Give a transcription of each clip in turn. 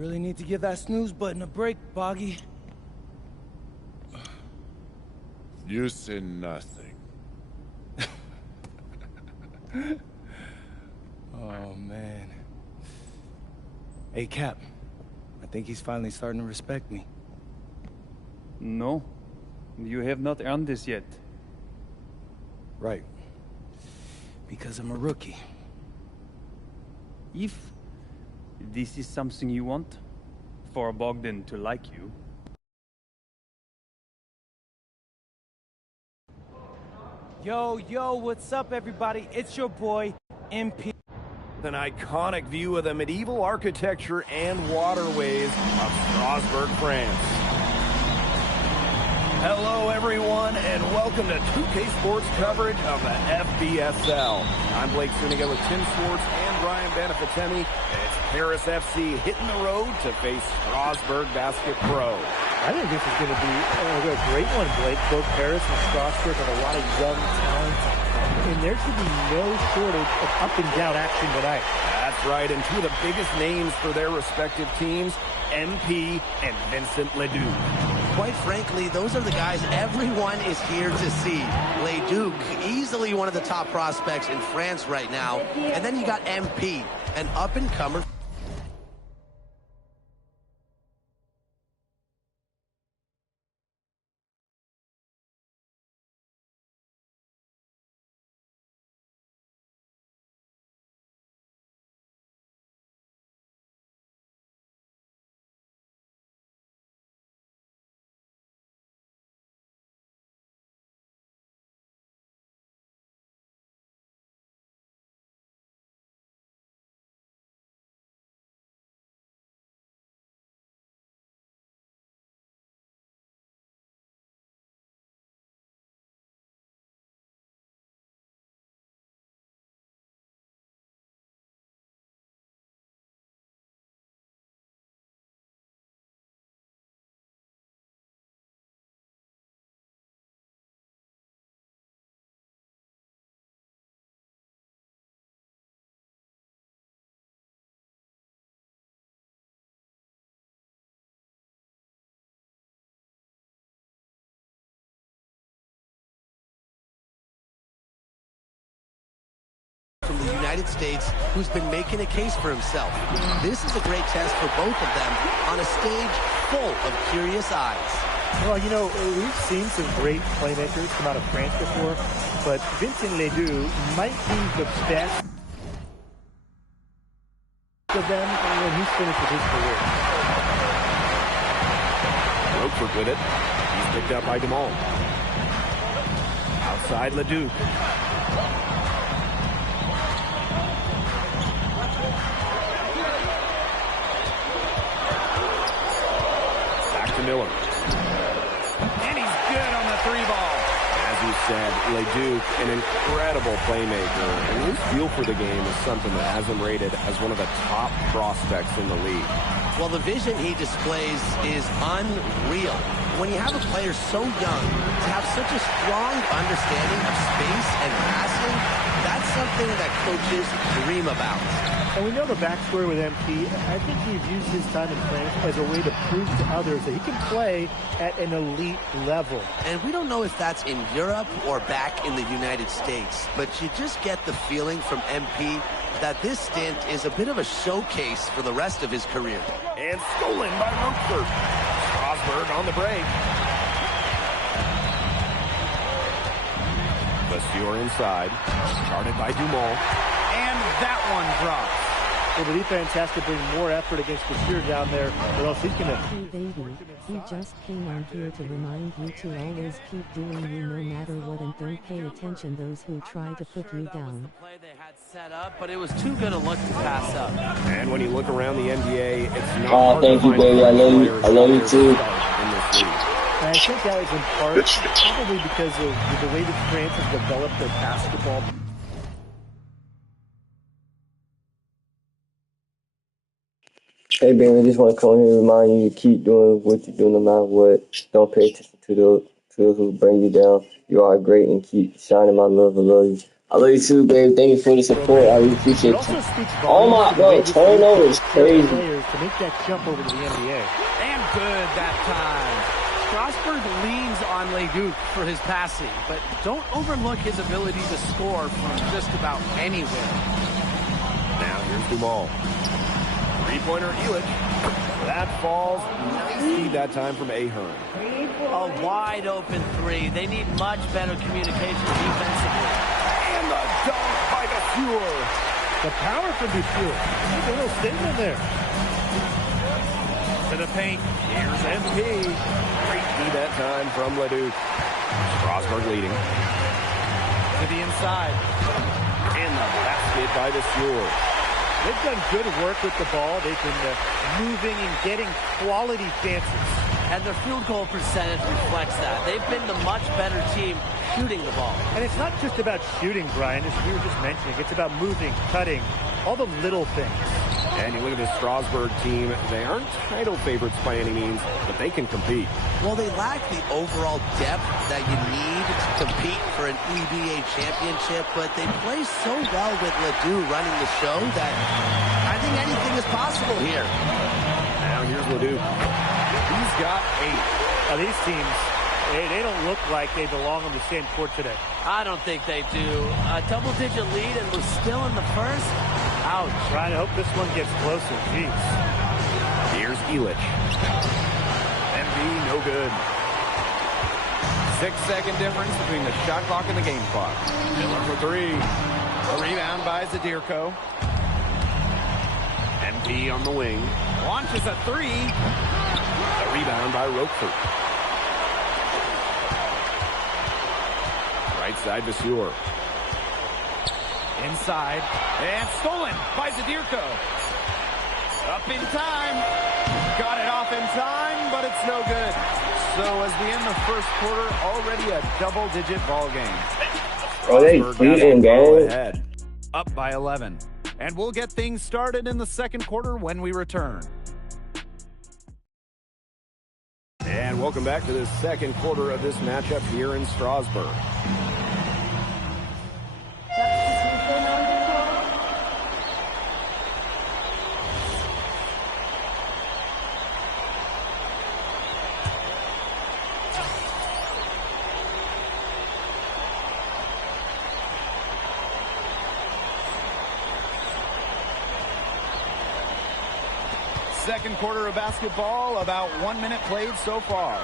really need to give that snooze button a break, Boggy. You say nothing. Oh, man. Hey, Cap. I think he's finally starting to respect me. No, you have not earned this yet. Right. Because I'm a rookie. If this is something you want, for Bogdan to like you. Yo, what's up, everybody? It's your boy, MP. An iconic view of the medieval architecture and waterways of Strasbourg, France. Hello, everyone, and welcome to 2K Sports coverage of the FBSL. I'm Blake Suniga with Tim Swartz and Brian Benefatemi. It's Paris FC hitting the road to face Strasbourg Basket Pro. I think this is going to be a great one, Blake. Both Paris and Strasbourg have a lot of young talent, and there should be no shortage of up-and-down action tonight. That's right, and two of the biggest names for their respective teams, MP and Vincent Leduc. Quite frankly, those are the guys everyone is here to see. Leduc, easily one of the top prospects in France right now. And then you got MP, an up-and-comer. From the United States, who's been making a case for himself. This is a great test for both of them on a stage full of curious eyes. Well, you know, we've seen some great playmakers come out of France before, but Vincent Leduc might be the best of them when he's finished with his career. Rochford with it. He's picked up by Dumont. Outside Leduc. Miller. And he's good on the three ball. As you said, Leduc, an incredible playmaker. And his feel for the game is something that has him rated as one of the top prospects in the league. Well, the vision he displays is unreal. When you have a player so young, to have such a strong understanding of space and passing, that's something that coaches dream about. And we know the backstory with MP. I think he's used his time in France as a way to prove to others that he can play at an elite level. And we don't know if that's in Europe or back in the United States, but you just get the feeling from MP that this stint is a bit of a showcase for the rest of his career. And stolen by Rochford. Strasbourg on the break. Lestueur inside. Started by Dumont. And that one drops. Well, the defense has to bring more effort against Lestueur down there, or else he's going to... Hey baby, he just came on here to remind you to always keep doing you no matter what and don't pay attention those who try to put you down. Play they had set up, but it was too good a look to pass up. And when you look around the NBA, it's not hard thank to you, find baby. I love you. I love you too. In this league. And I think that was in part probably because of the way that France has developed their basketball. Hey, Ben, I just want to come here and remind you to keep doing what you're doing no matter what. Don't pay attention to those who bring you down. You are great and keep shining my love. I love you. I love you too, babe. Thank you for the support. I really appreciate It also you. speaks Oh volumes my to the way God, this turnover league is prepares crazy. players to make that jump over to the NBA. And good that time. Strasburg leans on Leduc for his passing, but don't overlook his ability to score from just about anywhere. Now here's Dumal. Three-pointer Elitch. That falls. Nice feed that time from Ahern. A wide open three. They need much better communication defensively. And the dunk by the Fuhr. The power from Dufour. There's a little statement there. To the paint. Here's MP. Great feed that time from Leduc. Strasburg leading. To the inside. And the basket by the Fuhr. They've done good work with the ball. They've been moving and getting quality chances. And their field goal percentage reflects that. They've been the much better team shooting the ball. And it's not just about shooting, Brian, as we were just mentioning. It's about moving, cutting, all the little things. And you look at the Strasburg team, they aren't title favorites by any means, but they can compete. Well, they lack the overall depth that you need to compete for an EBA championship, but they play so well with Ledoux running the show that I think anything is possible here. Now here's Leduc. He's got 8. Now, these teams, they don't look like they belong on the same court today. I don't think they do. A double-digit lead and we're still in the first? Ouch. Brian, I hope this one gets closer. Jeez. Here's Elitch. MB, no good. 6-second difference between the shot clock and the game clock. Miller for 3. A rebound by Zadirko. MP on the wing. Launches a 3. A rebound by Roquefort. Right side to Fuhr. Inside. And stolen by Zadirko. Up in time. Got it off in time, but it's no good. So as we end the first quarter, already a double-digit ball game. Oh, they beating, gang. Ahead. Up by 11. And we'll get things started in the second quarter when we return. And welcome back to the second quarter of this matchup here in Strasburg. Second quarter of basketball, about 1 minute played so far.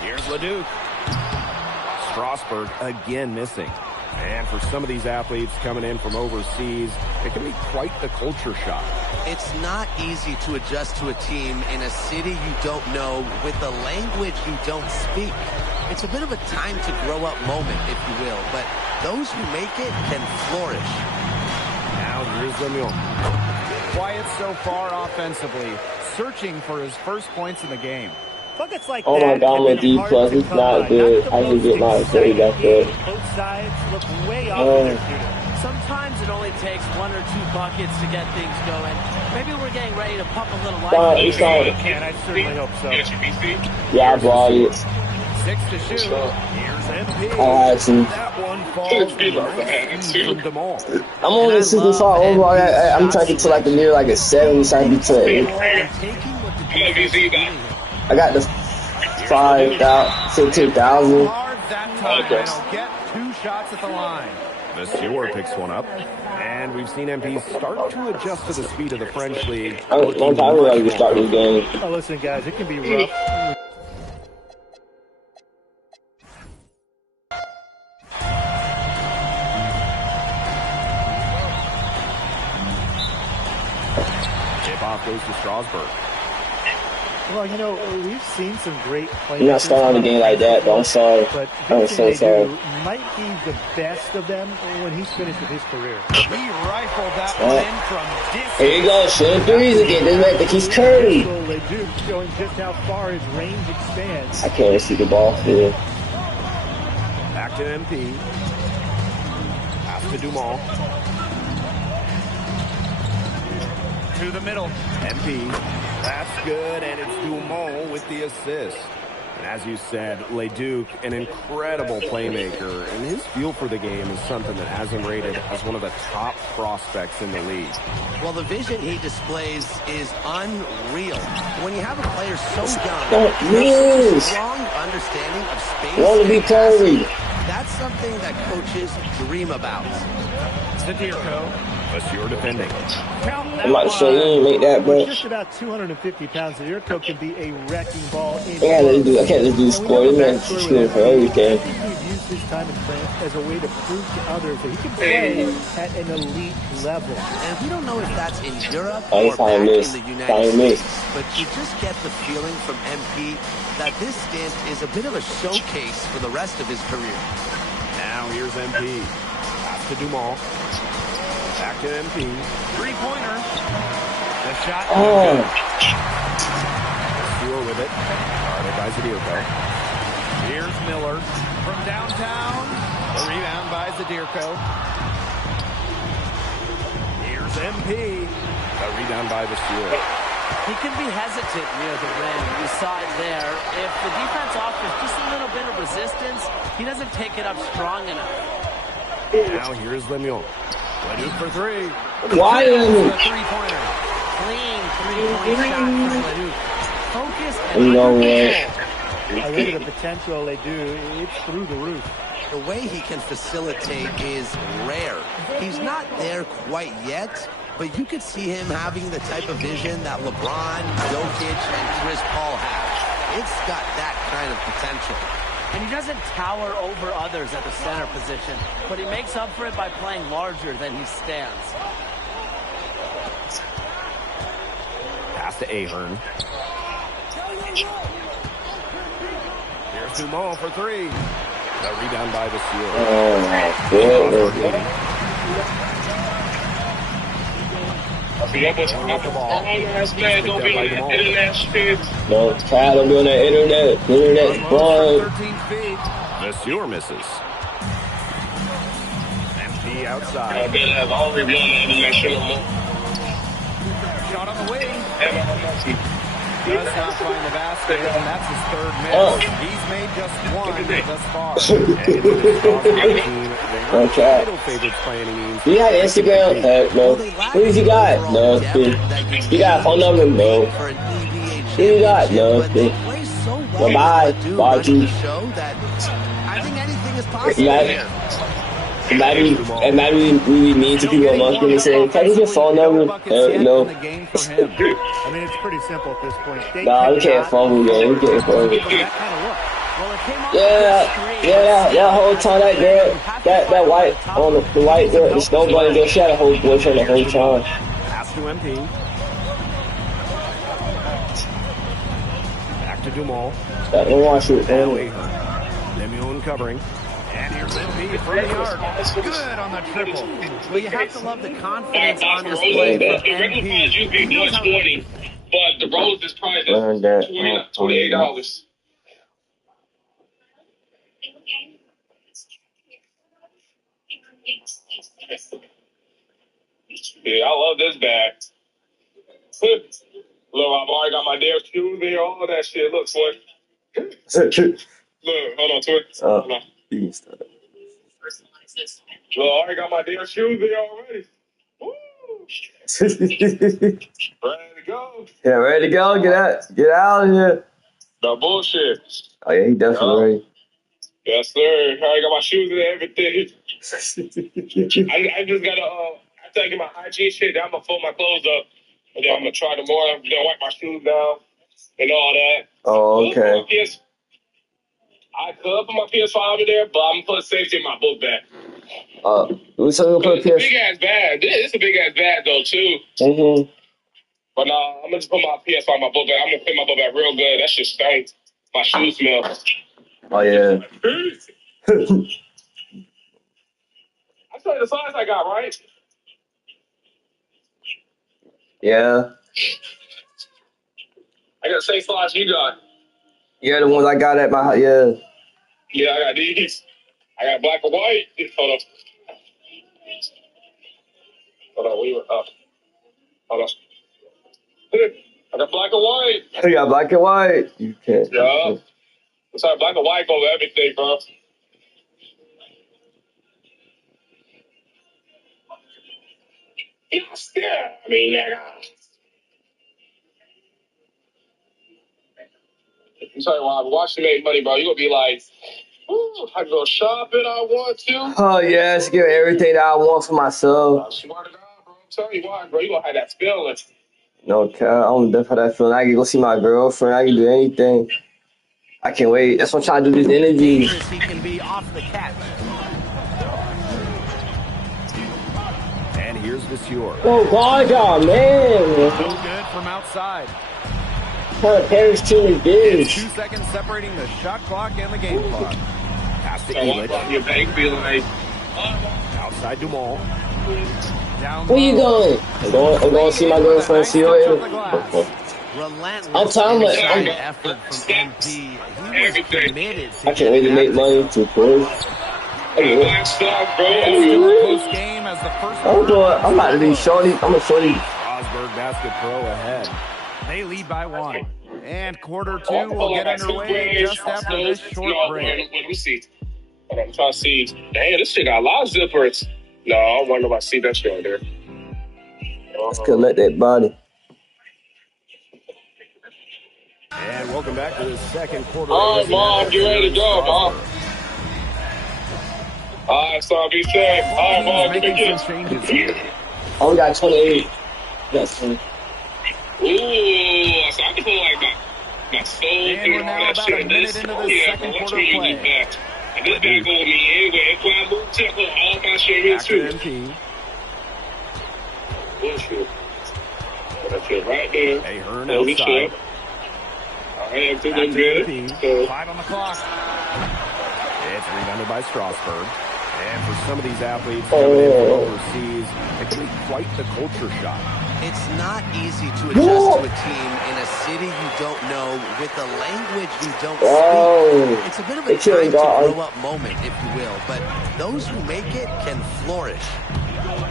Here's Leduc. Strasburg again missing. And for some of these athletes coming in from overseas, it can be quite the culture shock. It's not easy to adjust to a team in a city you don't know with a language you don't speak. It's a bit of a time to grow up moment, if you will, but those who make it can flourish. Now here's Lemuel. Quiet so far offensively, searching for his first points in the game. Buckets like Oh my that God, I'm a have been D hard plus. to It's come not by. good. Not I the can get my most grade back exciting up. game. Both sides look way off their shooting. Sometimes it only takes 1 or 2 buckets to get things going. Maybe we're getting ready to pump a little life. It's on. And I certainly hope so. Yeah, I brought it. 6 to shoot. Here's MP. I had to. That one falls from DeMol. I'm only a 65 overall. I'm trying to get to like the near like a 70, so I can to I got the 15,000. Hard that time, and he'll get 2 shots at the line. The Fuhr picks one up. And we've seen MP start to adjust to the speed of the French league. Long time ago, I start this game. Oh, listen, guys, it can be rough. Tip-off goes to Strasburg. Well, you know, we've seen some great players. I'm not starting the game like that, but I'm sorry. But I'm so sorry. might be the best of them when he's finished with his career. He rifled that one in from distance. Here you go, shooting threes again. This man think he's Curry. Leduc showing just how far his range expands. I can't see the ball still. Back to MP. Pass to Dumal. To the middle. MP. That's good, and it's Dumal with the assist. As you said, LeDuc, an incredible playmaker, and his feel for the game is something that has him rated as one of the top prospects in the league. Well, the vision he displays is unreal. When you have a player so young, with such a strong understanding of space and passing, that's something that coaches dream about. Zadirko. Vasseur defending. I'm about to show you ain't make that, bro. Just about 250 pounds, Zadirko can be a wrecking ball. I can't just do score. This man shooting for everything. I think we've used his time in France as a way to prove to others that he can play at an elite level. And we don't know if that's in Europe Oh, or back in miss. the United Miss. States, but you just get the feeling from MP that this stint is a bit of a showcase for the rest of his career. Now here's MP. Pass to Dumas. Back to MP. Three-pointer. The shot. Oh. Vasseur with it. Guarded by Zadirko. Here's Miller from downtown. The rebound by Zadirko. Here's MP. The rebound by Vasseur. He can be hesitant near the rim. You saw it there. If the defense offers just a little bit of resistance, he doesn't take it up strong enough. Now here's Lemieux. LeDuc for three. Why Three-pointer. Clean three-point shot from LeDuc. Focus and You know under what? control. I look at the potential they do. It's through the roof. The way he can facilitate is rare. He's not there quite yet, but you could see him having the type of vision that LeBron, Jokic, and Chris Paul have. It's got that kind of potential. And he doesn't tower over others at the center position, but he makes up for it by playing larger than he stands. Pass to Ahern. Here's Dumont for three. The rebound by Vasseur. Oh, my goodness. No, tired of doing that internet. Internet's blind. 13 feet. Vasseur misses. MP outside. Shot on the wing. Does not find the basket, and that's his third miss. He's made just one thus far. Okay. Favorites by any means. Do you have Instagram? No. What does he got? No. You got a phone number? No. What do you got? No. Well, bye. Bye, G. I think anything is possible here. Maybe we mean to people on Muslim and say, can I get your phone number? No. I mean, it's pretty simple at this point. Nah, we can't fumble, man. We can't fumble. That kind of look. Well, it came off Yeah, that whole time that girl, that white, on the white girl, the snowboarding girl, she had a whole boyfriend the whole time. Pass to MP. Back to Dumont. Don't watch it, Now man. Ahern. Lemieux covering. And here's MP from the arc. Good on the triple. Well, you have to love the confidence on display from MP. Used to be $120, but the Rose is priced Learn at that. $28. Yeah, I love this bag. Look, I've already got my damn shoes there, all that shit. Look, Swin. Look, hold on, Swin. Hold on. Look, I already got my damn shoes there already. Woo! Ready to go. Yeah, ready to go. Get out of here. No bullshit. Oh yeah, he definitely ready. Yes, sir. I already got my shoes and everything. I just gotta after I get my hygiene shit, then I'm gonna fold my clothes up, and then I'm gonna try tomorrow. I'm gonna wipe my shoes down and all that. Oh, okay. I could put my PS5 in there, but I'm gonna put safety in my book bag. So we'll put a It's a big ass bag. It's a big ass bag though too. Mm-hmm. But no, I'm gonna just put my PS5 in my book bag. I'm gonna clean my book bag real good. That shit stinks. My shoes smell. Oh yeah. I tell you the size I got, right? Yeah. I got the same size you got. Yeah, the ones I got at my house. Yeah. Yeah, I got these. I got black and white. Hold on. We were up. Hold on. I got black and white. You got black and white. You can't. Yeah. Sorry, black and white over everything, bro. Yeah, still. I mean, nigga. I'm sorry, while watch you make money, bro. You gonna be like, ooh, I can go shopping. I want to. Oh yes, get everything that I want for myself. I swear to God, bro. I'm telling you why, bro. You gonna have that feeling. No cap, I'm definitely that feeling. I can go see my girlfriend. I can do anything. I can't wait. That's what I'm trying to do. This interview. Dangerous he can be off the catch. And here's Viseur. Oh my God, man! So good from outside. What kind of Paris team is this? 2 seconds separating the shot clock and the game clock. Pass to So I'm Elitch. your bank be like, Outside Dumont. Down Where you low. going? I'm going to see my girlfriend. See you later. Relentless I'm telling you, inside I'm- effort from MP. He was committed to I can't wait to make money to push. black stuff, bro. And still a close game as the first I'm about to be shorty. I'm a shorty. Strasburg Basket Pro ahead. They lead by 1. And quarter 2 will get underway just after this short break. Let me see. Hold on, I'm trying to see. Damn, this shit got a lot of zippers. No, I don't want nobody to see that shit right there. Let's collect that body. And welcome back to the second quarter. All right, Mom, get ready to go, Mom. All right, so be safe. All right, Mom, give me Making this. some changes here. Oh, we got 28. That's fine. Ooh, so I can feel like my soul And we're and all now that about shit. a minute into the Yeah, second bro, quarter you play. back. And this back on me anyway. If I move to put all my shit here Back to too. MP. Bullshit. Put that shit right there. Ahern Holy outside. shit. All right, everything Back to good. MP. So, 5 on the clock. It's rebounded by Strasburg. And for some of these athletes coming in from overseas, it can be quite the culture shock. It's not easy to adjust to a team in a city you don't know with a language you don't speak. It's a bit of a time to grow up moment, if you will, but those who make it can flourish.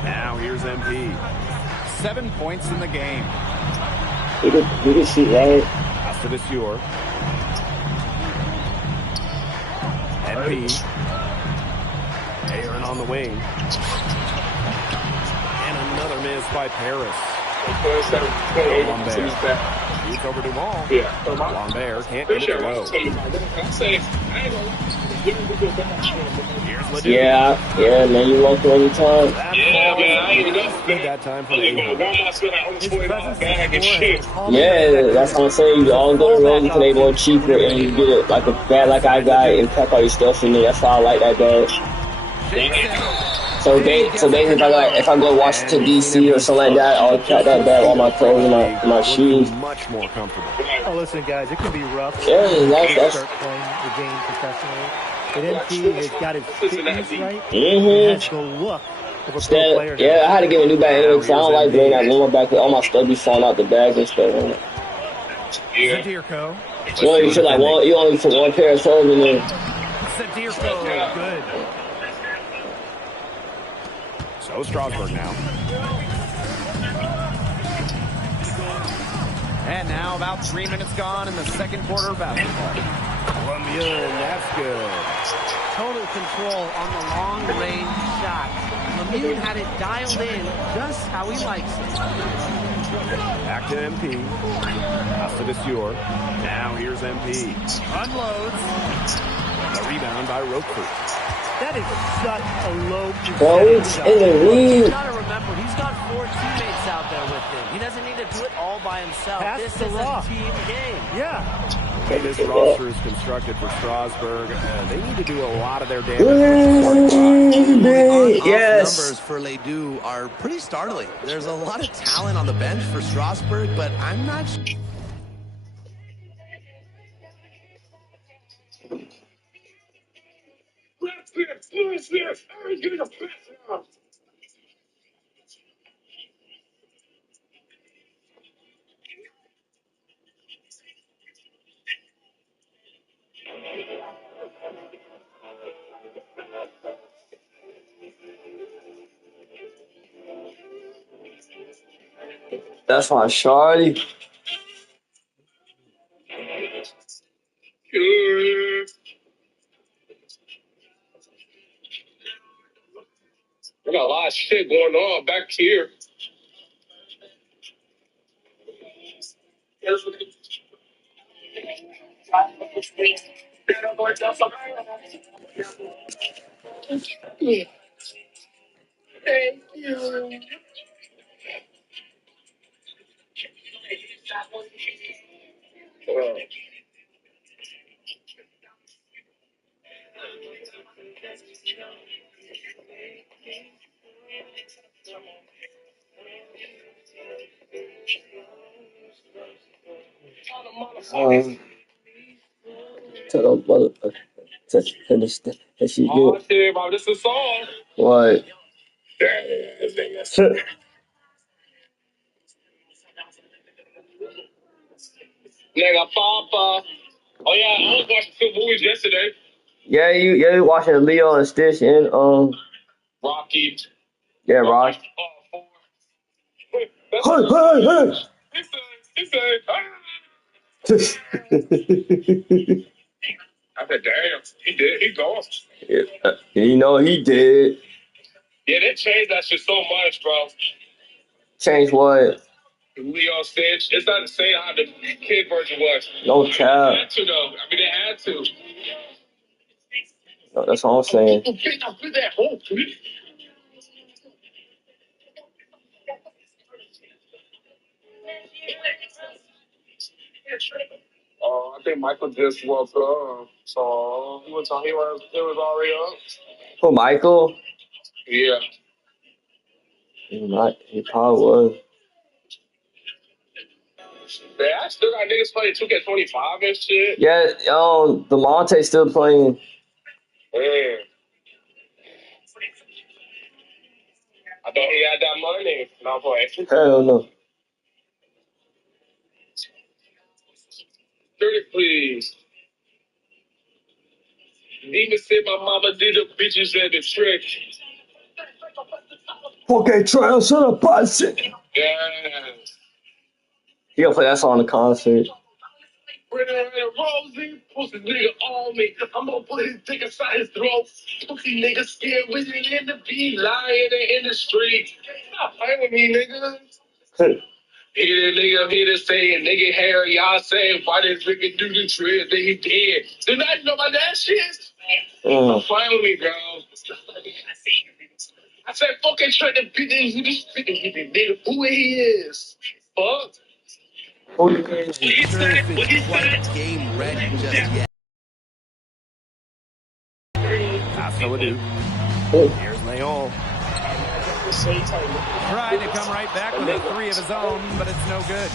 Now here's MP. 7 points in the game. We can shoot, right? Pass to Viseur. MP. Ahern on the wing. And another miss by Paris. Lambert. Shoots over Dumont. yeah. Lambert can't get it to go. Here's Ledoux. Yeah, man, you walk all the time. Yeah, man, I ain't enough. That time for Ahern. Yeah, that's what I'm saying. You all go to road because they more cheaper and you get it like a bag like I got and pack all your stuff in there. That's why I like that bag. So basically, if I go to Washington D.C. or something like that, I'll pack that bag, all my clothes and my shoes. Much more comfortable. Oh, listen, guys, it can be rough. Yeah, that's start playing the game professionally. But MP has got his fitness right. Mm-hmm. Has the look of a pro player. Yeah, I had to get a new bag anyway because I don't like wearing that normal bag because all my stuff be falling out the bag and stuff. Zadirko. You only feel like you only put one pair of clothes in there. Zadirko, good. So Strasburg now. And now about 3 minutes gone in the second quarter of basketball. Columbia, that's good. Total control on the long-range shot. Lemieux had it dialed in just how he likes it. Back to MP. Pass to Viseur. Now here's MP. Unloads. The rebound by Roquefort. That is such a low Coach in the You lead. gotta remember, he's got 4 teammates out there with him. He doesn't need to do it all by himself. Pass This the is rock. a team game. Yeah. The way this roster is constructed for Strasburg, they need to do a lot of their damage. Yes. Numbers for Ledoux are pretty startling. There's a lot of talent on the bench for Strasburg, but I'm not sure. That's my shorty. I got a lot of shit going on back here. Tell the motherfucker to finish that shit Oh, good. shit, bro, this is a song. What? Nigga, Papa. Oh, yeah, I was watching 2 movies yesterday. You watching Leo and Stitch and Rocky. yeah, Rock. Hey. He said, I said, damn, he did. He gone. You know he did. Yeah, they changed that shit so much, bro. Change what? Leo Stitch. It's not the same how the kid version was. No They cap. had to, though. I mean, they had to. No, that's all I'm saying. I think Michael just woke up, so he was already up. Who, Michael? Yeah. He probably was. Man, I still got niggas playing 2K25 and shit. Yeah, the Monte still playing. Man. I thought he had that money. No, boy. Hell no. 30, please. Demon said my mama did the bitches at the trick. Okay, trials on a bicycle. Yeah. He gonna play that song in the concert. Rosie, pussy nigga on me. I'm gonna put his dick inside his throat. Pussy nigga scared with it in the be lying in the street. Stop playing with me, nigga. Hit a nigga, hit a saying, nigga Harry, y'all saying, why this nigga do the trick? Then he dead. Did I know about that shit? Stop playing with me, bro. I said, fucking try to beat this nigga. Who he is? Fuck. He said, what he said? Game ready just yet. Pass to Leduc. Here's Leon. Tried to come right back with a 3 of his own, but it's no good.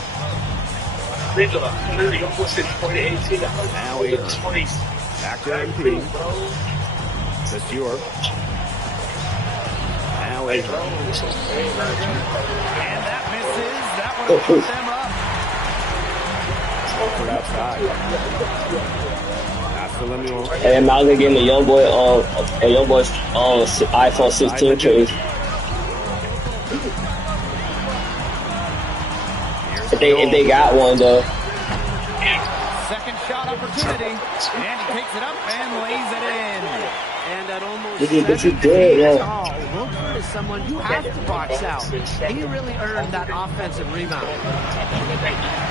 Now Aiden. Back to MP. To Stewart. Now Aiden. And that misses. That would have put them up. Put outside. Pass to Lemuel. And Malcolm getting a young boy iPhone 16 case. If they got one though. Second shot opportunity. And he takes it up and lays it in. And at almost But 7 you feet did, yeah. tall, Rookford is someone you have to box out. He really earned that offensive rebound.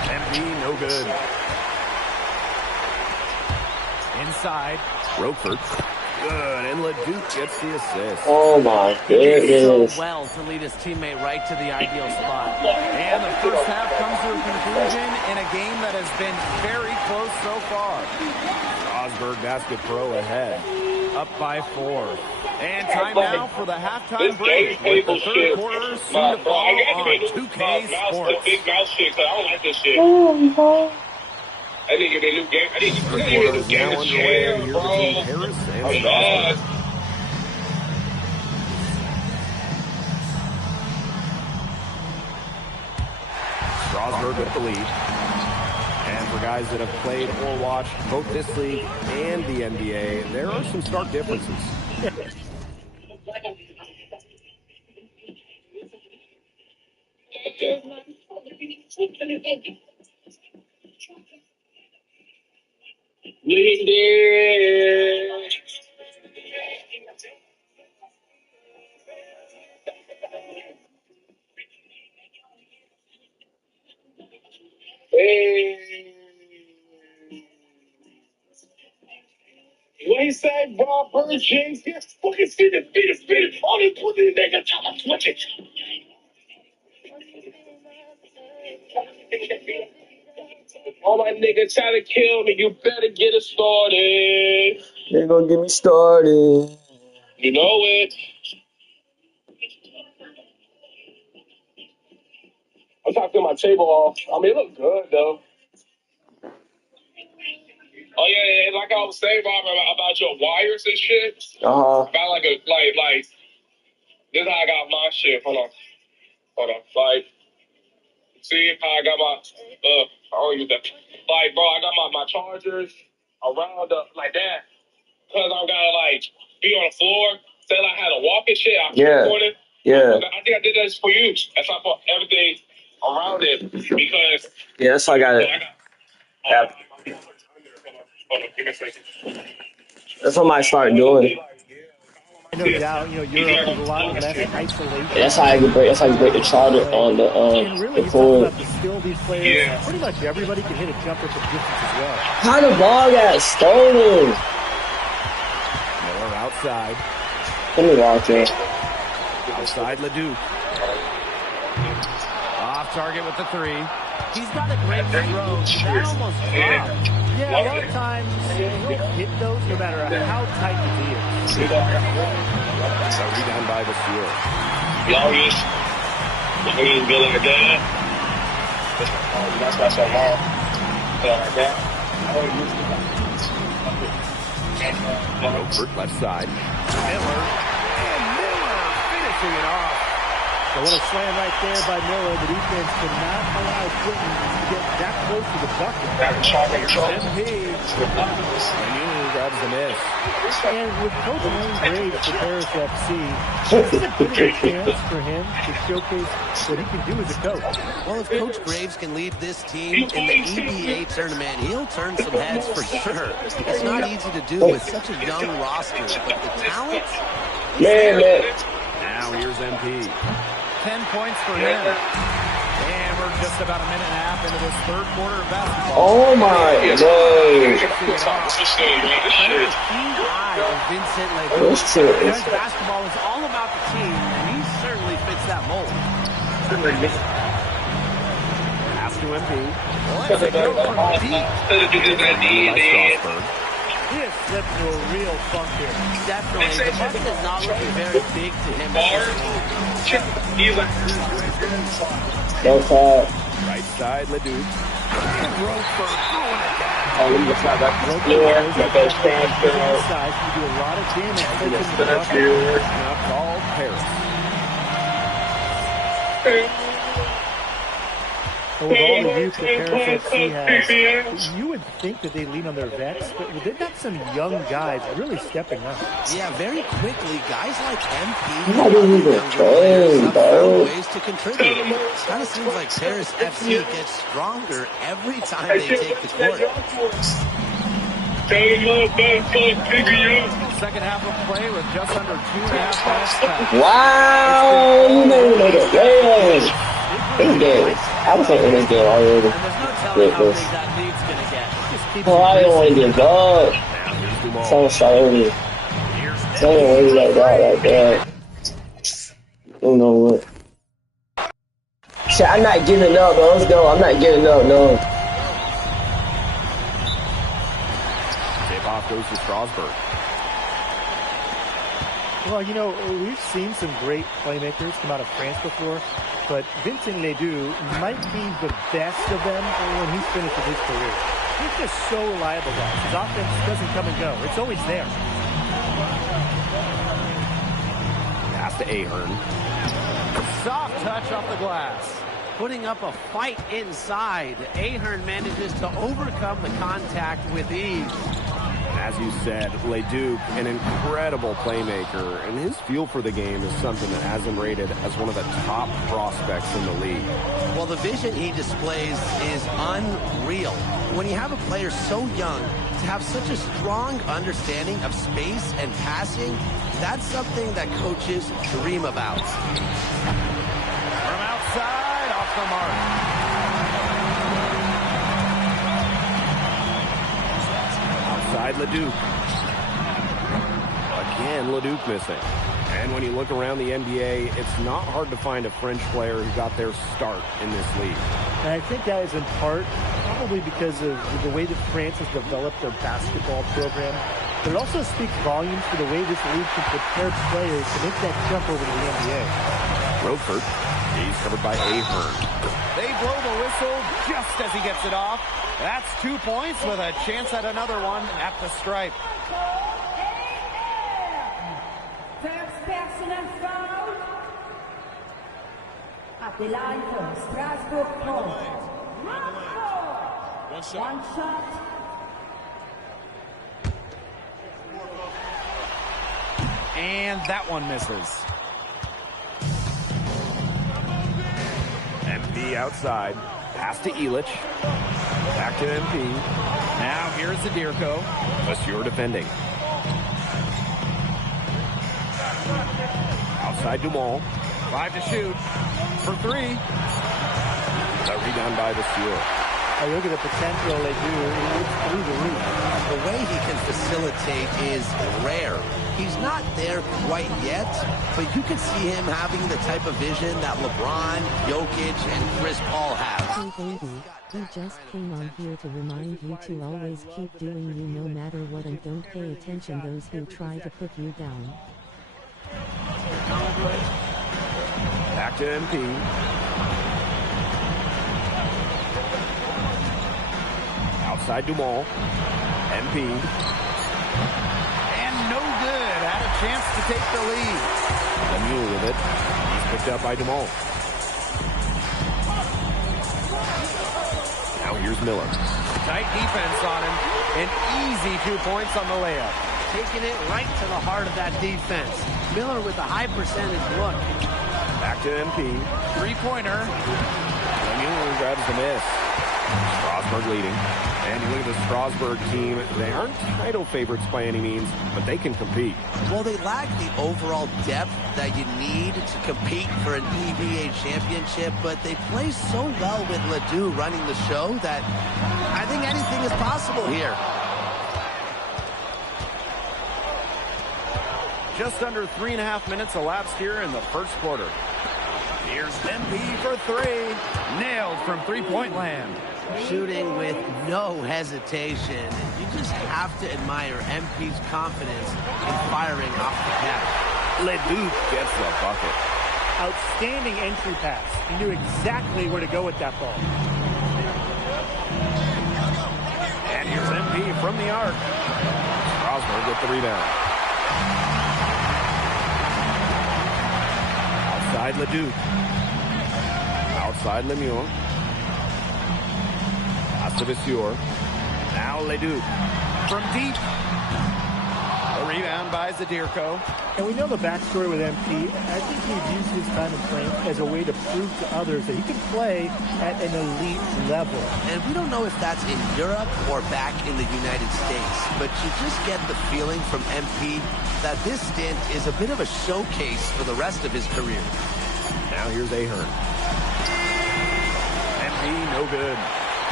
MP, no good. Inside. Roquefort. Good. And Leduc gets the assist. Oh my He did goodness. so well to lead his teammate right to the ideal spot. And the first half comes to a conclusion in a game that has been very close so far. Strasburg Basket Pro ahead. Up by 4. And time now for the halftime break with the third quarter soon to fall on 2K Sports. Big mouth shit, 'cause I don't like this shit. I need to get a new game. I need to get a new Now game to underway share, here bro. between Harris and I'm Strasburg. mad. Strasburg with the lead. And for guys that have played or watched both this league and the NBA, there are some stark differences. Leading. Hey. What he say, Robert James? Yes, fucking spin it. All they put in there, trying to switch it. All my niggas trying to kill me, you better get it started. They're gonna get me started. You know it. I'm talking my table off. I mean, it look good, though. Oh, yeah, like I was saying, Robert, about your wires and shit. Uh-huh. About like this is how I got my shit. Hold on. Like, see how I got my, I don't use that. Like, bro, I got my chargers around like that. Because I'm gotta, like, be on the floor. Say, like, I had to walk and shit. I it. Yeah. I think I did that for you. That's why I put everything around it. Because. Yeah, that's why I got it. Hold on, give me a second. That's what I might start doing. No doubt, Europe is a lot less isolation. That's how you break the charger on the and really, the cord. The skill of these players. Yeah. Pretty much everybody can hit a jumper from distance as well. How the ball got stolen? Miller outside. Let me watch it. Outside Leduc. Off target with the three. He's got a great throw. That almost dropped. Yeah, a lot of times he'll hit those no matter how tight the D is. So rebound by the field. Longest. He's building the dad. That's why so long. Like that. Over left side. Miller. And Miller finishing it off. So what a slam right there by Miller. The defense cannot allow Clinton to get that close to the bucket. MP. Grabs the miss. And with Coach Wayne Graves for Paris FC, this is a good chance for him to showcase what he can do as a coach. Well, if Coach Graves can lead this team in the EBA tournament, he'll turn some heads for sure. It's not easy to do with such a young roster, but the talent... Man. Now here's MP. 10 points for him. And we're just about a minute and a half into this third quarter of basketball. Oh my God. Vincent Leduc. Basketball is all about the team, and he certainly fits that mold. Pass to MP. This led to a real funk here. Definitely. The bucket is not looking very big to him. No foul. Right side, Leduc. Oh, let me just slide back. Inside, you do a lot of damage. Now called Paris. With all the youth that Paris FC has, you would think that they lean on their vets, but they've got some young guys really stepping up. Yeah, very quickly, guys like MP Not even trained, bro. ways to contribute. It kind of seems like Paris FC gets stronger every time they take the court. Second half of play with just under 2.5 minutes left. Wow! You never made it. This game. I was in this game already. Ridiculous. Oh, I don't want to give up. Someone shot over me. Someone way like that. I don't know what. Shit, I'm not giving up, bro. Let's go. I'm not giving up, no. Tip-off goes to Strasburg. Well, we've seen some great playmakers come out of France before, but Vincent Ledoux might be the best of them when he's finished with his career. He's just so reliable, guys. His offense doesn't come and go. It's always there. Pass to Ahern. Soft touch off the glass. Putting up a fight inside. Ahern manages to overcome the contact with ease. As you said, Leduc, an incredible playmaker, and his feel for the game is something that has him rated as one of the top prospects in the league. Well, the vision he displays is unreal. When you have a player so young to have such a strong understanding of space and passing, that's something that coaches dream about. From outside, off the mark. Outside Leduc. Again, Leduc missing. And when you look around the NBA, it's not hard to find a French player who got their start in this league. And I think that is in part probably because of the way that France has developed their basketball program. But it also speaks volumes for the way this league can prepare players to make that jump over to the NBA. Rofert, he's covered by Ahern. They blow the whistle just as he gets it off. That's 2 points with a chance at another one at the stripe. First personal foul at the line for Strasbourg Port. One shot. And that one misses. MP outside. Pass to Illich. Back to MP. Now here's Zadirko. Monsieur defending. Outside Dumont. 5 to shoot. For 3. The rebound by Monsieur. I look at the potential they do. It's through the roof. The way he can facilitate is rare. He's not there quite yet, but you can see him having the type of vision that LeBron, Jokic, and Chris Paul have. Hey baby, he just came on here to remind you to always keep doing you no matter what and don't pay attention those who try to put you down. Back to MP. Outside Dumont. MP. And no good. Had a chance to take the lead. Lemieux with it. He's picked up by Dumont. Now here's Miller. Tight defense on him. An easy 2 points on the layup. Taking it right to the heart of that defense. Miller with a high percentage look. Back to MP. Three-pointer. Lemieux grabs the miss. Strasburg leading. And you look at the Strasburg team, they aren't title favorites by any means, but they can compete. Well, they lack the overall depth that you need to compete for an EVA championship, but they play so well with Ledoux running the show that I think anything is possible here. Just under 3.5 minutes elapsed here in the first quarter. Here's MP for 3. Nailed from three-point land. Shooting with no hesitation. You just have to admire MP's confidence in firing off the cap. Leduc gets the bucket. Outstanding entry pass. He knew exactly where to go with that ball. And here's MP from the arc. Strasburg with the rebound. Outside Leduc. Outside Lemieux. Monsieur. Now Leduc from deep. A rebound by Zadirko. And we know the backstory with MP. I think he used his time in France as a way to prove to others that he can play at an elite level. And we don't know if that's in Europe or back in the United States, but you just get the feeling from MP that this stint is a bit of a showcase for the rest of his career. Now here's Ahern. MP no good.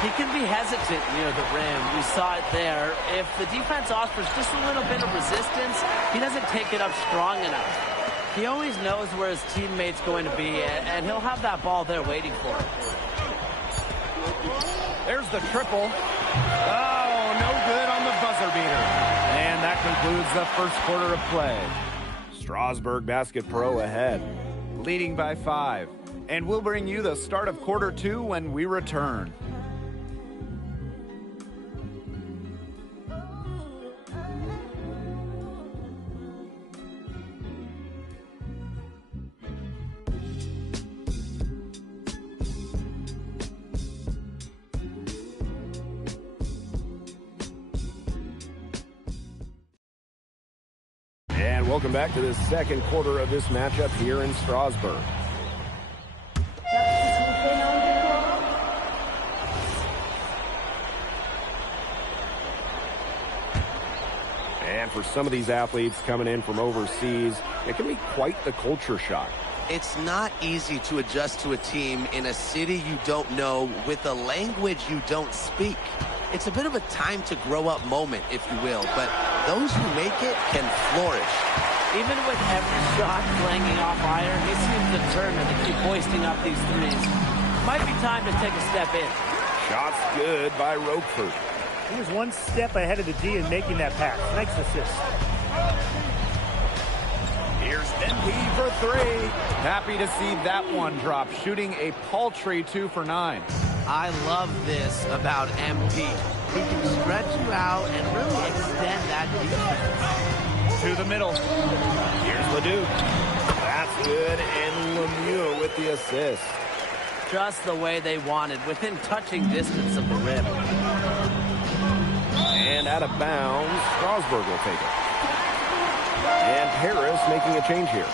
He can be hesitant near the rim. We saw it there. If the defense offers just a little bit of resistance, he doesn't take it up strong enough. He always knows where his teammate's going to be, and he'll have that ball there waiting for him. There's the triple. Oh, no good on the buzzer beater. And that concludes the first quarter of play. Strasburg Basket Pro ahead. Leading by 5. And we'll bring you the start of quarter 2 when we return. Welcome back to the second quarter of this matchup here in Strasbourg. And for some of these athletes coming in from overseas, it can be quite the culture shock. It's not easy to adjust to a team in a city you don't know with a language you don't speak. It's a bit of a time to grow up moment, if you will, but those who make it can flourish. Even with every shot clanging off iron, he seems determined to keep hoisting up these threes. Might be time to take a step in. Shots good by Roquefort. He was one step ahead of the D in making that pass. Nice assist. Here's MP for three. Happy to see that one drop, shooting a paltry 2 for 9. I love this about MP. He can stretch you out and really extend that defense. To the middle. Here's Leduc. That's good, and Lemieux with the assist. Just the way they wanted, within touching distance of the rim. And out of bounds, Strasbourg will take it. And Harris making a change here.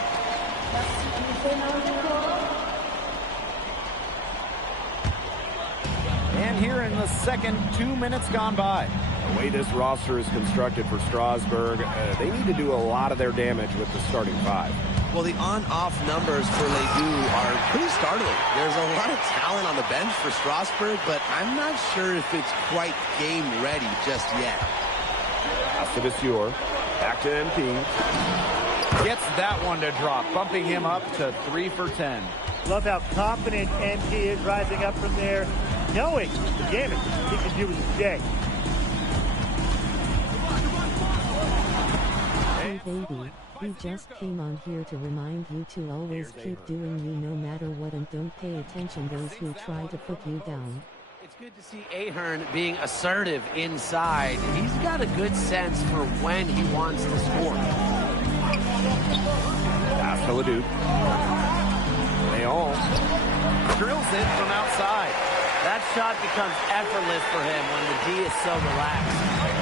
And here in the second, 2 minutes gone by. The way this roster is constructed for Strasbourg, they need to do a lot of their damage with the starting five. Well, the on-off numbers for Ledoux are pretty startling. There's a lot of talent on the bench for Strasbourg, but I'm not sure if it's quite game ready just yet. Astavisior, back to MP. Gets that one to drop, bumping him up to 3 for 10. Love how confident MP is rising up from there, knowing the damage he can do with his day. Hey baby, we just came on here to remind you to always keep doing you no matter what and don't pay attention those who try to put you down. It's good to see Ahern being assertive inside. He's got a good sense for when he wants to score. Pass to Leduc. They all Drills it from outside. That shot becomes effortless for him when the D is so relaxed.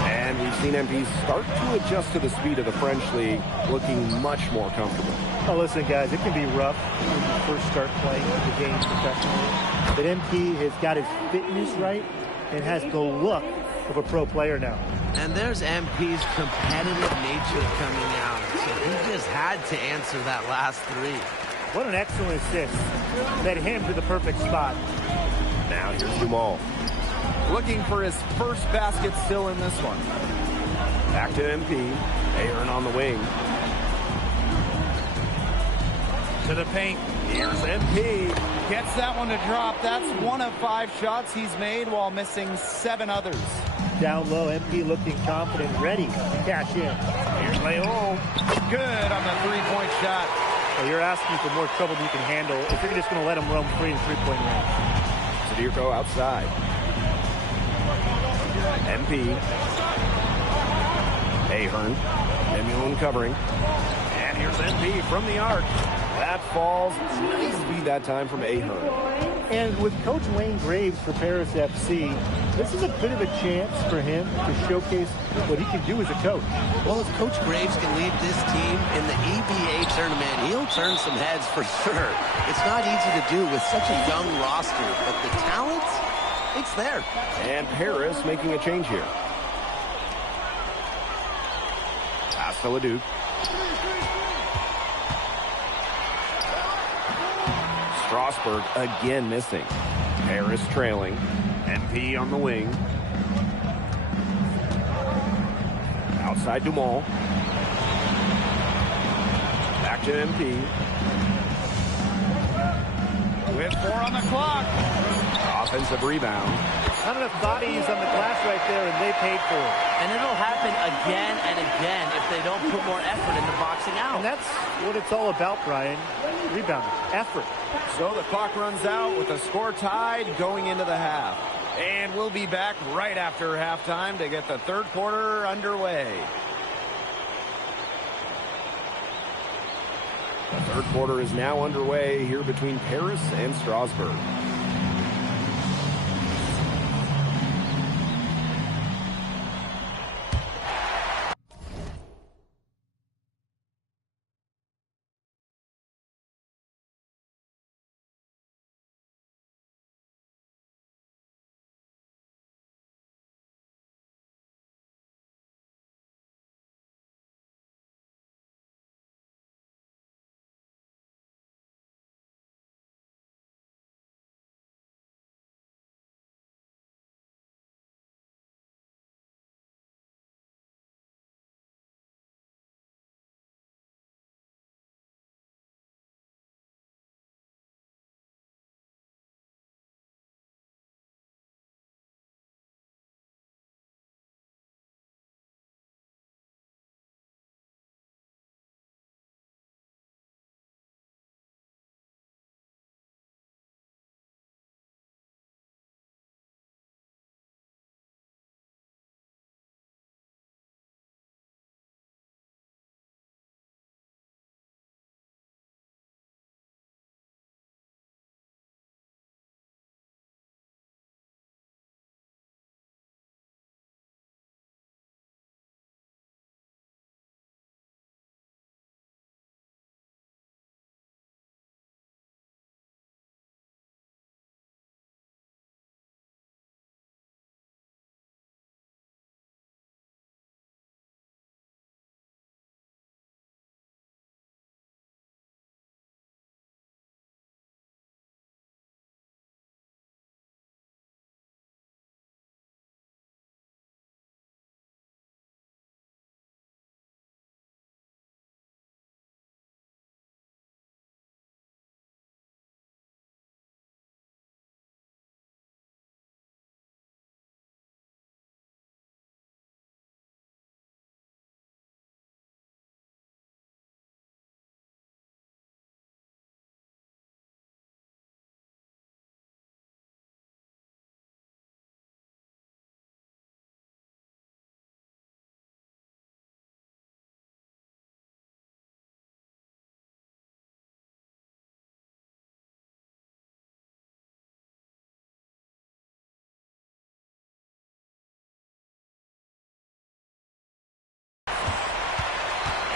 And we've seen MP start to adjust to the speed of the French league, looking much more comfortable. Oh, listen, guys, it can be rough when you first start playing the game professionally. But MP has got his fitness right and has the look of a pro player now. And there's MP's competitive nature coming out. So he just had to answer that last three. What an excellent assist. Led him to the perfect spot. Now here's Dumal. Looking for his first basket still in this one. Back to MP. Ahern on the wing. To the paint. Here's MP. Gets that one to drop. That's 1 of 5 shots he's made while missing 7 others. Down low, MP looking confident, ready to cash in. Here's Leo. Good on the three-point shot. Well, you're asking for more trouble than you can handle if you're just going to let him roam free in three-point range. Zadirko outside. MP. Ahern. Emulin covering. And here's MP from the arc. That falls. Nice speed that time from Ahern. And with Coach Wayne Graves for Paris FC, this is a bit of a chance for him to showcase what he can do as a coach. Well, if Coach Graves can lead this team in the EBA tournament, he'll turn some heads for sure. It's not easy to do with such a young roster, but the talent, it's there. And Paris making a change here. Pass to Leduc. Strasbourg again missing. Paris trailing. MP on the wing. Outside Dumal. Back to MP. With 4 on the clock. Offensive rebound. Not enough bodies on the glass right there, and they paid for it. And it'll happen again and again if they don't put more effort into boxing out. And that's what it's all about, Brian. Rebounding, effort. So the clock runs out with the score tied going into the half. And we'll be back right after halftime to get the third quarter underway. The third quarter is now underway here between Paris and Strasbourg.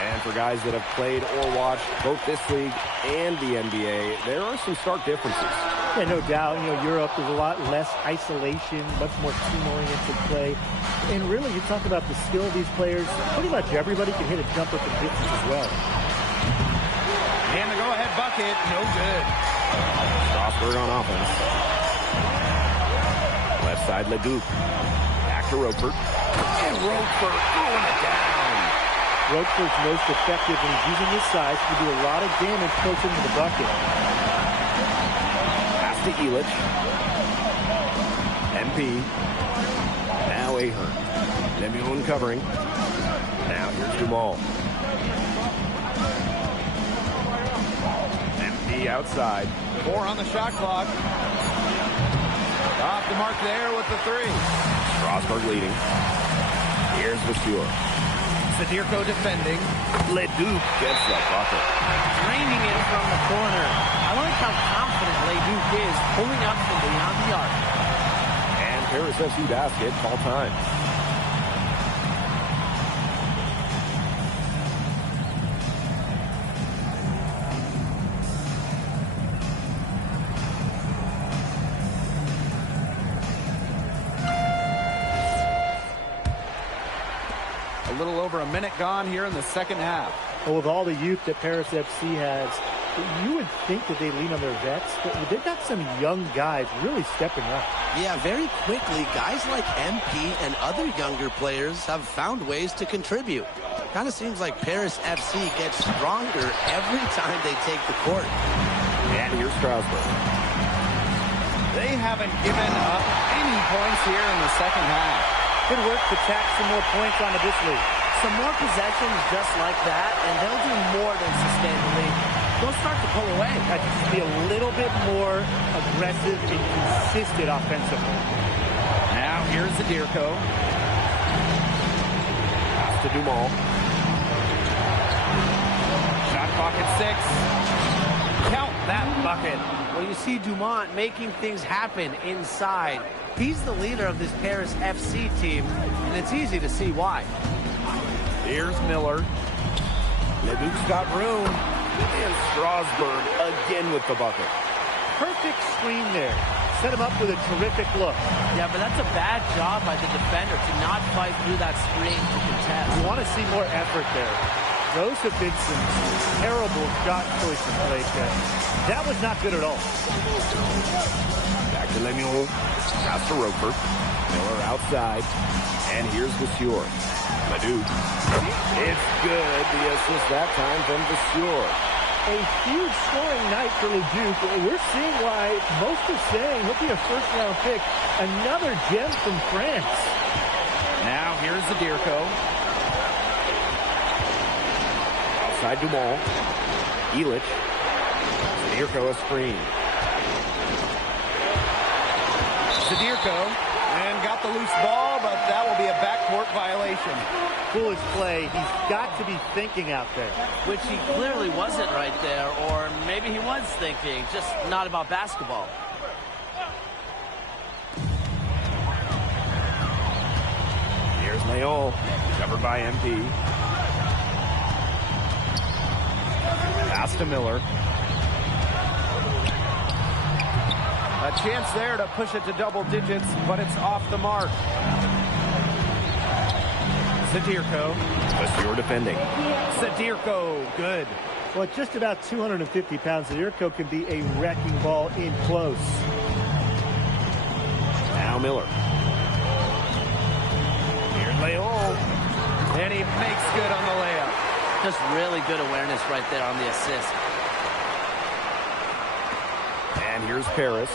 And for guys that have played or watched both this league and the NBA, there are some stark differences. Yeah, no doubt. You know, Europe is a lot less isolation, much more team-oriented play. And really, you talk about the skill of these players, pretty much everybody can hit a jumper from distance as well. And the go-ahead bucket, no good. Strasburg on offense. Left side, Leduc. Back to Roper. And Roper throwing it down. Roper's most effective when he's using his size to do a lot of damage poking to the bucket. Pass to Elich. MP. Now Ahern. Lemuel covering. Now here's Dumal. MP outside. 4 on the shot clock. Off the mark there with the 3. Strasburg leading. Here's Vasseur. Sadirko defending. Leduc gets the bucket. Draining it from the corner. I like how confident Leduc is pulling up from beyond the arc. And Paris FC basket, ball time. A little over a minute gone here in the second half. Well, with all the youth that Paris FC has, you would think that they lean on their vets, but they've got some young guys really stepping up. Yeah, very quickly, guys like MP and other younger players have found ways to contribute. Kind of seems like Paris FC gets stronger every time they take the court. And here's Strasburg. They haven't given up any points here in the second half. Good work to tack some more points onto this lead. Some more possessions just like that, and they'll do more than sustain the lead. They'll start to pull away. Got to just be a little bit more aggressive and consistent offensively. Now here's Zadirko. Pass to Dumal. Shot clock at 6. Count that bucket. Well, you see Dumont making things happen inside. He's the leader of this Paris FC team, and it's easy to see why. Here's Miller. Leduc's got room. And Strasburg again with the bucket. Perfect screen there. Set him up with a terrific look. Yeah, but that's a bad job by the defender to not fight through that screen to contest. You want to see more effort there. Those have been some terrible shot choices lately. That was not good at all. Back to Lemuel. Pass to Roper. Miller outside. And here's Vasseur. Leduc. It's good. The assist that time from Vasseur. A huge scoring night for Leduc. We're seeing why most are saying he'll be a first-round pick. Another gem from France. Now here's Zadirko. Outside Dumal. Elich. Zadirko a screen. Zadirko and got the loose ball, but that will be a backcourt violation. Foolish play. He's got to be thinking out there. Which he clearly wasn't right there, or maybe he was thinking, just not about basketball. Here's Leon, covered by MP. Pass to Miller. A chance there to push it to double digits, but it's off the mark. Zadirko. Vasseur defending. Zadirko, good. Well, at just about 250 pounds, Zadirko can be a wrecking ball in close. Now Miller. Here's Leon. And he makes good on the layup. Just really good awareness right there on the assist. And here's Paris.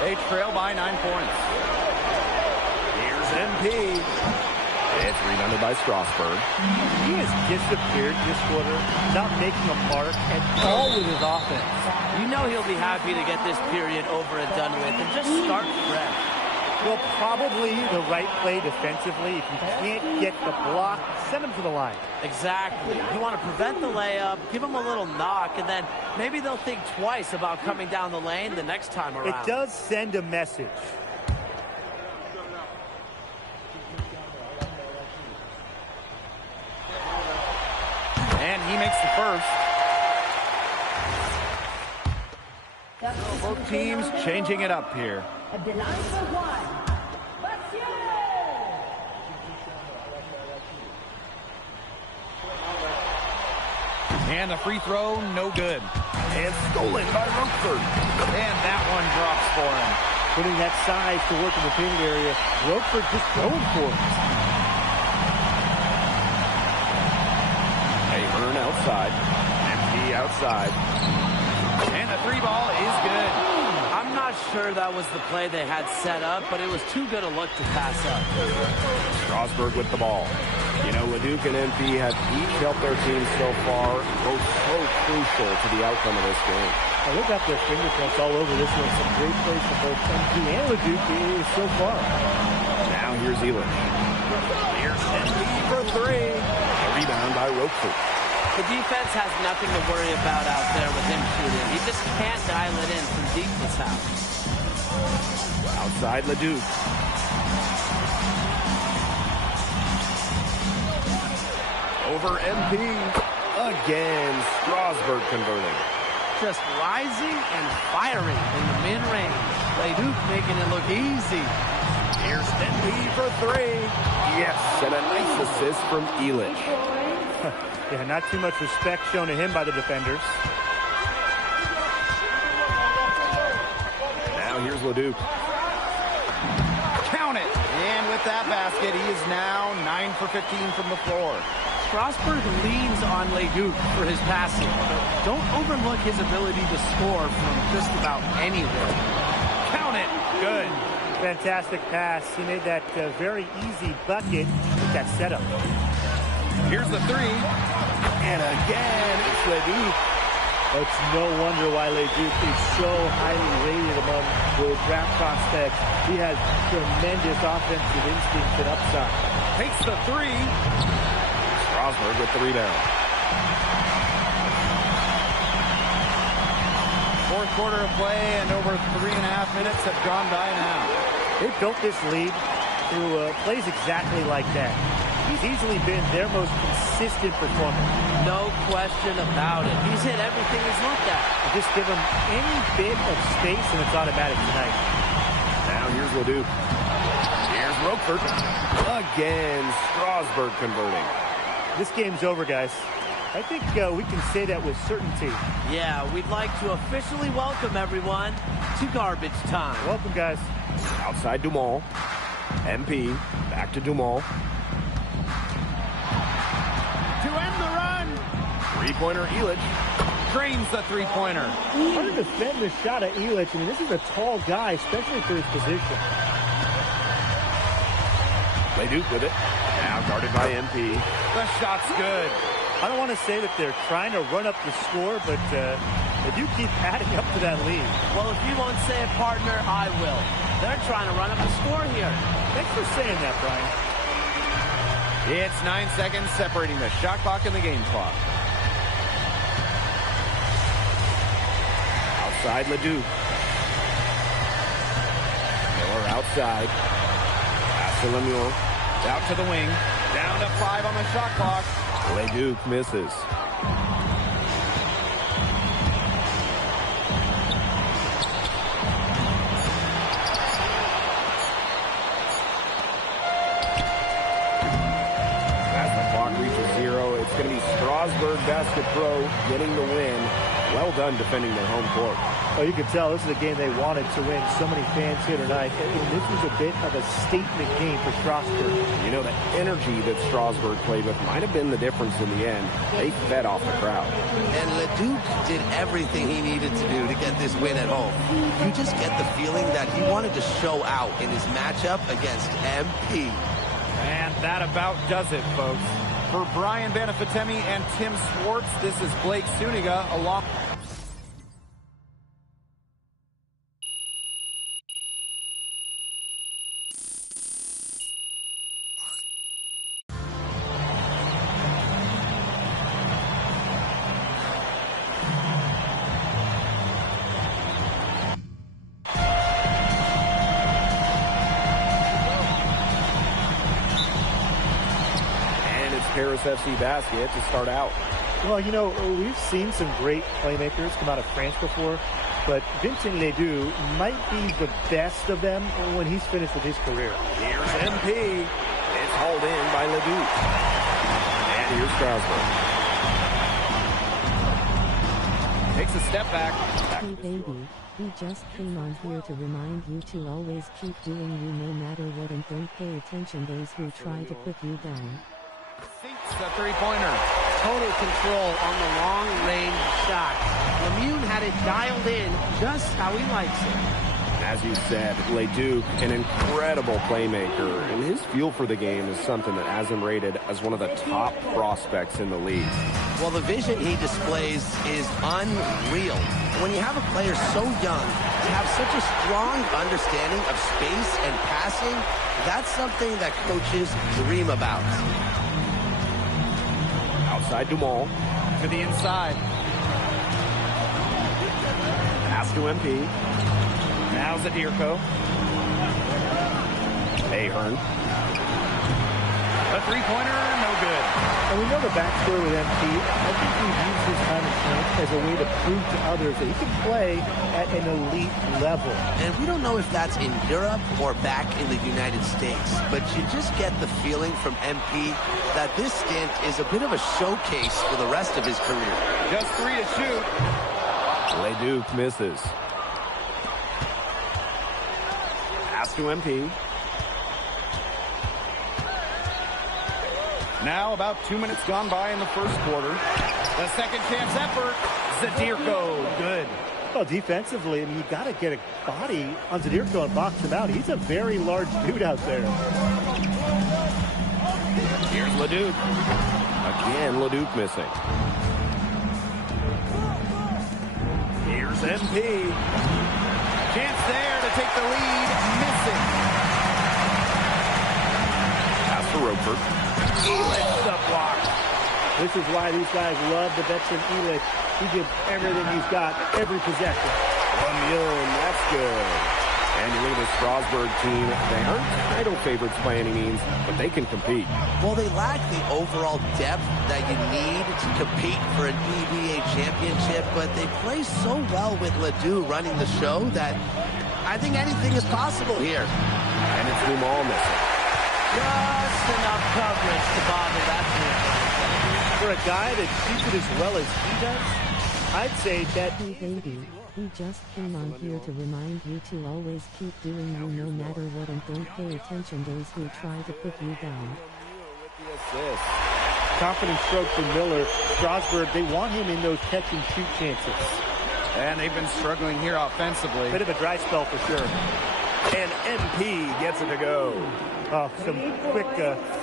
They trail by 9 points. Here's MP. It's rebounded by Strasburg. He has disappeared this quarter, not making a mark at all with his offense. You know he'll be happy to get this period over and done with and just start fresh. Well, probably the right play defensively. If you can't get the block, send him to the line. Exactly. You want to prevent the layup, give him a little knock, and then maybe they'll think twice about coming down the lane the next time around. It does send a message. makes the first. Both teams changing it up here. At the line for one, Basier! And the free throw, no good. And stolen by Roquefort. And that one drops for him. Putting that size to work in the painted area. Roquefort just going for it. Ahern outside. MP outside. And the three ball is good. I'm not sure that was the play they had set up, but it was too good a look to pass up. Strasburg with the ball. You know, Leduc and MP have each helped their teams so far, both so crucial to the outcome of this game. I look at their fingerprints all over this one. Some great plays from both MP and Leduc so far. Now here's Elich. Here's MP for three. A rebound by Roquefort. The defense has nothing to worry about out there with him shooting. He just can't dial it in from deep this house. Outside Leduc. Over MP. Again, Strasburg converting. Just rising and firing in the mid-range. Leduc making it look easy. Here's MP for three. Yes, and a nice assist from Elich. Yeah, not too much respect shown to him by the defenders. Now here's Leduc. Count it. And with that basket, he is now 9 for 15 from the floor. Strasburg leans on Leduc for his passing, but don't overlook his ability to score from just about anywhere. Count it. Good. Fantastic pass. He made that very easy bucket with that setup. Here's the three. And again, it's Leduc. It's no wonder why Leduc is so highly rated among the draft prospects. He has tremendous offensive instincts and upside. Takes the three. Strasburg with the rebound. Fourth quarter of play, and over 3.5 minutes have gone by now. They built this lead through plays exactly like that. He's easily been their most consistent performer. No question about it. He's hit everything he's looked at. Just give him any bit of space, and it's automatic tonight. Now here's Leduc. Here's Roquefort. Again, Strasburg converting. This game's over, guys. I think we can say that with certainty. Yeah, we'd like to officially welcome everyone to garbage time. Welcome, guys. Outside Dumont. MP. Back to Dumont. To end the run. Three-pointer Elich. Drains the three-pointer. Hard to defend the shot at Elich. I mean, this is a tall guy, especially for his position. Leduc with it. Now guarded by MP. The shot's good. I don't want to say that they're trying to run up the score, but they do keep adding up to that lead. Well, if you won't say it, partner, I will. They're trying to run up the score here. Thanks for saying that, Brian. It's 9 seconds separating the shot clock and the game clock. Outside Leduc. Miller outside. Pass to Lemuel. Out to the wing. Down to 5 on the shot clock. Leduc misses. As the clock reaches 0, it's going to be Strasburg Basket Pro getting the win. Well done defending their home court. Oh, you can tell this is a game they wanted to win. So many fans here tonight. And this was a bit of a statement game for Strasburg. You know, the energy that Strasburg played with might have been the difference in the end. They fed off the crowd. And Leduc did everything he needed to do to get this win at home. You just get the feeling that he wanted to show out in his matchup against MP. And that about does it, folks. For Brian Banafitemi and Tim Swartz, this is Blake Suniga along. Paris FC basket to start out. Well, you know, we've seen some great playmakers come out of France before, but Vincent Ledoux might be the best of them when he's finished with his career. Here's MP. It's hauled in by Ledoux. And here's Strasburg. Takes a step back. Hey baby, we just came on here to remind you to always keep doing you no matter what and don't pay attention those who try to put you down. The three-pointer. Total control on the long-range shots. Lemieux had it dialed in just how he likes it. As you said, Leduc, an incredible playmaker, and his feel for the game is something that has him rated as one of the top prospects in the league. Well, the vision he displays is unreal. When you have a player so young to have such a strong understanding of space and passing, that's something that coaches dream about. Outside Dumont. To the inside. Pass to MP. Now Zadirko. Ahern. A three-pointer, no good. And we know the backstory with MP. I think he's used his time in camp as a way to prove to others that he can play at an elite level. And we don't know if that's in Europe or back in the United States, but you just get the feeling from MP that this stint is a bit of a showcase for the rest of his career. Just 3 to shoot. Leduc misses. Pass to MP. Now about 2 minutes gone by in the first quarter. The second chance effort. Zadirko, good. Well, defensively, I mean, you got to get a body on Zadirko and box him out. He's a very large dude out there. Here's Leduc. Again, Leduc missing. Here's MP. Chance there to take the lead. Missing. Pass to Roper. Elish the block. This is why these guys love the veteran Elish. He gives everything he's got, every possession. Lemieux, that's good. And you look at the Strasburg team. They aren't title favorites by any means, but they can compete. Well, they lack the overall depth that you need to compete for an EVA championship, but they play so well with Ledoux running the show that I think anything is possible here. And it's Dumont missing. Just enough coverage to bother that team. For a guy that shoots it as well as he does, I'd say that... Hey baby, we just came on here to remind you to always keep doing you no matter what and don't pay attention those who try to put you down. Confident stroke from Miller. Strasburg, they want him in those catch and shoot chances. And they've been struggling here offensively. Bit of a dry spell for sure. And MP gets it to go. Oh, some quick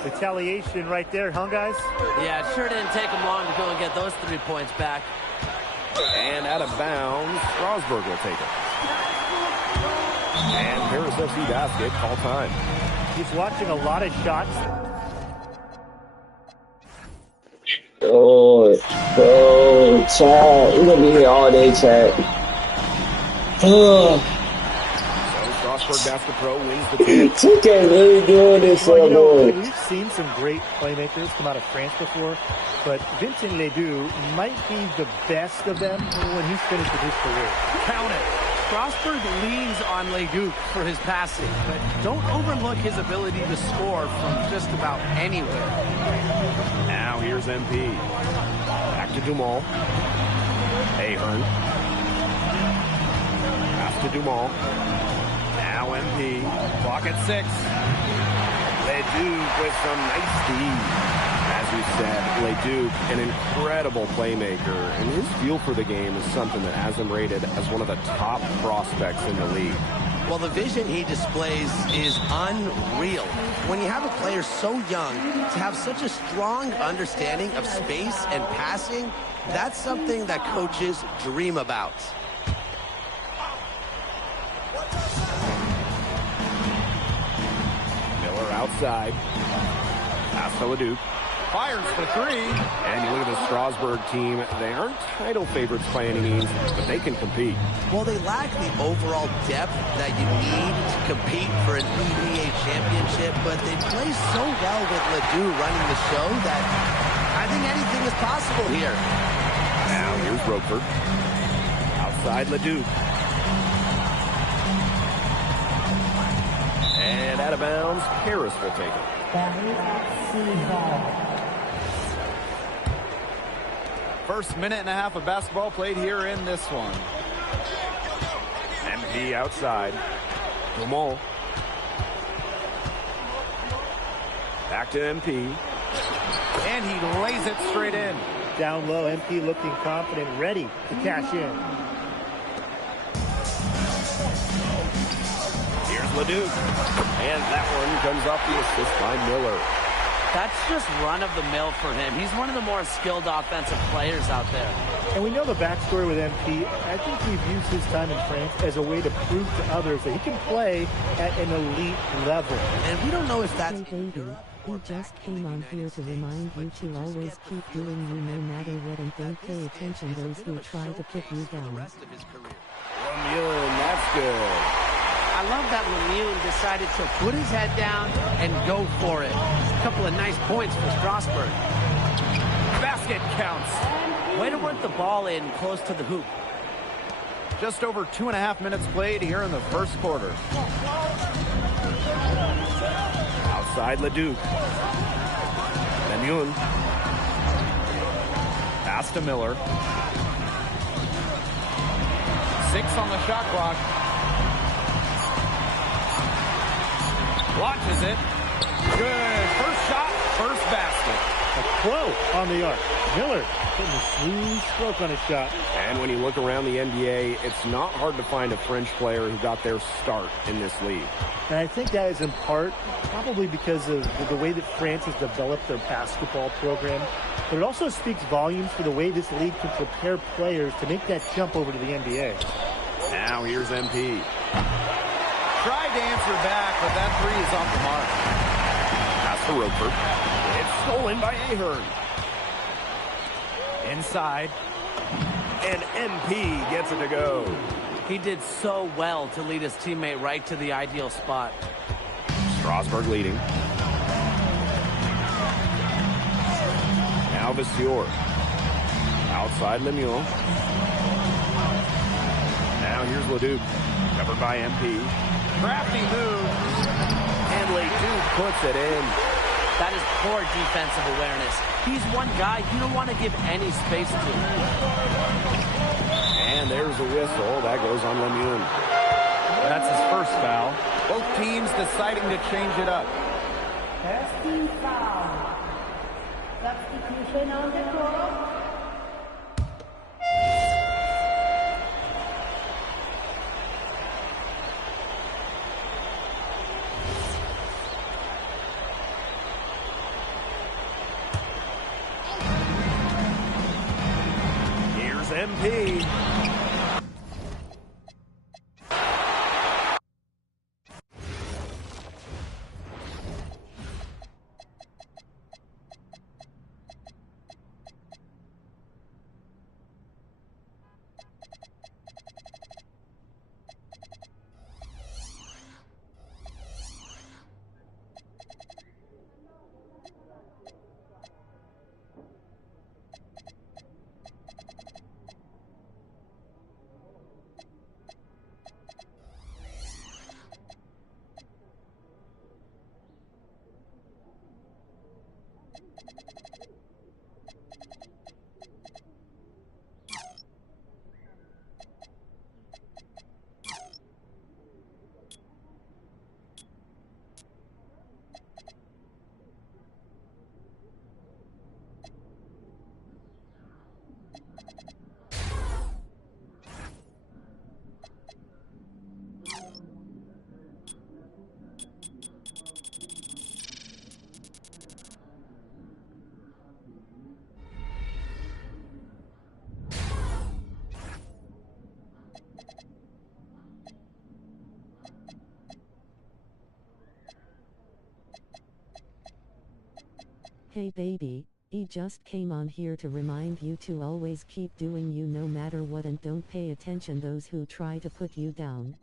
retaliation right there, huh, guys? Yeah, it sure didn't take them long to go and get those 3 points back. And out of bounds, Strasburg will take it. And Paris FC basket, call time. He's watching a lot of shots. Oh, bro, chat. We're gonna be here all day, chat. Strasburg Basket Pro wins the game. 2K really doing this, Well, you know, boy. we've seen some great playmakers come out of France before, but Vincent Ledoux might be the best of them when he's finished with his career. Count it. Strasburg leans on Leduc for his passing, but don't overlook his ability to score from just about anywhere. Now here's MP. Back to Dumont. Ahern. Pass to Dumont. Now MP. Clock at 6. Leduc with some nice D. As we said, Leduc, an incredible playmaker, and his feel for the game is something that has him rated as one of the top prospects in the league. Well, the vision he displays is unreal. When you have a player so young to have such a strong understanding of space and passing, that's something that coaches dream about. Miller outside. Pass to Leduc. Fires for 3. And you look at the Strasburg team. They aren't title favorites by any means, but they can compete. Well, they lack the overall depth that you need to compete for an EVA championship, but they play so well with Ledoux running the show that I I think anything is possible here. Now here's Roper. Outside LeDuc. And out of bounds, Harris will take it. First minute and a half of basketball played here in this one. MP outside. Dumont. Back to MP. And he lays it straight in. Down low, MP looking confident, ready to cash in. Here's LeDuc. And that one comes off the assist by Miller. That's just run-of-the-mill for him. He's one of the more skilled offensive players out there. And we know the backstory with MP. I think we've used his time in France as a way to prove to others that he can play at an elite level. And we don't know if that's... Hey baby, he just came on here to remind you to always keep doing you no matter what and don't pay attention those who try to put you down. Lemieux, that's good. I love that Lemieux decided to put his head down and go for it. A couple of nice points for Strasburg. Basket counts. Way to work the ball in close to the hoop. Just over 2.5 minutes played here in the first quarter. Outside LeDuc. Lemieux. Pass to Miller. 6 on the shot clock. Launches it. Good. First shot, first basket. A quote on the arc. Miller getting a smooth stroke on his shot. And when you look around the NBA, it's not hard to find a French player who got their start in this league. And I think that is in part probably because of the way that France has developed their basketball program. But it also speaks volumes for the way this league can prepare players to make that jump over to the NBA. Now here's MP. Tried to answer back, but that three is off the mark. Pass to Roper. It's stolen by Ahern. Inside. And MP gets it to go. He did so well to lead his teammate right to the ideal spot. Strasburg leading. Now Vasseur. Outside Lemieux. Now here's LeDuc. Covered by MP. Crafty move. And LeDuc puts it in. That is poor defensive awareness. He's one guy you don't want to give any space to. And there's a whistle. That goes on Lemieux. That's his first foul. Both teams deciding to change it up. First team foul. Substitution on the court. Here's MP. Hey baby, he just came on here to remind you to always keep doing you no matter what and don't pay attention those who try to put you down.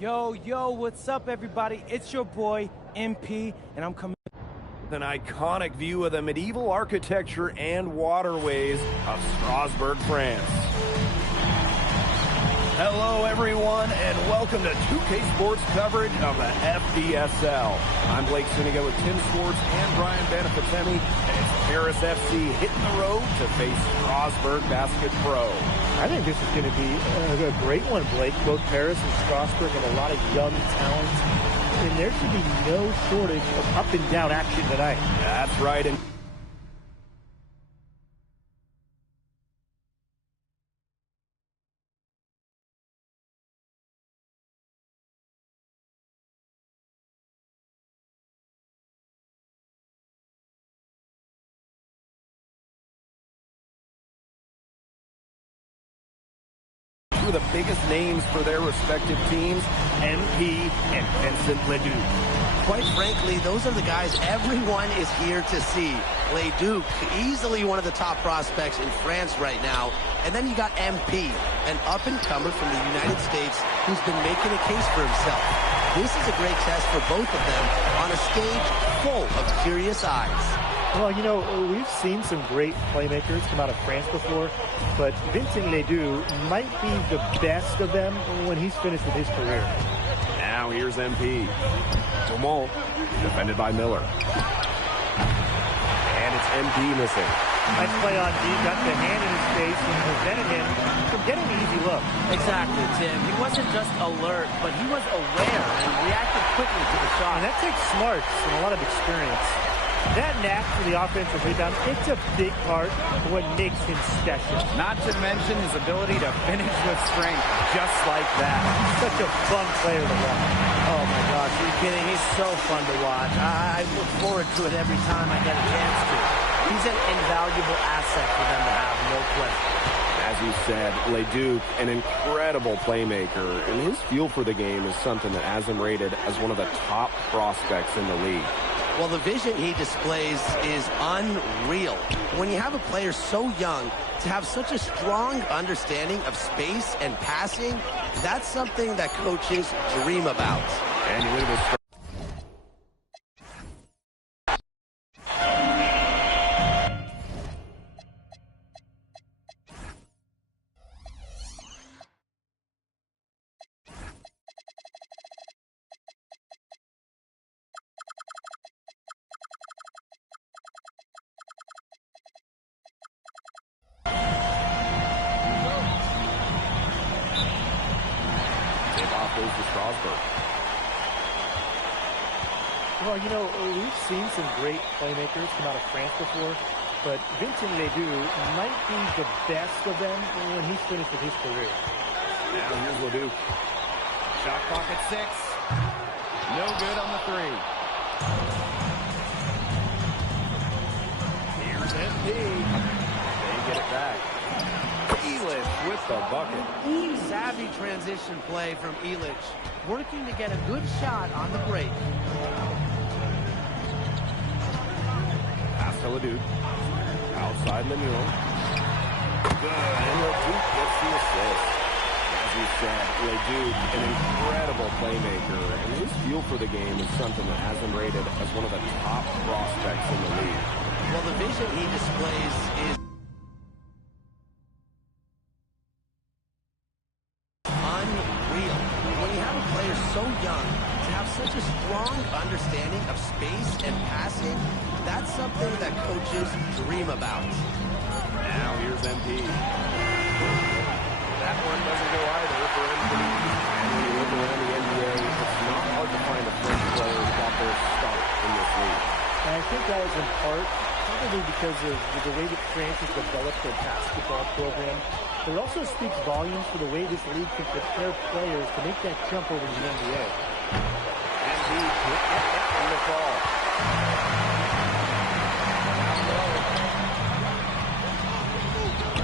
Yo, what's up, everybody? It's your boy, MP, and I'm coming. An iconic view of the medieval architecture and waterways of Strasbourg, France. Hello, everyone, and welcome to 2K Sports coverage of the FDSL. I'm Blake Suniga with Tim Swartz and Brian Banafitemi, and it's Paris FC hitting the road to face Strasbourg Basket Pro. I think this is going to be a great one, Blake. Both Paris and Strasbourg have a lot of young talent, and there should be no shortage of up and down action tonight. That's right. And of the biggest names for their respective teams, MP and Vincent Leduc. Quite frankly, those are the guys everyone is here to see. Leduc, easily one of the top prospects in France right now. And then you got MP, an up-and-comer from the United States who's been making a case for himself. This is a great test for both of them on a stage full of curious eyes. Well, you know, we've seen some great playmakers come out of France before, but Vincent Ledoux might be the best of them when he's finished with his career. Now here's MP. Dumont, defended by Miller. And it's MP missing. Nice play on D, got the hand in his face and prevented him from getting the easy look. Exactly, Tim. He wasn't just alert, but he was aware and reacted quickly to the shot. And that takes smarts and a lot of experience. That knack for the offensive rebound, it's a big part of what makes him special. Not to mention his ability to finish with strength, just like that. Such a fun player to watch. Oh my gosh, are you kidding? He's so fun to watch. I look forward to it every time I get a chance to. He's an invaluable asset for them to have, no question. As you said, Leduc, an incredible playmaker, and his feel for the game is something that has him rated as one of the top prospects in the league. Well, the vision he displays is unreal. When you have a player so young, to have such a strong understanding of space and passing, that's something that coaches dream about. And you look at this. Goes to Strasbourg. Well, you know, we've seen some great playmakers come out of France before, but Vincent Ledoux might be the best of them when he's finished with his career. Now here's Leduc. Shot clock at 6. No good on the 3. Here's MP. They get it back. Elich with the bucket. Savvy transition play from Elich, working to get a good shot on the break. Pass to Leduc. Outside Lemuel. Good. And Leduc gets the assist. As you said, Leduc, an incredible playmaker, and his feel for the game is something that has him rated as one of the top prospects in the league. Well, the vision he displays is unreal. When you have a player so young, to have such a strong understanding of space and passing, that's something that coaches dream about. Now here's MP. That one doesn't go either for MP. And when you look around the NBA, it's not hard to find a French player who got their start in this league. And I think that is in part probably because of the way that France has developed their basketball program. But it also speaks volumes for the way this league can prepare players to make that jump over to the NBA. MP in the ball.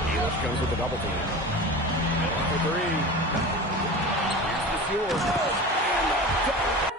Elich comes with the double team. For 3. Here's the score. And the dunk.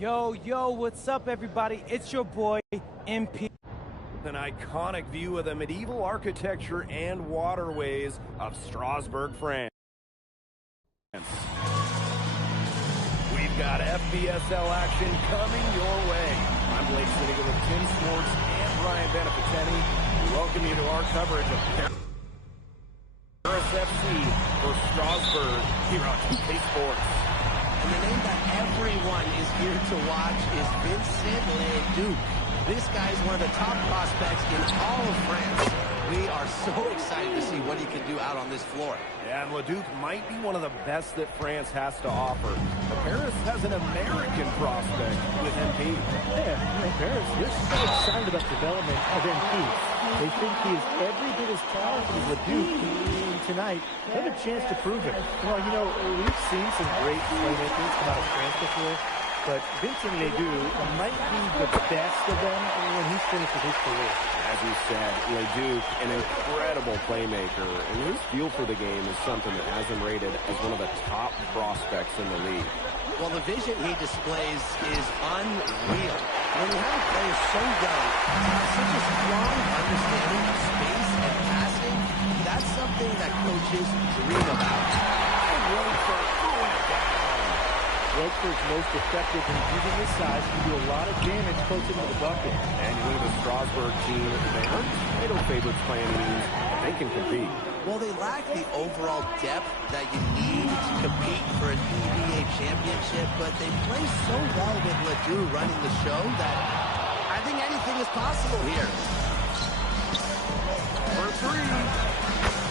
Yo, what's up, everybody? It's your boy, MP. An iconic view of the medieval architecture and waterways of Strasbourg, France. We've got FBSL action coming your way. I'm Blake Swinigan with Tim Swartz and Ryan Beneficenti. We welcome you to our coverage of Paris FC for Strasbourg here on 2K Sports. And the name that everyone is here to watch is Vincent Leduc. This guy is one of the top prospects in all of France. We are so excited to see what he can do out on this floor. Yeah, and Leduc might be one of the best that France has to offer. But Paris has an American prospect with MP. Yeah, Paris, they're so excited about the development of MP. They think he is every bit as talented as Leduc. Tonight, they have a chance to prove it. Well, we've seen some great playmakers come out of France before, but Vincent Leduc might be the best of them when he's finished with his career. As you said, Leduc, an incredible playmaker, and his feel for the game is something that has him rated as one of the top prospects in the league. Well, the vision he displays is unreal. When you have a player so young, has such a strong understanding of space and passing, that's something that coaches dream about. Rocheford's most effective in using his size to do a lot of damage close into the bucket. And you look at the Strasbourg team, they aren't title favorites by any means, but they can compete. Well, they lack the overall depth that you need to compete for an EVA championship, but they play so well with Ledoux running the show that I think anything is possible here. For three.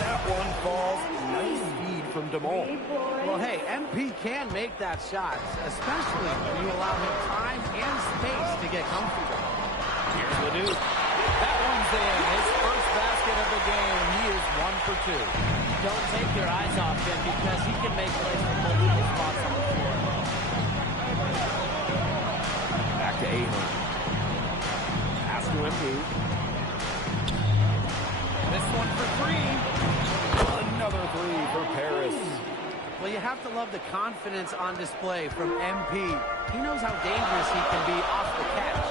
That one falls. Nice feed from DeMol. Well, hey, MP can make that shot, especially when you allow him time and space to get comfortable. Here's Ledoux. That one's in. His first basket of the game. He is 1 for 2. Don't take your eyes off him because he can make plays from multiple spots on the floor. Back to Ahern. Pass to MP. This one for 3. Another three for Paris. Well, you have to love the confidence on display from MP. He knows how dangerous he can be off the catch.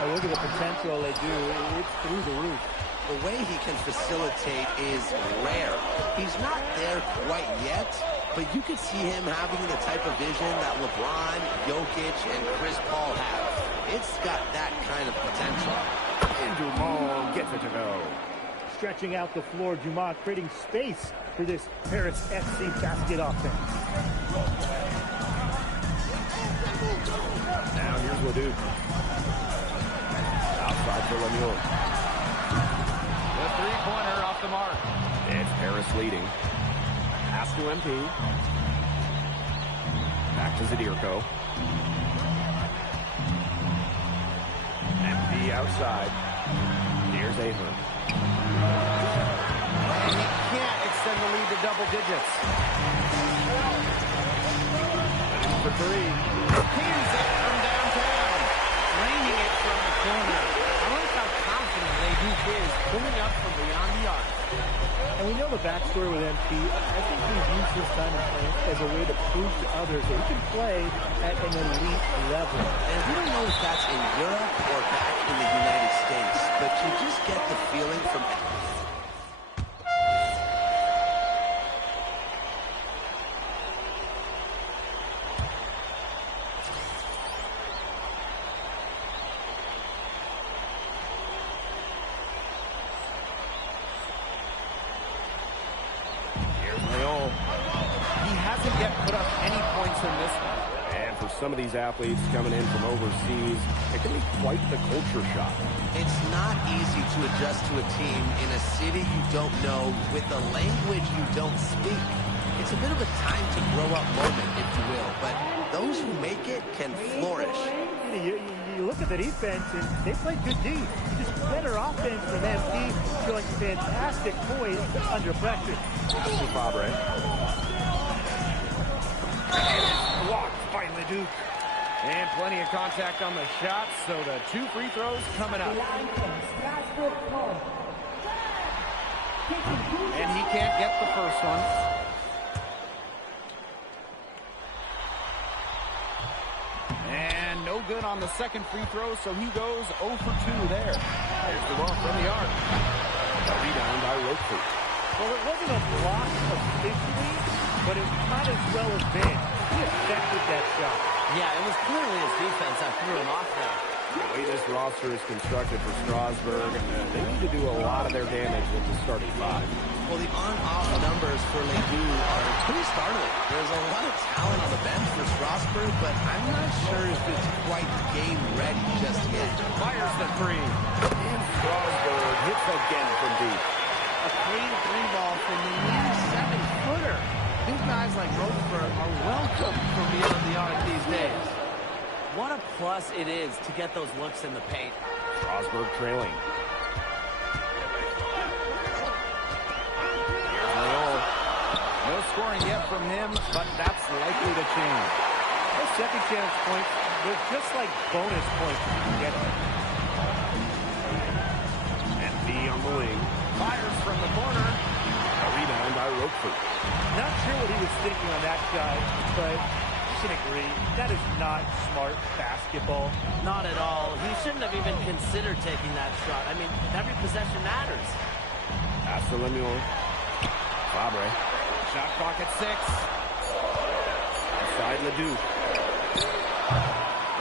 Oh, look at the potential they do. It's through the roof. The way he can facilitate is rare. He's not there quite yet, but you could see him having the type of vision that LeBron, Jokic, and Chris Paul have. It's got that kind of potential. And Dumont gets it to go. Stretching out the floor, Dumas creating space for this Paris FC basket offense. Now here's Ledoux. Outside for Lemieux. The three-pointer off the mark. It's Paris leading. Pass to MP. Back to Zadirko. MP outside. Here's Ahern. And he can't extend the lead to double digits. For three. He's it from downtown. Raining it from the corner. I like how confident Leduc is pulling up from beyond the arc. And we know the backstory with MP. I think he's used his time in France as a way to prove to others that he can play at an elite level. And we don't know if that's in Europe or back in the United States, but you just get the feeling from... Some of these athletes coming in from overseas, it can be quite the culture shock. It's not easy to adjust to a team in a city you don't know with a language you don't speak. It's a bit of a time to grow up moment, if you will, but those who make it can flourish. You look at the defense, and they play good D. Just better offense than MP, showing fantastic poise under pressure. Fabre. Blocked by Leduc. And plenty of contact on the shot, so the 2 free throws coming up. And he can't get the first one. And in on the second free throw, so he goes 0 for 2 there. Here's the ball from the arc. A rebound by Roquefort. Well, it wasn't a block officially, but it might as well have been. He affected that shot. Yeah, it was clearly his defense that threw him off there. The way this roster is constructed for Strasburg, they need to do a lot of their damage with the starting five. Well, the on-off numbers for Ledoux are pretty startling. There's a lot of talent on the bench for Strasburg, but I'm not sure if it's quite game ready just yet. Fires the three. And Strasburg hits again from deep. A clean three ball from the near 7-footer. Big guys like Roquefort are welcome from beyond the arc these days. What a plus it is to get those looks in the paint. Strasburg trailing. No scoring yet from him, but that's likely to change. Those second chance points, they're just like bonus points if you can get them. MP on the wing. Fires from the corner. A rebound by Roquefort. Not sure what he was thinking on that shot, but you can agree, that is not smart basketball. Not at all. He shouldn't have even considered taking that shot. I mean, every possession matters. Pass to Lemuel. Fabre. Shot clock at 6. Inside Ledoux.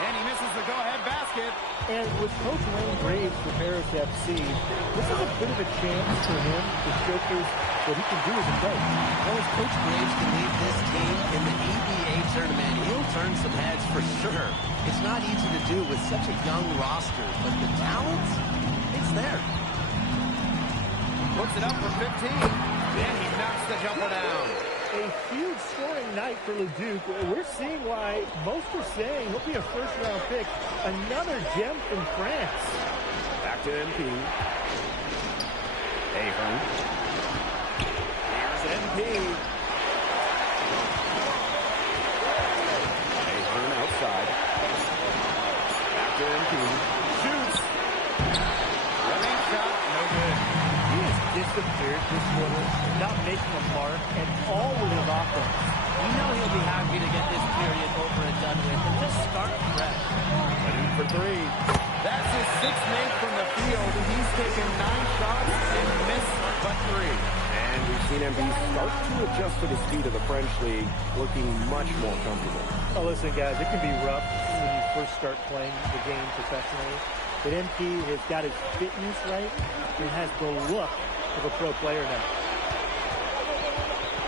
And he misses the go-ahead basket. And with Coach Wayne Graves for Paris FC, this is a bit of a chance for him to showcase what he can do as a coach. Well, if Coach Graves can lead this team in the EBA tournament, he'll turn some heads for sure. It's not easy to do with such a young roster, but the talent, it's there. Puts it up for 15. And he knocks the jumper down. A huge scoring night for Leduc. We're seeing why most are saying he'll be a first-round pick. Another gem from France. Back to MP. Ahern. Here's MP. Ahern outside. Back to MP. Shoots. Running shot, no good. He has disappeared this quarter, not making a mark, and all with his offense. You know he'll be happy to get this period over and done with and just start fresh. Ready for 3. That's his 6th make from the field. He's taken 9 shots and missed but 3. And we've seen MP start to adjust to the speed of the French league, looking much more comfortable. Oh, listen, guys, it can be rough when you first start playing the game professionally. But MP has got his fitness right and has the look of a pro player now.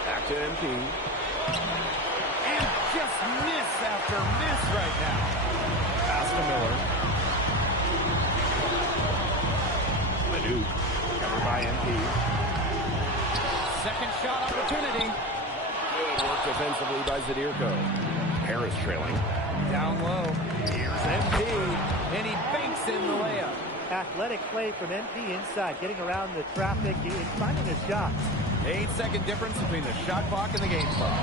Back to MP. And just miss after miss right now. Pass to Miller. Ledoux. Covered by MP. Second shot opportunity. Good work defensively by Zadirko. Harris trailing. Down low. Here's MP. And he banks in the layup. Athletic play from MP inside, getting around the traffic and finding a shot. 8-second difference between the shot clock and the game clock.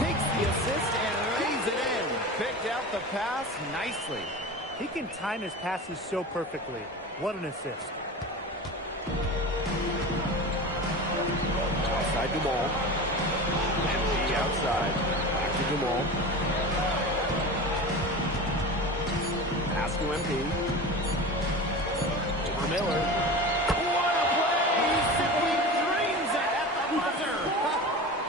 Takes the assist and lays it in. Picked out the pass nicely. He can time his passes so perfectly. What an assist. Outside Dumal. MP outside. Back to Dumal. Pass to MP. Over Miller. What a play! He simply drains it at the buzzer.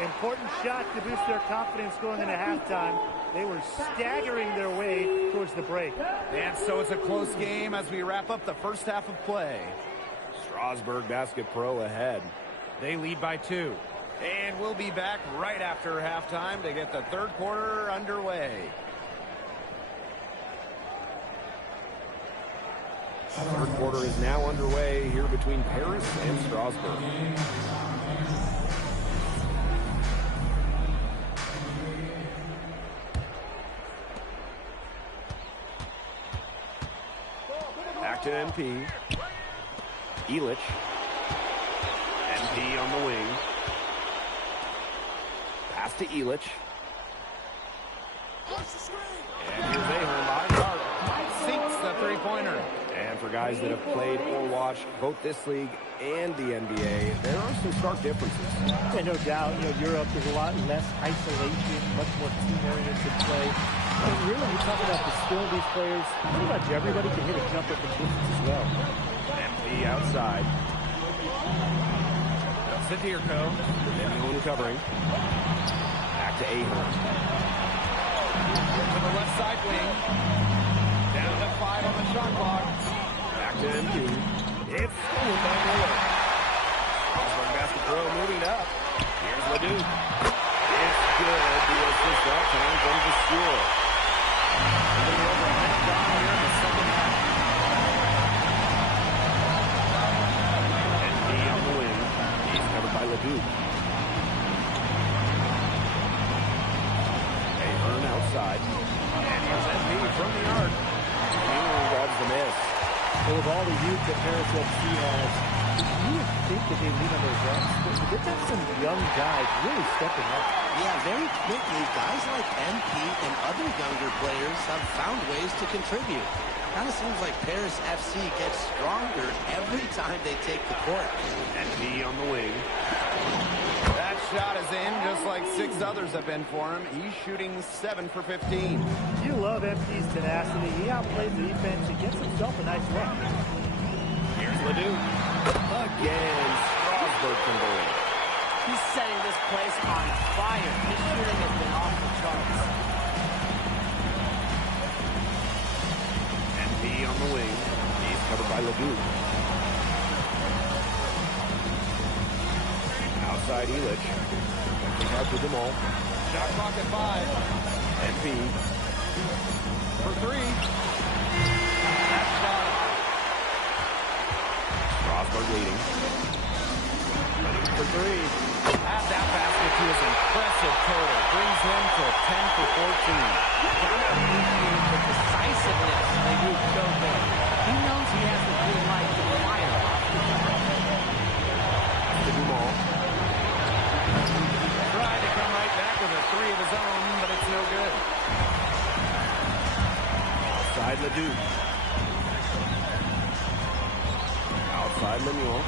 Important shot to boost their confidence going into halftime. They were staggering their way towards the break. And so it's a close game as we wrap up the first half of play. Strasburg Basket Pro ahead. They lead by 2. And we'll be back right after halftime to get the third quarter underway. Third quarter is now underway here between Paris and Strasburg. Back to MP. Elich. MP on the wing. Pass to Elich. And here's Ahern behind the arc. Sinks the three-pointer. And for guys that have played or watched both this league and the NBA, there are some stark differences. Yeah, no doubt. You know, Europe, there's a lot less isolation, much more team-oriented play. And really, you talk about the skill of these players. Pretty much everybody can hit a jumper from distance as well. Empty outside. Sadirko. Lemuel covering. Back to Ahern. To the left side wing. Down to 5 on the shot clock. Back to MP. It's stolen by Miller. Strasburg basket throw moving up. Here's Leduc. It's good. The assist that time from the score. A little over a minute gone here in the second half. MP on the wing. He's covered by Leduc. Ahern outside. And here's MP from the arc. Miller grabs the miss. So with all the youth that Paris FC has, you would think that they lean on those reps, but you get to have some young guys really stepping up. Yeah, very quickly, guys like MP and other younger players have found ways to contribute. Kind of seems like Paris FC gets stronger every time they take the court. MP on the wing. That shot is in, just like 6 others have been for him. He's shooting 7 for 15. You love MP's tenacity. He outplays the defense. He gets himself a nice look. Here's Leduc. Again, Strasburg converting. He's setting this place on fire. His shooting has been off the charts. MP on the wing. He's covered by Leduc. Outside Illich. Kick out to Jamal. Shot clock at 5. MP. For 3. That shot. Strasburg leading. Leduc for 3. Add that basket to his impressive total. Brings him to 10 for 14. The decisiveness they do show there. He knows he has the green light to fire. To Jamal. Tried to come right back with a 3 of his own, but it's no good. Outside Leduc. Outside Lemuel.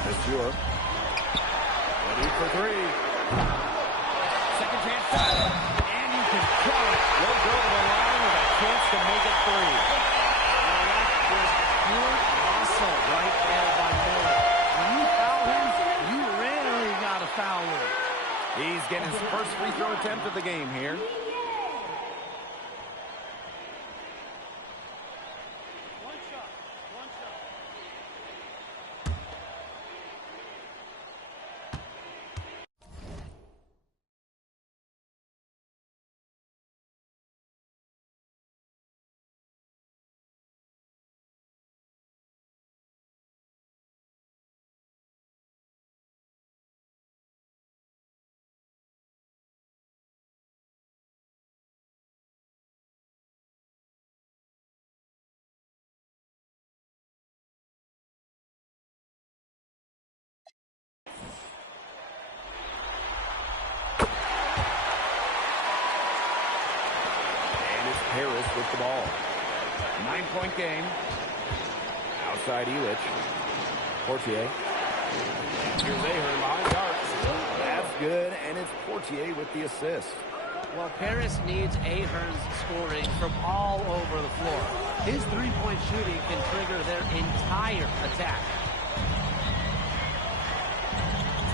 Monsieur. Leduc for 3. Second chance shot. And you can count it. Will go to the line with a chance to make it 3. Well, that was pure muscle right there by Miller. When you foul him, you really got to foul him. He's getting his first free throw attempt of the game here. Harris with the ball. 9-point game. Outside Illich. Portier. Here's Ahern behind the arc. That's good, and it's Portier with the assist. Well, Paris needs Ahern's scoring from all over the floor. His three-point shooting can trigger their entire attack.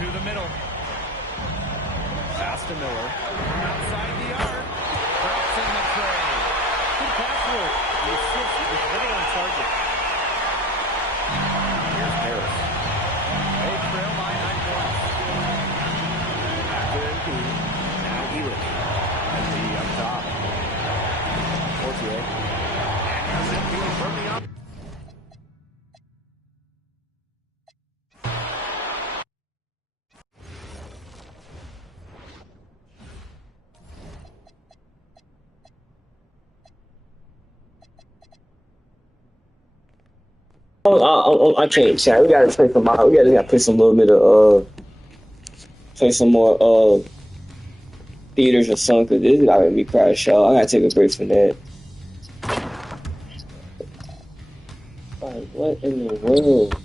To the middle. Pass to Miller. Outside the arc. Drops in the tray. Good pass work. The assist is right on target. Here's Harris. They trail by 9 points. Back to MP. Now Illich. MP up top. Portier. And there's MP from the up. I can't chat. We gotta play some out. We gotta play some little bit of play some more theaters or something. Cause this is gotta be crash show. I gotta take a break from that. Like, what in the world?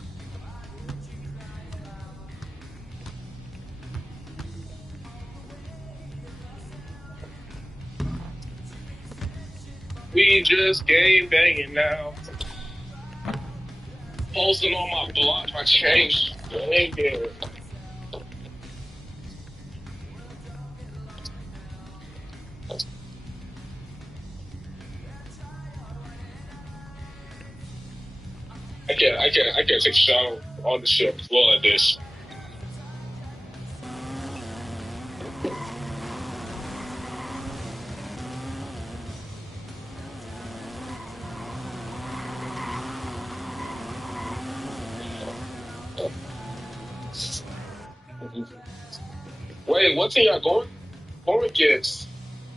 we just game banging now. Posting on my block, I changed. Thank you. I can't take a shot on the ship as well at this. Wait, what's in your going kids?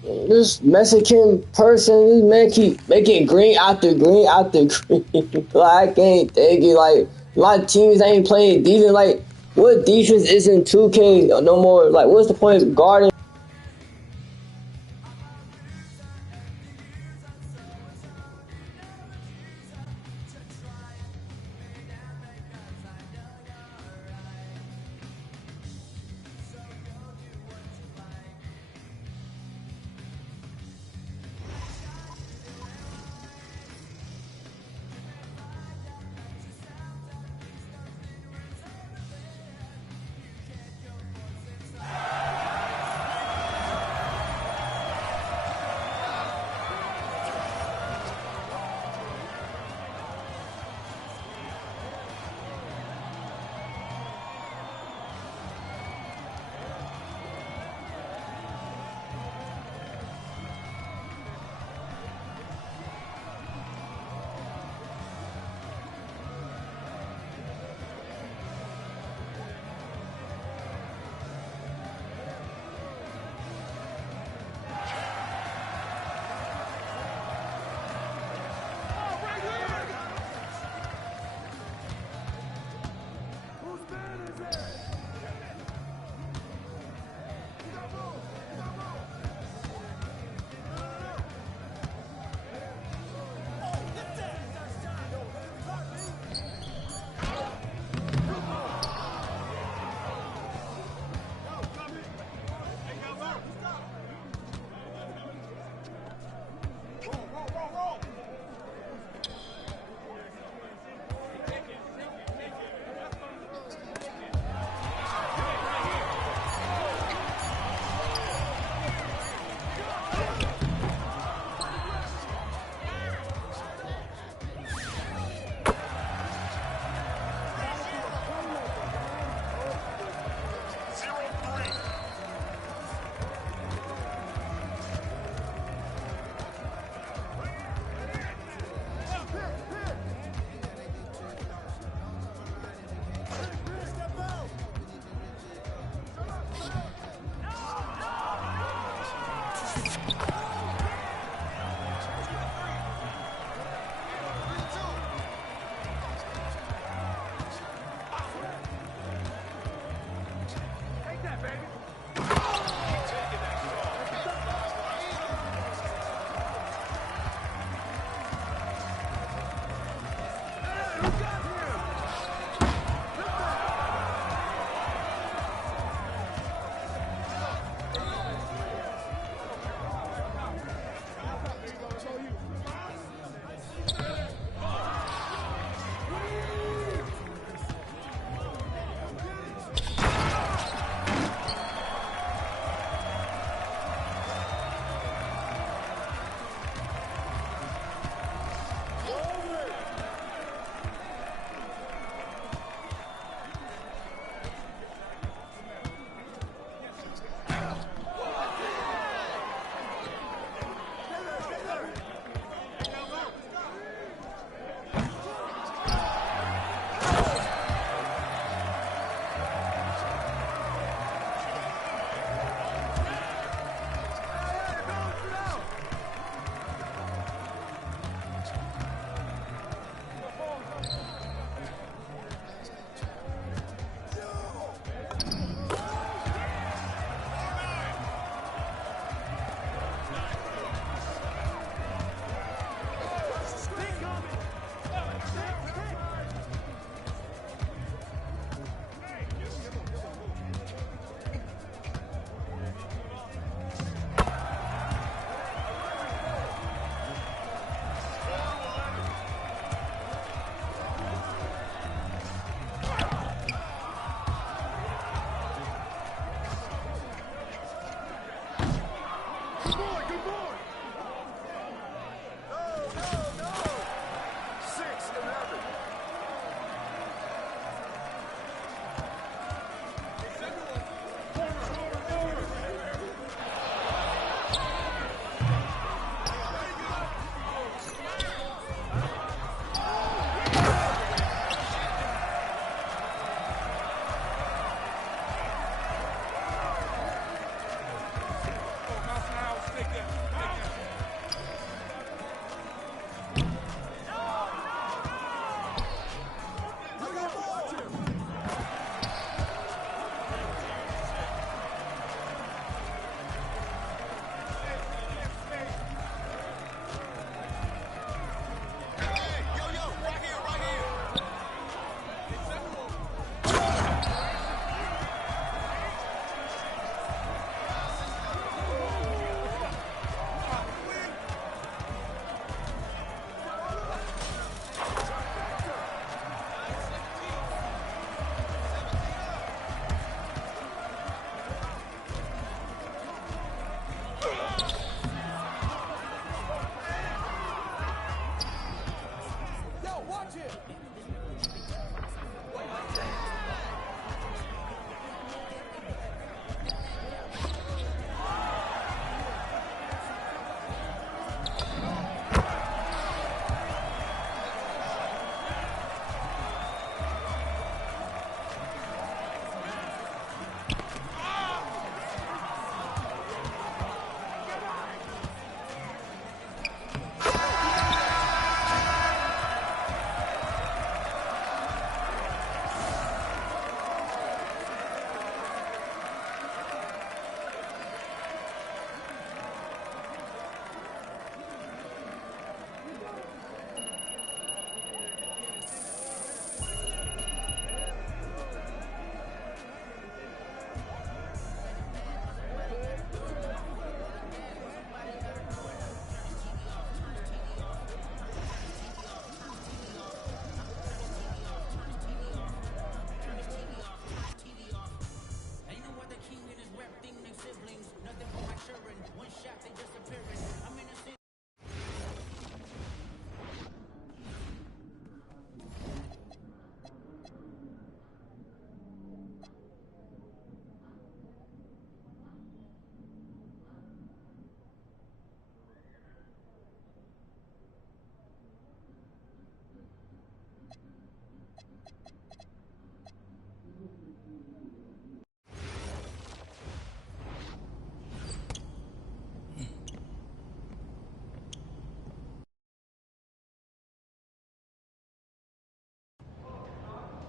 This Mexican person, this man keep making green after green after green. Like, I can't take it. Like, my teams ain't playing defense. Like, what defense is in 2K no more? Like, what's the point of guarding?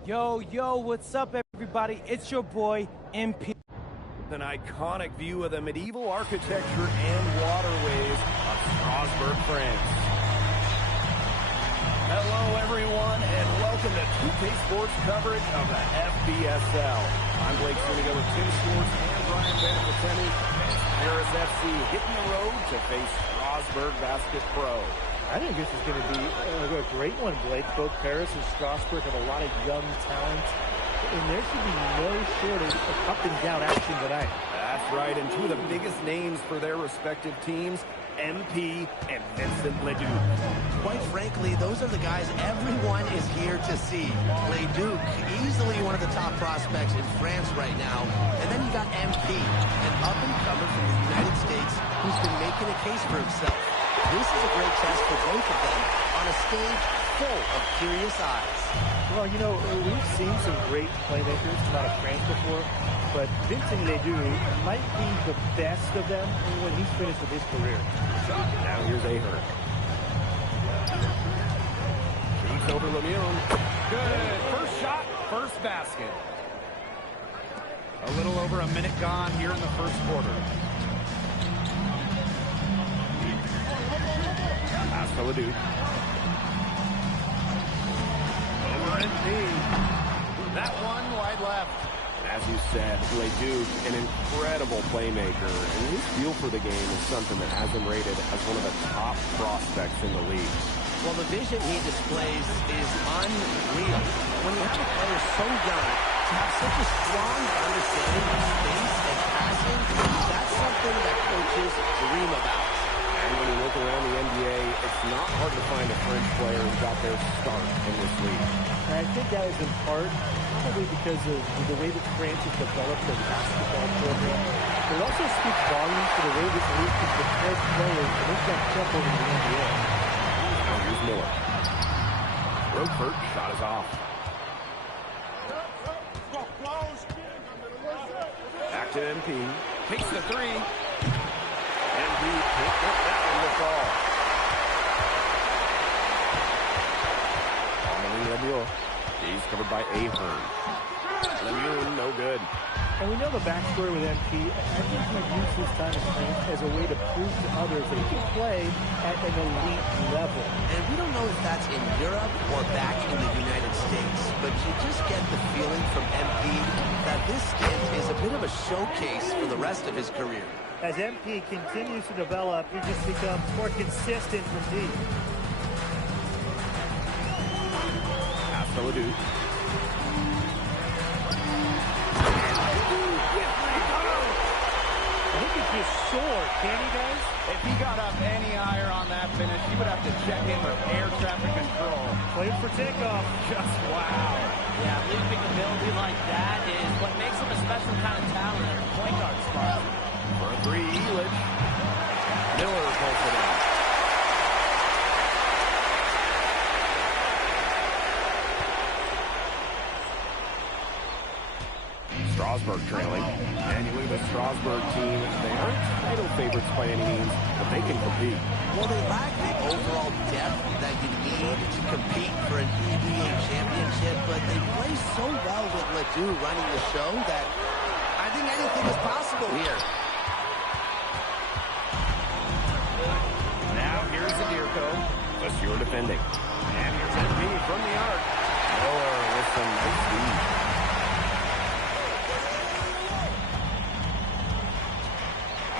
Yo, what's up, everybody? It's your boy, MP. An iconic view of the medieval architecture and waterways of Strasbourg, France. Hello, everyone, and welcome to 2K Sports coverage of the FBSL. I'm Blake Sunigo with Tim Schwartz and Brian Benaventini as Paris FC hitting the road to face Strasbourg Basket Pro. I think this is going to be a great one, Blake. Both Paris and Strasbourg have a lot of young talent, and there should be no shortage of up-and-down action tonight. That's right, and two of the biggest names for their respective teams, MP and Vincent Leduc. Quite frankly, those are the guys everyone is here to see. Leduc, easily one of the top prospects in France right now. And then you got MP, an up-and-comer from the United States who's been making a case for himself. This is a great test for both of them on a stage full of curious eyes. Well, you know, we've seen some great playmakers come out of France before, but Vincent Leduc might be the best of them when he's finished with his career. Now here's Ahern. Shoots over Lemieux. Good. First shot, first basket. A little over a minute gone here in the first quarter. Pass to Leduc. Over MP. That one wide left. As you said, Leduc, an incredible playmaker, and his feel for the game is something that has him rated as one of the top prospects in the league. Well, the vision he displays is unreal. When you have a player so young, to have such a strong understanding of space and passing, that's something that coaches dream about. And when you look around the NBA, it's not hard to find a French player who got their start in this league. And I think that is in part probably because of the way that France has developed their basketball program. But it also speaks volumes to the way this league can prepare players to make that jump over to the NBA. Now here's Miller. Roquefort shot is off. Back to MP. Takes the three. MP can't get that one to fall. Amelie Lemieux. He's covered by Ahern. Lemieux, no good. And we know the backstory with MP. I think he used his time in France as a way to prove to others that he can play at an elite level. And we don't know if that's in Europe or back in the United States, but you just get the feeling from MP that this stint is a bit of a showcase for the rest of his career. As MP continues to develop, he just becomes more consistent from deep. Pass to Leduc. I think he just soared, can he, guys? If he got up any higher on that finish, he would have to check in with air traffic control. Played for takeoff. Just wow. Yeah, leaping ability like that is what makes him a special kind of talent at the point guard spot. For a three, Elich. Miller pulls it in. Strasbourg trailing. And you look at the Strasbourg team. They aren't title favorites by any means, but they can compete. Well, they lack the overall depth that you need to compete for an EBA championship, but they play so well with Ledoux running the show that I think anything is possible here. Now here's Zadirko. Lesueur defending. And here's MP from the arc. Miller with some nice speed.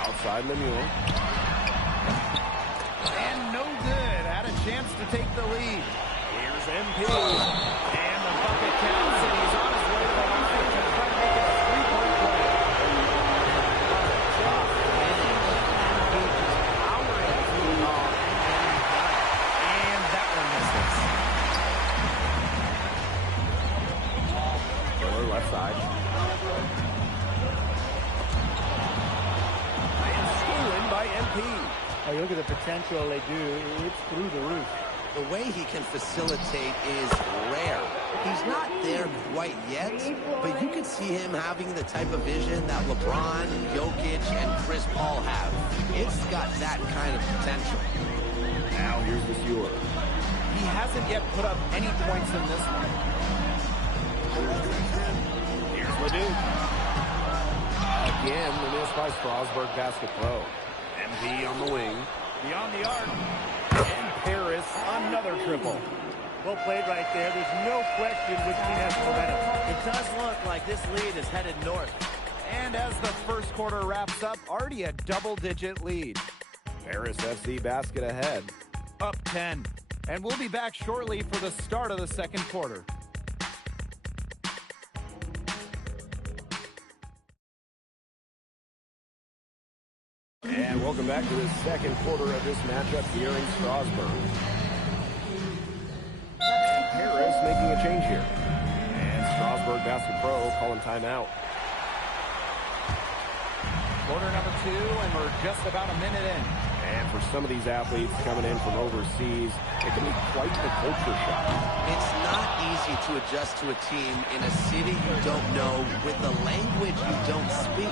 Outside Lemieux. And no good. Had a chance to take the lead. Here's MP. And the bucket counts, and he's on his way to the line to try to make it a three-point play. And that one misses. Miller left side. And stolen by MP. Oh, you look at the potential they do. It's through the roof. The way he can facilitate is rare. He's not there quite yet, but you could see him having the type of vision that LeBron, Jokic, and Chris Paul have. It's got that kind of potential. Now here's Lesueur. He hasn't yet put up any points in this one. Leduc. Again, the miss by Strasburg Basket Pro. MP on the wing. Beyond the arc. And Paris, another triple. Well played right there. There's no question which team has momentum. It does look like this lead is headed north. And as the first quarter wraps up, already a double-digit lead. Paris FC basket ahead. Up 10. And we'll be back shortly for the start of the second quarter. And welcome back to the second quarter of this matchup here in Strasburg. And Paris making a change here. And Strasburg Basket Pro calling timeout. Quarter number 2, and we're just about a minute in. And for some of these athletes coming in from overseas, it can be quite the culture shock. It's not easy to adjust to a team in a city you don't know with a language you don't speak.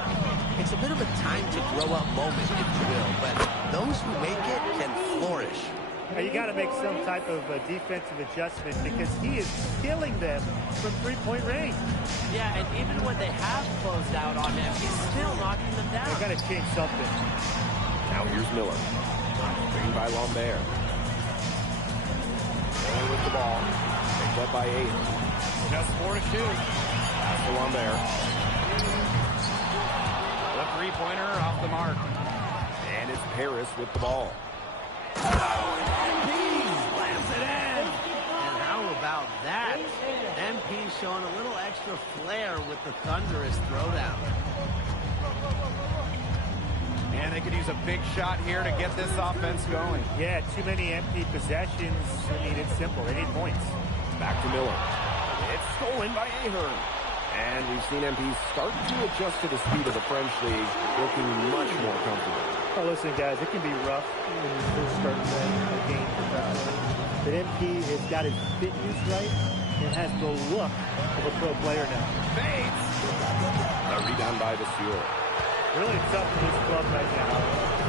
It's a bit of a time to grow up moment, if you will, but those who make it can flourish. Now you got to make some type of defensive adjustment because he is killing them from three-point range. Yeah, and even when they have closed out on him, he's still knocking them down. They got to change something. Now here's Miller. Screen by Lambert. Miller with the ball. Picked up by 8. Just 4 to shoot. Pass to Lambert. The three-pointer off the mark. And it's Paris with the ball. Slams it in. And how about that? MP showing a little extra flair with the thunderous throwdown. And they could use a big shot here to get this offense going. Yeah, too many empty possessions. I mean, it's simple. They need points. Back to Miller. It's stolen by Ahern. And we've seen MP start to adjust to the speed of the French league, looking much more comfortable. Oh, listen, guys, it can be rough when you first start playing a game professionally. But MP has got his fitness right and has the look of a pro player now. Bates! A rebound by Vasseur. Really tough for this club right now.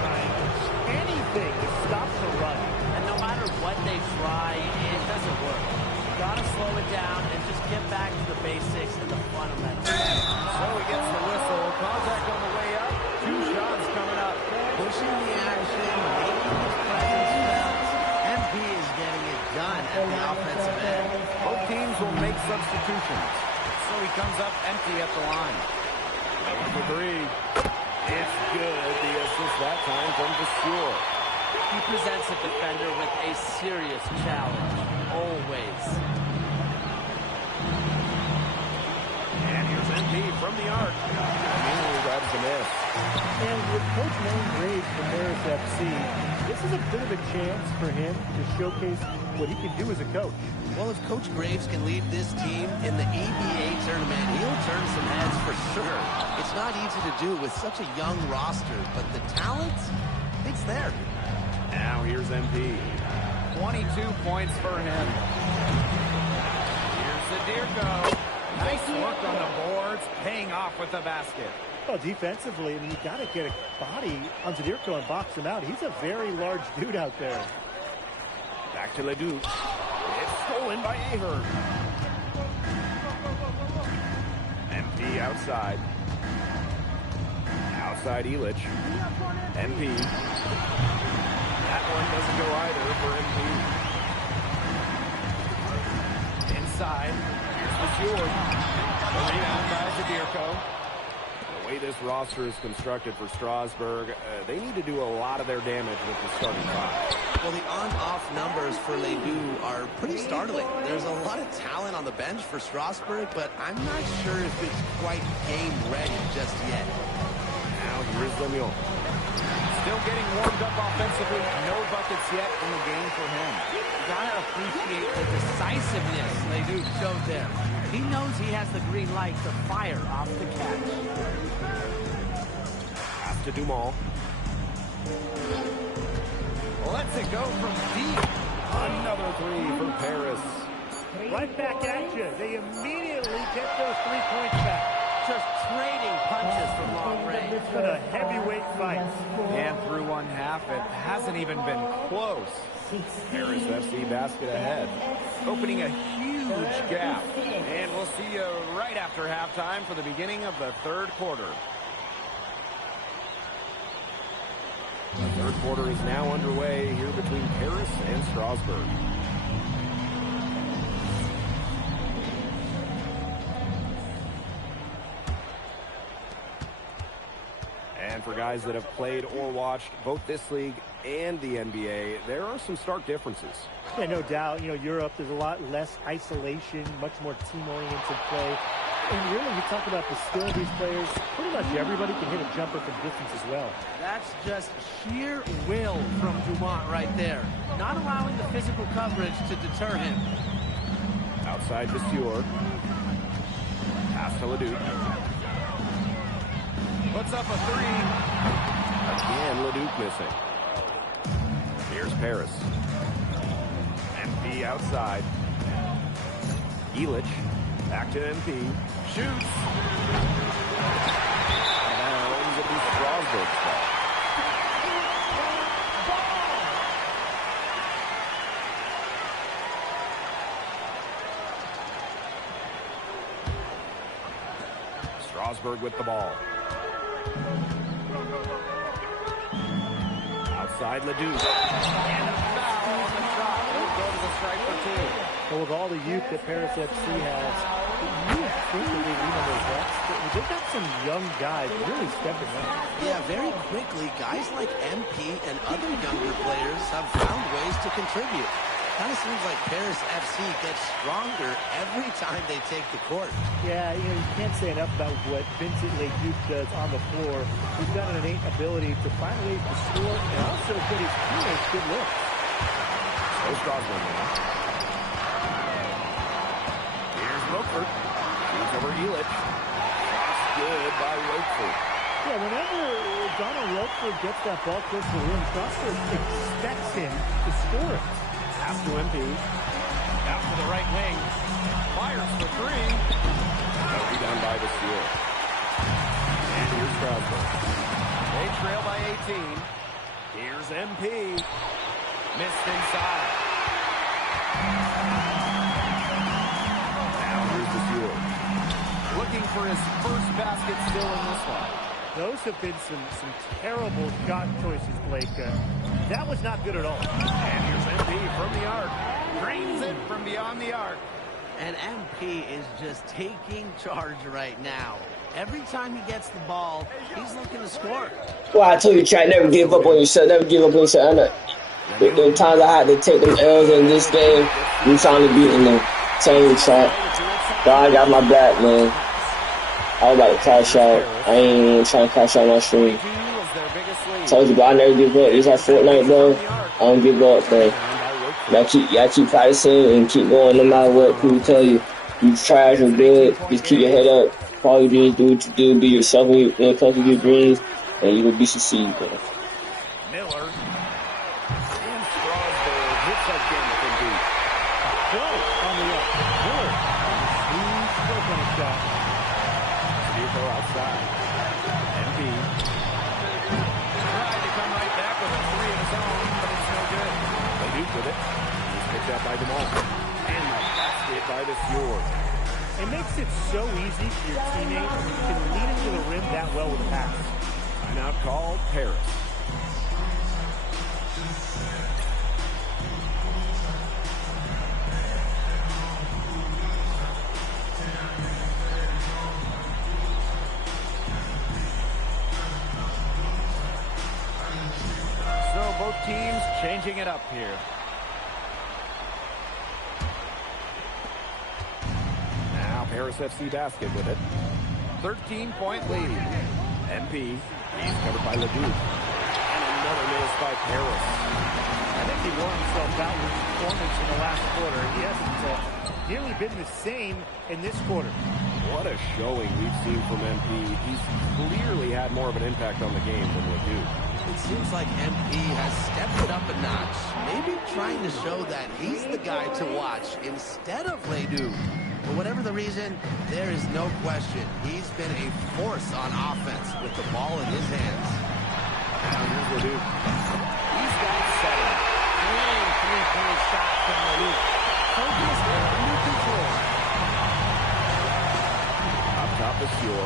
Trying anything to stop the run. And no matter what they try, it doesn't work. Gotta slow it down and just get back to the basics and the fundamentals. So he gets the whistle. Contact on the way up. 2 shots coming up. Pushing the action, making his presence felt. MP is getting it done at the offensive end. Both teams will make substitutions. So he comes up empty at the line. For 3. It's good. The assist that time from Vasseur. He presents a defender with a serious challenge, always. And here's MP from the arc. Immediately grabs the miss. And with Coach Wayne Graves from Paris FC, this is a bit of a chance for him to showcase what he can do as a coach. Well, if Coach Graves can lead this team in the EBA tournament, he'll turn some heads for sure. It's not easy to do with such a young roster, but the talent, it's there. Now here's MP. 22 points for him. Here's Zadirko. Nice work on the boards, paying off with the basket. Well, defensively, I mean, you got to get a body on Zadirko and box him out. He's a very large dude out there. Back to Leduc. It's stolen by Ahern. MP outside. Outside Illich. MP. That one doesn't go either for MP. Inside. Here's Vasseur. The rebound by Zadirko. The way this roster is constructed for Strasburg, they need to do a lot of their damage with the starting 5. Well, the on-off numbers for Ledoux are pretty startling. There's a lot of talent on the bench for Strasburg, but I'm not sure if it's quite game-ready just yet. Now here's Lemieux. Still getting warmed up offensively. No buckets yet in the game for him. Gotta appreciate the decisiveness Ledoux showed there. He knows he has the green light to fire off the catch. Pass to Dumont. Lets it go from deep. Another 3 for Paris. Right back at you. They immediately get those 3 points back. Just trading punches from long range. It's been a heavyweight fight. And through one half, it hasn't even been close. Paris FC basket ahead. Opening a huge gap. And we'll see you right after halftime for the beginning of the third quarter. The third quarter is now underway here between Paris and Strasbourg. And for guys that have played or watched both this league and the NBA, there are some stark differences. Yeah, no doubt. You know, Europe, there's a lot less isolation, much more team-oriented play. And really, you talk about the skill of these players, pretty much everybody can hit a jumper from distance as well. That's just sheer will from Dumont right there. Not allowing the physical coverage to deter him. Outside Vasseur. Pass to Leduc. Puts up a three. Again, Leduc missing. Here's Paris. MP outside. Illich. Back to MP. Shoots. Bounds. It'll be Strasbourg's ball. Strasbourg with the ball. Outside Leduc. And a foul on the shot. He'll go to the strike for two. But with all the youth that Paris FC has, you would think that they lean on those reps. They've got some young guys really stepping up. Yeah, very quickly, guys like MP and other younger players have found ways to contribute. Kind of seems like Paris FC gets stronger every time they take the court. Yeah, you know, you can't say enough about what Vincent Leduc does on the floor. He's got an innate ability to find ways to score and also get his teammates good looks. So Strasbourg now. Here's Roquefort. Shoots over Illich. That's good by Roquefort. Yeah, whenever Donald Roquefort gets that ball close to the rim, Strasbourg expects him to score it. Pass to MP. Out to the right wing. Fires for three. Rebound by Vasseur. And here's Strasbourg. They trail by 18. Here's MP. Missed inside. Now here's Vasseur. Looking for his first basket still in this one. Those have been some terrible shot choices, Blake. That was not good at all. And here's MP from the arc. Drains it from beyond the arc. And MP is just taking charge right now. Every time he gets the ball, he's looking to score. Well, I told you, try never give up on yourself. Never give up on yourself. I know. The times I had to take them L's in this game, we finally beating them. Same track. God got my back, man. I was about to crash out. I ain't even trying to crash out my stream. Told you, bro, I never give up. It's like Fortnite, bro. I don't give up, man. Y'all keep practicing and keep going no matter what people tell you. You trash or good, just keep your head up. All you do is do what you do, be yourself when it comes to your dreams, and you will be succeed, bro. Miller. And Strasbourg hits again from deep. Good on the up. Miller. Smooth stroke on the shot. Diuco outside. MP. Tried to come right back with a three of his own, but it's no good. Leduc with it. He's picked up by DeMol. And the basket by Vasseur. It makes it so easy for your teammate when you can lead him to the rim that well with a pass. Timeout called Paris. So both teams changing it up here. Paris FC basket with it. 13-point lead. MP. He's covered by Leduc. And another miss by Paris. I think he wore himself out with his performance in the last quarter. He hasn't nearly been the same in this quarter. What a showing we've seen from MP. He's clearly had more of an impact on the game than Leduc. It seems like MP has stepped it up a notch. Maybe trying to show that he's the guy to watch instead of Leduc. For whatever the reason, there is no question. He's been a force on offense with the ball in his hands. Now here's Leduc. He's got it settled. Clean three-point shot from Leduc. Focused and under control. Vasseur.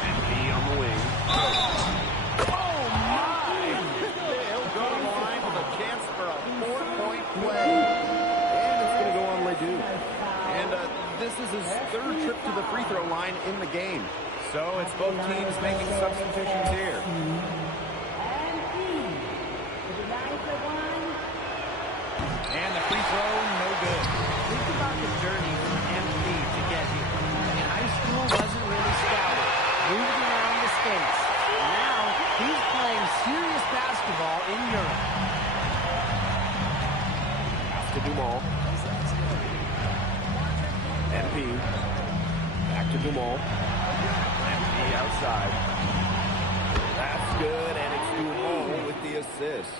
MP on the wing. Oh, my! He'll go to the line with a chance for a 4-point play. And it's going to go on Ledoux. And this is his third trip to the free throw line in the game. So it's both teams making substitutions here. And the free throw, no good. Think about the journey for MP to get here. In high school, wasn't really scouted. Moved around the States. Now, he's playing serious basketball in Europe. Pass to Dumal. MP. Back to Dumal. MP outside. That's good, and it's Dumal with the assist.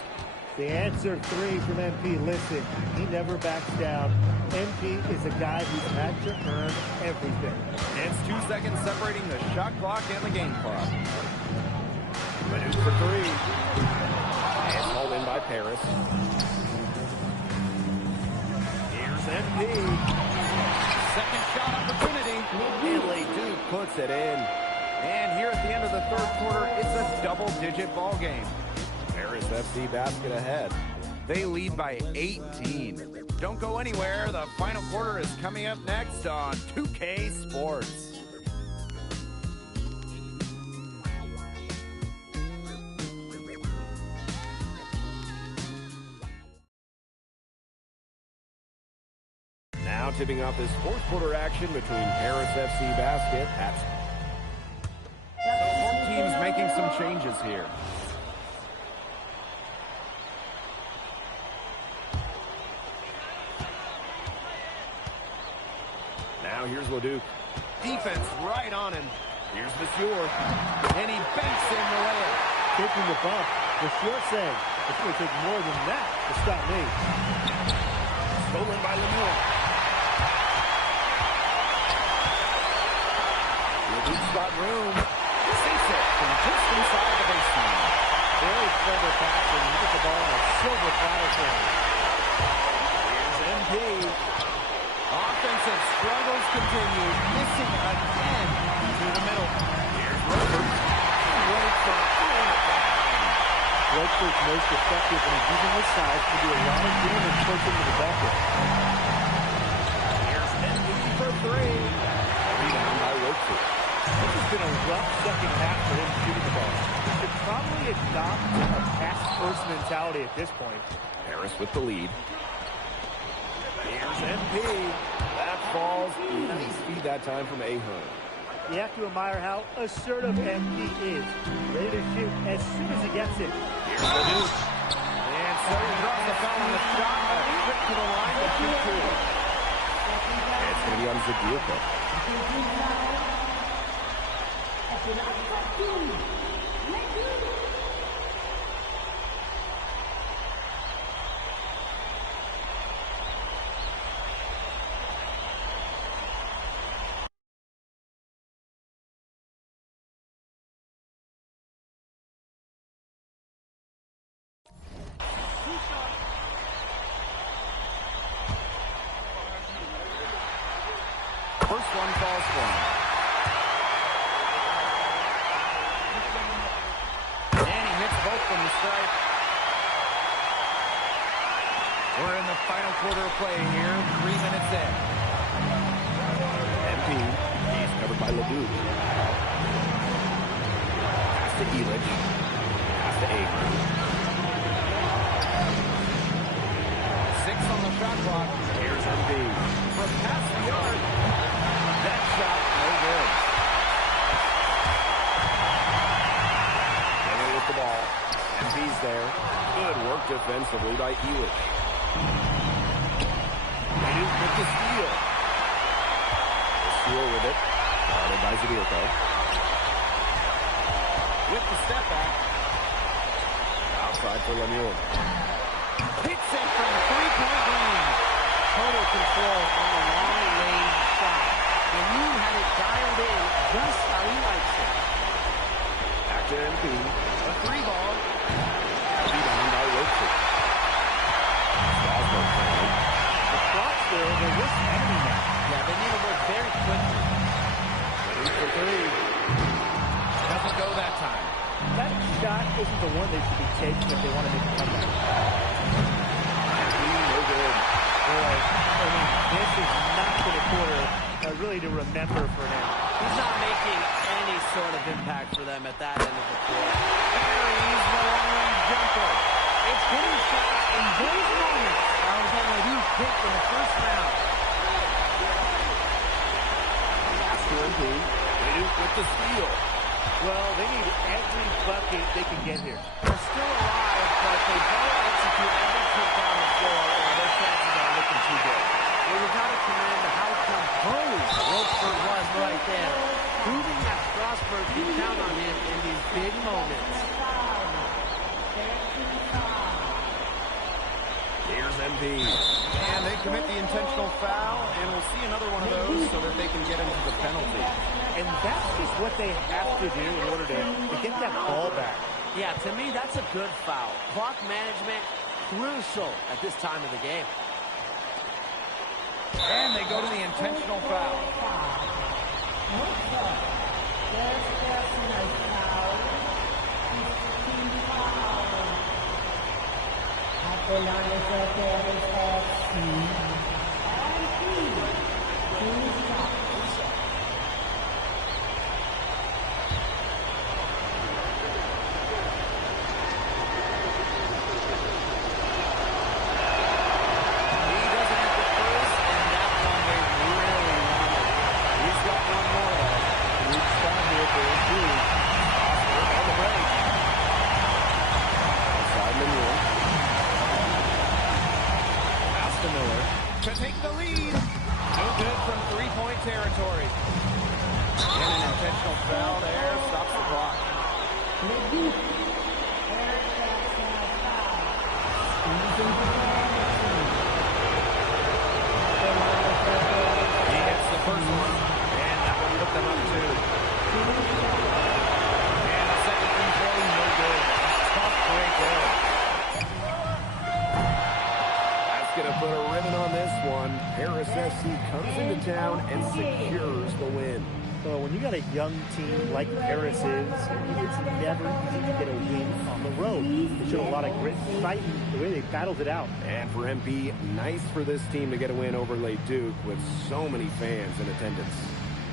The answer 3 from MP. Listen, he never backs down. MP is a guy who's had to earn everything. And it's 2 seconds separating the shot clock and the game clock. Ledoux for 3. And called in by Paris. Here's MP. Second shot opportunity. And Ledoux puts it in. And here at the end of the third quarter, it's a double-digit ball game. Paris FC basket ahead. They lead by 18. Don't go anywhere. The final quarter is coming up next on 2K Sports. Now tipping off this fourth quarter action between Paris FC basket at... So both teams making some changes here. Now here's Ledoux. Defense right on him. Here's Vasseur. And he banks in the layup. Taking the bump. Vasseur saying, it's going to take more than that to stop me. Stolen by Lemuel. Ledoux's got room. Sinks it from just inside the baseline. Very clever passing. He gets the ball on a silver platter for him. Here's MP. Offensive struggles continue, missing again to the middle. Here's Roper. Roper's most effective when he's using his size to do a lot of damage pushing to the bucket. Here's MP for 3. Rebound by Roper. This has been a rough second half for him shooting the ball. He should probably adopt a pass-first mentality at this point. Paris with the lead. Here's MP. That falls. Nice feed that time from Ahern. You have to admire how assertive MP is. Ready to shoot as soon as he gets it. Here's Ledoux. And so he draws the foul on the shot. A trip to the line to shoot 2. It's going to be on Zadirka. First one falls for him. And he hits both from the stripe. We're in the final quarter of play here, 3 minutes in. MP. He's covered by Ledoux. Pass to Elich. Pass to Ahern. 6 on the shot clock. Here's MP. From past the arc. That shot, no good. Miller with the ball. MP's there. Good work defensively by Elich. Ledoux with the steal. Vasseur with it. Guarded by Zadirka. With the step back. Outside for Lemuel. Hits it from 3-point range. Total control on the long-range shot. Lemuel had it dialed in just how he likes it. Back to MP. A 3-ball. Rebound by Roper. Strasburg found. The clock's there. They're risk enemy now. Yeah, they need to work very quickly. Ledoux for 3. to go that time. That shot isn't the one they should be taking if they want to make a comeback. No good. Boy, I mean, this is not going to quarter really to remember for him. He's not making any sort of impact for them at that end of the court. Carries the long-range jumper. It's hitting shots in those moments. Valentin Leduc picked in the first round. Pass to Embiid. Leduc with the steal. Well, they need every bucket they can get here. They're still alive, but they better execute every kick down the floor or their chances are looking too good. Well, you've got to commend how composed Rochford was right there, proving that Strasburg can count on him in these big moments. Here's Embiid. And they commit the intentional foul, and we'll see another one of those so that they can get into the penalty. And that's just what they have to do in order to get that ball back. Yeah, to me, that's a good foul. Clock management, crucial at this time of the game. And they go to the intentional foul. To take the lead. No good from three-point territory. And an intentional foul there stops the clock. He hits the first one, and that will put them up two. And a second free throw, no good. Tough break there. Going to put a ribbon on this one. Paris SC comes into town and secures the win. So when you got a young team like Paris is, it's never easy to get a win on the road. They showed a lot of grit and fight the way they battled it out. And for MP, nice for this team to get a win over Leduc with so many fans in attendance.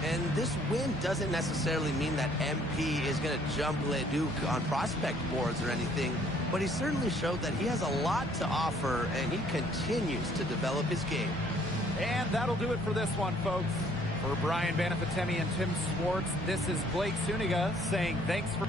And this win doesn't necessarily mean that MP is going to jump Leduc on prospect boards or anything, but he certainly showed that he has a lot to offer, and he continues to develop his game. And that'll do it for this one, folks. For Brian Banafitemi and Tim Swartz, this is Blake Suniga saying thanks for...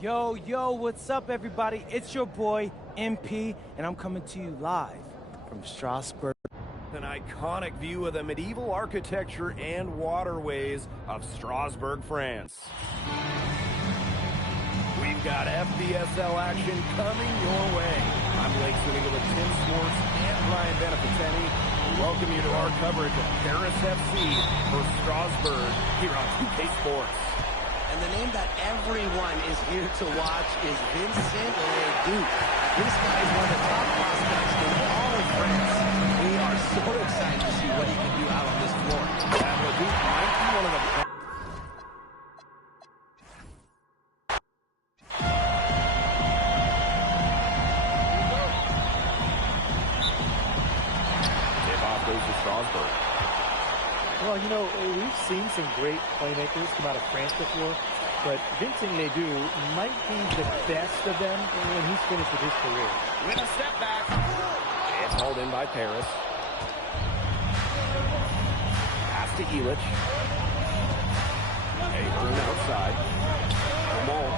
Yo, what's up, everybody? It's your boy, MP, and I'm coming to you live from Strasbourg. An iconic view of the medieval architecture and waterways of Strasbourg, France. We've got FBSL action coming your way. I'm Blake Swingle with Tim Swartz and Ryan Beneficenti. We welcome you to our coverage of Paris FC for Strasbourg here on 2K Sports. And the name that everyone is here to watch is Vincent Leduc. This guy is one of the top prospects in all of France. We are so excited to see what he can do out on this floor. Leduc might be one of the tip-off goes to Strasbourg. Well, you know, we've seen some great playmakers come out of France before, but Vincent Leduc might be the best of them when he's finished with his career. With a step back. It's hauled in by Paris. Pass to Illich. Ahern outside. Ball.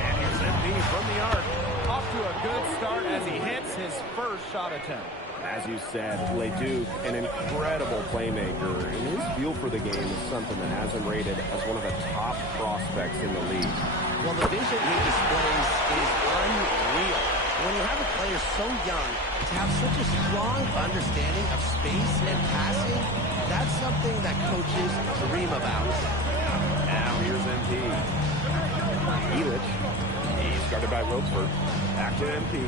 And here's MP from the arc. Off to a good start as he hits his first shot attempt. As you said, Leduc, an incredible playmaker, and his feel for the game is something that has him rated as one of the top prospects in the league. Well, the vision he displays is unreal. When you have a player so young, to have such a strong understanding of space and passing, that's something that coaches dream about. Now here's MP. Illich. He's guarded by Rochefort. Back to MP.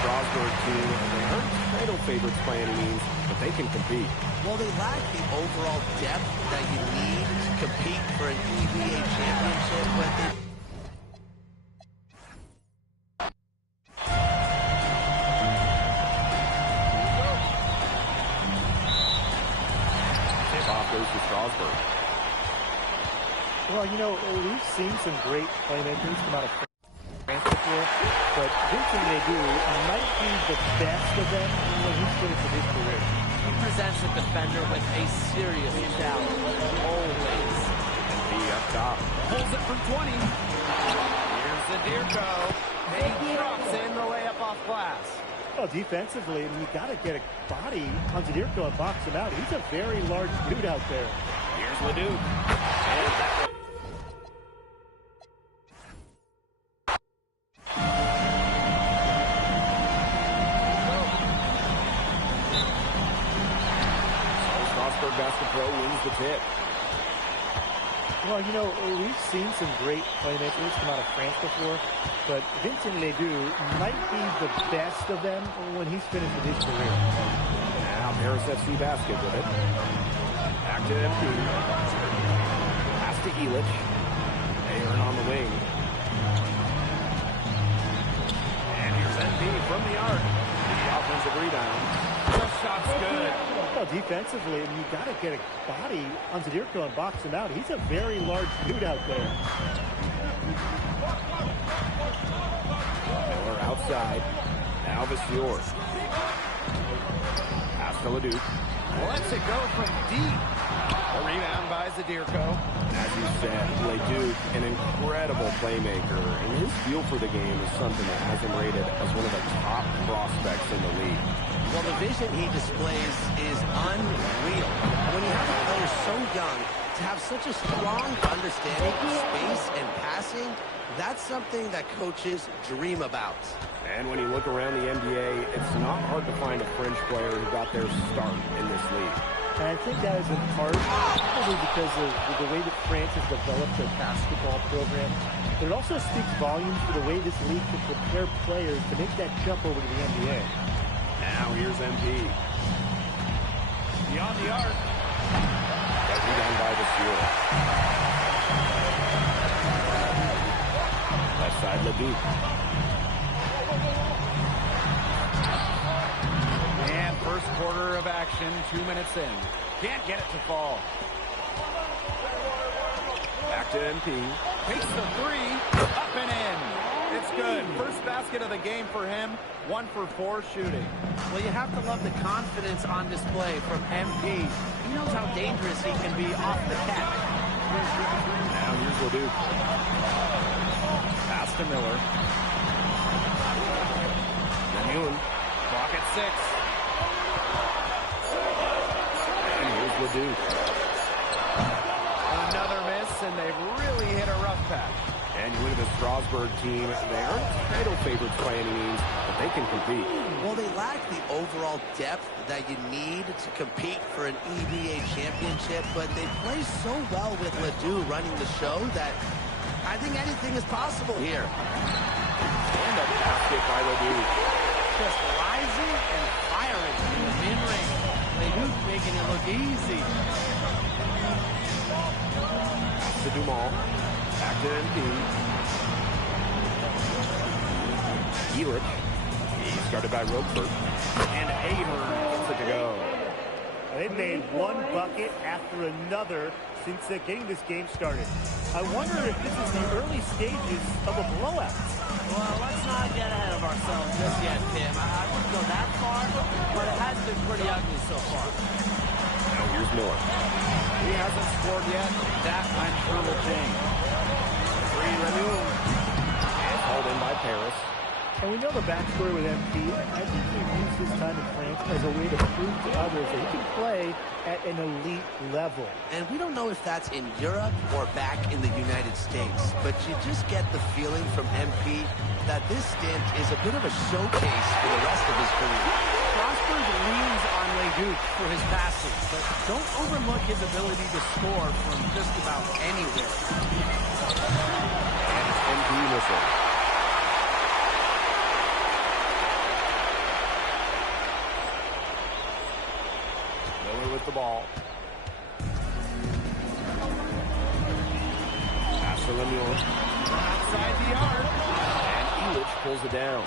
Strasbourg team, they aren't title favorites by any means, but they can compete. Well, they lack the overall depth that you need to compete for an EVA championship, but they... Tip-off goes to Strasbourg. Well, you know, we've seen some great playmakers come out of France before, but Vincent Leduc might be the best of them when he's finished with his career. He presents a defender with a serious challenge, always. MP up top. Pulls it from 20. Here's the Dirko. He drops in the layup off glass. Well, defensively, you got to get a body on Zadirko and box him out. He's a very large dude out there. Here's Leduc. And that Basketball wins the tip. Well, you know, we've seen some great playmakers come out of France before, but Vincent Leduc might be the best of them when he's finished with his career. Now Paris FC basket with it. Back to MP. Pass to Illich. Ahern on the wing. And here's MP from the arc. The offensive rebound. The shot's good. Well, defensively, you got to get a body on Zadirko and box him out. He's a very large dude out there. Miller outside. Now Vassior. Pass to Leduc. Lets it go from deep. A rebound by Zadirko. As you said, Leduc, an incredible playmaker, and his feel for the game is something that has him rated as one of the top prospects in the league. Well, the vision he displays is unreal. When you have a player so young, to have such a strong understanding of space and passing, that's something that coaches dream about. And when you look around the NBA, it's not hard to find a French player who got their start in this league. And I think that is in part probably because of the way that France has developed their basketball program. But it also speaks volumes for the way this league can prepare players to make that jump over to the NBA. Now here's MP. Beyond the arc. Every down by Vassior. Left side Leduc. And first quarter of action, 2 minutes in. Can't get it to fall. Back to MP. Takes the three, up and in. It's good. First basket of the game for him. 1 for 4 shooting. Well, you have to love the confidence on display from MP. He knows how dangerous he can be off the catch. Now here's Leduc. Pass to Miller. Lemuel. Clock at 6. And here's Leduc. Another miss, and they've really hit a rough patch. And you look at the Strasburg team. They aren't title favorites by any means, but they can compete. Well, they lack the overall depth that you need to compete for an EVA championship, but they play so well with Ledoux running the show that I think anything is possible here. And a basket by Ledoux. Just rising and firing in the mid-range. Ledoux making it look easy. To Dumal. Back to MP. Ehrlich. He's guarded by Roquefort. And Ahern gets it to go. They've made one bucket after another since getting this game started. I wonder if this is the early stages of a blowout. Well, let's not get ahead of ourselves just yet, Tim. I wouldn't go that far, but it has been pretty ugly so far. Now here's Miller. He hasn't scored yet. That, I'm sure, will change. Free Lemuel. And hauled in by Paris. And we know the backstory with MP. I think he used his time in France as a way to prove to others that he can play at an elite level. And we don't know if that's in Europe or back in the United States, but you just get the feeling from MP that this stint is a bit of a showcase for the rest of his career. Strasburg leans on Leduc for his passing, but don't overlook his ability to score from just about anywhere. And it's MP missile. Miller with the ball. Pass to Lemuel. Outside the arc. And Ehrlich pulls it down.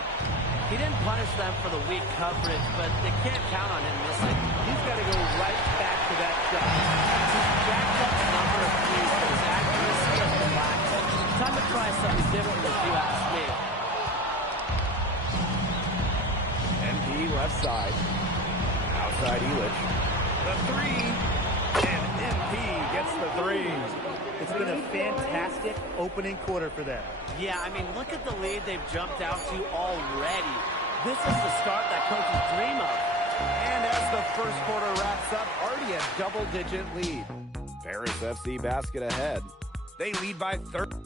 He didn't punish them for the weak coverage, but they can't count on him missing. He's got to go right back to that shot. He's jacked up the number of threes, but his accuracy has been lacking. Time to try something different if you ask me. MP left side. Outside Ehrlich. The three. And MP gets the three. It's been a fantastic opening quarter for them. Yeah, I mean, look at the lead they've jumped out to already. This is the start that coaches dream of. And as the first quarter wraps up, already a double-digit lead. Paris FC basket ahead. They lead by 30.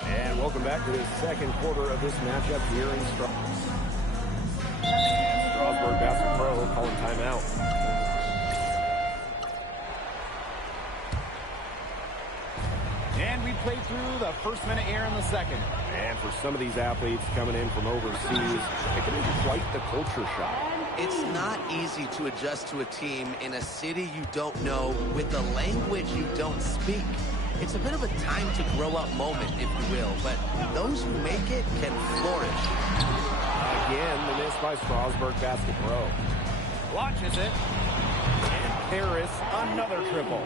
And welcome back to the second quarter of this matchup here in Strasburg. And Strasburg Basket Pro calling timeout. And we played through the first minute here in the second. And for some of these athletes coming in from overseas, it can be quite the culture shock. It's not easy to adjust to a team in a city you don't know with a language you don't speak. It's a bit of a time to grow up moment, if you will, but those who make it can flourish. Again, the miss by Strasburg Basket Pro. Launches it. And Paris, another triple.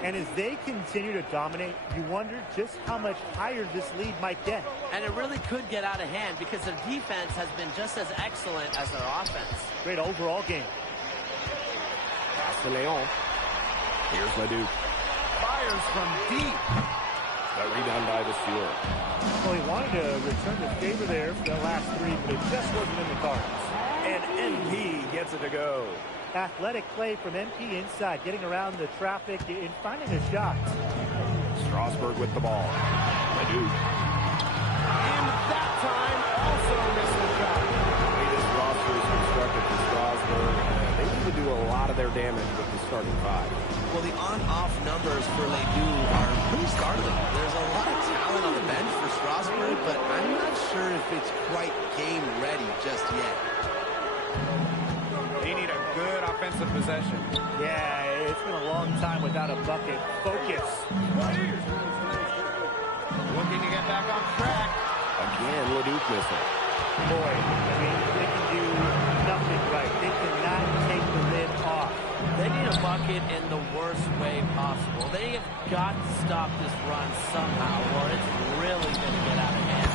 And as they continue to dominate, you wonder just how much higher this lead might get. And it really could get out of hand because their defense has been just as excellent as their offense. Great overall game. Pass to Leon. Here's Leduc. Fires from deep. The rebound by Vasseur. Well, he wanted to return the favor there for the last three, but it just wasn't in the cards. And MP gets it to go. Athletic play from MP inside, getting around the traffic and finding a shot. Strasburg with the ball. Leduc. And that time also missed the shot. The way this roster is constructed for Strasburg, they need to do a lot of their damage with the starting five. Well, the on-off numbers for Ledoux are pretty startling. There's a lot of talent on the bench for Strasburg, but I'm not sure if it's quite game ready just yet. They need a good offensive possession. Yeah, it's been a long time without a bucket. Focus. Looking to get back on track. Again, Leduc missing. Boy, I mean, they can do nothing right. They cannot take the lid off. They need a bucket in the worst way possible. They have got to stop this run somehow, or it's really going to get out of hand.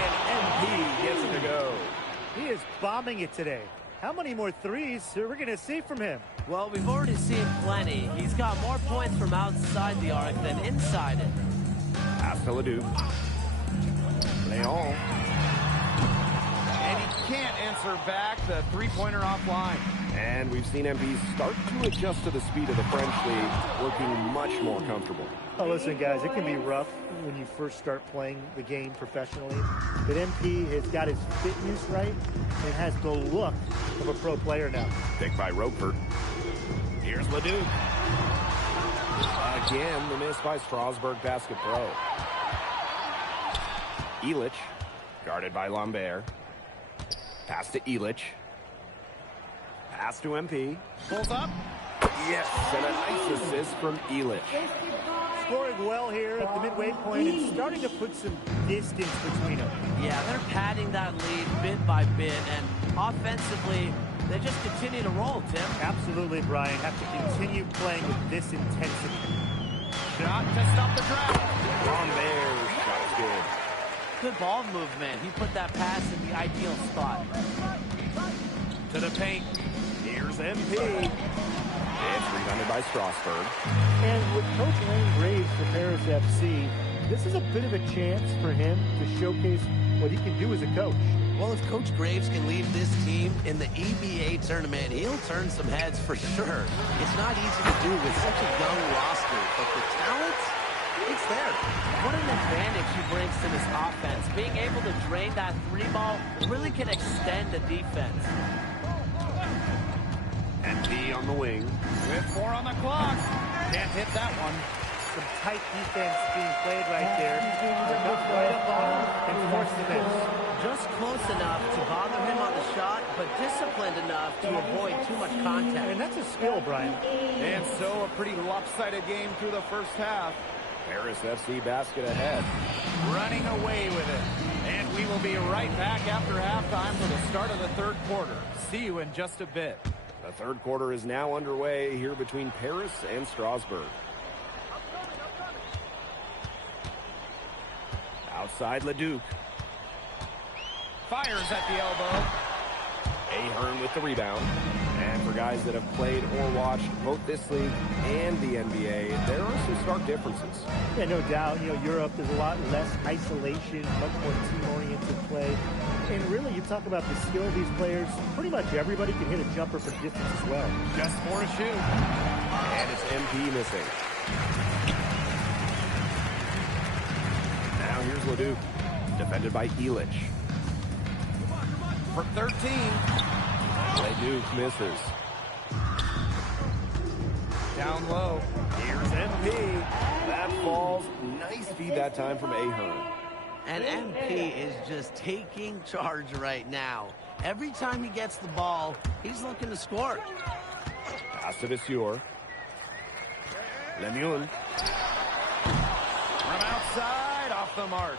And MP gets it to go. He is by bombing it today. How many more threes are we going to see from him? Well, we've already seen plenty. He's got more points from outside the arc than inside it. Pass to Leduc. Leon. And he can't answer back the three-pointer offline. And we've seen MP start to adjust to the speed of the French league, looking much more comfortable. Oh, listen, guys, it can be rough when you first start playing the game professionally. But MP has got his fitness right and has the look of a pro player now. Picked by Roper. Here's Leduc. Again, the miss by Strasbourg Basket Pro. Illich, guarded by Lambert. Pass to Illich. Pass to MP. Pulls up. Yes, and a nice assist from Illich. Scoring well here at the midway point and starting to put some distance between them. Yeah, they're padding that lead bit by bit, and offensively, they just continue to roll, Tim. Absolutely, Brian. Have to continue playing with this intensity. Shot to stop the drive. Lambert, shot's good. Good ball movement. He put that pass in the ideal spot. To the paint. Here's MP. It's rebounded by Strasbourg. And with Coach Lane Graves for Paris FC, this is a bit of a chance for him to showcase what he can do as a coach. Well, if Coach Graves can lead this team in the EBA tournament, he'll turn some heads for sure. It's not easy to do with such a young roster, but the talent, it's there. What an advantage he brings to this offense. Being able to drain that three ball really can extend the defense. MP on the wing. With 4 on the clock. Can't hit that one. Some tight defense being played right there. They're not right up on him and force the miss. Just close enough to bother him on the shot, but disciplined enough to avoid too much contact. And that's a skill, Brian. And so a pretty lopsided game through the first half. Paris FC basket ahead. Running away with it. And we will be right back after halftime for the start of the third quarter. See you in just a bit. The third quarter is now underway here between Paris and Strasbourg. Outside Leduc. Fires at the elbow. Ahern with the rebound. And for guys that have played or watched both this league and the NBA, there are some stark differences. Yeah, no doubt. You know, Europe, there's a lot less isolation, much more team-oriented play. And really, you talk about the skill of these players, pretty much everybody can hit a jumper from distance as well. Just 4 to shoot. And it's MP missing. Now here's Leduc, defended by Illich. For 13. Leduc misses. Down low. Here's MP. That falls. Nice feed that time from Ahern. And MP is just taking charge right now. Every time he gets the ball, he's looking to score. Pass to Vasseur. Lemuel. From outside, off the mark.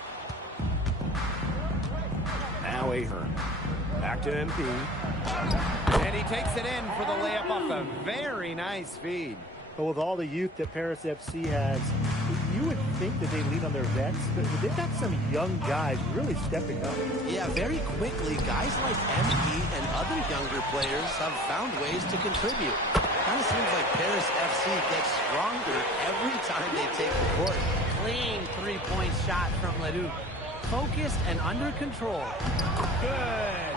Now Ahern. Back to MP. And he takes it in for the layup off a very nice feed. But with all the youth that Paris FC has, you would think that they lean on their vets, but they've got some young guys really stepping up. Yeah, very quickly, guys like MP and other younger players have found ways to contribute. Kind of seems like Paris FC gets stronger every time they take the court. Clean three-point shot from Leduc. Focused and under control. Good.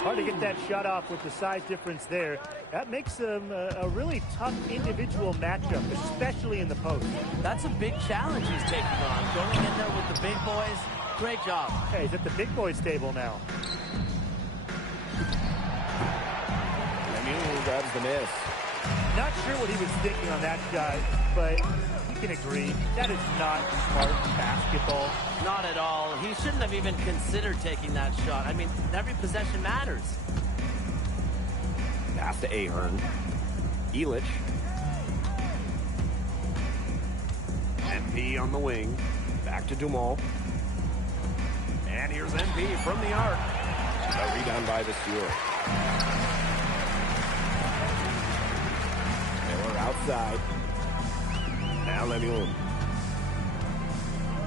Hard to get that shot off with the size difference there. That makes them a really tough individual matchup, especially in the post. That's a big challenge he's taking on. Going in there with the big boys. Great job. Hey, he's at the big boys table now. Lemuel grabs the miss. Not sure what he was thinking on that shot, but you can agree that is not smart basketball. Not at all. He shouldn't have even considered taking that shot. I mean, every possession matters. Pass to Ahern. Illich. MP on the wing. Back to Dumal. And here's MP from the arc. A rebound by Vasseur. Miller outside. Now Lemuel.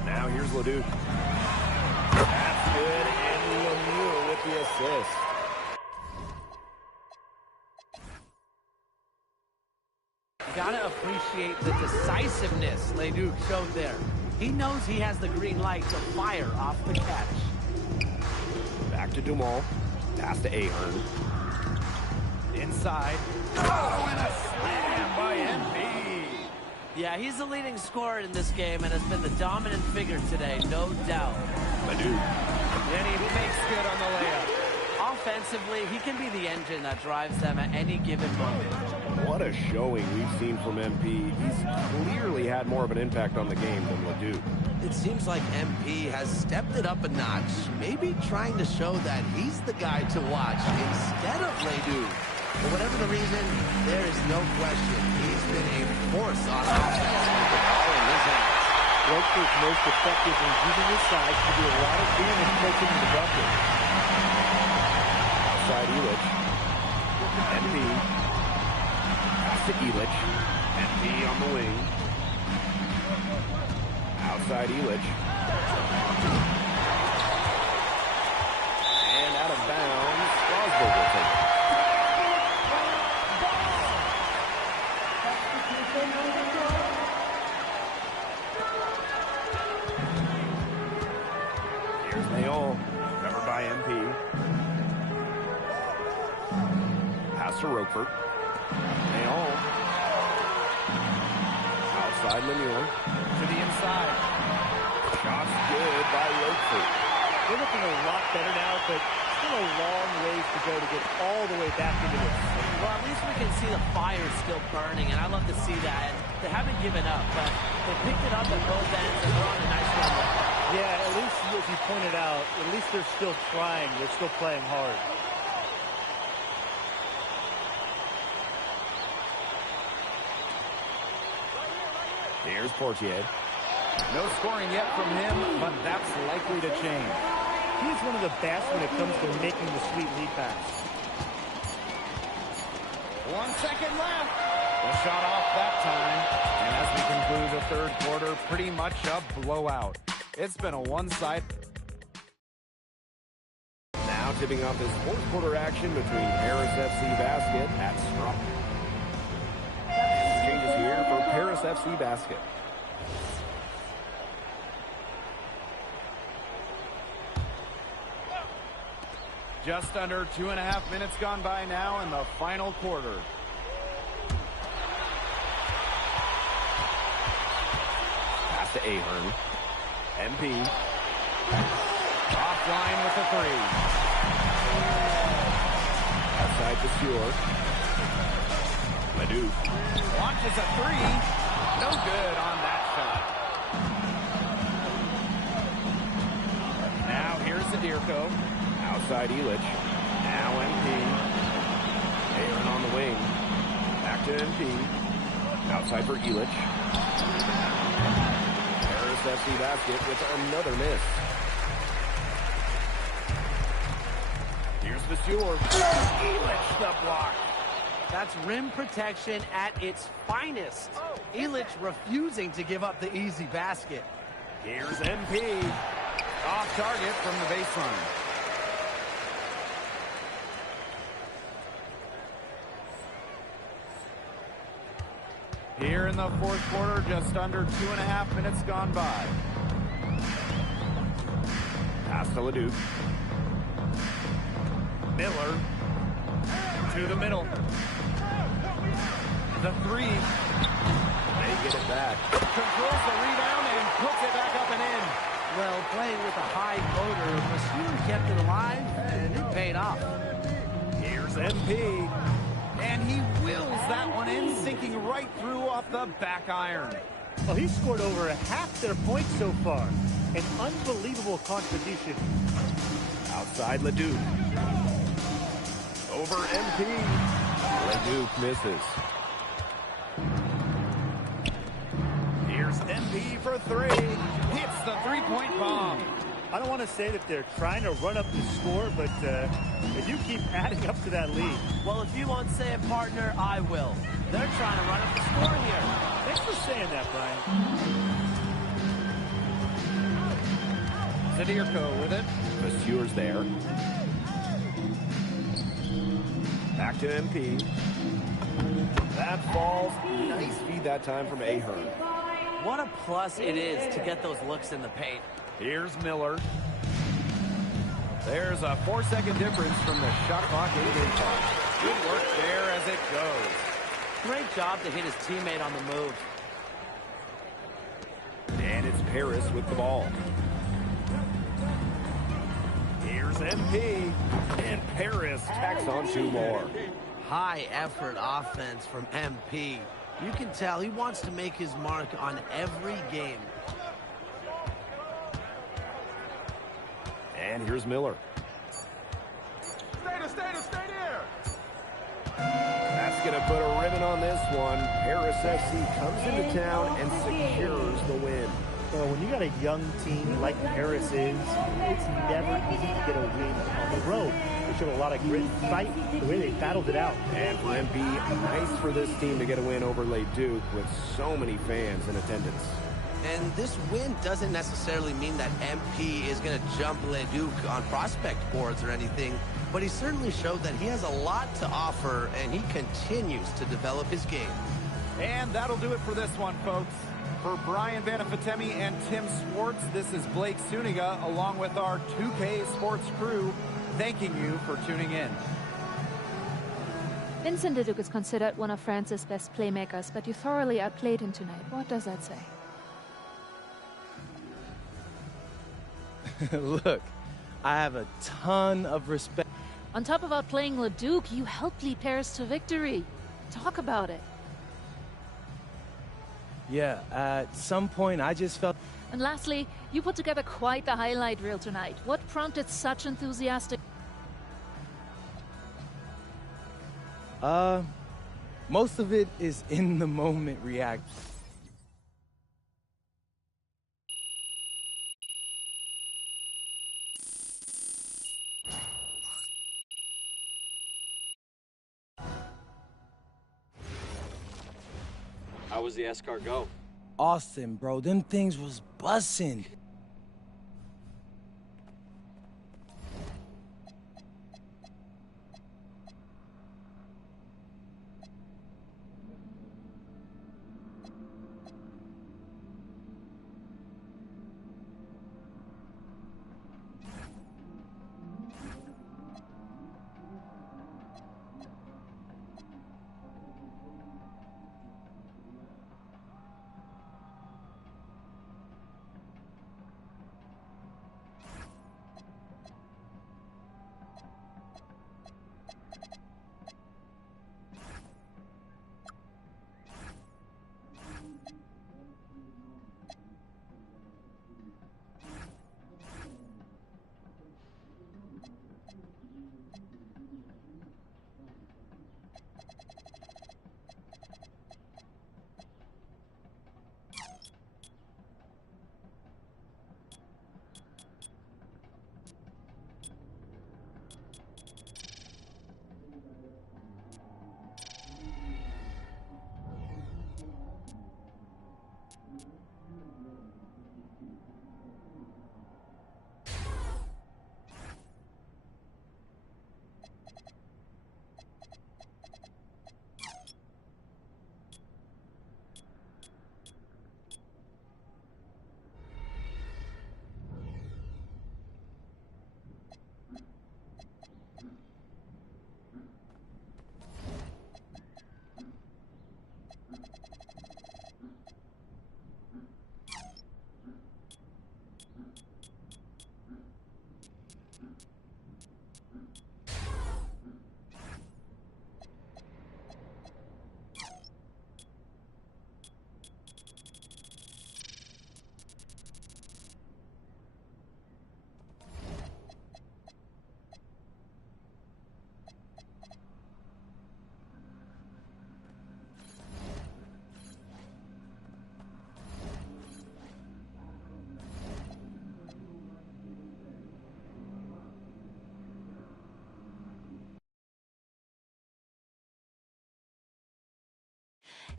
Now here's Leduc. That's good, and Lemuel with the assist. appreciate the decisiveness Leduc showed there. He knows he has the green light to fire off the catch. Back to Dumal. Pass to Ahern. Inside. Oh, and a slam by MP. Yeah, he's the leading scorer in this game and has been the dominant figure today, no doubt. Leduc. And he makes good on the layup. Offensively, he can be the engine that drives them at any given moment. What a showing we've seen from MP. He's clearly had more of an impact on the game than Leduc. It seems like MP has stepped it up a notch, maybe trying to show that he's the guy to watch instead of Leduc. For whatever the reason, there is no question he's been a force on offense with the power in his hands. Rokefort's most effective in using his size to do a lot of damage poking the bucket. Outside Illich. MP. Pass to Illich. MP on the wing. Outside Illich. And out of bounds. Strasburg will take it. Here's Mayon. Covered by MP. Pass to Roquefort. Mayon. Outside Lemieux. To the inside. Shots good by Roquefort. They're looking a lot better now, but still a long ways to go to get all the way back into this. Well, at least we can see the fire still burning, and I love to see that. And they haven't given up, but they picked it up at both ends, and they're on a nice run. Yeah, at least, as you pointed out, at least they're still trying. They're still playing hard. Here's Portier. No scoring yet from him, but that's likely to change. He's one of the best when it comes to making the sweet lead pass. 1 second left. The shot off that time. And as we conclude the third quarter, pretty much a blowout. It's been a one-side. Now tipping off this fourth quarter action between Paris FC Basket at Strom. Changes here for Paris FC Basket. Just under 2.5 minutes gone by now in the final quarter. Pass to Ahern. MP. Offline with the three. Outside to Stewart. Leduc. Launches a three. No good on that shot. Now here's Zadirko. Outside Illich. Now MP. Ahern on the wing. Back to MP. Outside for Illich. Paris FC Basket with another miss. Here's the Stewart. Illich the block. That's rim protection at its finest. Illich refusing to give up the easy basket. Here's MP. Off target from the baseline. Here in the fourth quarter, just under 2.5 minutes gone by. Pass to Leduc. Miller to the middle. The three. They get it back. Controls the rebound and puts it back up and in. Well, playing with a high motor, Masood kept it alive, and it paid off. Here's MP. And he wills that one in, sinking right through off the back iron. Well, he scored over half their points so far. An unbelievable contribution. Outside Leduc. Over MP. Leduc misses. Here's MP for three. Hits the three-point bomb. I don't want to say that they're trying to run up the score, but they do keep adding up to that lead. Well, if you won't say it, partner, I will. They're trying to run up the score here. Thanks for saying that, Brian. Zadirko with it. The Stewart's there. Back to MP. That falls. Nice feed that time from Ahern. What a plus it is to get those looks in the paint. Here's Miller. There's a 4-second difference from the shot clock and game clock. Good work there as it goes. Great job to hit his teammate on the move. And it's Paris with the ball. Here's MP. And Paris tacks on 2 more. High effort offense from MP. You can tell he wants to make his mark on every game. And here's Miller. Stay there. That's going to put a ribbon on this one. Paris FC comes into town and secures the win. So when you got a young team like Paris is, it's never easy to get a win on the road. They showed a lot of grit and fight, the way they battled it out. And for MP, nice for this team to get a win over Les Duc with so many fans in attendance. And this win doesn't necessarily mean that MP is going to jump Les Duc on prospect boards or anything, but he certainly showed that he has a lot to offer, and he continues to develop his game. And that'll do it for this one, folks. For Brian Vanafitemi and Tim Swartz, this is Blake Suniga, along with our 2K Sports crew, thanking you for tuning in. Vincent Leduc is considered one of France's best playmakers, but you thoroughly outplayed him tonight. What does that say? Look, I have a ton of respect. On top of outplaying Leduc, you helped lead Paris to victory. Talk about it. Yeah, at some point I just felt... And lastly, you put together quite the highlight reel tonight. What prompted such enthusiastic... Most of it is in the moment react. How was the escargot? Austin, bro, them things was bussin'.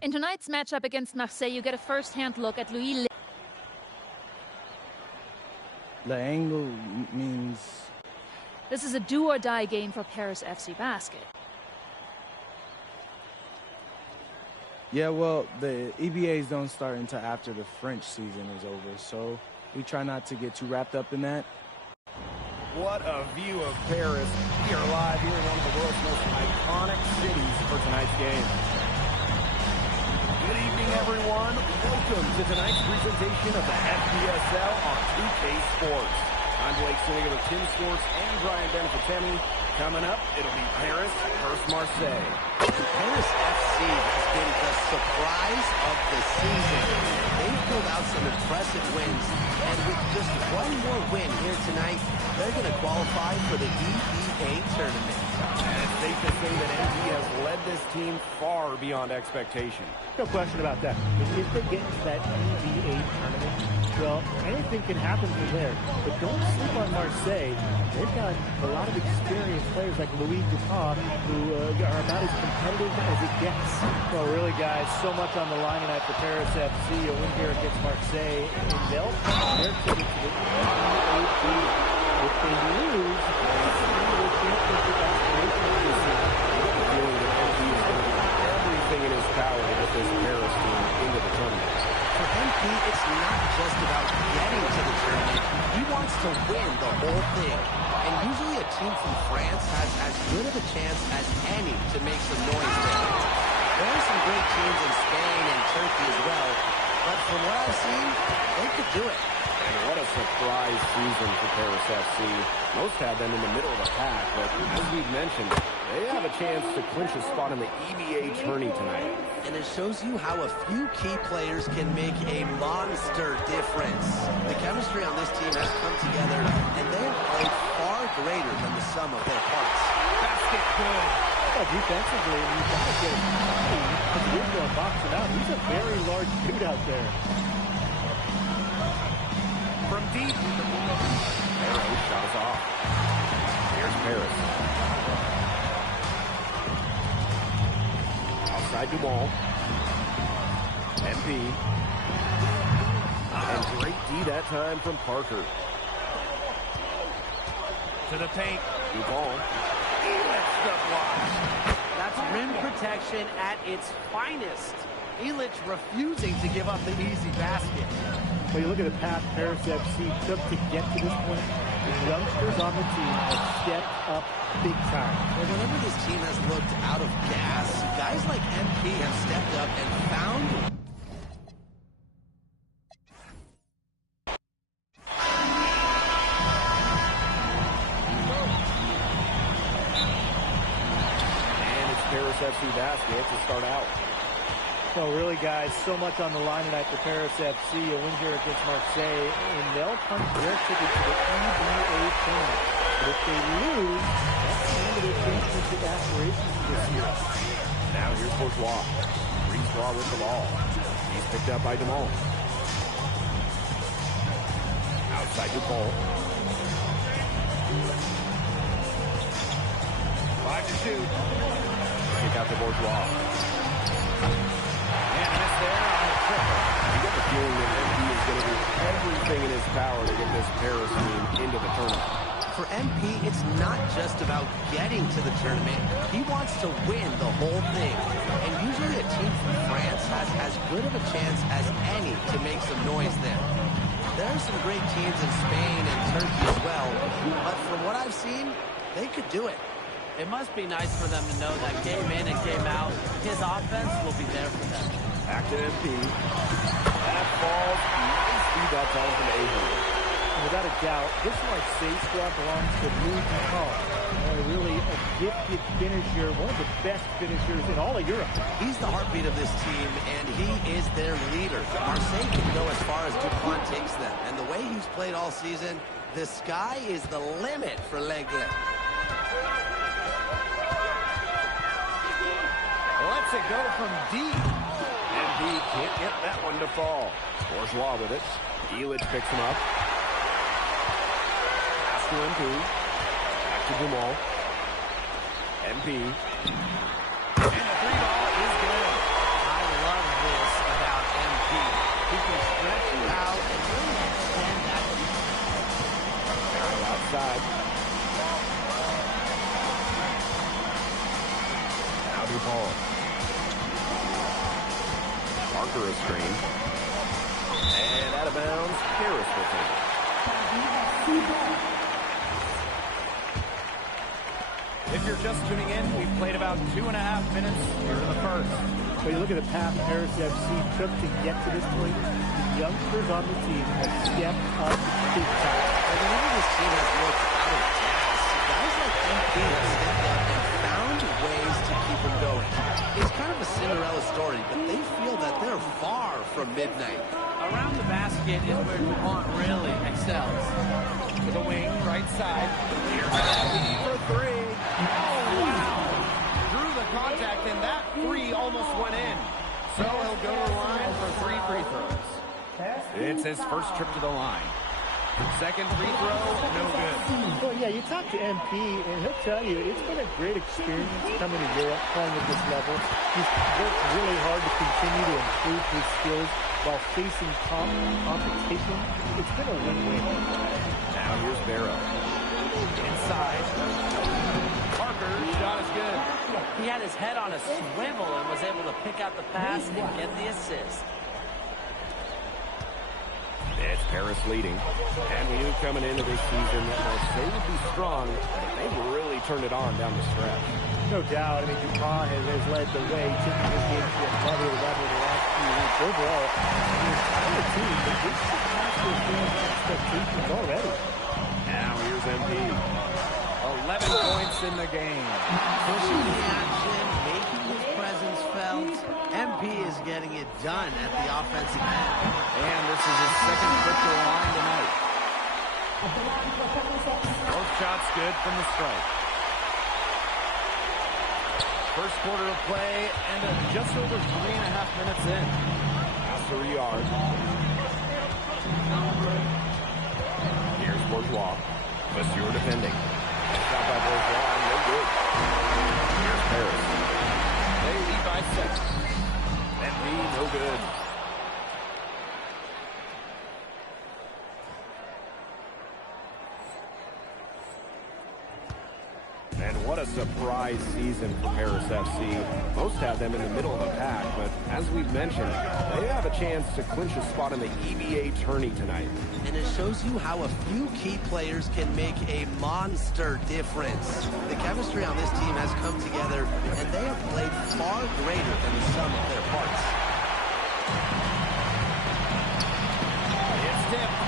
In tonight's matchup against Marseille, you get a first-hand look at Louis The angle means... This is a do-or-die game for Paris FC Basket. Yeah, well, the EBAs don't start until after the French season is over, so we try not to get too wrapped up in that. What a view of Paris. We are live here in one of the world's most iconic cities for tonight's game. Good evening, everyone. Welcome to tonight's presentation of the FPSL on 2K Sports. I'm Blake Siniga with Tim Sports and Brian Benefitemi. Coming up, it'll be Paris versus Marseille. Paris FC has been the surprise of the season. They've pulled out some impressive wins, and with just one more win here tonight, they're going to qualify for the EBA tournament. And it's safe to say that MP has led this team far beyond expectation. No question about that. If they get into that EBA tournament, well, anything can happen from there. But don't sleep on Marseille. They've got a lot of experienced players like Louis Dupont, who are about as competitive as it gets. Well, really, guys, so much on the line tonight for Paris FC. A win here against Marseille, and they'll punch their ticket to the EBA tournament. If they lose, they can't get the aspirations this year. The feeling that MP is going to do everything in his power to get this Paris team into the tournament. For MP, it's not just about getting to the tournament. He wants to win the whole thing. And usually a team from France has as good of a chance as any to make some noise there. There are some great teams in Spain and Turkey as well, but from what I've seen, they could do it. And what a surprise season for Paris FC. Most had them in the middle of the pack, but as we've mentioned, they have a chance to clinch a spot in the EBA tourney tonight. And it shows you how a few key players can make a monster difference. The chemistry on this team has come together, and they have played far greater than the sum of their parts. Basket good. Well, defensively, you've got to get him. He's going boxing out. He's a very large dude out there. From deep, Arrow shot is off. Here's Paris. Outside Dumont. MP. And great D that time from Parker. To the paint. Dumont. He lifts the block. That's rim protection at its finest. Illich refusing to give up the easy basket. Well, you look at the path Paris FC took to get to this point. The youngsters on the team have stepped up big time. Well, whenever this team has looked out of gas, guys like MP have stepped up and found... And it's Paris FC basket to start out. So really, guys, so much on the line tonight for Paris FC. A win here against Marseille, and they'll punch their ticket to the EBA tournament. But if they lose, that's the end of their championship aspirations this year. Now here's Bourgeois. Bourgeois with the ball. He's picked up by Dumont. Outside Dupont. 5 to shoot. Kick out to Bourgeois. There on the triple. You get the feeling that MP is going to do everything in his power to get this Paris team into the tournament. For MP, it's not just about getting to the tournament. He wants to win the whole thing. And usually a team from France has as good of a chance as any to make some noise there. There are some great teams in Spain and Turkey as well, but from what I've seen, they could do it. It must be nice for them to know that game in and game out, his offense will be there for them. Back to MP. That falls. Nice feed that time from Ahern. Without a doubt, this Marseille squad belongs to Louis Dupont. Really a gifted finisher, one of the best finishers in all of Europe. He's the heartbeat of this team, and he is their leader. Marseille can go as far as Dupont takes them, and the way he's played all season, the sky is the limit for L'Aigle. Lets it go from deep. MP can't get that one to fall. Bourgeois with it. Illich picks him up. Pass to MP. Back to Dumont. MP. And the 3-ball is good. I love this about MP. He can stretch you out and really extend that defense. Arrow outside. Now Dupont. Parker a screen. And out of bounds, Harris will take it. If you're just tuning in, we've played about 2.5 minutes here in the first. When you look at the path Paris FC took to get to this point, the youngsters on the team have stepped up big time. And whenever this team has looked out of gas, guys like MP have stepped up and found ways to keep them going. It's kind of a Cinderella story, but they feel that they're far from midnight. Around the basket is where DuPont really excels. To the wing, right side. Here's MP for three. Oh, wow. Drew the contact, and that three almost went in. So he'll go to the line for 3 free throws. It's his first trip to the line. Second free throw, no good. Well, yeah, you talk to MP, and he'll tell you it's been a great experience coming to Europe, playing at this level. He's worked really hard to continue to improve his skills while facing competition. It's been a win-win. Now here's Barrow. Inside. Parker, shot is good. He had his head on a swivel and was able to pick out the pass and get the assist. It's Paris leading. And we knew coming into this season that Marseille would be strong, but they've really turned it on down the stretch. No doubt. I mean, DuPont has led the way, taking this game to another level the last few weeks. Overall, the entire team, but this surpassed their fans' expectations already. Now here's MP. 11 points in the game. Pushing the action, making his presence felt. MP is getting it done at the offensive end. And this is his second trip to the line tonight. Both shots good from the strike. First quarter of play, and just over 3.5 minutes in. After a yard. Here's Bourgeois. Monsieur defending. Shot by Bourgeois, no good. Here's Paris. They lead by 7. MP, no good. And what a surprise season for Paris FC. Most have them in the middle of the pack, but as we've mentioned, they have a chance to clinch a spot in the EVA tourney tonight. And it shows you how a few key players can make a monster difference. The chemistry on this team has come together, and they have played far greater than the sum of their parts. It's tipped.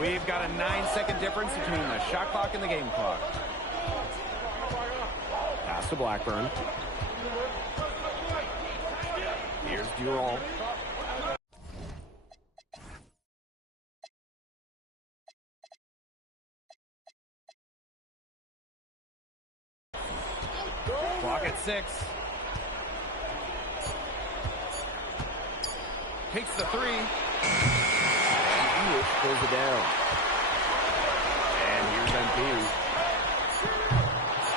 We've got a 9-second difference between the shot clock and the game clock. Pass to Blackburn. Here's Durant. Clock at 6. Takes the 3. Hewitt pulls it down. And here's MP.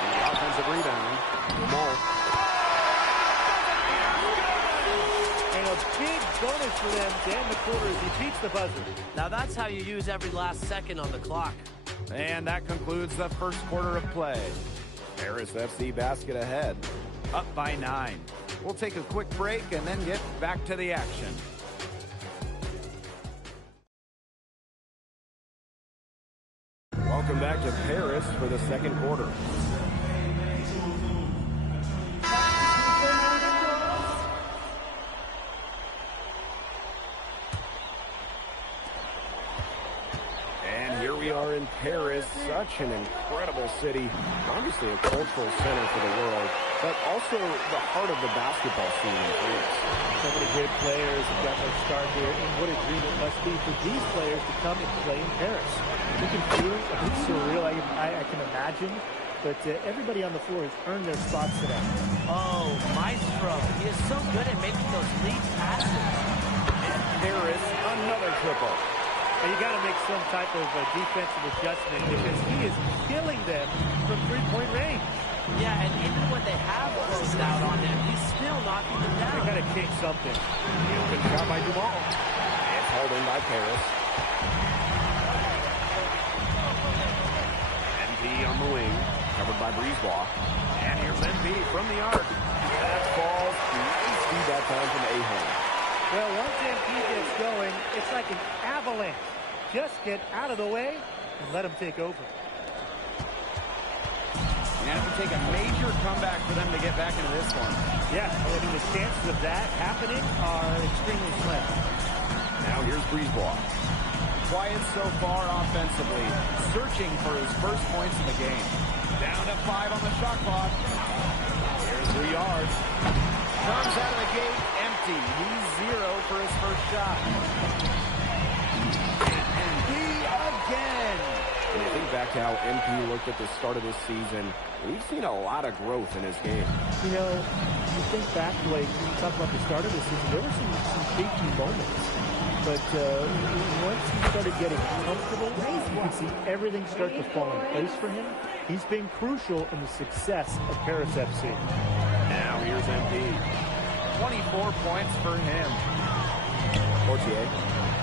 The offensive rebound. Jamal. And a big bonus for them to end the quarter as he beats the buzzer. Now that's how you use every last second on the clock. And that concludes the first quarter of play. Paris FC basket ahead. Up by 9. We'll take a quick break and then get back to the action. Welcome back to Paris for the second quarter. And here we are in Paris, such an incredible city. Obviously a cultural center for the world, but also the heart of the basketball scene in France. So many great players have got their start here, and what a dream it must be for these players to come and play in Paris. You can feel it. It's surreal. I can imagine. But everybody on the floor has earned their spots today. Oh, Maestro. He is so good at making those lead passes. And Paris, another triple. And you got to make some type of defensive adjustment because he is killing them from three-point range. Yeah, and even when they have closed out on him, he's still knocking them down. They got to change something. The open shot by Duval. It's held in by Paris. MP on the wing, covered by Brisebois. And here's MP from the arc. That falls nice speed that time from Ahern. Well, once MP gets going, it's like an avalanche. Just get out of the way and let him take over. You have to take a major comeback for them to get back into this one. Yeah, I mean, the chances of that happening are extremely slim. Now here's Brisebois. Quiet so far offensively, searching for his first points in the game. Down to 5 on the shot clock. Here's Riyard. Comes out of the gate empty. He's 0 for his first shot. And he again. When you think back to how MP looked at the start of this season, we've seen a lot of growth in his game. You know, you think back, like, when you talk about the start of the season, there were some shaky moments. But once he started getting comfortable, you can see everything start to fall in place for him. He's been crucial in the success of Paris FC. Now here's MP. 24 points for him. Portier.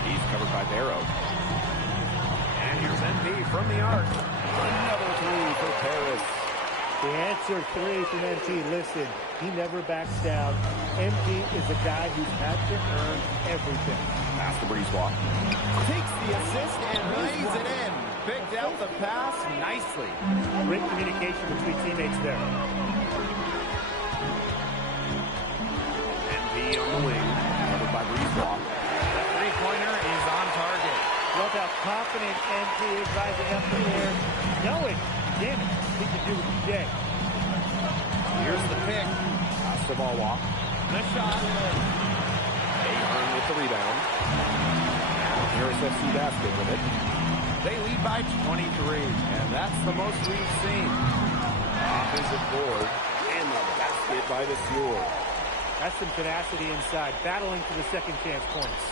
He's covered by Barrow. And here's MP from the arc. Another 3 for Paris. The answer 3 from MP. Listen, he never backs down. MP is a guy who's had to earn everything. Pass to Brisebois. Takes the assist and lays it in. Picked out the pass nicely. Great communication between teammates there. MP on the wing. Covered by Brisebois. The three-pointer is on target. Love how confident MP is rising up in the air. Knowing, damn it, he can do it today. Here's the pick. Pass to Balwalk. The shot. Ahern with the rebound. Now Paris FC basket with it. They lead by 23, and that's the most we've seen. Offensive board, and the basket by the Fjord. That's some tenacity inside, battling for the second chance points.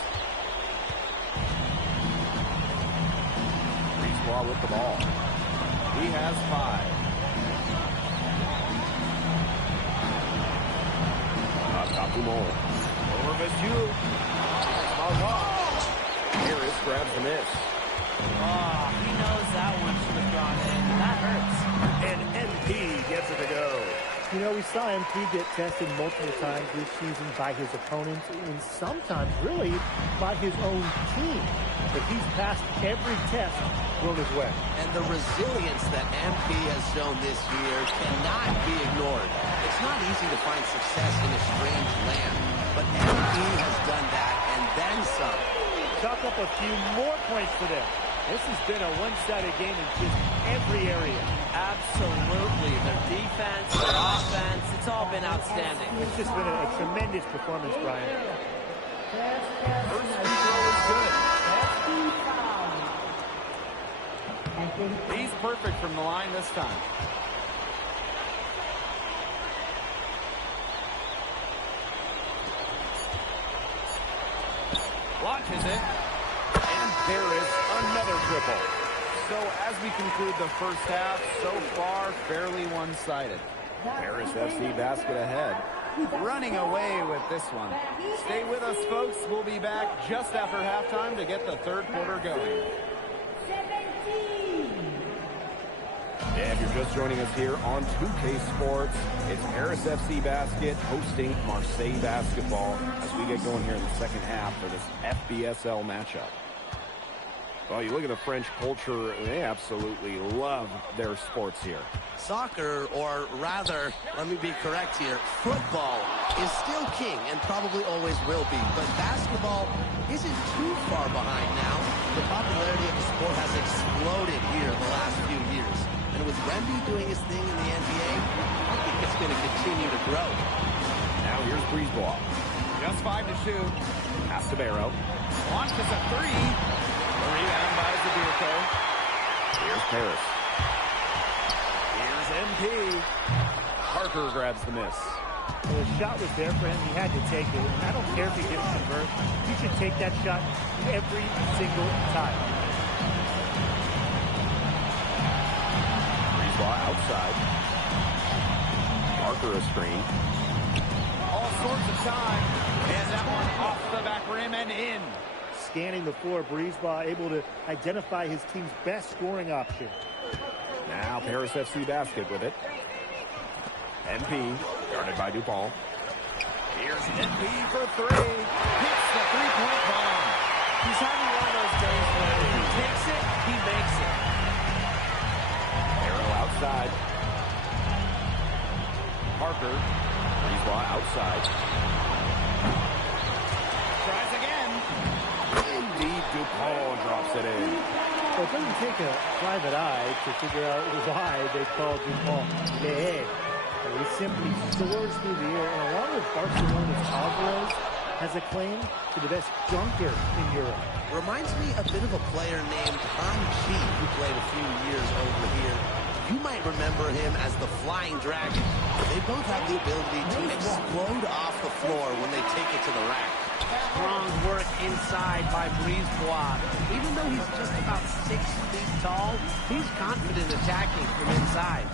Brisebois with the ball. He has 5. Top Dumont. Over Vizou. Harris grabs the miss. Oh, he knows that one should have gone in. That hurts. And MP gets it to go. You know, we saw MP get tested multiple times this season by his opponents and sometimes really by his own team. But he's passed every test thrown his way. And the resilience that MP has shown this year cannot be ignored. It's not easy to find success in a strange land, but MP has done that and then some. Chalk up a few more points for them. This has been a one-sided game in just every area. Absolutely. Their defense, their offense, it's all been outstanding. It's just been a tremendous performance, Brian. First free throw is good. He's perfect from the line this time. Launches it. And there is another triple. So as we conclude the first half, so far fairly one-sided. Paris FC basket ahead. Running away with this one. Stay with us, folks. We'll be back just after halftime to get the third quarter going. Yeah, if you're just joining us here on 2K Sports, it's Paris FC Basket hosting Marseille Basketball as we get going here in the second half for this FBSL matchup. Well, you look at the French culture, they absolutely love their sports here. Soccer, or rather, let me be correct here, football is still king and probably always will be. But basketball isn't too far behind now. The popularity of the sport has exploded here in the last few years. And with Wemby doing his thing in the NBA, I think it's going to continue to grow. Now here's Brisebois. Just 5 to shoot. Pass to Barrow. Launches a 3. The rebound by Zadirko. Here's Paris. Here's MP. Parker grabs the miss. Well, the shot was there for him. He had to take it. I don't care if he didn't convert. He should take that shot every single time. Outside. Parker a screen. All sorts of time. And that one off the back rim and in. Scanning the floor, Brisebois able to identify his team's best scoring option. Now Paris FC basket with it. MP, guarded by Dupont. Here's MP for three. Hits the three-point bomb. He's having one of those days where if he takes it, he makes it. Arrow outside. Parker. Brisebois outside. Tries again. Indeed, DuPont drops it in. Well, it doesn't take a private eye to figure out why they call DuPont Le. He simply soars through the air, and along with Barcelona's Alvarez, has a claim to the best dunker in Europe. Reminds me a bit of a player named Han Chi, who played a few years over here. You might remember him as the Flying Dragon. They both have the ability to explode off the floor when they take it to the rack. Strong work inside by Brisebois. Even though he's just about 6 feet tall, he's confident attacking from inside.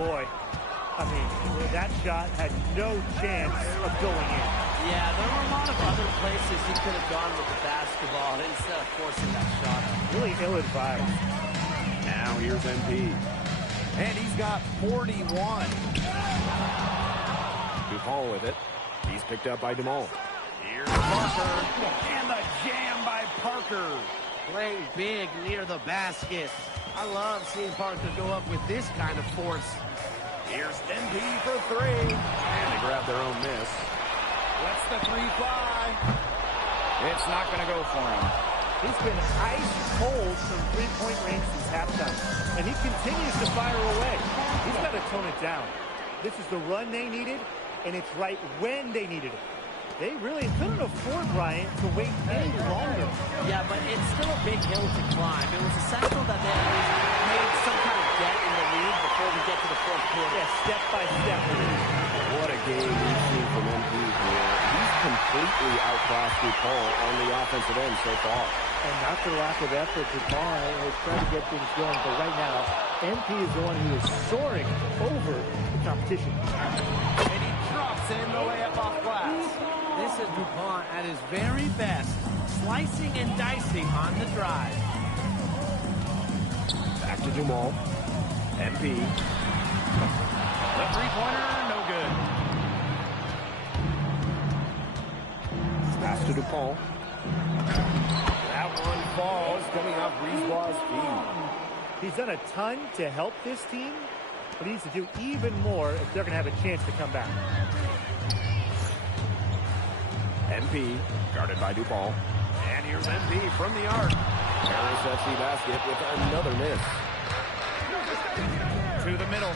Boy, I mean, that shot had no chance of going in. Yeah, there were a lot of other places he could have gone with the basketball instead of forcing that shot. Really ill-advised. Now here's MP. And he's got 41. DuPont with it. He's picked up by DeMol. Here's Parker. And the jam by Parker. Playing big near the basket. I love seeing Parker go up with this kind of force. Here's MP for three. And they grab their own miss. Lets the three fly. It's not going to go for him. He's been ice cold from three-point range since halftime, and he continues to fire away. He's got to tone it down. This is the run they needed, and it's right when they needed it. They really couldn't afford Bryant to wait any longer. Yeah, but it's still a big hill to climb. It was essential that they made some kind of dent in the lead before we get to the fourth quarter. Yeah, step by step. What a game we've seen from MP here. He's completely outclassed DuPont on the offensive end so far. And not for lack of effort, DuPont is trying to get things going, but right now, MP is the one who is soaring over the competition. And he drops in the layup off glass. This is DuPont at his very best, slicing and dicing on the drive. Back to Jamal. MP. The three-pointer, no good. Pass to DuPont. That one falls, coming off Brisebois' feet. He's done a ton to help this team, but he needs to do even more if they're going to have a chance to come back. MP, guarded by DuPont. And here's MP from the arc. Harris FC basket with another miss. To the middle.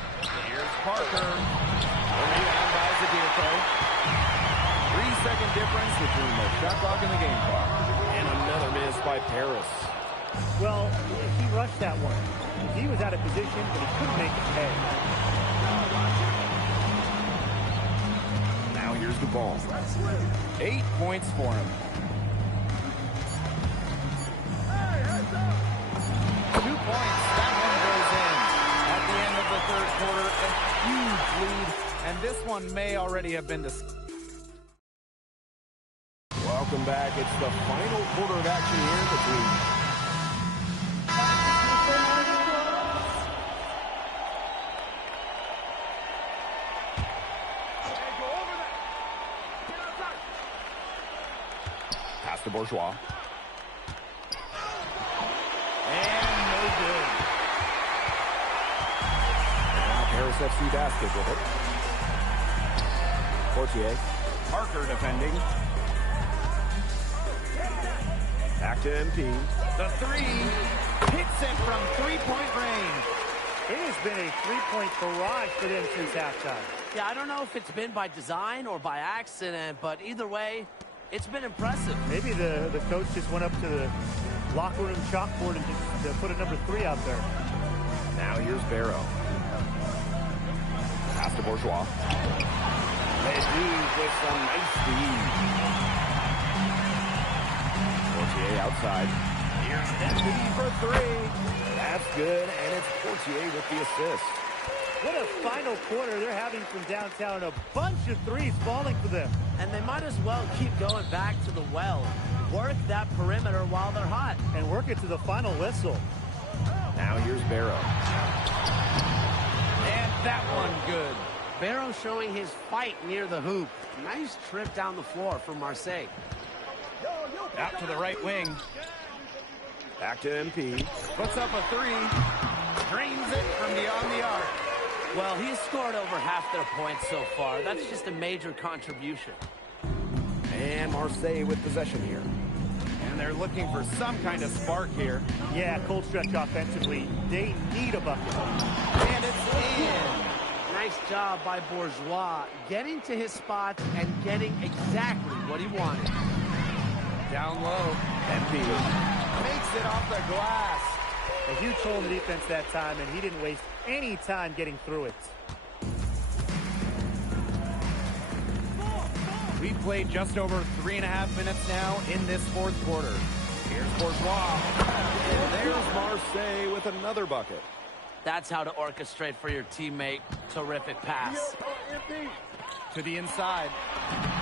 Here's Parker. The rebound by Zadirko. 3-second difference between the shot clock and the game clock. And another miss by Paris. Well, he rushed that one. He was out of position, but he couldn't make it pay. Now here's DuPont. 8 points for him. 2 points. That one goes in. At the end of the third quarter, a huge lead. And this one may already have been discussed. Welcome back. It's the final quarter of action here between pass to Bourgeois. And no good. Now Paris FC basket with it. Fortier. Parker defending. Back to MP. The three hits it from three-point range. It has been a three-point barrage for them since halftime. Yeah, I don't know if it's been by design or by accident, but either way, it's been impressive. Maybe the coach just went up to the locker room chalkboard and just put a number 3 out there. Now here's Barrow. Pass to Bourgeois. Ledoux with some nice speed. Fortier outside. Here's MP for three. That's good, and it's Fortier with the assist. What a final quarter they're having from downtown. A bunch of threes falling for them. And they might as well keep going back to the well. Work that perimeter while they're hot. And work it to the final whistle. Now here's Barrow. And that one good. Barrow showing his fight near the hoop. Nice trip down the floor for Marseille. Out to the right wing. Back to MP. Puts up a three. Drains it from beyond the arc. Well, he's scored over half their points so far. That's just a major contribution. And Marseille with possession here. And they're looking for some kind of spark here. Yeah, cold stretch offensively. They need a bucket. And it's in. Nice job by Bourgeois, getting to his spots and getting exactly what he wanted. Down low. MP makes it off the glass. A huge hole in the defense that time, and he didn't waste any time getting through it. We've played just over 3.5 minutes now in this fourth quarter. Here's Bourgeois. And there's Marseille with another bucket. That's how to orchestrate for your teammate. Terrific pass. To the inside.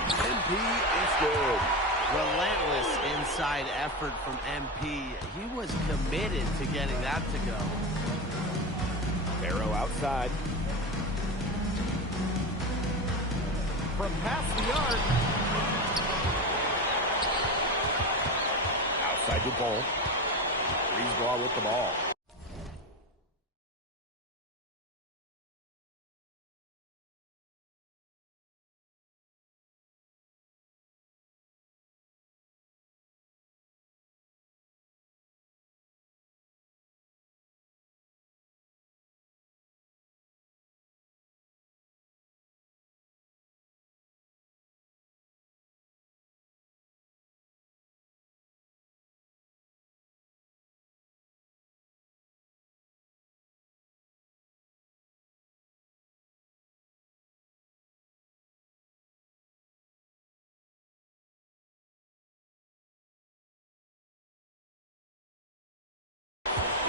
MP is good. Relentless inside effort from MP. He was committed to getting that to go. Barrow outside. From past the arc. Outside Dupont. Brisebois with the ball.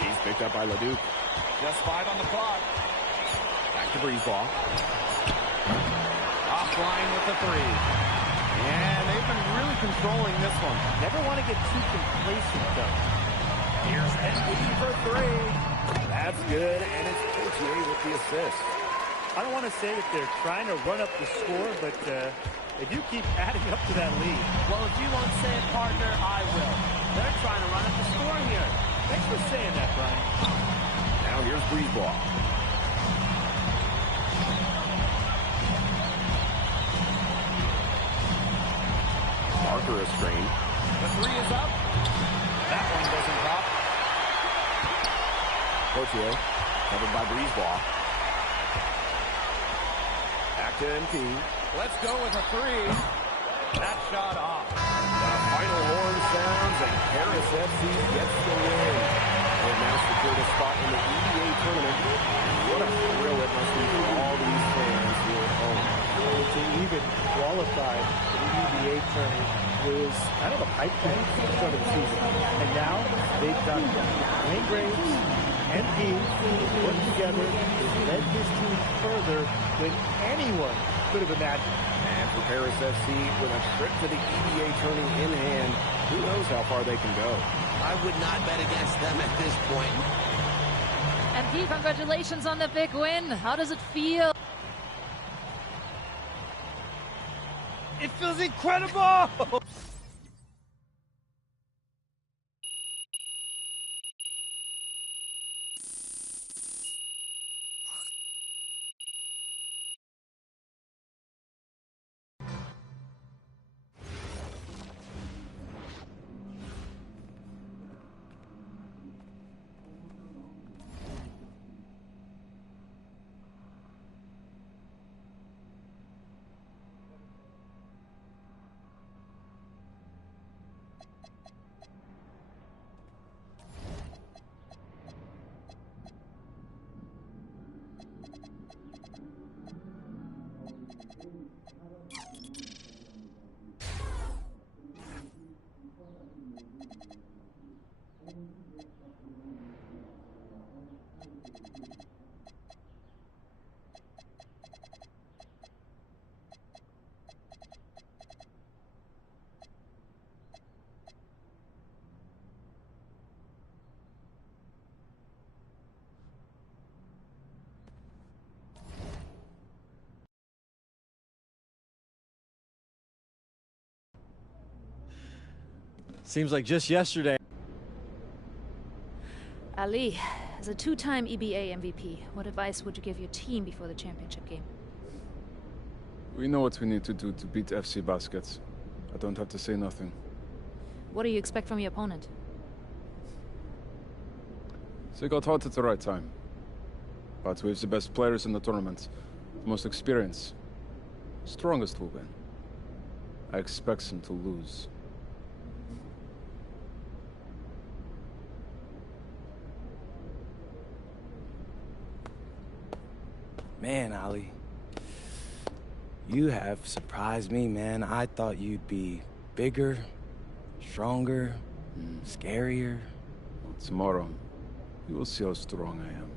He's picked up by Leduc. Just 5 on the clock. Back to Brisebois. Offline with the three. And they've been really controlling this one. Never want to get too complacent, though. Here's MP for 3. That's good, and it's Courtier with the assist. I don't want to say that they're trying to run up the score, but they do keep adding up to that lead. Well, if you won't say it, partner, I will. They're trying to run up the score here. Thanks for saying that, Brian. Now here's Brisebois. Parker is screen. The three is up. That one doesn't drop. Courtier, covered by Brisebois. Back to MP. Let's go with a three. That shot off. The final horn sounds, and Paris FC gets the win. They've now secured a spot in the EDA tournament. What a thrill it must be for all these fans here at home. To even qualify for the EDA tournament was kind of a pipe dream at the start of the season. And now they've done it. Wayne Graves, MP, worked together, they've led this team further than anyone could have imagined. And for Paris FC, with a trip to the EDA tourney in hand, who knows how far they can go. I would not bet against them at this point. MP, congratulations on the big win. How does it feel? It feels incredible! Seems like just yesterday. Ali, as a two-time EBA MVP, what advice would you give your team before the championship game? We know what we need to do to beat FC Baskets. I don't have to say nothing. What do you expect from your opponent? They got hot at the right time. But we have the best players in the tournament. The most experienced. Strongest will win. I expect them to lose. Man, Ali, you have surprised me, man. I thought you'd be bigger, stronger, scarier. Tomorrow, you will see how strong I am.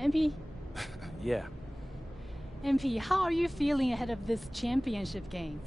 MP, Yeah. MP, how are you feeling ahead of this championship game?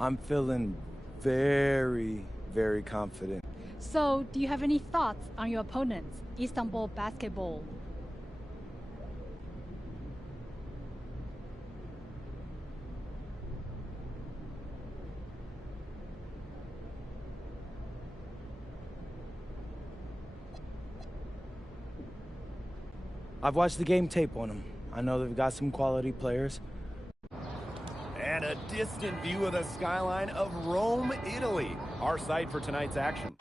I'm feeling very, very confident. So, do you have any thoughts on your opponents, Istanbul Basketball? I've watched the game tape on them. I know they've got some quality players. And a distant view of the skyline of Rome, Italy, our site for tonight's action.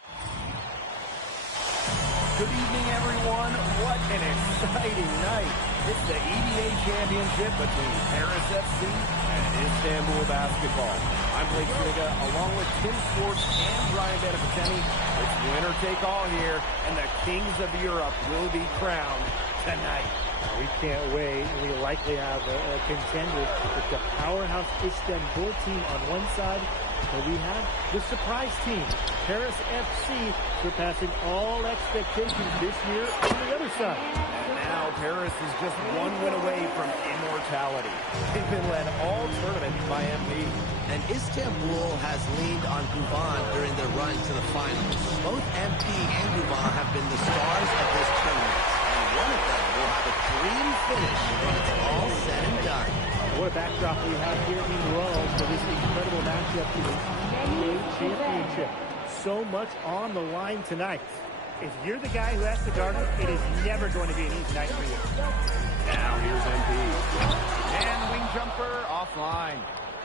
Good evening, everyone. What an exciting night. It's the EDA Championship between Paris FC and Istanbul Basketball. I'm Blake Triga, along with Tim Sports and Brian Benefaceni. It's winner take all here, and the kings of Europe will be crowned tonight. We can't wait. We likely have a contender with the powerhouse Istanbul team on one side, and we have the surprise team, Paris FC, surpassing all expectations this year on the other side. And now Paris is just one win away from immortality. They've been led all tournament by MP. And Istanbul has leaned on Guban during their run to the finals. Both MP and Guban have been the stars of this tournament. One of them will have a dream finish when it's all said and done. What a backdrop we have here in Rome for this incredible matchup to the NBA Championship. So much on the line tonight. If you're the guy who has to guard it, it is never going to be an easy night for you. Now here's MP. And wing jumper offline.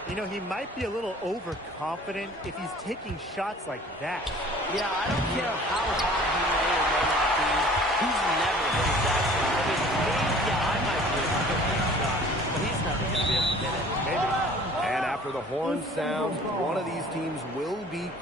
You know, he might be a little overconfident if he's taking shots like that. Yeah, I don't care how hot he may or may not be. He's never hit that shot. I mean, I might be able to hit that shot, but he's never going to be able to hit it. Maybe. And after the horn sounds, one of these teams will be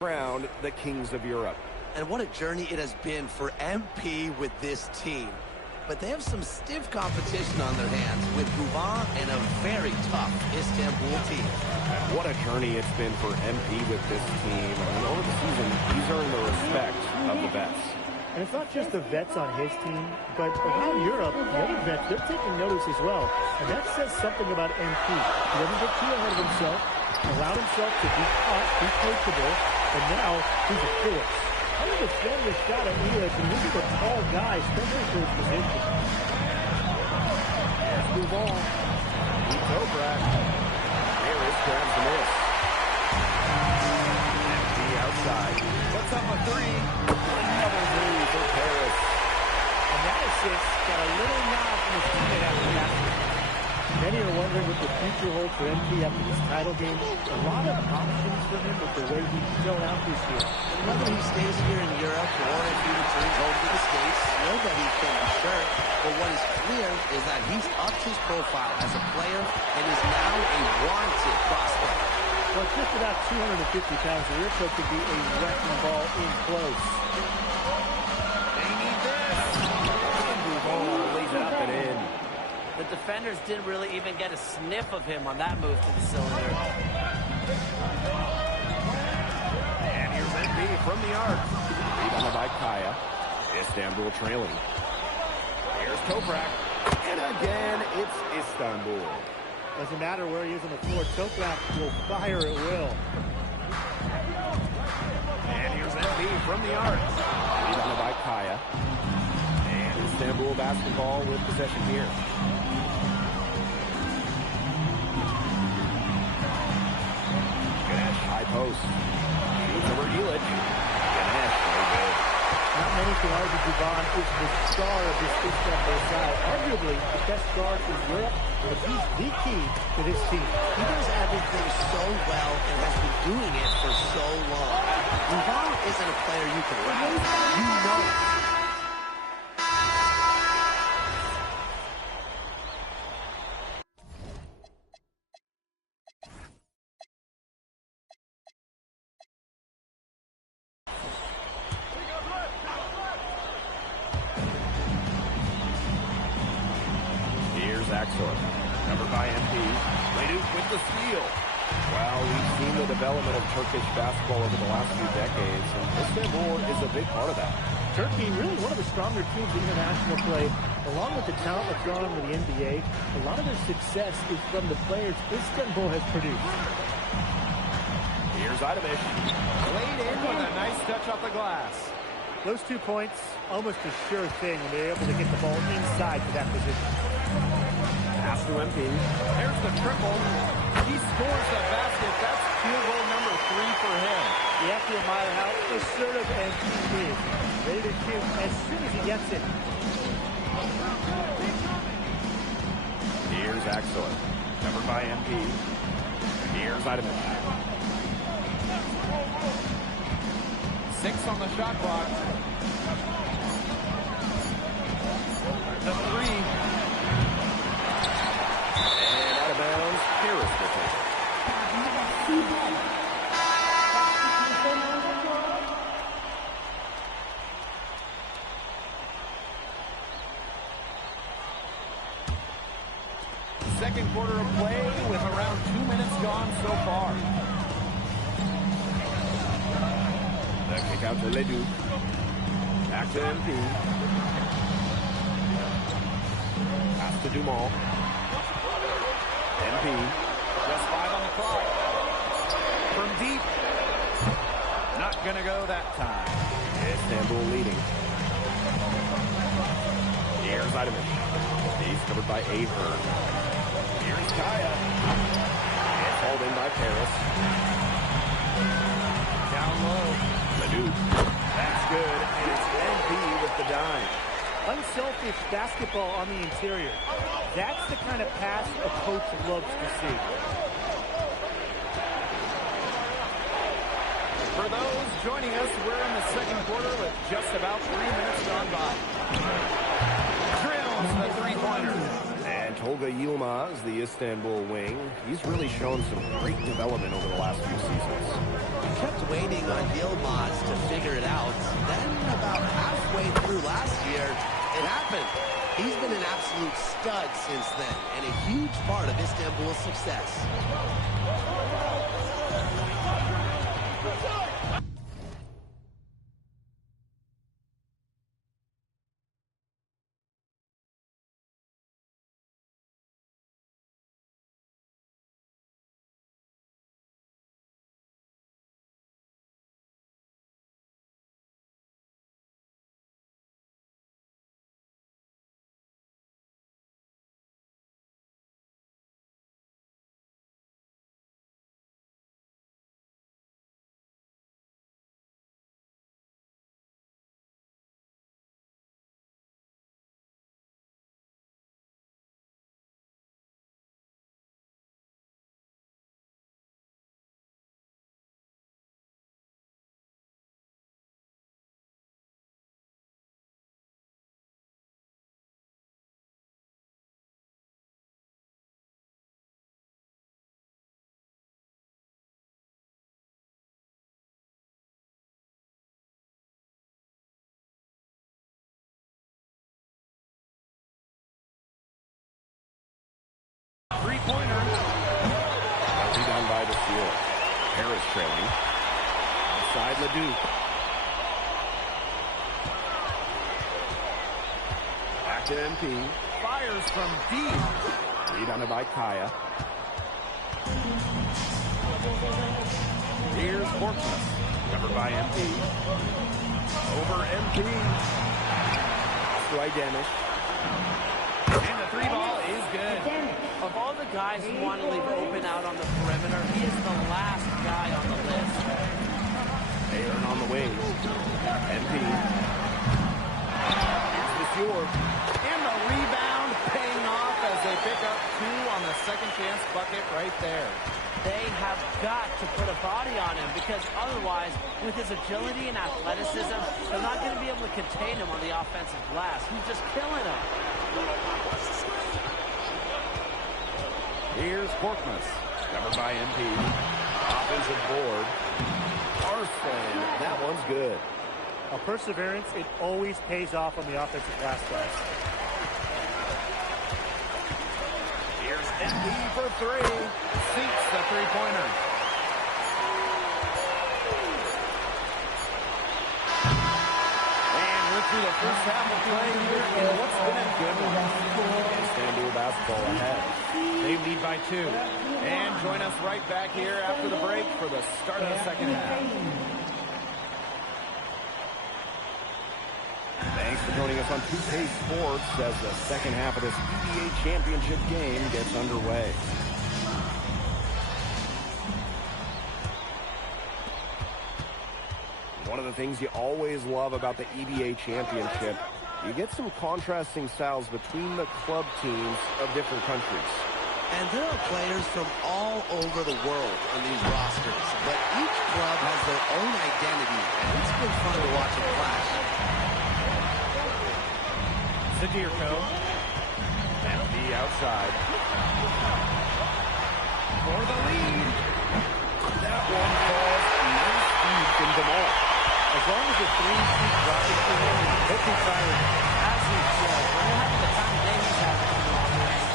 Crowned the Kings of Europe. And what a journey it has been for MP with this team. But they have some stiff competition on their hands with Guban and a very tough Istanbul team. What a journey it's been for MP with this team. I mean, over the season, he's earned the respect of the vets. And it's not just the vets on his team, but around Europe, the other vets, they're taking notice as well. And that says something about MP. He doesn't get too ahead of himself, allowed himself to be caught, be coachable, and now he's a force. I'm going to defend this shot at Elias, and this is a tall guy, especially for his position. Let's move on. Toprak. Harris grabs the miss. Empty outside. Puts up a three. Another move for Paris. And that assist got a little nod from his teammate after that. Many are wondering what the future holds for MP after this title game. A lot of options for him with the way he's shown out this year. Whether he stays here in Europe or if he returns home to the States, nobody can be sure. But what is clear is that he's upped his profile as a player and is now a wanted prospect. Well, just about 250 pounds, Rirko could be a wrecking ball in close. They need this. Lays it up and in. The defenders didn't really even get a sniff of him on that move to the cylinder. And here's MP from the arc. Rebounded by Kaya. Istanbul trailing. Here's Toprak. And again, it's Istanbul. Doesn't matter where he is on the floor. Toprak will fire at will. And here's MP from the arc. Rebounded by Kaya. And Istanbul basketball with possession here. Ganesh, high post. Shoots over Elias. Ganesh, very good. Not many can argue Guban is the star of this Istanbul side. Arguably the best guard in Europe, but he's the key to this team. He does everything so well and has been doing it for so long. Guban isn't a player you can ride. You know it. Axel, covered by MP. Leyduk with the steal. Well, we've seen the development of Turkish basketball over the last few decades, and Istanbul is a big part of that. Turkey, really one of the stronger teams in international play, along with the talent that's gone on to the NBA. A lot of their success is from the players Istanbul has produced. Here's Idamish. Laid in with a nice touch off the glass. Those 2 points, almost a sure thing when they're able to get the ball inside to that position. Pass to MP. There's the triple. He scores the basket. That's field goal number 3 for him. You have to admire how assertive MP is. Ready to shoot as soon as he gets it. Here's Axel. Covered by MP. Here's Idamish. 6 on the shot clock. The 3. And out of bounds, Harris will take it. Second quarter of play with around 2 minutes gone so far. The kick out to Leyduk. Back to MP. Pass to Dumal. MP. Just 5 on the clock. From deep. Not going to go that time. Istanbul leading. Here's Idamish. He's covered by Ahern. Here's Kaya. It's hauled in by Paris. Down low. Leyduk. That's good. And it's MP with the dime. Unselfish basketball on the interior. That's the kind of pass a coach loves to see. For those joining us, we're in the second quarter with just about 3 minutes gone by. Drills the three-pointer. And Tolga Yilmaz, the Istanbul wing, he's really shown some great development over the last few seasons. He kept waiting on Yilmaz to figure it out. Then about halfway through last year, it happened. He's been an absolute stud since then, and a huge part of Istanbul's success. Three-pointer. Rebound by the field. Harris trailing. Outside Leduc. Back to MP. Fires from deep. Rebounded by Kaya. Here's Borkness. Covered by MP. Over MP. To Idenish. And the three ball is good. Of all the guys who want to leave open out on the perimeter, he is the last guy on the list. Aaron on the wing. MP. Here's the Fjord. And the rebound paying off as they pick up two on the second chance bucket right there. They have got to put a body on him because otherwise, with his agility and athleticism, they're not going to be able to contain him on the offensive glass. He's just killing them. Here's Borkness. Covered by MP. Offensive board. Arson. That one's good. A perseverance, it always pays off on the offensive glass, guys. Here's MP for three. Seats the three-pointer. And we're through the first half of play here in what's been a good one. Istanbul basketball ahead. They lead by 2. And join us right back here after the break for the start of the second half. Thanks for joining us on 2K Sports as the second half of this EBA championship game gets underway. One of the things you always love about the EBA championship, you get some contrasting styles between the club teams of different countries. And there are players from all over the world on these rosters, but each club has their own identity, and it's been fun to watch it clash. Zadirko. MP outside. For the lead. That one falls nice deep from Jamal. As long as the threes keep dropping for him, he'll keep firing. As he should. When you're having the time day he's having in the long range,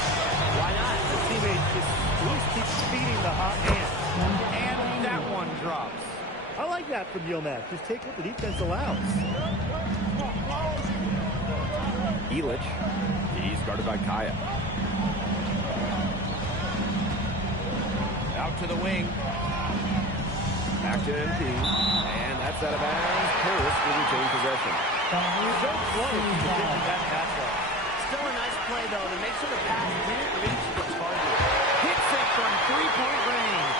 why not? The teammate just keeps feeding the hot hand. And that one drops. I like that from Yilmaz. Just take what the defense allows. Elich. He's guarded by Kaya. Out to the wing. Back to MP. And that's out of bounds. Harris will retain possession. So close to getting that pass off. Still a nice play, though, to make sure the pass didn't reach the target. Hits it from three-point range.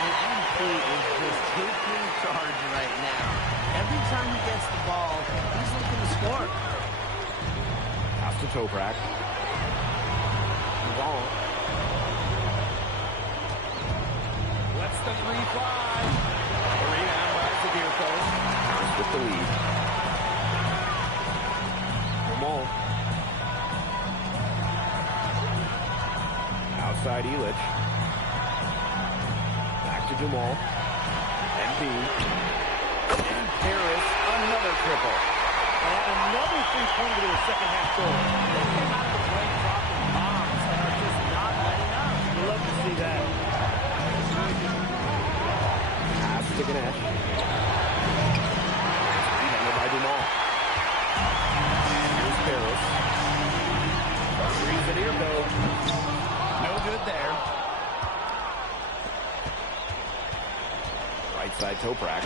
And MP is just taking charge right now. Every time he gets the ball, he's looking to score. Pass to Toprak. Ball. Lets the three fly. The rebound by Zadirko. Harris with the lead. Jamal. Outside Elich. Back to Jamal. MP. triple. And another three-pointer to the second half goal. They came out of the break dropping bombs and are just not letting up. You love to see that. Pass to Ganesh. Rebounded by Dumas. Here's Paris. Three's at Irko. No good there. Right side Toprak.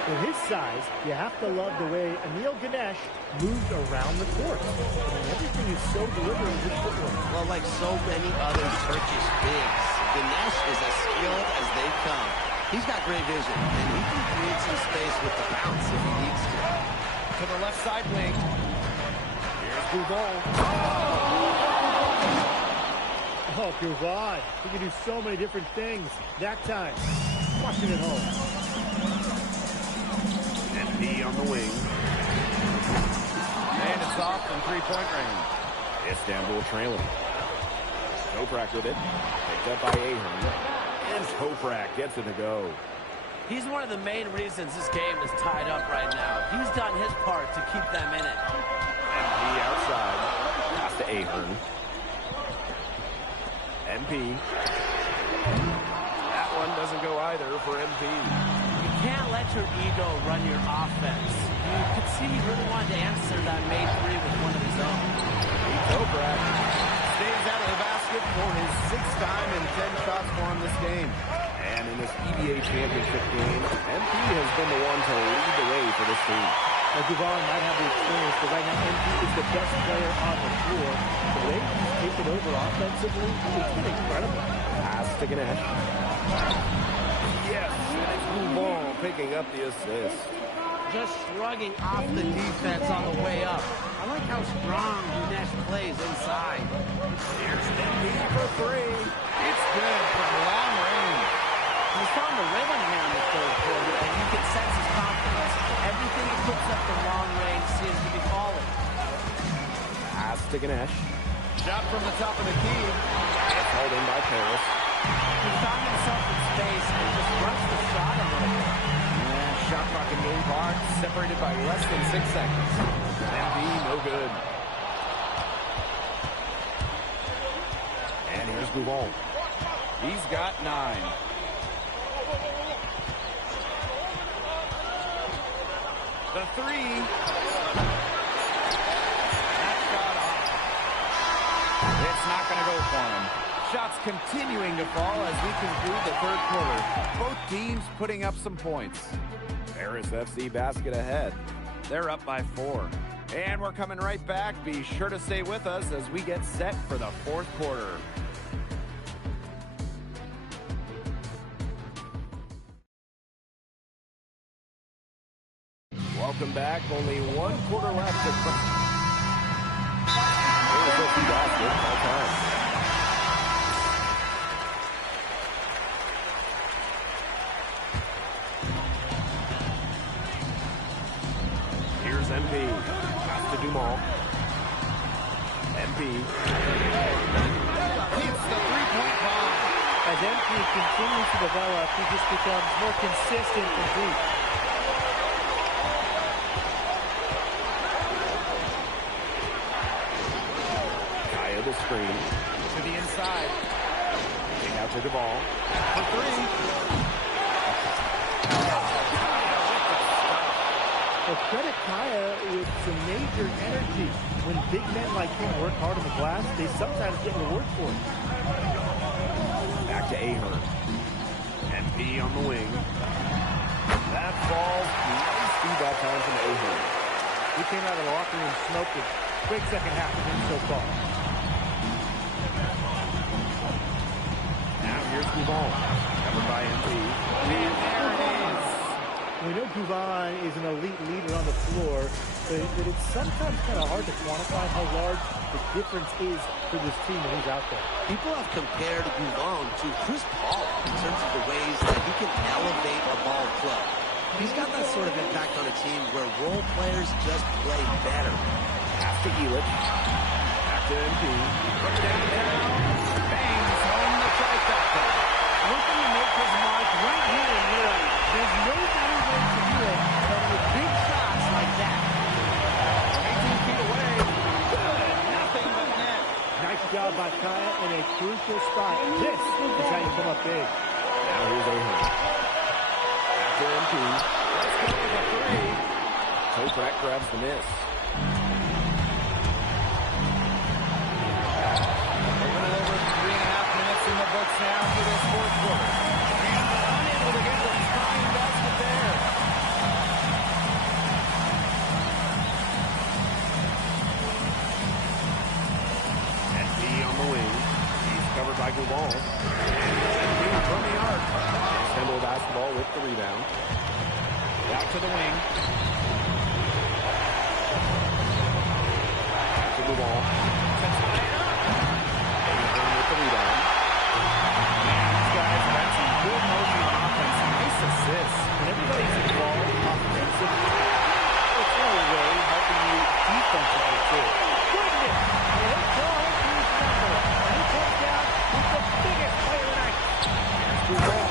For his size, you have to love the way Emil Ganesh moved around the court. I mean, everything is so deliberate in his footwork. Well, like so many other Turkish bigs, Ganesh is as skilled as they come. He's got great vision, and he can create some space with the bounce if he needs to. To the left side wing. Here's Bougon. Oh, Guvon. He can do so many different things. That time, watching it home. MP on the wing. And it's off from three-point range. Istanbul trailing. Toprak with it. Picked up by Ahern. And Toprak gets it to go. He's one of the main reasons this game is tied up right now. He's done his part to keep them in it. MP outside. Pass to Ahern. MP. That one doesn't go either for MP. You can't let your ego run your offense. You could see he really wanted to answer that made three with one of his own. Toprak stays out of the basket for his sixth time in 10 shots for him this game. And in this EBA championship game, MP has been the one to lead the way for this team. Now, Guvon might have the experience, but right now, MP is the best player on the floor. The way he's taken over offensively, it's been incredible. Pass to Ganesh. Yes, and it's Bougon picking up the assist. Just shrugging off the defense on the way up. I like how strong Ganesh plays inside. Here's MP for three. It's good from long range. He's found the rhythm here in the third quarter, and you can sense his confidence. Everything he puts up from long range seems to be falling. Pass to Ganesh. Shot from the top of the key. It's held in by Paris. He found himself in space and just rushed the shot a little bit. And shot clock and game clock separated by less than 6 seconds. MP, no good. And here's Bougon. He's got 9. The three. That shot off. It's not going to go for him. Shots continuing to fall as we conclude the third quarter. Both teams putting up some points. Paris FC basket ahead. They're up by 4. And we're coming right back. Be sure to stay with us as we get set for the fourth quarter. Welcome back. Only one quarter left to Paris FC basket all time. Here's MP. Pass to Dumas. MP. Keeps the three-point bomb. As MP continues to develop, he just becomes more consistent from deep. Kaya the screen. To the inside. Kick out to Duvall. For three. But credit Kaya with some major energy. When big men like him work hard on the glass, they sometimes get reward for it. Back to Ahern. MP on the wing. That falls. Nice speed that time from Ahern. He came out of the locker room smoking. Great second half of him so far. Now here's Guvon. Covered by MP. And there it is. We know Guvon is an elite leader on the floor, but it's sometimes kind of hard to quantify how large the difference is for this team when he's out there. People have compared Guvon to Chris Paul in terms of the ways that he can elevate a ball club. He's got that sort of impact on a team where role players just play better. Pass to Elitch. Back to MP. Look down now. Bangs home the trifecta. Looking to make his mark right here in Europe. There's no better Kaya, in a crucial spot. This is how you come up big. Now here's O'Hearn. After MP. Let's go with a three. Toprak grabs the miss. A little over 3.5 minutes in the books now for this fourth quarter. And unable to get the tying basket there. SP on the wing. He's covered by Gouval. And from the arc. Istanbul basketball with the rebound. Back to the wing. Back to Gouval. With the rebound. These guys have had some good motion on offense. Nice assists. And everybody's involved offensively. It's in a way helping you defensively, too. Goodness! He'll call his number. And he comes down with the biggest play of the night. Gouval.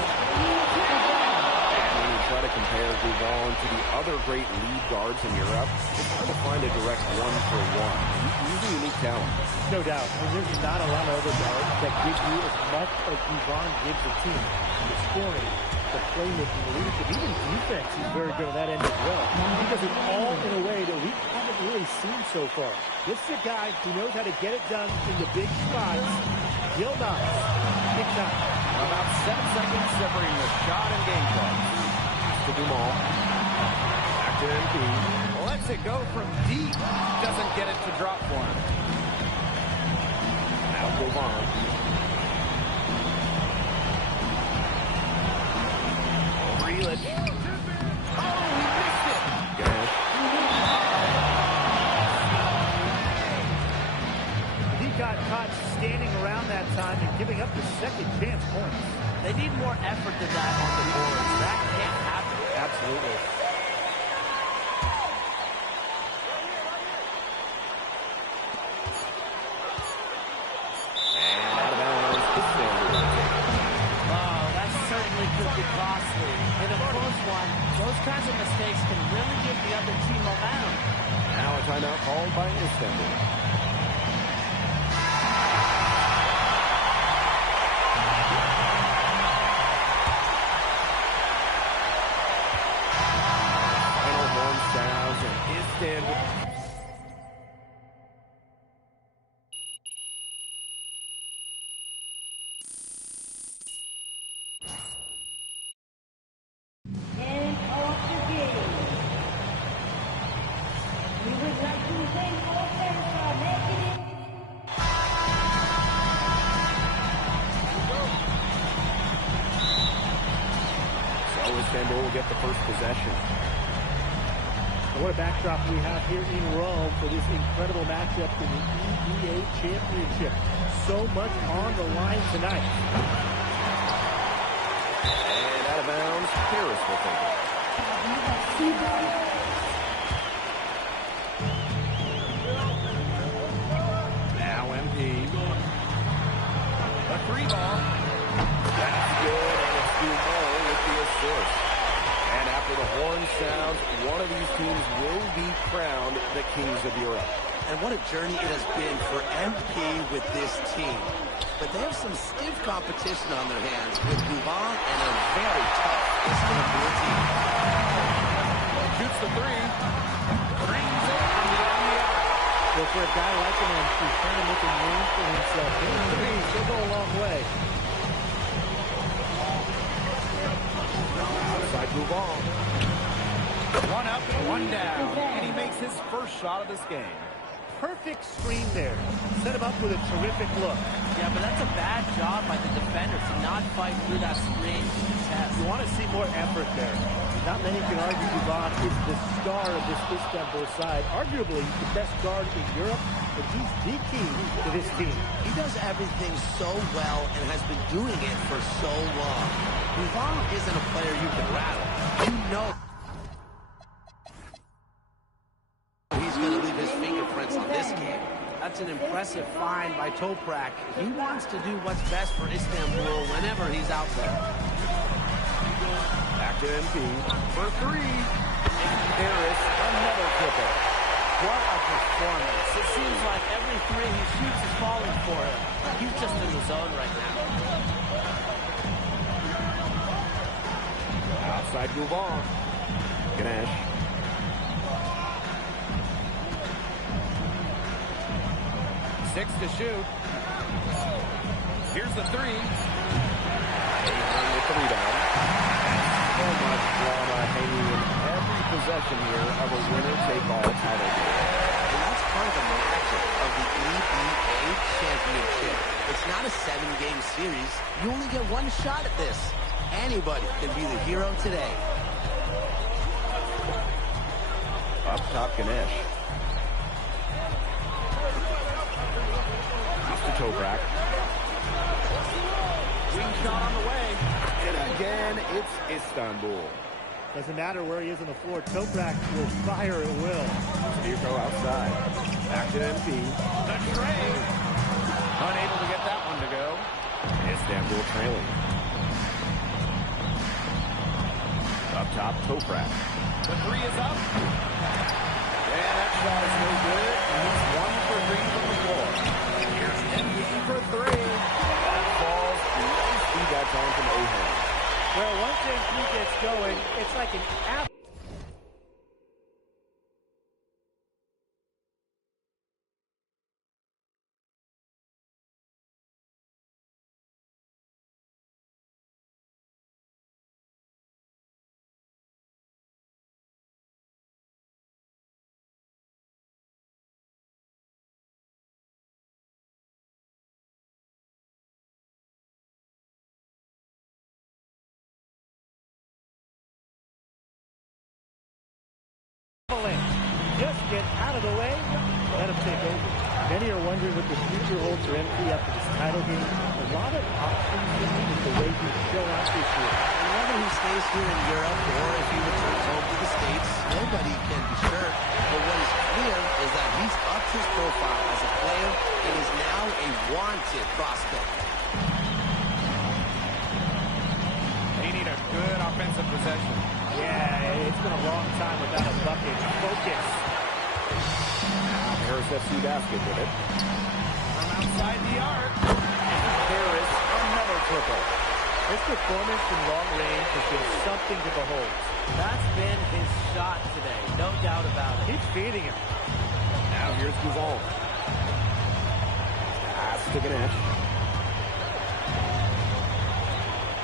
And when you try to compare Gouval to the other great lead guards in Europe, it's hard to find a direct one-for-one. He's a unique talent. No doubt. I mean, there's not a lot of other guards that give you as much as Gouval gives the team. The scoring, the playmaking, the leadership, even defense, he's very good on that end as well. He does it all in a way that we haven't really seen so far. This is a guy who knows how to get it done in the big spots. Gil Knox, big time. About 7 seconds separating the shot and game clock. To Dumal. Back to MP. Lets it go from deep. Doesn't get it to drop for him. Now Govan. Relich. Oh, he missed it. Good. He got caught standing around that time and giving up the second chance points. They need more effort than that on the boards. That can't happen. Absolutely. And out of bounds. Oh, that certainly could be costly. In a close one, those kinds of mistakes can really give the other team momentum. Now a timeout called by Istanbul. Final horn sounds and Istanbul. End of the game. We would like to thank all fans for making it. So Istanbul will get the first possession. And what a backdrop we have here in Rome for this incredible matchup in the EDA Championship. So much on the line tonight. And out of bounds, Harris will take it. Now MP. A three ball. That's good, and it's Duval with the assist. And after the horn sounds, one of these teams will be crowned the Kings of Europe. And what a journey it has been for MP with this team. But they have some stiff competition on their hands with Gouval and a very tough Istanbul team. Shoots the three. Brings it from beyond the arc. So for a guy like him, he's trying to make a name for himself. Hitting threes, he'll go a long way. Outside Gouval. One up, one down. And he makes his first shot of this game. Perfect screen there. Set him up with a terrific look. Yeah, but that's a bad job by the defender to not fight through that screen to the test. You want to see more effort there. Not many can argue Gouval is the star of this Istanbul side. Arguably the best guard in Europe, but he's the key to this team. He does everything so well and has been doing it for so long. Gouval isn't a player you can rattle. You know he's going to leave his fingerprints on this game. That's an impressive find by Toprak. He wants to do what's best for Istanbul whenever he's out there. Back to MP for three. Harris, another triple. What a performance. It seems like every three he shoots is falling for him. He's just in the zone right now. Outside move on. Ganesh. Six to shoot. Here's the three. With the rebound. So much drama hanging in every possession here of a winner-take-all title game. And that's part of the magic of the EBA championship. It's not a 7-game series. You only get one shot at this. Anybody can be the hero today. Up top, Ganesh. Mr. Toprak. Wing shot on the way. And again, it's Istanbul. Doesn't matter where he is on the floor. Toprak will fire at will. Zvirko outside. Back to MP. The trade. Unable to get that one to go. Istanbul trailing. Up top, Toprak. The three is up. And that shot is no good. And he's 1 for 3 from the floor. Here's MP for 3. That falls. Nice feedback time from Ohan. Well, once MP gets going, it's like an app. Just get out of the way. Let him take over. Many are wondering what the future holds for MP after this title game. A lot of options with the way he show out this year. Whether he stays here in Europe or if he returns home to the States, nobody can be sure. But what is clear is that he's upped his profile as a player and is now a wanted prospect. They need a good offensive possession. Yeah, it's been a long time without a bucket. Focus. Harris FC basket with it. From outside the arc. Harris, another triple. His performance from long range has been something to behold. That's been his shot today, no doubt about it. Keep feeding him. Now here's Guzon. Pass to Ganesh.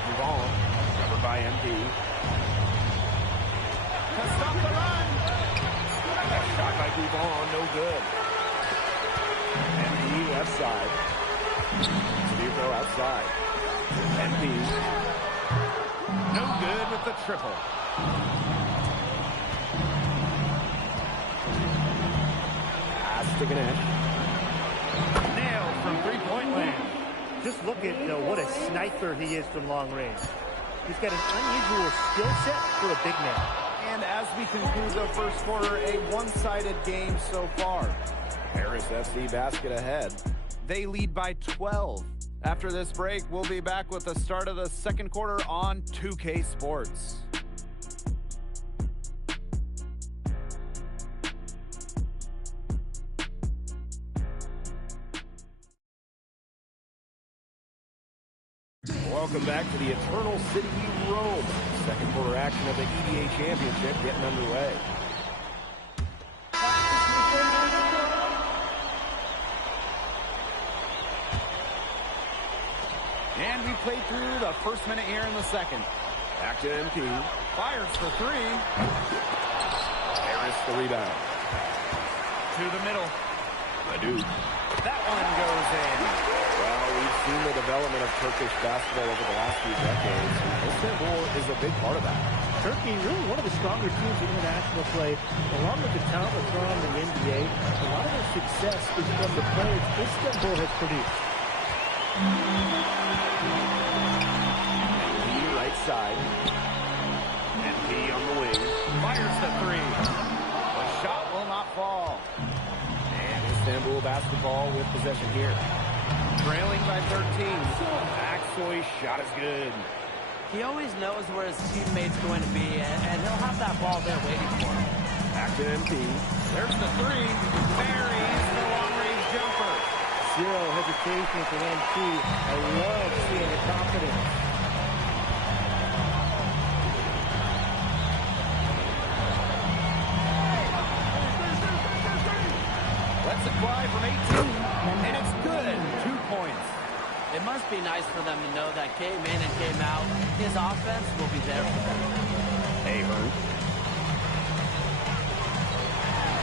Guzon, covered by MP. To stop the run. Shot by Guzon, no good. MP left side. Zvirko outside. MP. No good with the triple. Pass to Ganesh. Nailed from three-point land. Just look at what a sniper he is from long range. He's got an unusual skill set for a big man. And as we conclude the first quarter, a one-sided game so far. Harris FC basket ahead. They lead by 12. After this break, we'll be back with the start of the second quarter on 2K Sports. Welcome back to the Eternal City, Rome. Second quarter action of the EDA Championship getting underway. And we played through the first minute here in the second. Back to MP. Fires for three. Harris the rebound. To the middle. Leduc. That one goes in. Well, we've seen the development of Turkish basketball over the last few decades. Istanbul is a big part of that. Turkey, really one of the stronger teams in international play, along with the talent that's thrown on the NBA. A lot of their success is from the players Istanbul has produced. MP right side. MP on the wing. Fires the three. The shot will not fall. And Istanbul basketball with possession here. Trailing by 13. Aksoy's shot is good. He always knows where his teammate's going to be, and he'll have that ball there waiting for him. Back to MP. There's the three. Buries the long-range jumper. Zero hesitation for MP. I love seeing the confidence. Let's it fly from 18, and it's good. 2 points. It must be nice for them to know that came in and came out. His offense will be there for them. Ahern.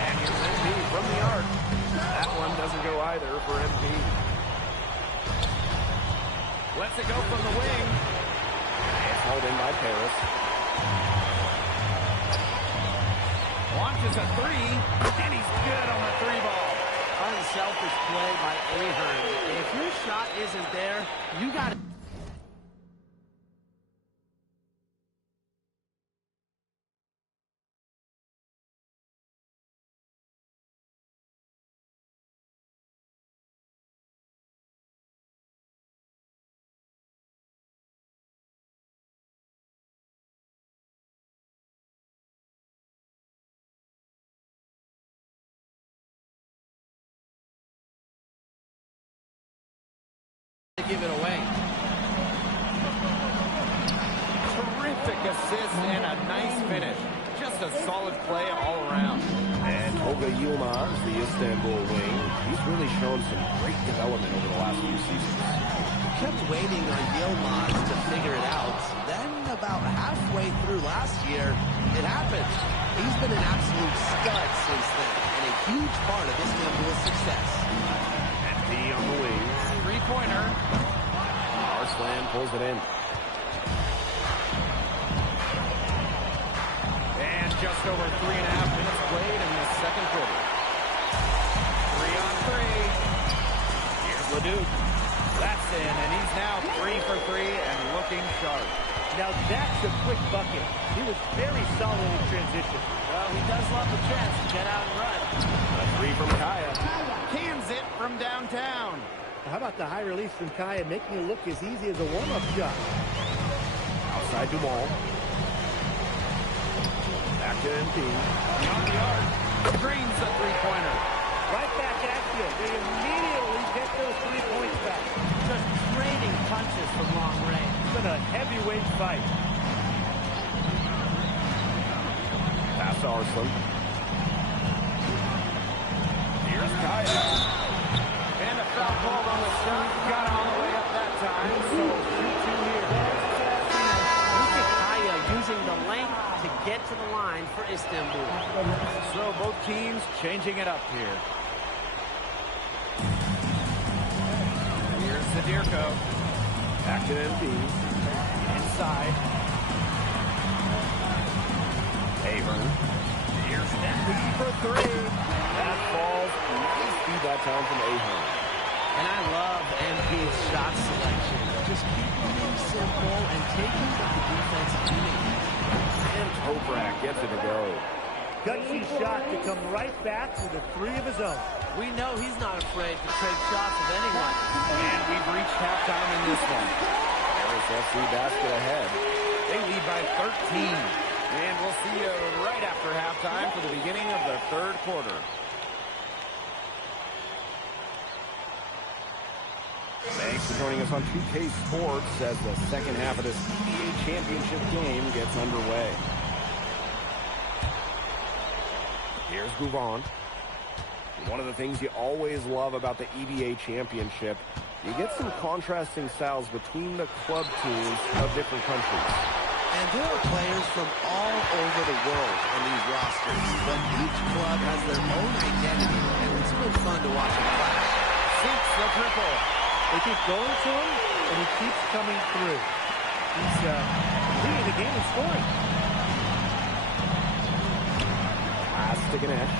And here's MP from the arc. That one doesn't go either for MP. Lets it go from the wing. It's held in by Paris. Launches a three, and he's good on the 3-ball. Unselfish play by Ahern. If your shot isn't there, you got to... give it away. Terrific assist and a nice finish. Just a solid play all around. And Tolga Yilmaz, the Istanbul wing, he's really shown some great development over the last few seasons. Kept waiting on Yilmaz to figure it out. Then about halfway through last year, it happened. He's been an absolute stud since then, and a huge part of Istanbul's success. MP on the wing. Three-pointer. Arslan pulls it in. And just over 3.5 minutes played in the second quarter. 3-on-3. Here's Leduc. That's in, and he's now 3 for 3 and looking sharp. Now that's a quick bucket. He was very solid in transition. Well, he does love the chance to get out and run. A three from Kaya. Cans it from downtown. How about the high release from Kaya, making it look as easy as a warm-up shot? Outside Dumal. Back to MP. Beyond the arc. Drains the three-pointer. Right back at you. They immediately get those 3 points back. Just trading punches from long range. It's been a heavyweight fight. Pass to Arslan. Here's Kaya. And a foul called on the shot. Got him on the way up that time. So 2-2 here. Look at Kaya using the length to get to the line for Istanbul. So both teams changing it up here. Here's Zadirko. Back to MP. Inside. Ahern. Here's MP for 3. That falls. Nice feed that time from Ahern. And I love MP's shot selection. Just keeping them simple and taking what the defense is doing. And Toprak gets it to go. Gutsy shot to come right back with a 3 of his own. We know he's not afraid to trade shots with anyone. And we've reached halftime in this one. Paris FC basket ahead. They lead by 13. And we'll see you right after halftime for the beginning of the third quarter. Thanks for joining us on 2K Sports as the second half of this EBA Championship game gets underway. Here's Gouvant. One of the things you always love about the EBA Championship, you get some contrasting styles between the club teams of different countries. And there are players from all over the world on these rosters, but each club has their own identity, and it's been fun to watch them clash. Sinks the triple. They keep going to him, and he keeps coming through. He's leading the game in scoring. Pass to Ganesh.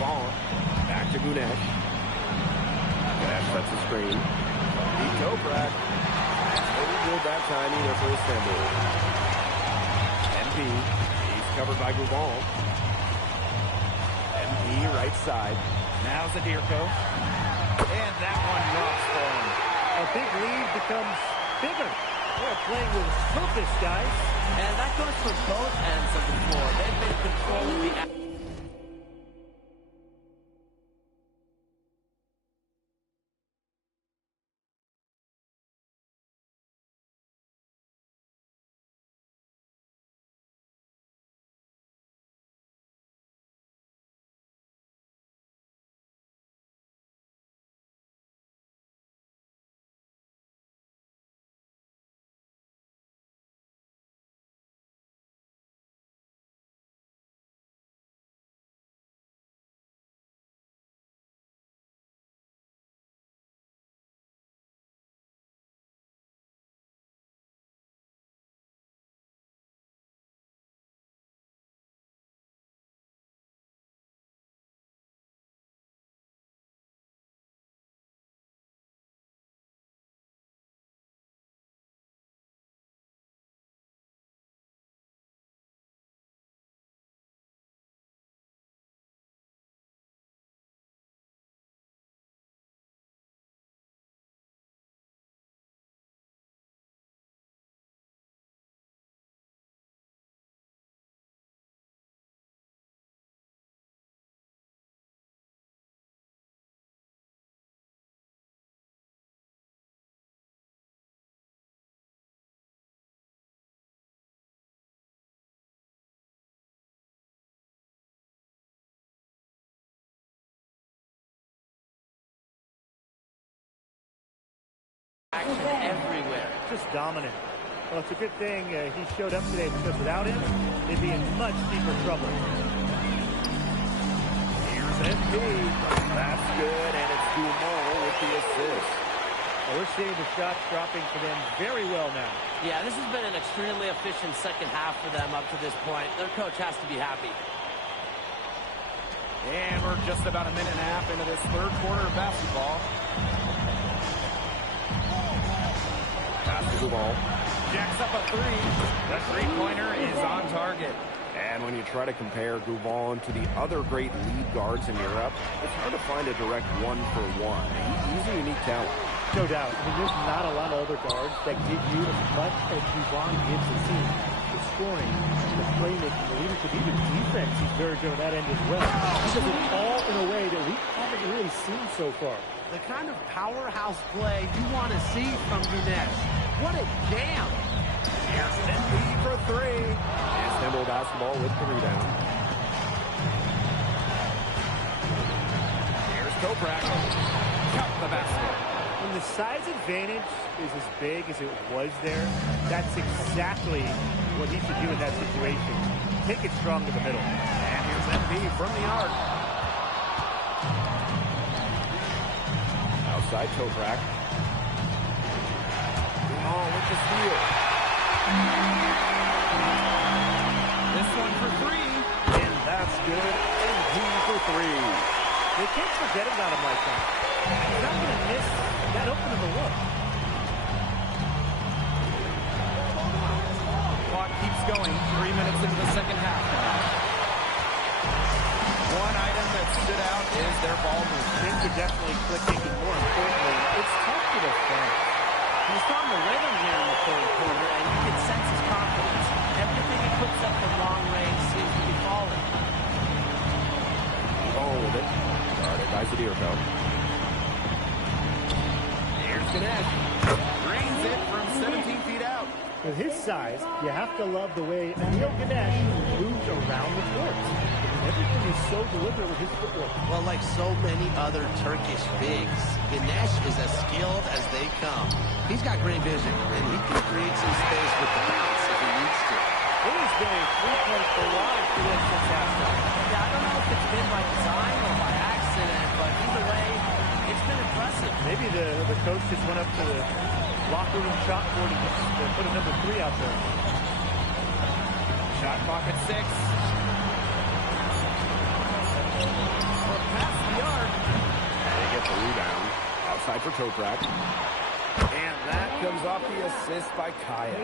Ball. Back to Gunesh. Ganesh sets the screen. Beat Toprak. Pretty good that time either for Istanbul. MP. He's covered by Gouvant. MP right side. Now Zadirko. And that one drops for him. A big lead becomes bigger. They're playing with purpose, guys. And that goes for both ends of the floor. They've been controlling the... Action everywhere. Just dominant. Well, it's a good thing he showed up today, because without him, they'd be in much deeper trouble. Here's MP. That's good, and it's Dumont with the assist. Well, we're seeing the shots dropping for them very well now. Yeah, this has been an extremely efficient second half for them up to this point. Their coach has to be happy. And we're just about a minute and a half into this third quarter of basketball. Pass to Duval. Jacks up a three. The three-pointer is on target. And when you try to compare Gouval to the other great lead guards in Europe, it's hard to find a direct one-for-one. He's a unique talent. No doubt. I mean, there's not a lot of other guards that give you as much as Gouval gives the team. The scoring, the playmaking, the leadership, even defense, he's very good on that end as well. He does it all in a way that we haven't really seen so far. The kind of powerhouse play you want to see from Gunesh. What a jam! Here's MP for three. Istanbul basketball with the rebound. Here's Toprak. Count the basket. When the size advantage is as big as it was there, that's exactly what he should do in that situation. Take it strong to the middle. And here's MP from the arc. Outside Toprak. Dumont with the steal. This one for three. And that's good. MP for three. They can't forget about him like that. He's not going to miss that open in the look. Clock keeps going. 3 minutes into the second half now. One item that stood out is their ball movement. Things are definitely clicking, and more importantly, it's tough to defend. He's found the rhythm here in the third quarter, and you can sense his confidence. Everything he puts up from long range seems to be falling. Ball with it. Guarded by Zadirko. Here's Ganesh. Drains it from 17 feet out. With his size, you have to love the way Neil Ganesh moves around the court. Everything is so deliberate with his footwork. Well, like so many other Turkish bigs, Ganesh is as skilled as they come. He's got great vision, and he can create some space with the bounce if he needs to. It has been a three-point barrage for them since halftime. Yeah, I don't know if it's been by design or by accident, but either way, it's been impressive. Maybe the coach just went up to the locker room shot board and just put a number 3 out there. Shot clock at 6. Or past the arc. And they get the rebound. Outside for Toprak. And that comes off the assist by Kaya.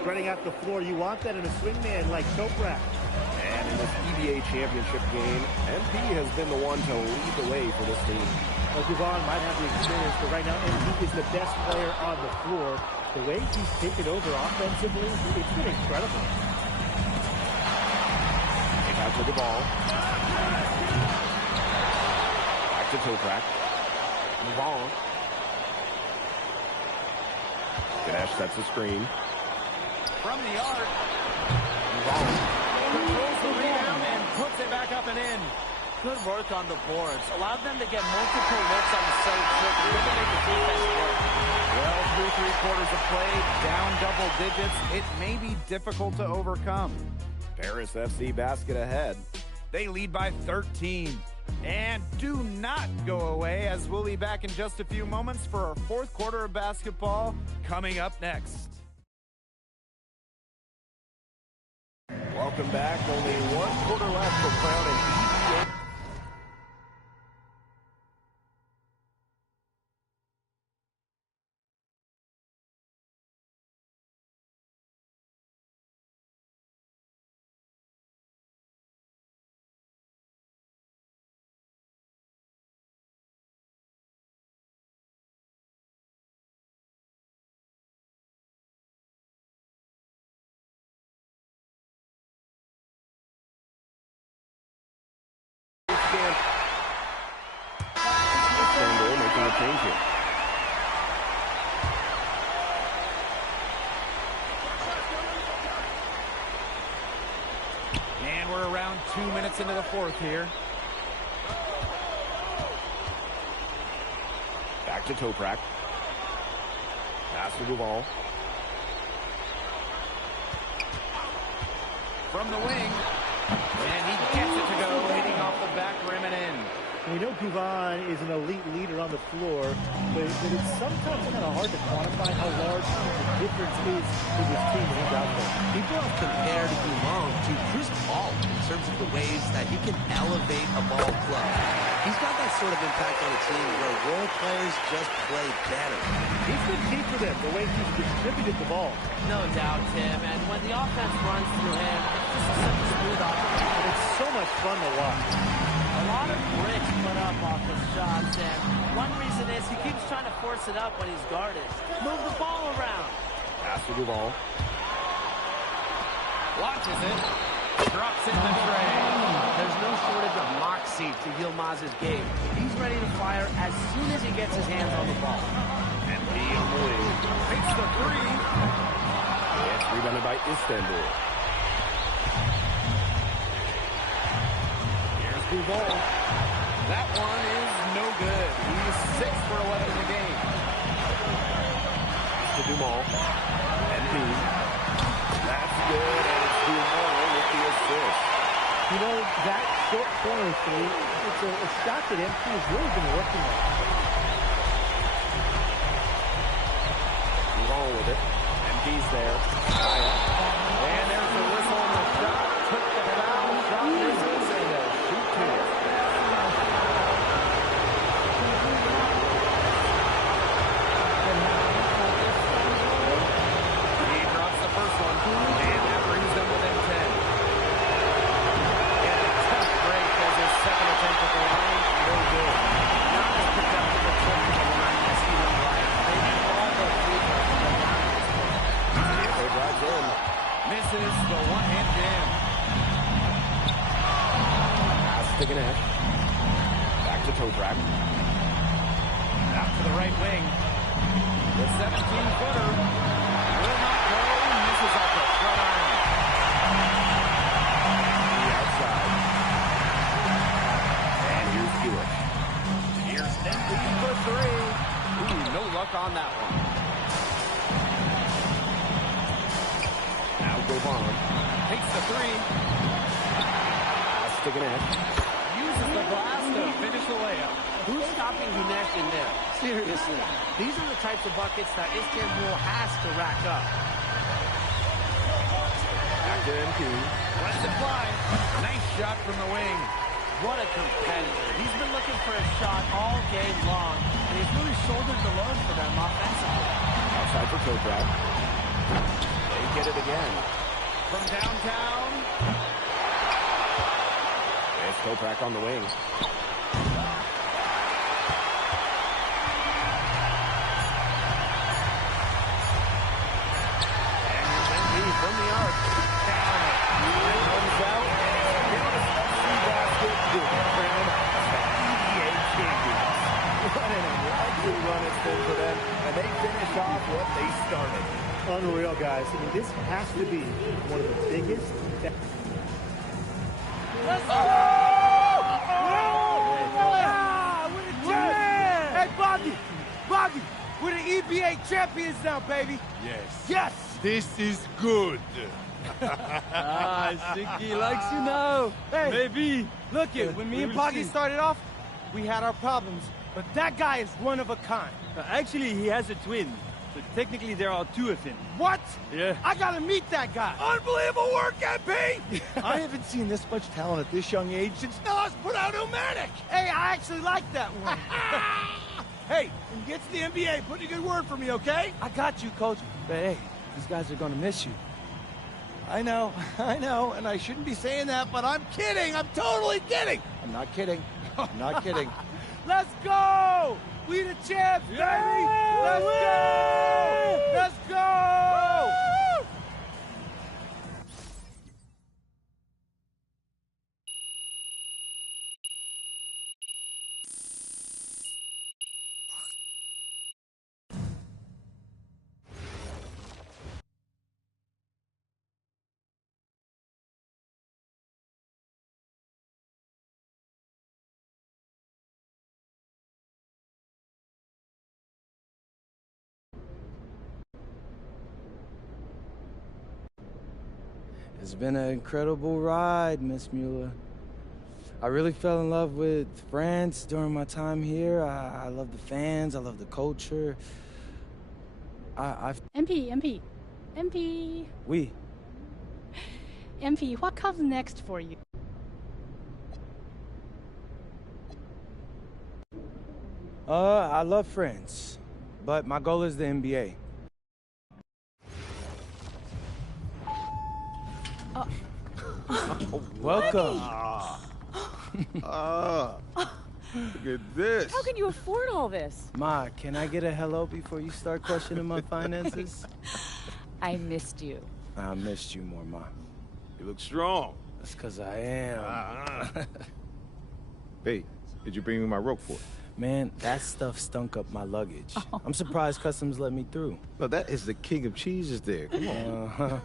Spreading out the floor. You want that in a swingman like Toprak. And in this EBA championship game, MP has been the one to lead the way for this team. Well, Gouval might have the experience, but right now MP is the best player on the floor. The way he's taken over offensively, it's been incredible. Take out to the ball. Back to Toprak. Move on. Ganesh sets the screen. From the arc. Controls the rebound and puts it back up and in. Good work on the boards. Allowed them to get multiple looks on the same trip and really make the defense work. Well, through 3/4 of play, down double digits, it may be difficult to overcome. Paris FC basket ahead. They lead by 13. And do not go away, as we'll be back in just a few moments for our 4th quarter of basketball coming up next. Welcome back. Only 1 quarter left for Crown and EVA. Istanbul making a change here. And we're around 2 minutes into the 4th here. Back to Toprak. Pass to Duval. From the wing. And he gets it to go, hitting off the back rim and in. We know Gouvan is an elite leader on the floor, but it's sometimes kind of hard to quantify how large the difference is for this team when he's out there. People have compared Gouvan to Chris Paul in terms of the ways that he can elevate a ball club. He's got that sort of impact on a team where role players just play better. He's been key for them, the way he's distributed the ball. No doubt, Tim. And when the offense runs through him, this is such a smooth offense. And it's so much fun to watch. A lot of bricks put up off his shots, and one reason is he keeps trying to force it up when he's guarded. Move the ball around. Pass to Duval. Launches it. Drops in the tray. There's no shortage of moxie to Yilmaz's game. He's ready to fire as soon as he gets his hands on the ball. And B on the wing. Takes the three. It's rebounded by Istanbul. Here's Duval. That one is no good. He's 6 for 11 in the game. To Duval. And B. That's good, and it's Duval with the assist. You know, that short corner three, it's a shot that MP has really been working on. Duval with it. MP's there. And there's the whistle on the shot. Took the foul. Shot misses, and they'll shoot two. He drops the first one, and that brings them within 10. And a tough break as his second attempt at the line. No good. Not as productive a trip to the line as he would like. They need all those free throws to go down at this point. They drives in. Misses the one-hand jam. Pass to Ganesh. Back to Toprak. Out to the right wing. The 17-footer will not go. Misses off the front iron. The outside. And here's Hewitt. Here's Nempi for three. Ooh, no luck on that one. Now Gouvan. Takes the three. Pass to Ganesh. Uses the glass to finish the layup. Who's stopping Ganesh in there? Seriously. These are the types of buckets that Istanbul has to rack up. Back to MP. Lets it fly. Nice shot from the wing. What a competitor. He's been looking for a shot all game long, and he's really shouldered the load for them offensively. Outside for Toprak. They get it again. From downtown. There's Toprak on the wing. I mean, this has to be one of the biggest. Let's go! Hey, Boggy, we're the EBA champions now, baby. Yes. Yes. This is good. I think he likes you now. Hey, Maybe. look it. When me and Boggy started off, we had our problems, but that guy is one of a kind. Actually, he has a twin. So technically, there are two of him. What? Yeah. I gotta meet that guy. Unbelievable work, MP! I haven't seen this much talent at this young age since Nas put out Illmatic. Hey, I actually like that one. Hey, when you get to the NBA, put in a good word for me, okay? I got you, Coach. But hey, these guys are gonna miss you. I know, and I shouldn't be saying that, but I'm kidding. I'm totally kidding. I'm not kidding. I'm not kidding. Let's go! We the champs, baby! Let's go! Let's go! It's been an incredible ride, Miss Mueller. I really fell in love with France during my time here. I love the fans. I love the culture. MP. Oui. MP, what comes next for you? I love France, but my goal is the NBA. Welcome. Look at this. How can you afford all this? Ma, can I get a hello before you start questioning my finances? I missed you. I missed you more, Ma. You look strong. That's because I am. Hey, did you bring me my rope for it? Man, that stuff stunk up my luggage. I'm surprised customs let me through. No, that is the king of cheeses there. Come on.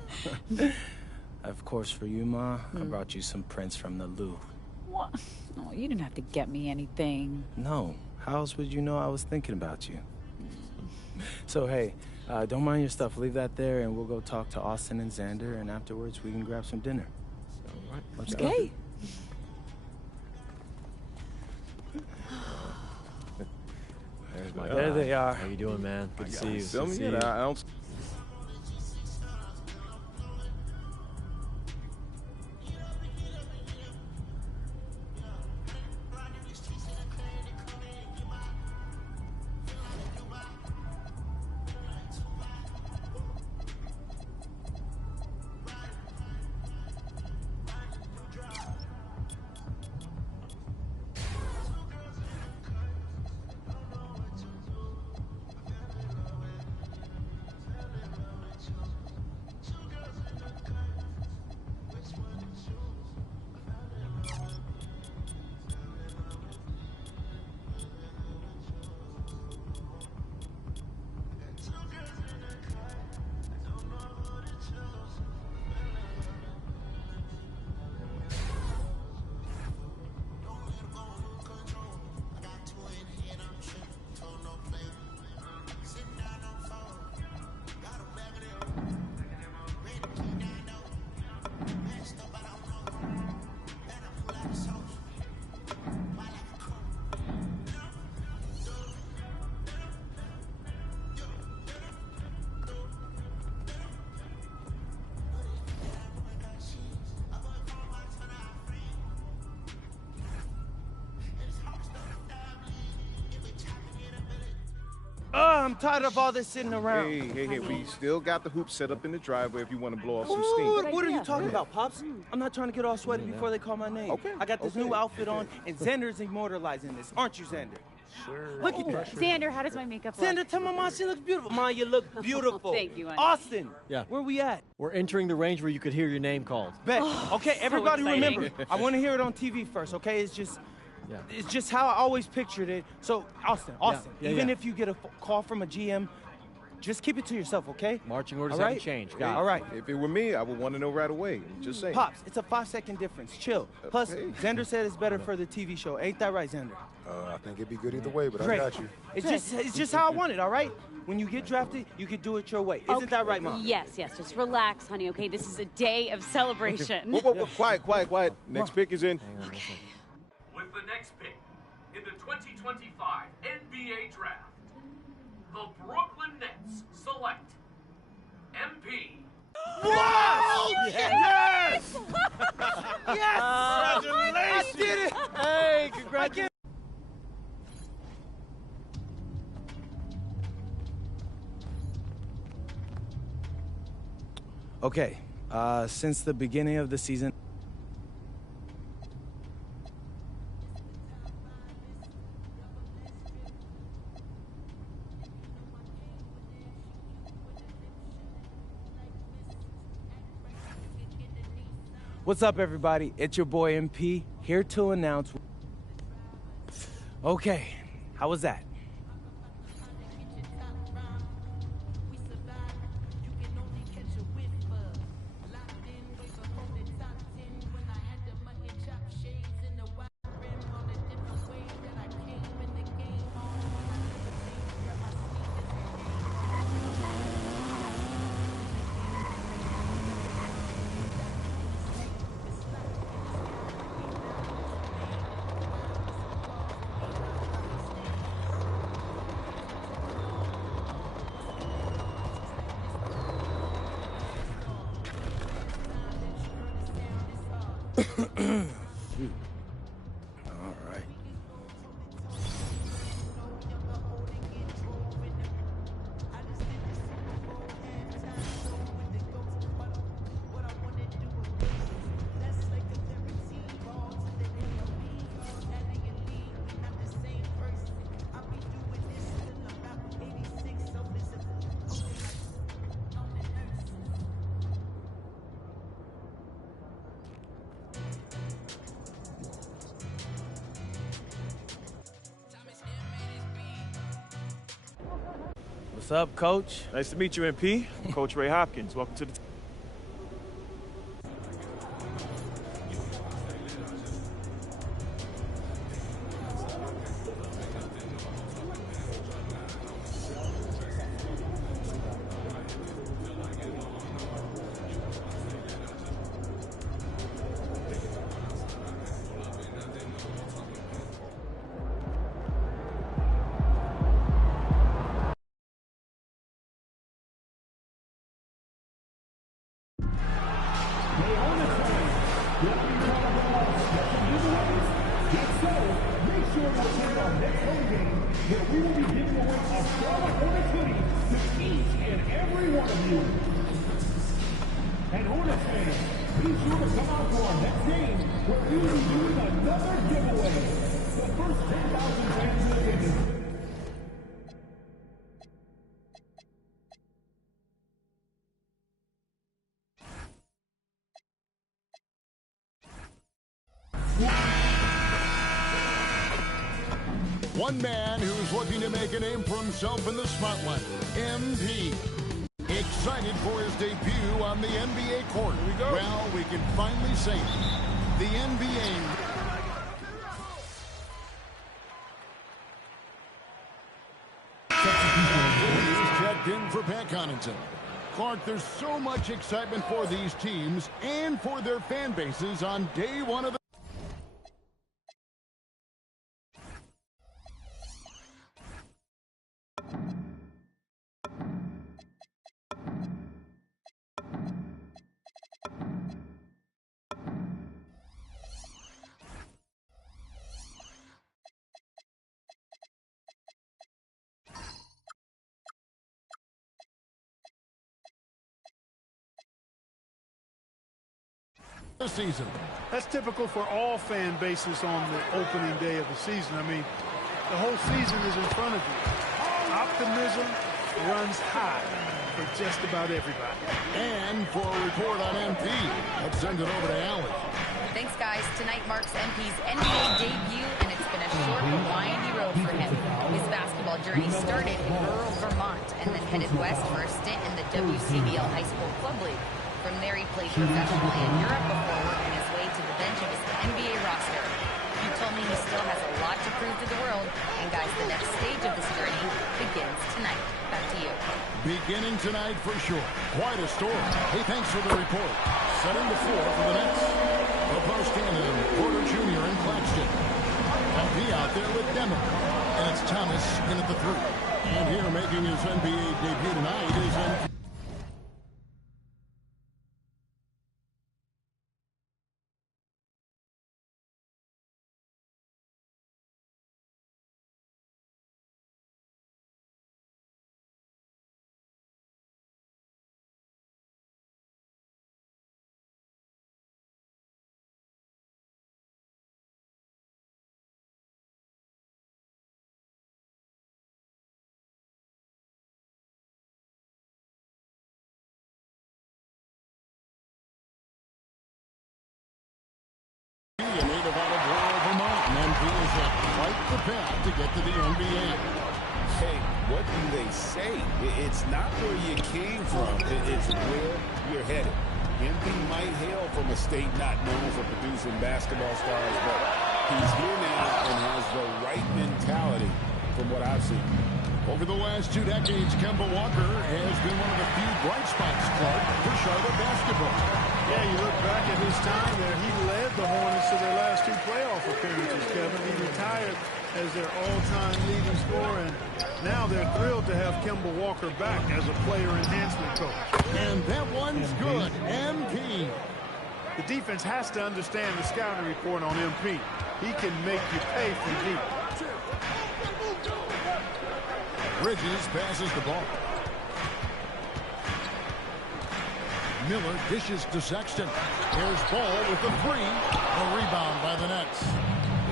Of course, for you, Ma, I brought you some prints from the Louvre. What? No, you didn't have to get me anything. No. How else would you know I was thinking about you? So, hey, don't mind your stuff. Leave that there, and we'll go talk to Austin and Xander, and afterwards we can grab some dinner. All right. Let's go. Okay. There they are. How you doing, man? Good to see you. Feel me? I don't... I'm tired of all this sitting around. Hey, we still got the hoop set up in the driveway if you want to blow off some Ooh, steam. what are you talking about, Pops? I'm not trying to get all sweaty before they call my name. Okay. I got this new outfit on, and Xander's immortalizing this. Aren't you, Xander? Sure. Look at that. Xander, how does my makeup look? Xander, tell my mom she looks beautiful. Ma, you look beautiful. Thank you, honey. Austin, Yeah. where we at? We're entering the range where you could hear your name called. Bet. Okay, everybody exciting. remember, I want to hear it on TV first, okay? It's just how I always pictured it. So, Austin, Yeah, even yeah. if you get a call from a GM, Just keep it to yourself, okay? Marching orders All right? haven't changed. Got it. All right. If it were me, I would want to know right away. Just saying. Pops, it's a 5-second difference. Chill. Plus, hey. Xander said it's better for the TV show. Ain't that right, Xander? I think it'd be good either way, but Great. I got you. It's just how I want it, all right? When you get drafted, you can do it your way. Isn't that right, Mom? Yes, just relax, honey, okay? This is a day of celebration. Whoa, quiet. Next pick is in. Okay. With the next pick in the 2025 NBA Draft, the Brooklyn Nets select MP. Wow! Yes! Yes! Congratulations! I did it! Hey, congratulations! Okay, since the beginning of the season, what's up, everybody? It's your boy MP, here to announce. Okay, how was that? All right. What's up, Coach? Nice to meet you, MP. I'm Coach Ray Hopkins. Welcome to the And Hornets fans, be sure to come out to our next game where we will be doing another giveaway. The first 10,000 fans in the game. One man who's looking to make a name for himself in the spotlight, MP. Excited for his debut on the NBA court. Here we go. Well, we can finally say it. The NBA. Checked in for Pat Connaughton. Clark, there's so much excitement for these teams and for their fan bases on day one of the season. That's typical for all fan bases on the opening day of the season. I mean, the whole season is in front of you. Optimism runs high for just about everybody. And for a report on MP, let's send it over to Allie. Thanks, guys. Tonight marks MP's NBA debut, and it's been a short, windy road for him. His basketball journey started in rural Vermont and then headed west for a stint in the WCBL High School Club League. From there, he played professionally in Europe before working his way to the bench of his NBA roster. He told me he still has a lot to prove to the world, and guys, the next stage of this journey begins tonight. Back to you. Beginning tonight for sure. Quite a story. Hey, thanks for the report. Setting the floor for the Nets. The post in Porter Jr. and Claxton. LP out there with Deming. And it's Thomas in at the 3. And here making his NBA debut tonight is MP. A native out of rural Vermont, and MP is quite the path to get to the NBA. Hey, what do they say? It's not where you came from, it's where you're headed. MP might hail from a state not known for producing basketball stars, but he's here now and has the right mentality from what I've seen. Over the last 2 decades, Kemba Walker has been one of the few bright spots, Clark, for Charlotte basketball. Yeah, you look back at his time there, he led the Hornets to their last 2 playoff appearances, Kevin. He retired as their all-time leading scorer, and now they're thrilled to have Kemba Walker back as a player enhancement coach. And that one's good. MP. The defense has to understand the scouting report on MP. He can make you pay from deep. Bridges passes the ball. Miller dishes to Sexton. Here's Ball with the 3. A rebound by the Nets.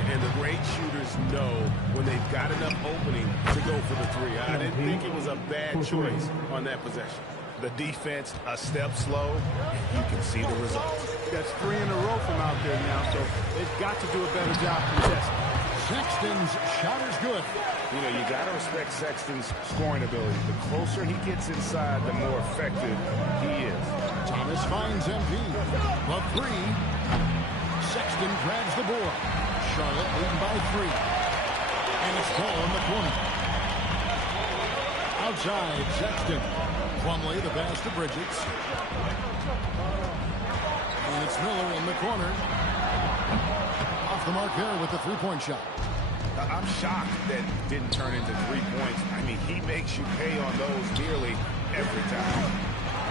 And the great shooters know when they've got enough opening to go for the 3. I didn't think it was a bad choice on that possession. The defense a step slow, and you can see the results. That's 3 in a row from out there now, so they've got to do a better job contesting. Sexton's shot is good. You know, you got to respect Sexton's scoring ability. The closer he gets inside, the more effective he is. Thomas finds MP. The 3. Sexton grabs the board. Charlotte leading by 3. And it's Ball in the corner. Outside, Sexton. Plumlee, the pass to Bridges. And it's Miller in the corner. Off the mark there with the 3-point shot. I'm shocked that didn't turn into 3 points. I mean, he makes you pay on those nearly every time.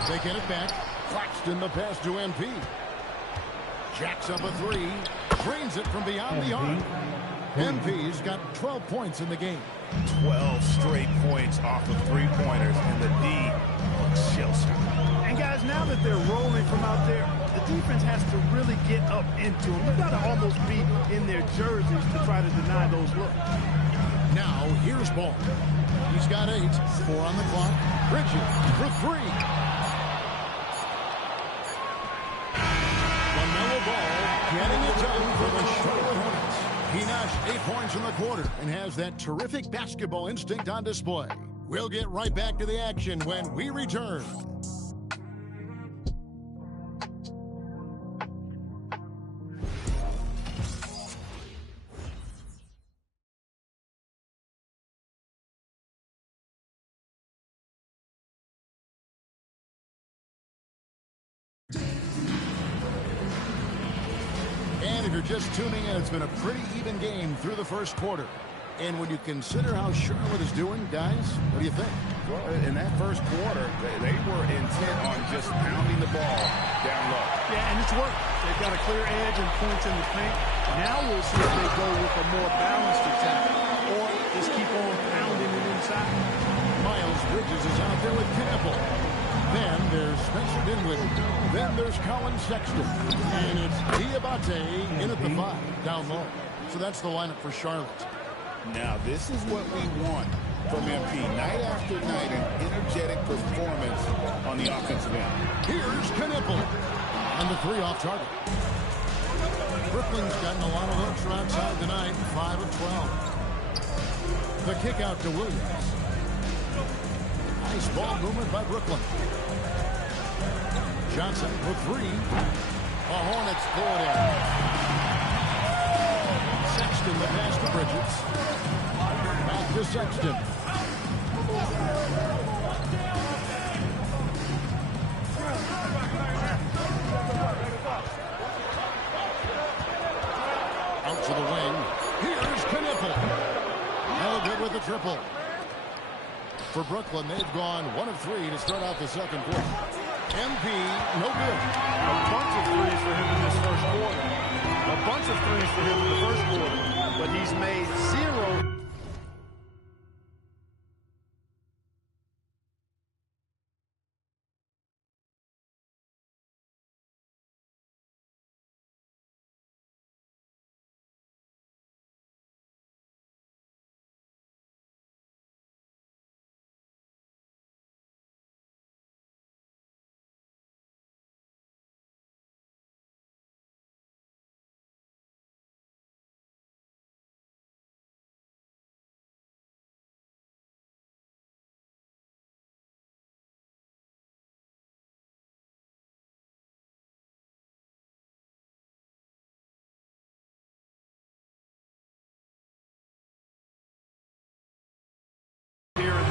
They get it back. Claxton the pass to MP. Jacks up a 3. Drains it from beyond the arc. MP's got 12 points in the game. 12 straight points off of 3-pointers, and the D looks shell-shocked. And guys, now that they're rolling from out there, the defense has to really get up into them. You've got to almost be in their jerseys to try to deny those looks. Now, here's Ball. He's got 8. 4 on the clock. Bridges for 3. LaMelo Ball getting it done for the Charlotte Hornets. He notched 8 points in the quarter and has that terrific basketball instinct on display. We'll get right back to the action when we return. And if you're just tuning in, it's been a pretty even game through the first quarter. And when you consider how Charlotte is doing, guys, what do you think? Well, in that first quarter, they were intent on just pounding the ball down low. Yeah, and it's worked. They've got a clear edge and points in the paint. Now we'll see if they go with a more balanced attack or just keep on pounding it inside. Miles Bridges is out there with Campbell. Then there's Spencer Dinwiddie. Then there's Colin Sexton. And it's Diabate in at the 5, down low. So that's the lineup for Charlotte. Now, this is what we want from MP. Night after night, an energetic performance on the offensive end. Here's Knipple. And the 3 off target. Brooklyn's gotten a lot of looks from outside tonight, 5 of 12. The kick out to Williams. Nice ball movement by Brooklyn. Johnson for three. The Hornets pull it in. Sexton the pass to Bridges. Back to Sexton. Out to the wing. Here's Knipple. No good with the triple. For Brooklyn, they've gone 1 of 3 to start out the second quarter. MP, no good. A bunch of threes for him in this first quarter. A bunch of threes for him in the first quarter. But he's made 0.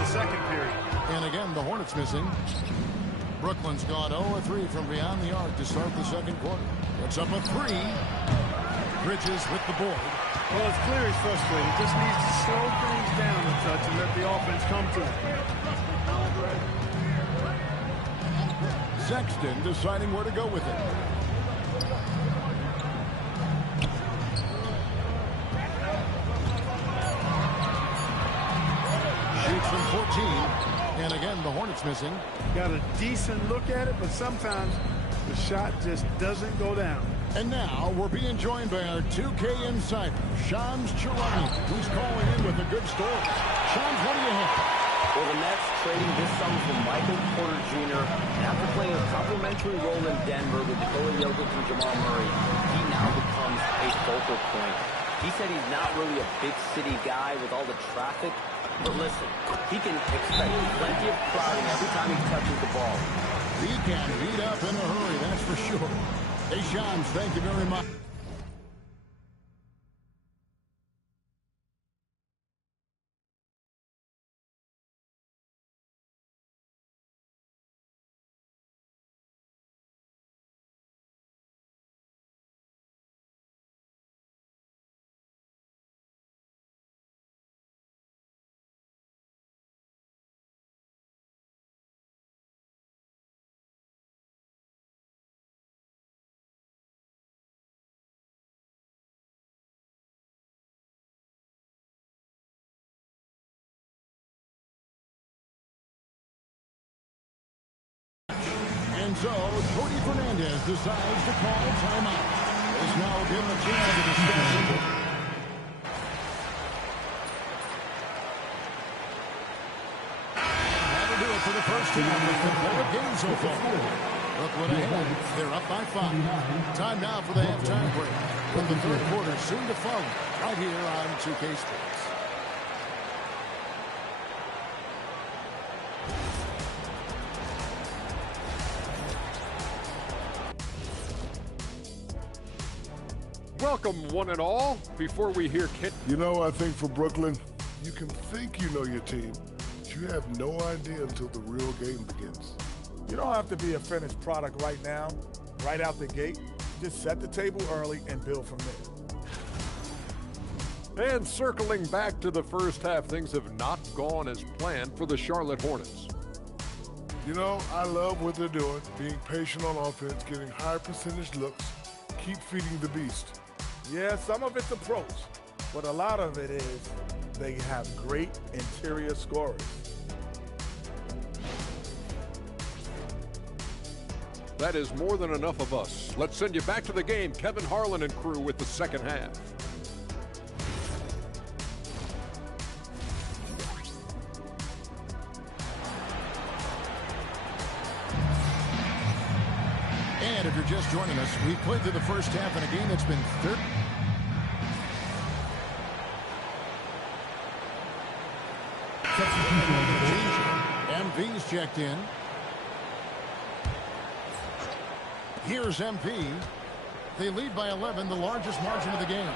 Second period. And again, the Hornets missing. Brooklyn's gone 0-3 from beyond the arc to start the second quarter. It's up a 3. Bridges with the board. Well, it's clear he's frustrated. Just needs to slow things down a touch and let the offense come to him. Sexton deciding where to go with it. Shoots from 14. And again, the Hornets missing. Got a decent look at it, but sometimes the shot just doesn't go down. And now we're being joined by our 2K insider, Shams Charania, who's calling in with a good story. Shams, what do you have? Well, the Nets trading this summer for Michael Porter Jr. And after playing a complimentary role in Denver with Nikola Jokic and Jamal Murray, he now becomes a focal point. He said he's not really a big city guy with all the traffic. But listen, he can expect plenty of crowding every time he touches the ball. He can beat up in a hurry, that's for sure. Hey, Shams, thank you very much. And so, Cody Fernandez decides to call timeout. There's now given a chance to discuss. That'll do it for the first half of the competitive game so far. Brooklyn ahead. They're up by 5. Time now for the halftime break. With the third quarter soon to follow. Right here on 2K Sports. Welcome, one and all. Before we hear Kent. You know, I think for Brooklyn, you can think you know your team, but you have no idea until the real game begins. You don't have to be a finished product right now, right out the gate. Just set the table early and build from there. And circling back to the first half, things have not gone as planned for the Charlotte Hornets. You know, I love what they're doing, being patient on offense, getting high percentage looks, keep feeding the beast. Yeah, some of it's approach, but a lot of it is they have great interior scorers. That is more than enough of us. Let's send you back to the game. Kevin Harlan and crew with the second half. And if you're just joining us, we played through the first half in a game that's been third. MP's checked in. Here's MP. They lead by 11, the largest margin of the game.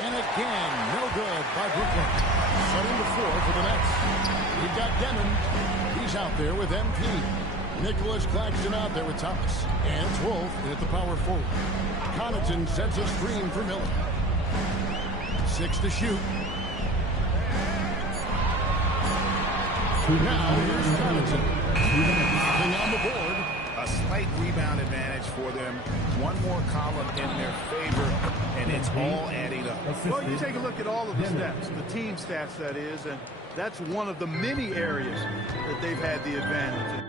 And again, no good by Brooklyn. Setting the floor for the Nets. We've got Demon. He's out there with MP. Nicholas Claxton out there with Thomas. And Wolf at the power forward. Connaughton sets a screen for Miller. 6 to shoot. Now here's Connaughton. Nothing on the board. A slight rebound advantage for them. One more column in their favor, and it's all adding up. Well, you take a look at all of the stats, the team stats, that is, and that's one of the many areas that they've had the advantage in.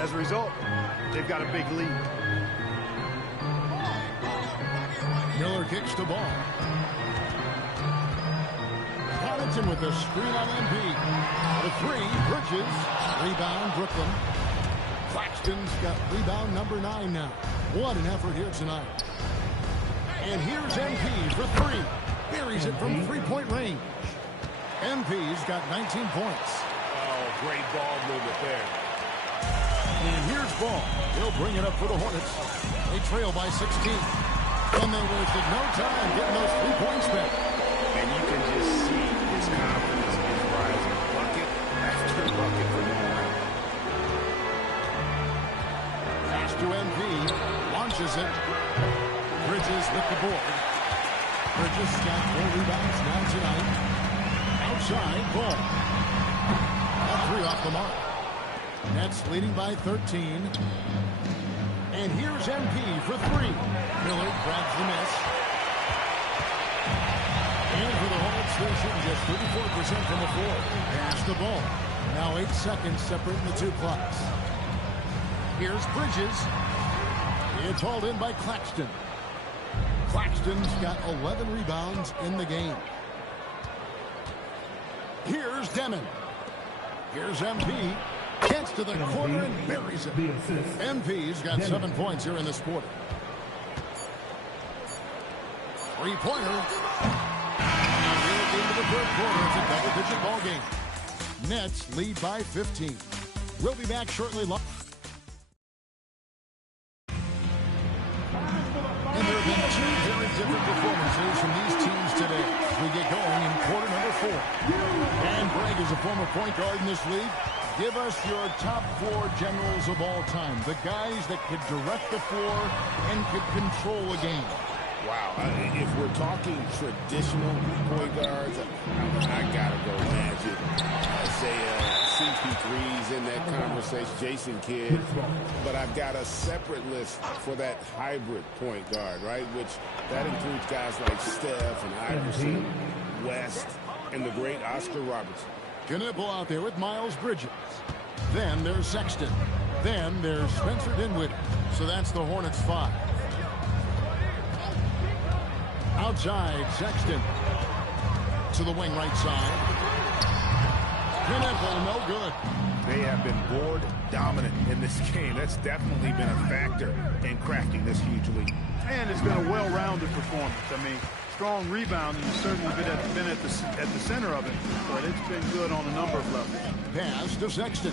As a result, they've got a big lead. Miller kicks the ball. Connaughton with a screen on MP. The 3, Bridges. Rebound, Brooklyn. Claxton's got rebound number 9 now. What an effort here tonight. And here's MP for 3. Buries it from three-point range. MP's got 19 points. Oh, great ball movement there. And here's Ball. He'll bring it up for the Hornets. They trail by 16. And they wasted no time getting those 3 points back. And you can just see his confidence is rising. Bucket after bucket for him. Pass to MP. Launches it. Bridges with the board. Bridges got 4 rebounds now tonight. Outside, Ball. A 3 off the mark. Nets leading by 13. And here's MP for 3. Miller grabs the miss. And for the Hornets, they're shooting just 34% from the floor. Pass the ball. Now 8 seconds separating the 2 clocks. Here's Bridges. It's hauled in by Claxton. Claxton's got 11 rebounds in the game. Here's Demon. Here's MP. Gets to the corner and buries it. MP's got 7 points here in this quarter. 3-pointer. Here into the third quarter. It's a double-digit ball game. Nets lead by 15. We'll be back shortly. And there have been 2 very different performances from these teams today. We get going in quarter number 4. And Greg is a former point guard in this league. Give us your top 4 generals of all time. The guys that could direct the floor and could control a game. Wow. If we're talking traditional point guards, I got to go Magic. I say CP3's in that conversation, Jason Kidd. But I've got a separate list for that hybrid point guard, right? Which that includes guys like Steph and Iverson, West, and the great Oscar Robertson. Knipple out there with Miles Bridges. Then there's Sexton. Then there's Spencer Dinwiddie. So that's the Hornets 5. Outside, Sexton. To the wing right side. Knipple, no good. They have been board dominant in this game. That's definitely been a factor in cracking this huge lead. And it's been a well-rounded performance. I mean, strong rebounding has certainly been at the center of it, but it's been good on a number of levels. Pass to Sexton.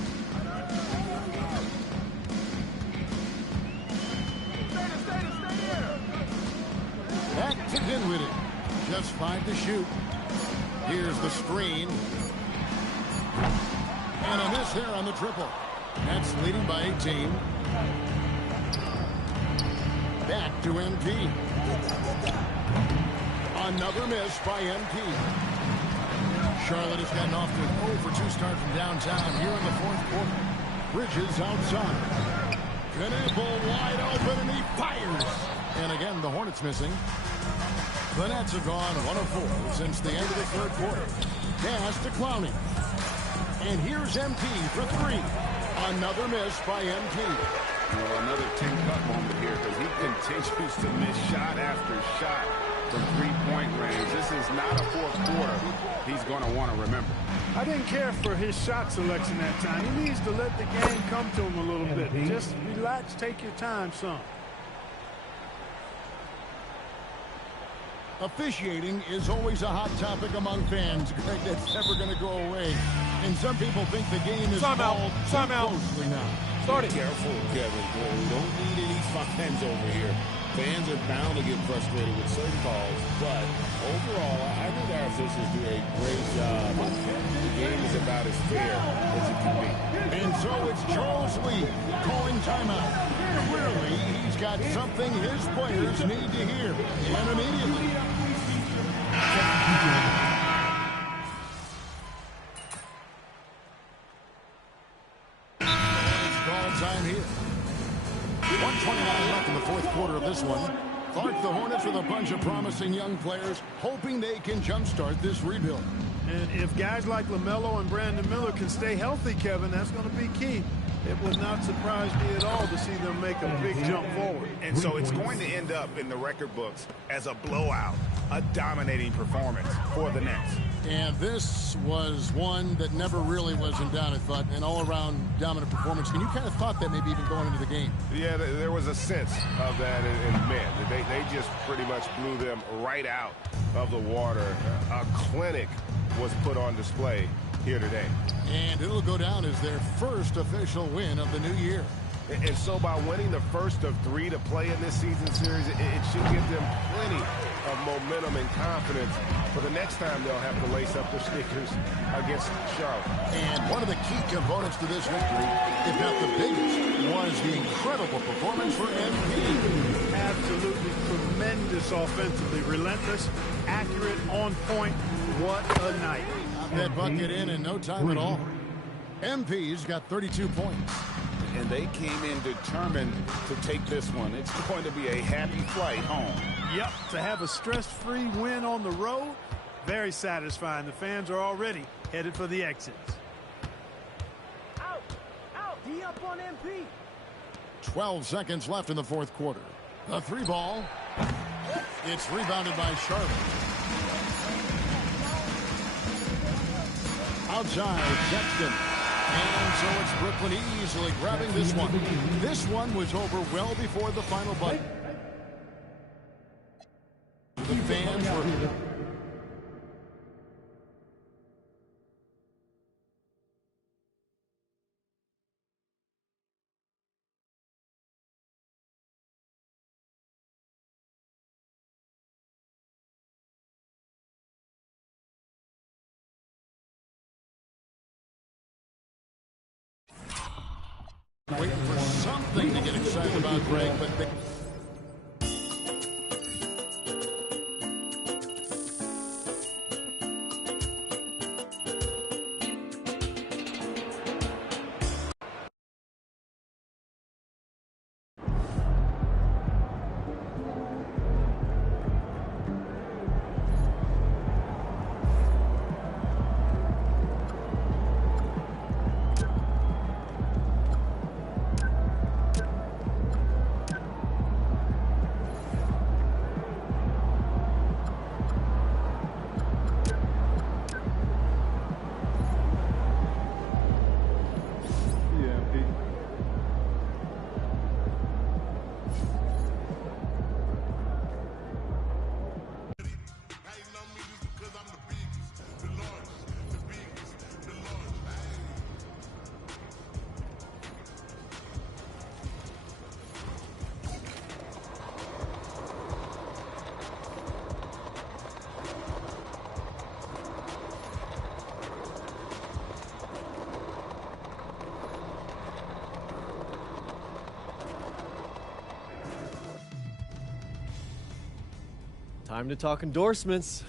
Back to Dinwiddie. Just 5 to shoot. Here's the screen. And a miss there on the triple. That's leading by 18. Back to MP. Another miss by MP. Charlotte has gotten off to an 0-for-2 start from downtown here in the fourth quarter. Bridges outside. Knappel wide open, and he fires. And again, the Hornets missing. The Nets have gone 1 of 4 since the end of the third quarter. Pass to Clowney. And here's MP for 3. Another miss by MP. Well, another Tim Cup moment here because he continues to miss shot after shot from three-point range. This is not a fourth quarter he's going to want to remember. I didn't care for his shot selection that time. He needs to let the game come to him a little bit. Just relax, take your time, son. Officiating is always a hot topic among fans, Greg. That's never going to go away. And some people think the game is called too closely now. Be careful, Kevin. We don't need any fines over here. Fans are bound to get frustrated with certain calls, but overall, I think our officials do a great job. The game is about as fair as it can be. And so it's Charles Lee calling timeout. Clearly, he's got something his players need to hear, and immediately. It's call time here. 1:29 left in the fourth quarter of this one. Clark, the Hornets with a bunch of promising young players, hoping they can jumpstart this rebuild. And if guys like LaMelo and Brandon Miller can stay healthy, Kevin, that's going to be key. It would not surprise me at all to see them make a big jump forward. And so it's going to end up in the record books as a blowout, a dominating performance for the Nets. And this was one that never really was in doubt, I thought, an all-around dominant performance. And you kind of thought that maybe even going into the game. Yeah, there was a sense of that in men. They just pretty much blew them right out of the water. A clinic was put on display here today. And it'll go down as their first official win of the new year. And so by winning the first of 3 to play in this season series, it should give them plenty of momentum and confidence for the next time they'll have to lace up their sneakers against Charlotte. And one of the key components to this victory, if not the biggest, was the incredible performance for MP. Absolutely tremendous offensively. Relentless, accurate, on point. What a night. That bucket in no time at all. MP's got 32 points. And they came in determined to take this one. It's going to be a happy flight home. Yep, to have a stress-free win on the road, very satisfying. The fans are already headed for the exits. Out! D up on MP! 12 seconds left in the fourth quarter. The 3 ball. It's rebounded by Charlotte. Outside, Sexton. And so it's Brooklyn easily grabbing this one. This one was over well before the final button. The fans were... waiting for something to get excited about, Greg, but they... Time to talk endorsements.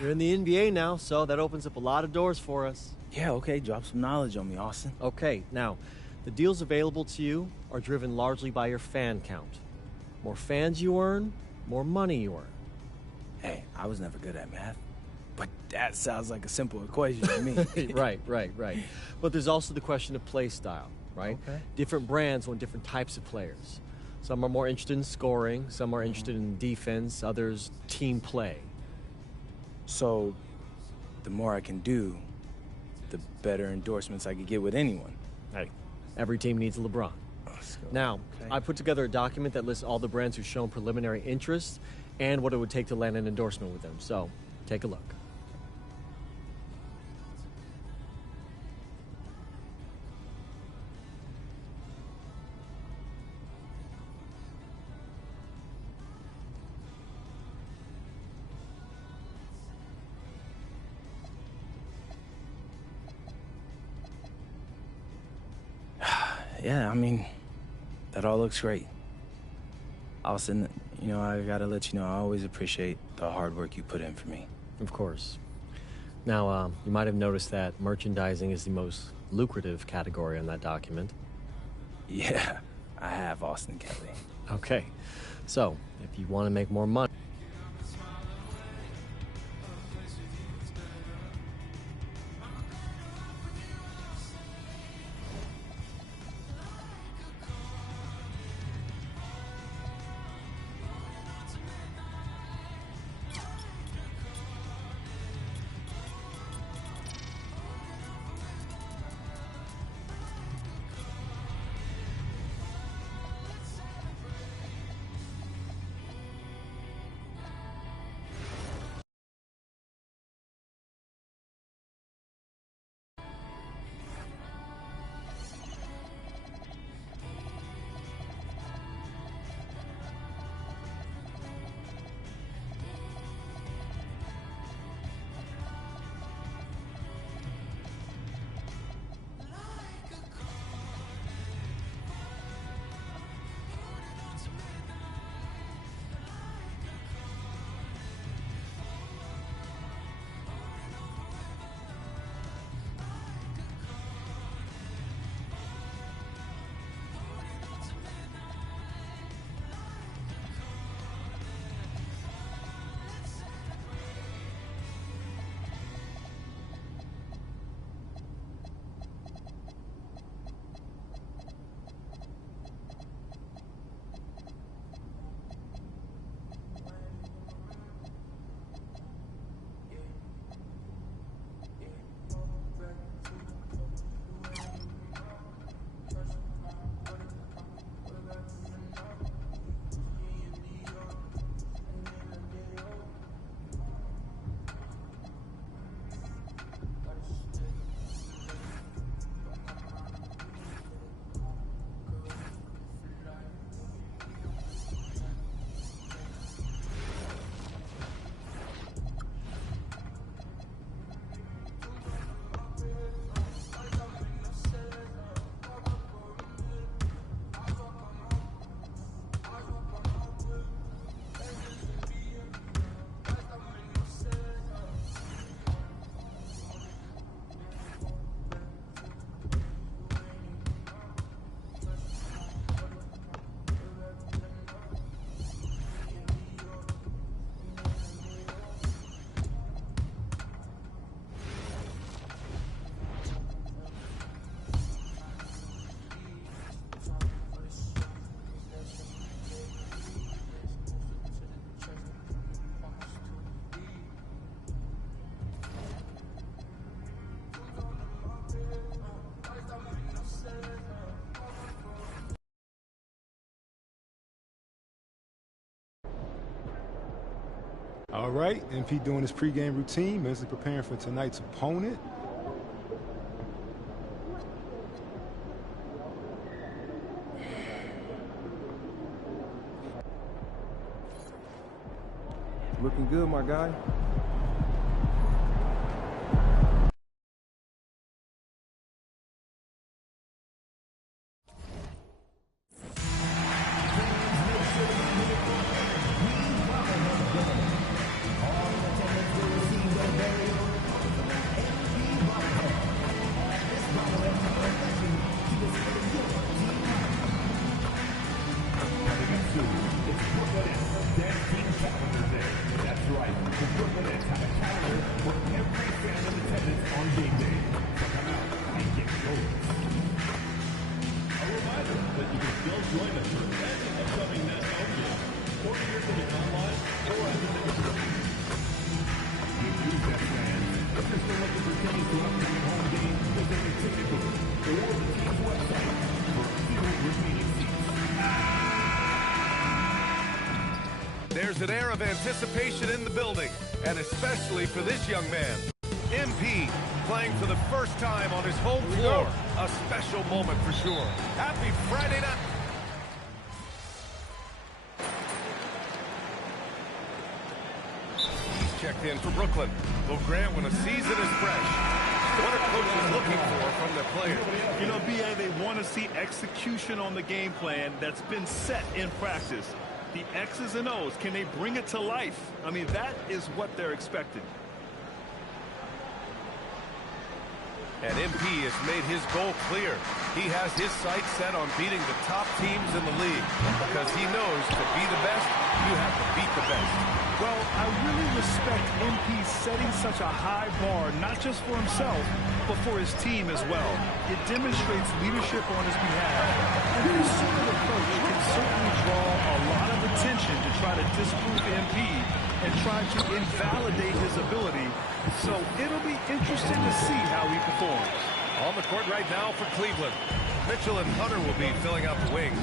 You're in the NBA now, so that opens up a lot of doors for us. Yeah, okay, drop some knowledge on me, Austin. Okay, now, the deals available to you are driven largely by your fan count. More fans you earn, more money you earn. Hey, I was never good at math, but that sounds like a simple equation to me. Right. But there's also the question of play style, right? Okay. Different brands want different types of players. Some are more interested in scoring, some are interested in defense, others team play. So, the more I can do, the better endorsements I could get with anyone. Hey, every team needs a LeBron. Now, okay. I put together a document that lists all the brands who've shown preliminary interest and what it would take to land an endorsement with them. So, take a look. Yeah, I mean, that all looks great. Austin, you know, I gotta let you know, I always appreciate the hard work you put in for me. Of course. Now, you might have noticed that merchandising is the most lucrative category on that document. Yeah, I have, Austin Kelly. Okay, so if you want to make more money, All right, MP doing his pregame routine, mentally preparing for tonight's opponent. Looking good, my guy. game day. So come out and get yours. A reminder that you can still join us for any upcoming national games, or here for the online or at the ticket. You choose that plan. If you're still looking for tickets to upcoming home games, visit the ticket booth or the team's website for a few remaining seats. There's an air of anticipation in the building, and especially for this young man. MP playing for the first time on his home floor. A special moment for sure. Happy Friday night. He's checked in for Brooklyn. Well, Grant, when a season is fresh, what are coaches looking for from their players? You know, B.A., they want to see execution on the game plan that's been set in practice. The X's and O's, can they bring it to life? I mean, that is what they're expecting. And MP has made his goal clear. He has his sights set on beating the top teams in the league because he knows to be the best, you have to beat the best. Well, I really respect MP setting such a high bar, not just for himself, but for his team as well. It demonstrates leadership on his behalf. And this sort of approach can certainly draw a lot of attention to try to disprove MP and try to invalidate his ability. So it'll be interesting to see how he performs. On the court right now for Cleveland. Mitchell and Hunter will be filling out the wings.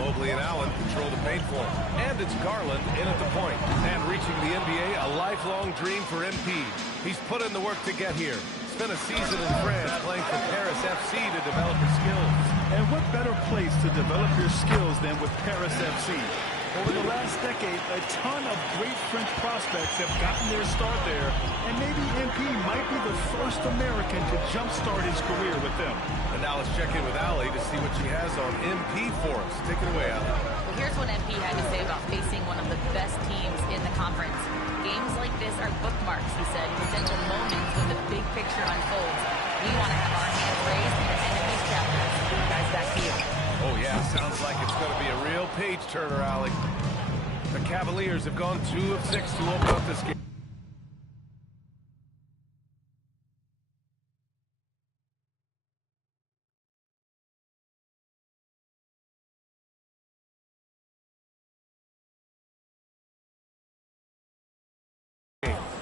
Mobley and Allen control the paint for him. And it's Garland in at the point. And reaching the NBA, a lifelong dream for MP. He's put in the work to get here. Spent a season in France playing for Paris FC to develop his skills. And what better place to develop your skills than with Paris FC? Over the last decade, a ton of great French prospects have gotten their start there, and maybe MP might be the first American to jumpstart his career with them. And now let's check in with Allie to see what she has on MP for us. Take it away, Allie. Well, here's what MP had to say about facing one of the best teams in the conference. Games like this are bookmarks, he said, potential moments when the big picture unfolds. We want to have our hands raised at the end of these chapters. Guys, back to you. Oh, yeah, sounds like it's going to be a real page-turner, Allie. The Cavaliers have gone 2 of 6 to open up this game.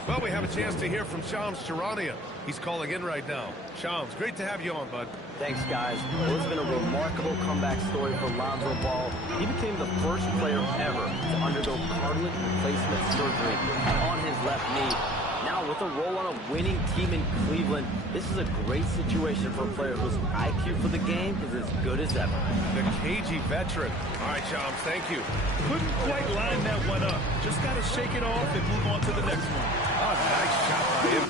Well, we have a chance to hear from Shams Charania. He's calling in right now. Shams, great to have you on, bud. Thanks, guys. Well, it's been a remarkable comeback story for Lonzo Ball. He became the first player ever to undergo cartilage replacement surgery on his left knee. Now, with a role on a winning team in Cleveland, this is a great situation for a player whose IQ for the game is as good as ever. The cagey veteran. All right, Shams, thank you. Couldn't quite line that one up. Just got to shake it off and move on to the next one. Oh, nice shot by him.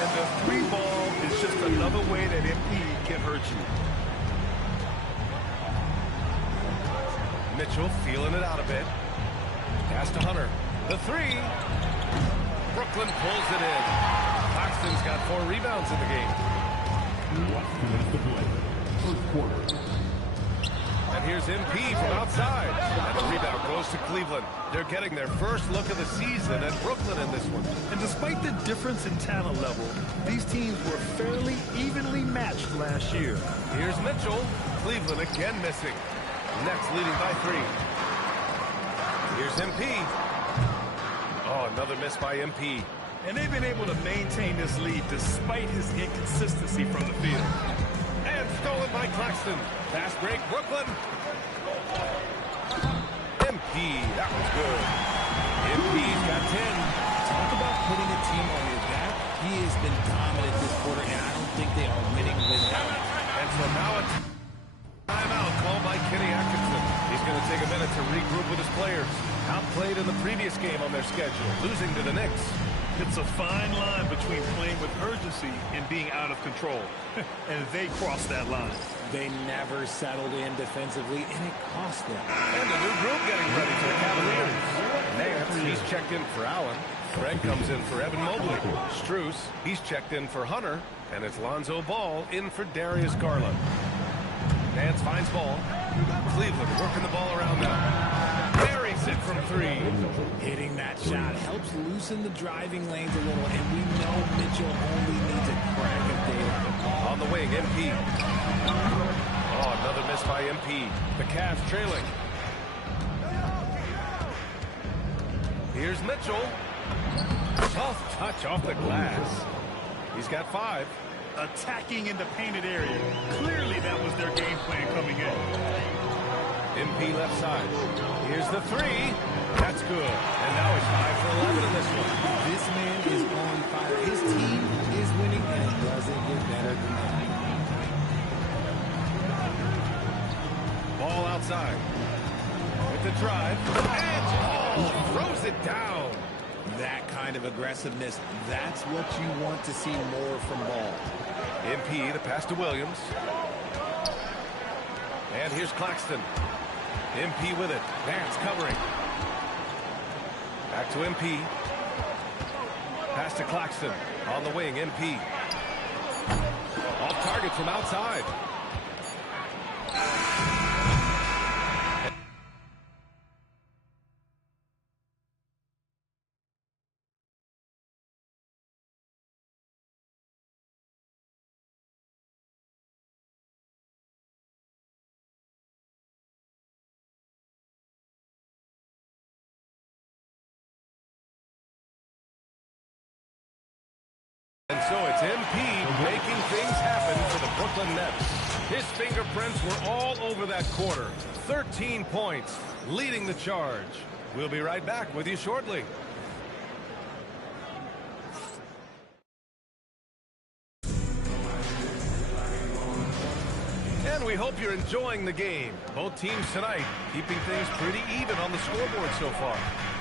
And the three ball is just another way that MP can hurt you. Mitchell feeling it out a bit. Pass to Hunter. The three. Brooklyn pulls it in. Claxton's got 4 rebounds in the game. First quarter. And here's MP from outside. And the rebound goes to Cleveland. They're getting their first look of the season at Brooklyn in this one. And despite the difference in talent level, these teams were fairly evenly matched last year. Here's Mitchell. Cleveland again missing. Nets leading by 3. Here's MP. Oh, another miss by MP. And they've been able to maintain this lead despite his inconsistency from the field. And stolen by Claxton. Fast break, Brooklyn. MP, that was good. MP's got 10. Talk about putting a team on your back. He has been dominant this quarter, and I don't think they are winning without him. And so now a timeout called by Kenny Atkinson. He's going to take a minute to regroup with his players. Outplayed in the previous game on their schedule, losing to the Knicks. It's a fine line between playing with urgency and being out of control. And they crossed that line. They never settled in defensively, and it cost them. And the new group getting ready for the Cavaliers. Nance, he's checked in for Allen. Greg comes in for Evan Mobley. Strus, he's checked in for Hunter. And it's Lonzo Ball in for Darius Garland. Nance finds Ball. Cleveland working the ball around now. Buries it from 3. Hitting that shot helps loosen the driving lanes a little, and we know Mitchell only needs a crack of daylight. On the wing, MP. Oh, another miss by MP. The Cavs trailing. Here's Mitchell. Soft touch off the glass. He's got 5. Attacking in the painted area. Clearly that was their game plan coming in. MP left side. Here's the 3. That's good. And now he's 5 for 11 in this one. This man is on fire. His team is winning, and it doesn't get better than that. Ball outside. With the drive. And throws it down. That kind of aggressiveness, that's what you want to see more from Ball. MP, the pass to Williams. And here's Claxton. MP with it. Nance covering. Back to MP. Pass to Claxton. On the wing, MP. Off target from outside. And so it's MP making things happen for the Brooklyn Nets. His fingerprints were all over that quarter. 13 points, leading the charge. We'll be right back with you shortly. And we hope you're enjoying the game. Both teams tonight keeping things pretty even on the scoreboard so far.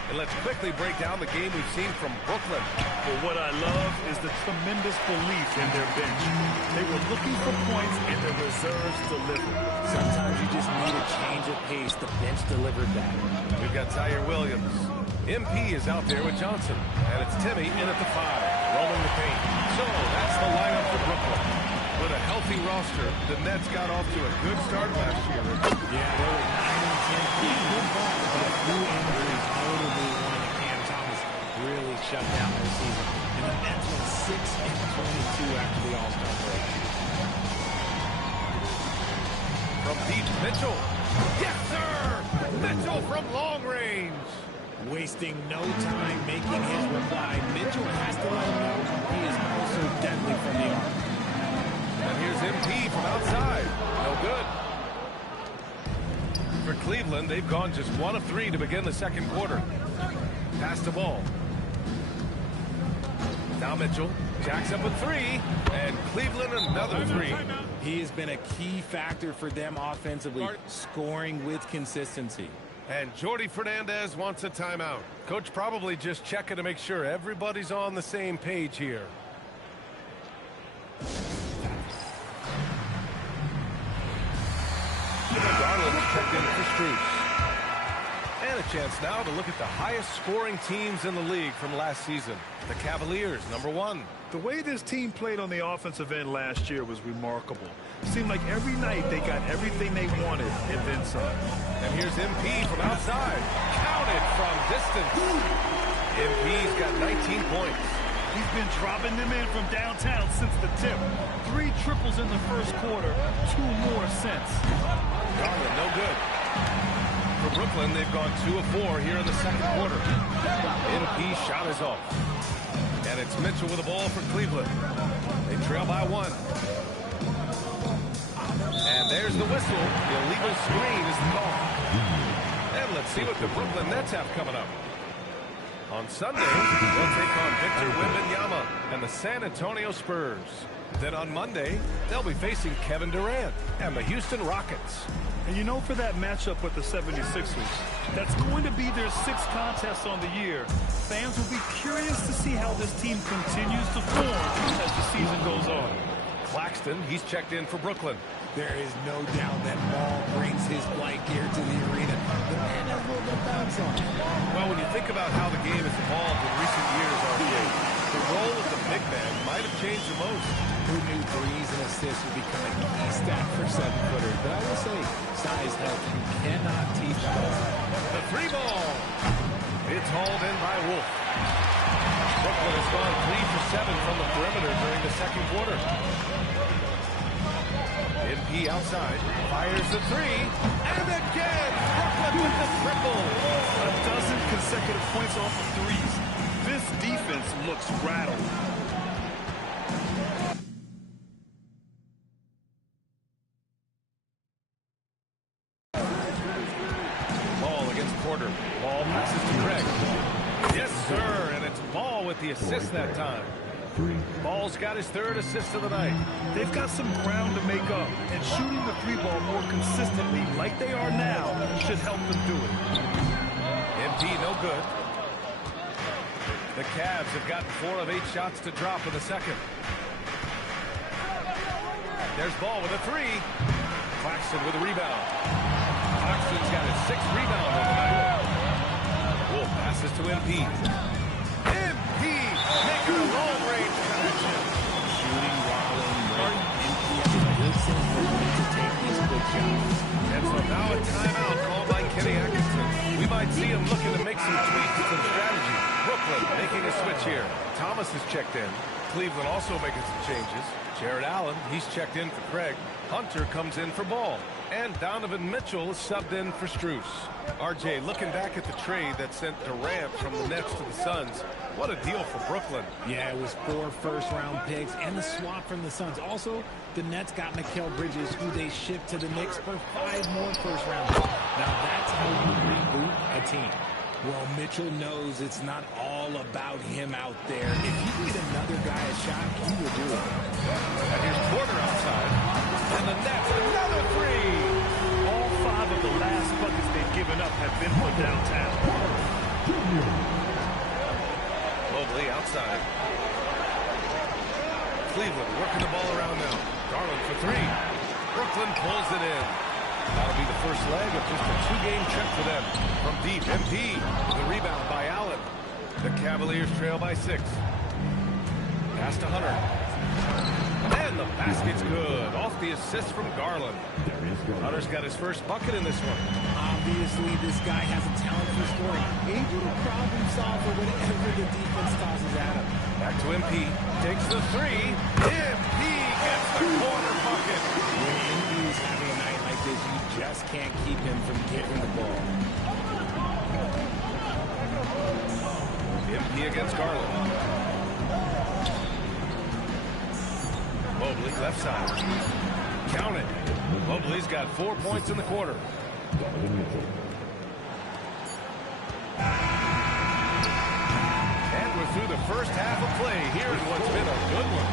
And let's quickly break down the game we've seen from Brooklyn. Well, what I love is the tremendous belief in their bench. They were looking for points, and the reserves delivered. Sometimes you just need a change of pace. The bench delivered that. We've got Tyre Williams. MP is out there with Johnson. And it's Timmy in at the 5, rolling the paint. So that's the lineup for Brooklyn. With a healthy roster, the Nets got off to a good start last year. Yeah, they were 9-10. Good ball, but a few injuries, notably one of Cam Thomas, really shut down their season. And the Nets went 6-22 after the All-Star break. From deep, Mitchell. Yes, sir! Mitchell from long range. Wasting no time making his reply. Mitchell has to let him know he is also deadly from the arc. And here's MP from outside. No good. For Cleveland, they've gone just 1 of 3 to begin the second quarter. Pass the ball. Now Mitchell jacks up a 3, and Cleveland another 3. He has been a key factor for them offensively, scoring with consistency. And Jordi Fernandez wants a timeout. Coach probably just checking to make sure everybody's on the same page here. Garland checked in for Strus. And a chance now to look at the highest scoring teams in the league from last season. The Cavaliers, #1. The way this team played on the offensive end last year was remarkable. It seemed like every night they got everything they wanted and then some. And here's MP from outside. Counted from distance. MP's got 19 points. He's been dropping them in from downtown since the tip. 3 triples in the first quarter, 2 more since. Garland, no good. For Brooklyn, they've gone 2 of 4 here in the second quarter. MP shot is off. And it's Mitchell with the ball for Cleveland. They trail by 1. And there's the whistle. The illegal screen is the call. And let's see what the Brooklyn Nets have coming up. On Sunday, they'll take on Victor Wembanyama and the San Antonio Spurs. Then on Monday, they'll be facing Kevin Durant and the Houston Rockets. And you know, for that matchup with the 76ers, that's going to be their 6th contest on the year. Fans will be curious to see how this team continues to form as the season goes on. Claxton, he's checked in for Brooklyn. There is no doubt that Ball brings his flight gear to the arena. The man has a little bit of bounce on him. Well, when you think about how the game has evolved in recent years, RJ, the role of the big man might have changed the most. Who knew threes and assists would become a key stat for 7-footers? But I will say, size helps. You cannot teach fouls. The three ball. It's hauled in by Wolf. Brooklyn has gone 3 for 7 from the perimeter during the second quarter. MP outside, fires the three, and again, Brooklyn with the triple. A dozen consecutive points off of threes. This defense looks rattled. Ball against Porter. Ball passes to Craig. Yes, sir, and it's Ball with the assist that time. Ball's got his third assist of the night. They've got some ground to make up, and shooting the three ball more consistently like they are now should help them do it. MP no good. The Cavs have gotten 4 of 8 shots to drop in the second. There's Ball with a three. Claxton with a rebound. Claxton's got his 6th rebound of the night. Wolf passes to MP. MP making a long-range connection. Shooting while in run. MP has a good sense for when to take these quick shots. And so now a timeout called by Kenny Atkinson. We might see him looking to make some tweaks to the strategy. Brooklyn making a switch here. Thomas is checked in. Cleveland also making some changes. Jared Allen, he's checked in for Craig. Hunter comes in for Ball. And Donovan Mitchell is subbed in for Strus. RJ, looking back at the trade that sent Durant from the Nets to the Suns, what a deal for Brooklyn. Yeah, it was 4 first-round picks and the swap from the Suns. Also, the Nets got Mikal Bridges, who they shipped to the Knicks for 5 more first-round picks. Now, that's how you reboot a team. Well, Mitchell knows it's not all about him out there. If you need another guy a shot, he will do it. And here's Porter outside. And the Nets, another three. All 5 of the last buckets they've given up have been put downtown. Mobley outside. Cleveland working the ball around now. Garland for 3. Brooklyn pulls it in. That'll be the first leg of just a 2-game trip for them. From deep, MP. The rebound by Allen. The Cavaliers trail by 6. Pass to Hunter. And the basket's good. Off the assist from Garland. Hunter's got his first bucket in this one. Obviously, this guy has a talent for scoring. Able to problem solve for whatever the defense tosses at him. Back to MP. Takes the 3. MP gets the corner bucket. When MP is having a night like this, you just can't keep him from getting the ball. MP against Garland. Mobley left side. Count it. Mobley's got 4 points in the quarter. And we're through the first half of play here in what's been a good one.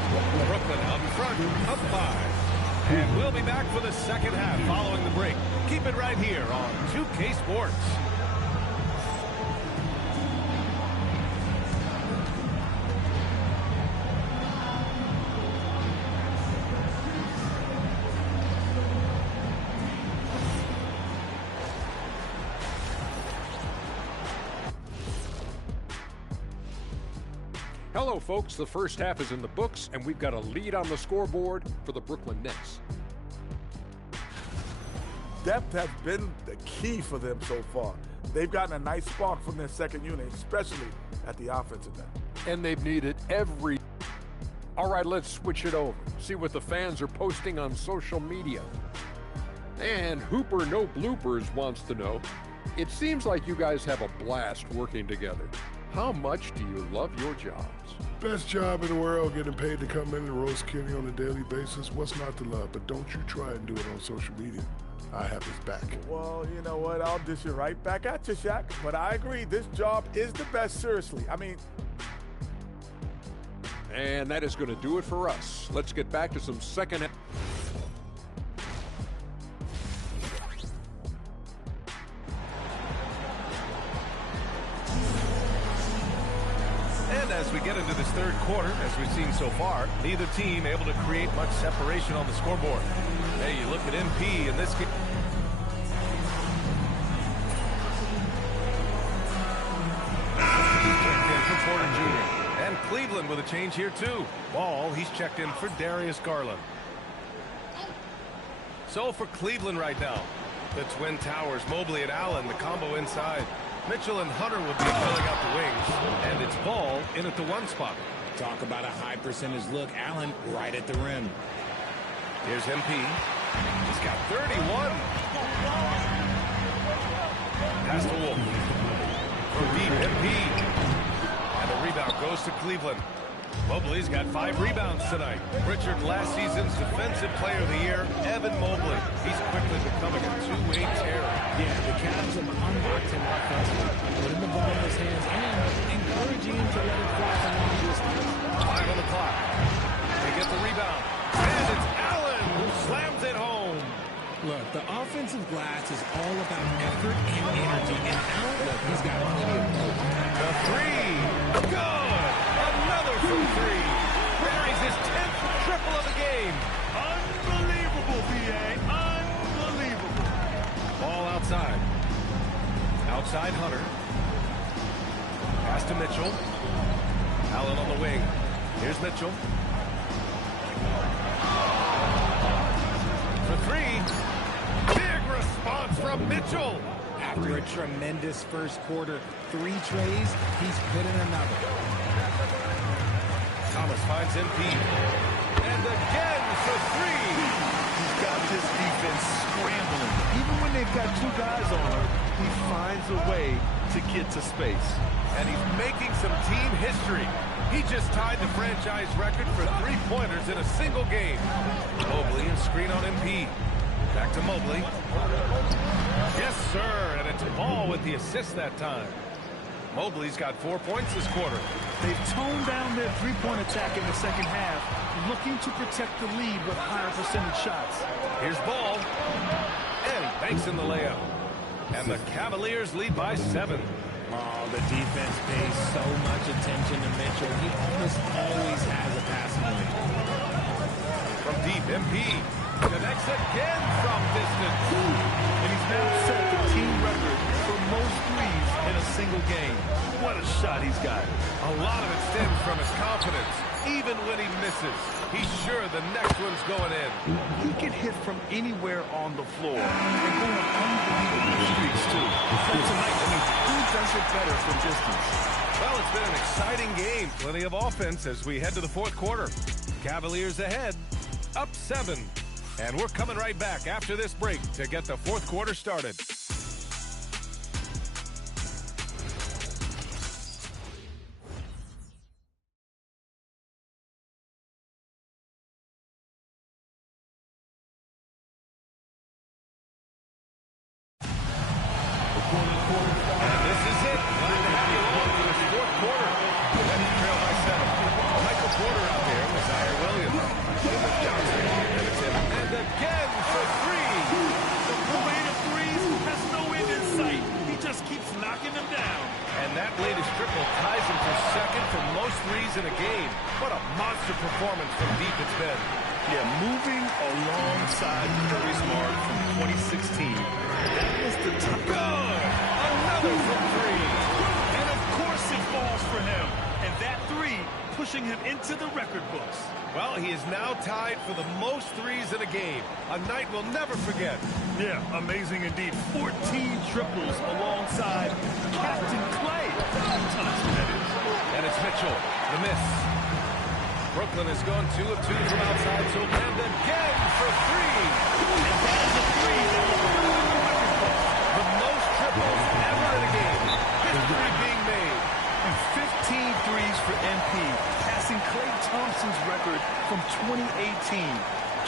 Brooklyn up front, up 5. And we'll be back for the second half following the break. Keep it right here on 2K Sports. Hello, folks. The first half is in the books, and we've got a lead on the scoreboard for the Brooklyn Nets. Depth has been the key for them so far. They've gotten a nice spark from their second unit, especially at the offensive end. And they've needed every... All right, let's switch it over. See what the fans are posting on social media. And Hooper No Bloopers wants to know, it seems like you guys have a blast working together. How much do you love your jobs? Best job in the world, getting paid to come in and roast Kenny on a daily basis. What's not to love? But don't you try and do it on social media. I have his back. Well, you know what? I'll dish it right back at you, Shaq. But I agree, this job is the best, seriously. I mean... And that is going to do it for us. Let's get back to some second... And as we get into this third quarter, as we've seen so far, neither team able to create much separation on the scoreboard. Hey, you look at MP in this game. He's checked in for Porter Jr. And Cleveland with a change here, too. Ball, he's checked in for Darius Garland. So for Cleveland right now, the Twin Towers, Mobley and Allen, the combo inside. Mitchell and Hunter will be filling out the wings, and it's Ball in at the 1 spot. Talk about a high percentage look. Allen right at the rim. Here's MP. He's got 31. Pass to Wolf. From deep, MP. And the rebound goes to Cleveland. Mobley's got 5 rebounds tonight. Richard, last season's Defensive Player of the Year, Evan Mobley. He's quickly becoming a two-way terror. Yeah, the Cavs have unlocked him offensively, putting the ball in his hands and encouraging him to let it fly from long distance. 5 on the clock. They get the rebound. And it's Allen who slams it home. Look, the offensive glass is all about effort and energy. And Allen, look, he's got plenty of both. The 3. Good. Another from 3. Buries his 10th triple of the game. Unbelievable, B.A. Unbelievable. Ball outside. Outside Hunter. Pass to Mitchell. Allen on the wing. Here's Mitchell. For 3. Big response from Mitchell. After a tremendous first quarter, 3 trays, he's put in another. Thomas finds MP. And again for 3. He's got this defense scrambling. Even when they've got 2 guys on him, he finds a way to get to space. And he's making some team history. He just tied the franchise record for 3-pointers in a single game. Mobley and screen on MP. Back to Mobley. Yes, sir, and it's Ball with the assist that time. Mobley's got 4 points this quarter. They've toned down their three-point attack in the second half, looking to protect the lead with higher percentage shots. Here's Ball. And he banks in the layup. And the Cavaliers lead by 7. Oh, the defense pays so much attention to Mitchell. He almost always has a passing lane. From deep, MP connects again from distance. And he's now set the team record for most threes in a single game. What a shot he's got. A lot of it stems from his confidence. Even when he misses, he's sure the next one's going in. He can hit from anywhere on the floor and go on unbelievable streaks, too. But tonight, who does it better from distance? Well, it's been an exciting game. Plenty of offense as we head to the fourth quarter. Cavaliers ahead, up 7. And we're coming right back after this break to get the fourth quarter started. Pushing him into the record books. Well, he is now tied for the most threes in a game. A night we'll never forget. Yeah, amazing indeed. 14 triples alongside Captain Clay. And it's Mitchell, the miss. Brooklyn has gone 2 of 2 from outside, so and again for 3. And that is a 3 that will put him in the record book. The most triples ever in a game. History being made. And 15 threes for MP, passing Klay Thompson's record from 2018.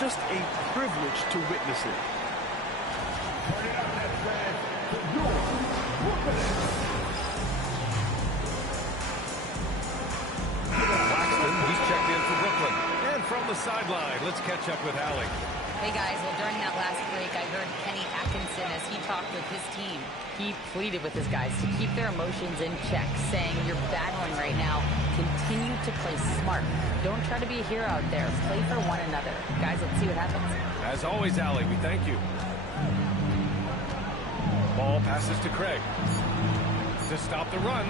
Just a privilege to witness it. Claxton, he's checked in for Brooklyn. And from the sideline, let's catch up with Allie. Hey guys, well during that last break I heard Kenny Atkinson as he talked talked with his team. He pleaded with his guys to keep their emotions in check, saying, "You're battling right now. Continue to play smart. Don't try to be a hero out there. Play for one another." Guys, let's see what happens. As always, Allie, we thank you. Ball passes to Craig. To stop the run.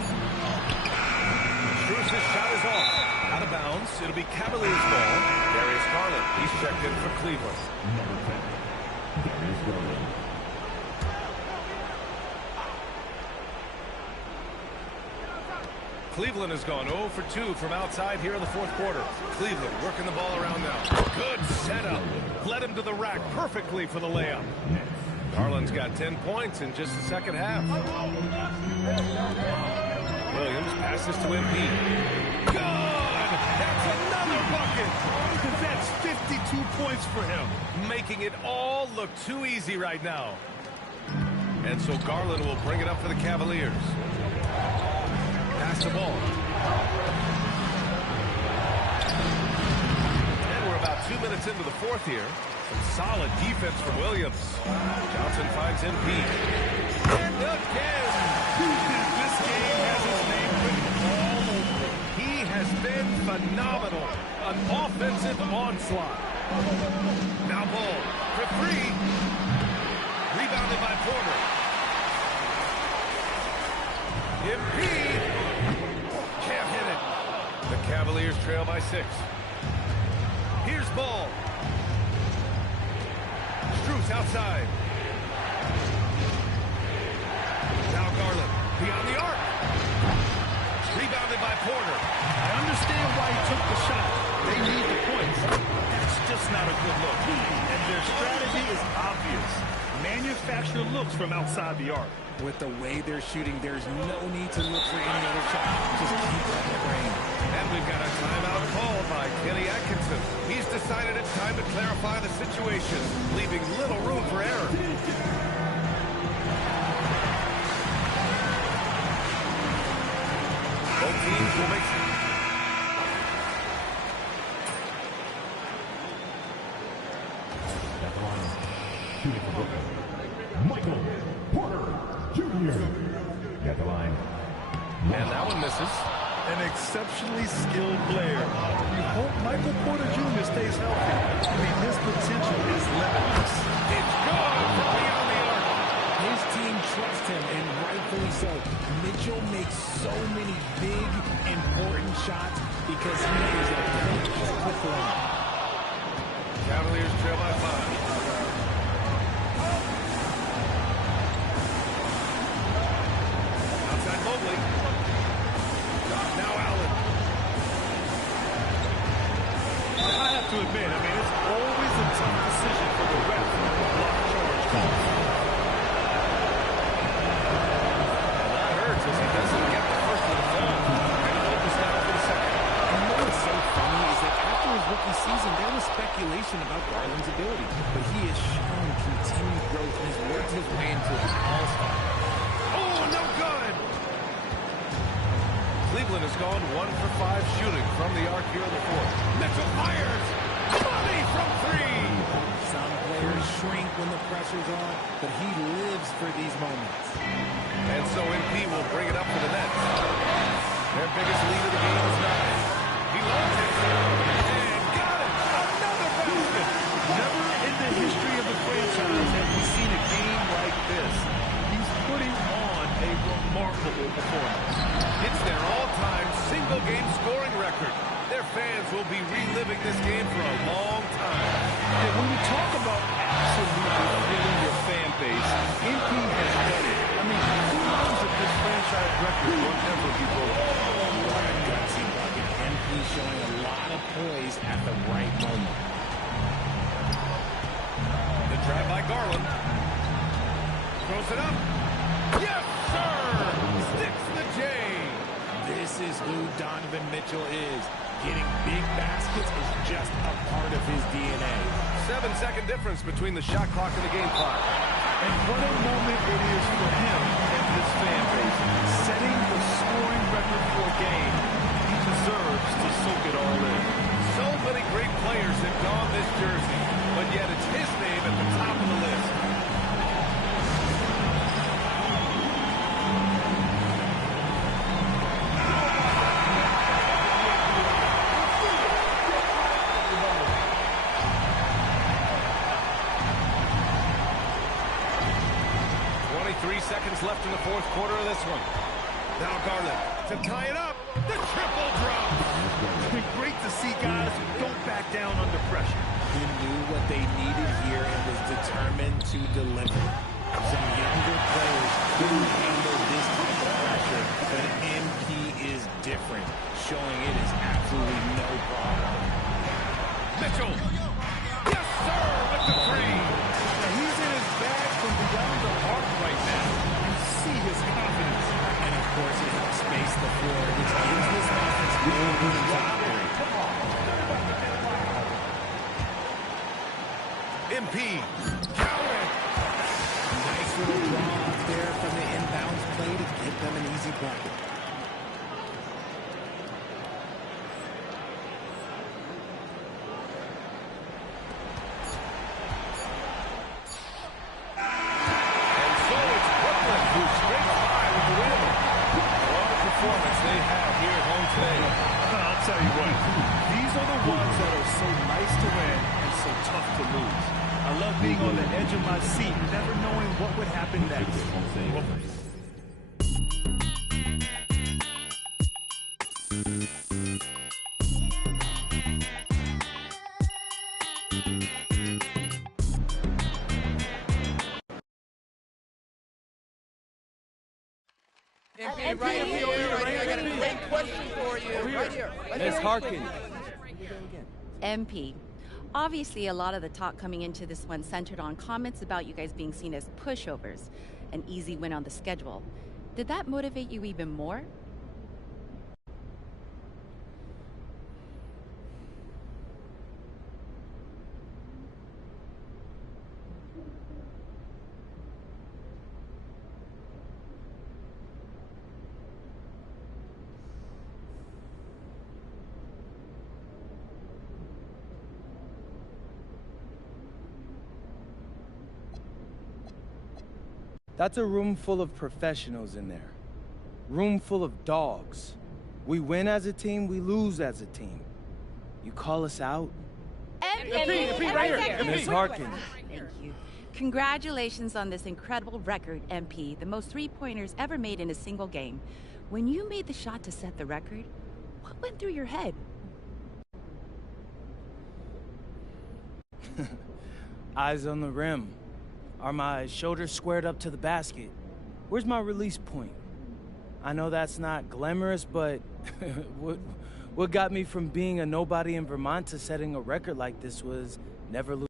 Struz's shot is off. Out of bounds. It'll be Cavaliers ball. Darius Garland. He's checked in for Cleveland. Number 10, Darius Garland. Cleveland has gone 0 for 2 from outside here in the fourth quarter. Cleveland working the ball around now. Good setup. Led him to the rack perfectly for the layup. Garland's got 10 points in just the second half. Williams passes to MP. Good! That's another bucket! That's 52 points for him. Making it all look too easy right now. And so Garland will bring it up for the Cavaliers. Pass the ball. And we're about 2 minutes into the fourth here. Some solid defense from Williams. Johnson finds MP. And again! This game has his name written all over it. He has been phenomenal. An offensive onslaught. Now ball for three. Rebounded by Porter. MP can't hit it. The Cavaliers trail by 6. Here's ball. Strus outside. Now Garland beyond the arc. Rebounded by Porter. I understand why he took the shot. They need the points. That's just not a good look. And their strategy is obvious. Manufacture looks from outside the arc. With the way they're shooting, there's no need to look for any other shot. Just keep that brain. And we've got a timeout called by Kenny Atkinson. He's decided it's time to clarify the situation, leaving little room for error. Both teams will make some. At the line, shooting for Brooklyn, Michael Porter Jr. At the line. And that one misses. An exceptionally skilled player. We hope Michael Porter Jr. stays healthy. I mean, his potential is limitless. It's good from beyond the arc. His team trusts him, and rightfully so. Mitchell makes so many big, important shots because he is a great performer. Cavaliers trail by 5. Outside Mobley. Now Allen. I have to admit, I mean, it's always a tough decision for the ref to block charge calls. That hurts as he doesn't get the first one done. And focus now for the second. And you know what's so funny is that after his rookie season, there was speculation about Garland's ability. But he has shown continued growth and has worked his way into an all-star. Oh, no good! Cleveland has gone 1 for 5 shooting from the arc here in the fourth. Mitchell fires! Money from 3! Some players shrink when the pressure's on, but he lives for these moments. And so MP will bring it up for the Nets. Their biggest lead of the game is 9. He loves it. And got it! Another basket! Never in the history of the franchise have we seen a game like this. He's putting on a remarkable performance. It's their all-time single-game scoring record. Their fans will be reliving this game for a long time. And when you talk about absolutely filling your fan base, MP has done it. I mean, who knows if this franchise record will ever be broken? What a gutsy bucket. MP showing a lot of poise at the right moment. The drive by Garland. Throws it up. Yes, sir! Sticks the J. This is who Donovan Mitchell is. Getting big baskets is just a part of his DNA. 7-second difference between the shot clock and the game clock. And what a moment it is for him and his fan base. Setting the scoring record for a game, he deserves to soak it all in. So many great players have donned this jersey, but yet it's his name at the top of the list. 3 seconds left in the fourth quarter of this one. Now Garland to tie it up. The triple drop. It's been great to see guys who don't back down under pressure. He knew what they needed here and was determined to deliver. Some younger players couldn't handle this type of pressure, but MP is different, showing it is absolutely no problem. Mitchell. Yes, sir, with the three. Now he's in his bag from beyond the arc right now. You see his confidence. And of course, he helps space the floor, which gives this offense more room to operate. MP. Nice little draw up there from the inbounds play to get them an easy bucket. And so it's Brooklyn who scrapes by with the win. What a performance they have here at home today. I'll tell you what, these are the ones that are so nice to win and so tough to lose. I love being on the edge of my seat, never knowing what would happen next. MP, right here. I got a great question for you. Right here. Miss Harkin. MP. Obviously, a lot of the talk coming into this one centered on comments about you guys being seen as pushovers, an easy win on the schedule. Did that motivate you even more? That's a room full of professionals in there. Room full of dogs. We win as a team, we lose as a team. You call us out? MP, right here. Miss Harkin. Thank you. Congratulations on this incredible record, MP. The most three-pointers ever made in a single game. When you made the shot to set the record, what went through your head? Eyes on the rim. Are my shoulders squared up to the basket? Where's my release point? I know that's not glamorous, but what got me from being a nobody in Vermont to setting a record like this was never lose.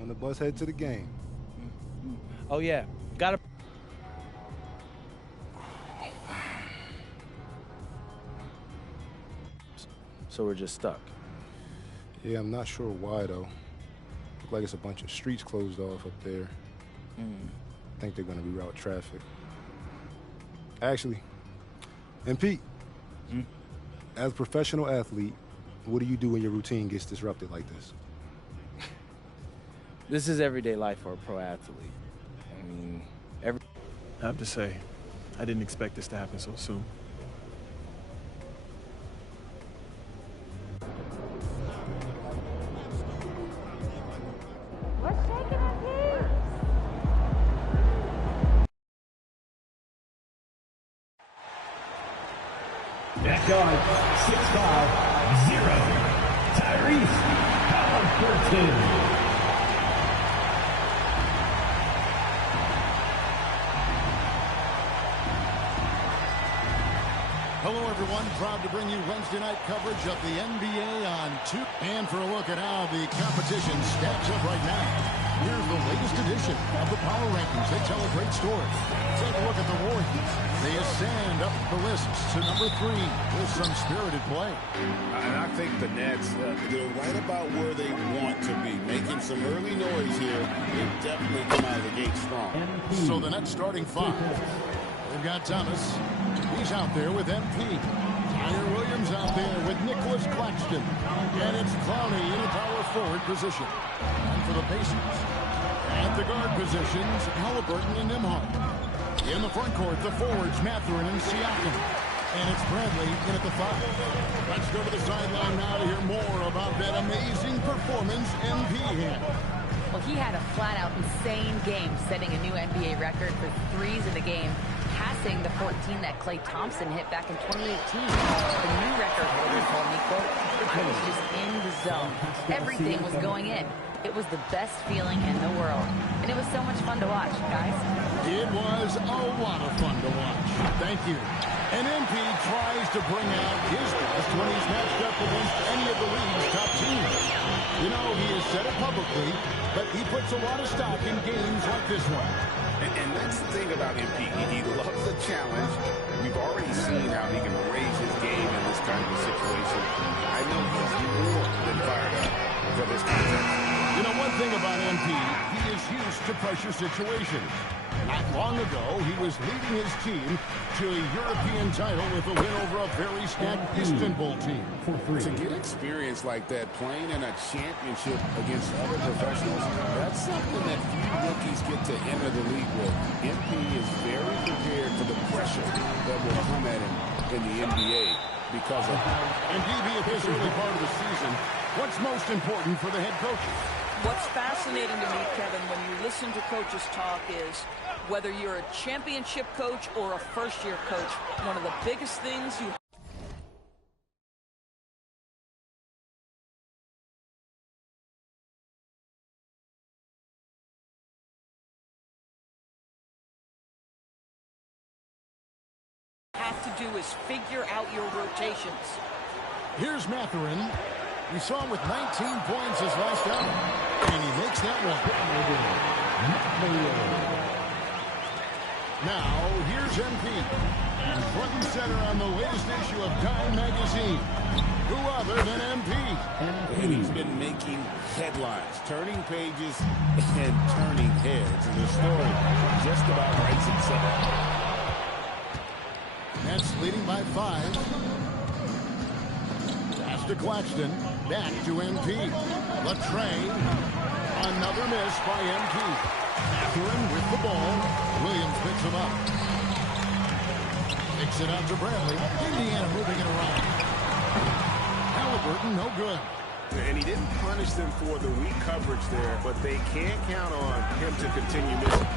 On the bus head to the game. Oh yeah, gotta. So we're just stuck. Yeah, I'm not sure why though. Look like it's a bunch of streets closed off up there. I think they're gonna reroute traffic. Actually, and Pete, as a professional athlete, what do you do when your routine gets disrupted like this? This is everyday life for a pro athlete. I mean, I have to say, I didn't expect this to happen so soon. At guard, 6'5", Tyrese Halliburton. Hello, everyone. Proud to bring you Wednesday night coverage of the NBA on 2. And for a look at how the competition stacks up right now, here's the latest edition of the Power Rankings. They tell a great story. Take a look at the Warriors. They ascend up the list to number 3 with some spirited play. And I think the Nets, they're right about where they want to be. Making some early noise here. They definitely come out of the gate strong. So the Nets starting 5. They've got Thomas. He's out there with MP. Tyler Williams out there with Nicholas Claxton. And it's Clowney in a power forward position. And for the Pacers, at the guard positions, Halliburton and Nembhard. In the front court, the forwards, Mathurin and Siakam. And it's Bradley in at the 5. Let's go to the sideline now to hear more about that amazing performance MP had. Well, he had a flat-out insane game, setting a new NBA record for threes in the game, passing the 14 that Klay Thompson hit back in 2018. The new record holder told me, quote, I was just in the zone. Everything was going in. It was the best feeling in the world. And it was so much fun to watch, guys. It was a lot of fun to watch. Thank you. And MP tries to bring out his best when he's matched up against any of the league's top teams. You know, he has said it publicly, but he puts a lot of stock in games like this one. And that's the thing about MP. He loves the challenge. We've already seen how he can raise his game in this kind of a situation. I know he's more than fired up for this contest. You know, one thing about MP, he is used to pressure situations. Not long ago, he was leading his team to a European title with a win over a very stacked Istanbul team. To get experience like that, playing in a championship against other professionals, that's something that few rookies get to enter the league with. MP is very prepared for the pressure that will come at him in the NBA because of that. And DB, at this early part of the season, what's most important for the head coaches? What's fascinating to me, Kevin, when you listen to coaches talk is whether you're a championship coach or a first-year coach, one of the biggest things you have to do is figure out your rotations. Here's Mathurin. We saw him with 19 points his last outing, and he makes that one. Now, here's MP, and front and center on the latest issue of Dime Magazine. Who other than MP? And he's been making headlines, turning pages, and turning heads. And the story just about writes itself. Nets leading by 5. Pass to Claxton. Back to MP. Latrey. Another miss by MP. Mathurin with the ball. Williams picks him up. Kicks it out to Bradley. Indiana moving it around. Halliburton, no good. And he didn't punish them for the weak coverage there, but they can't count on him to continue missing.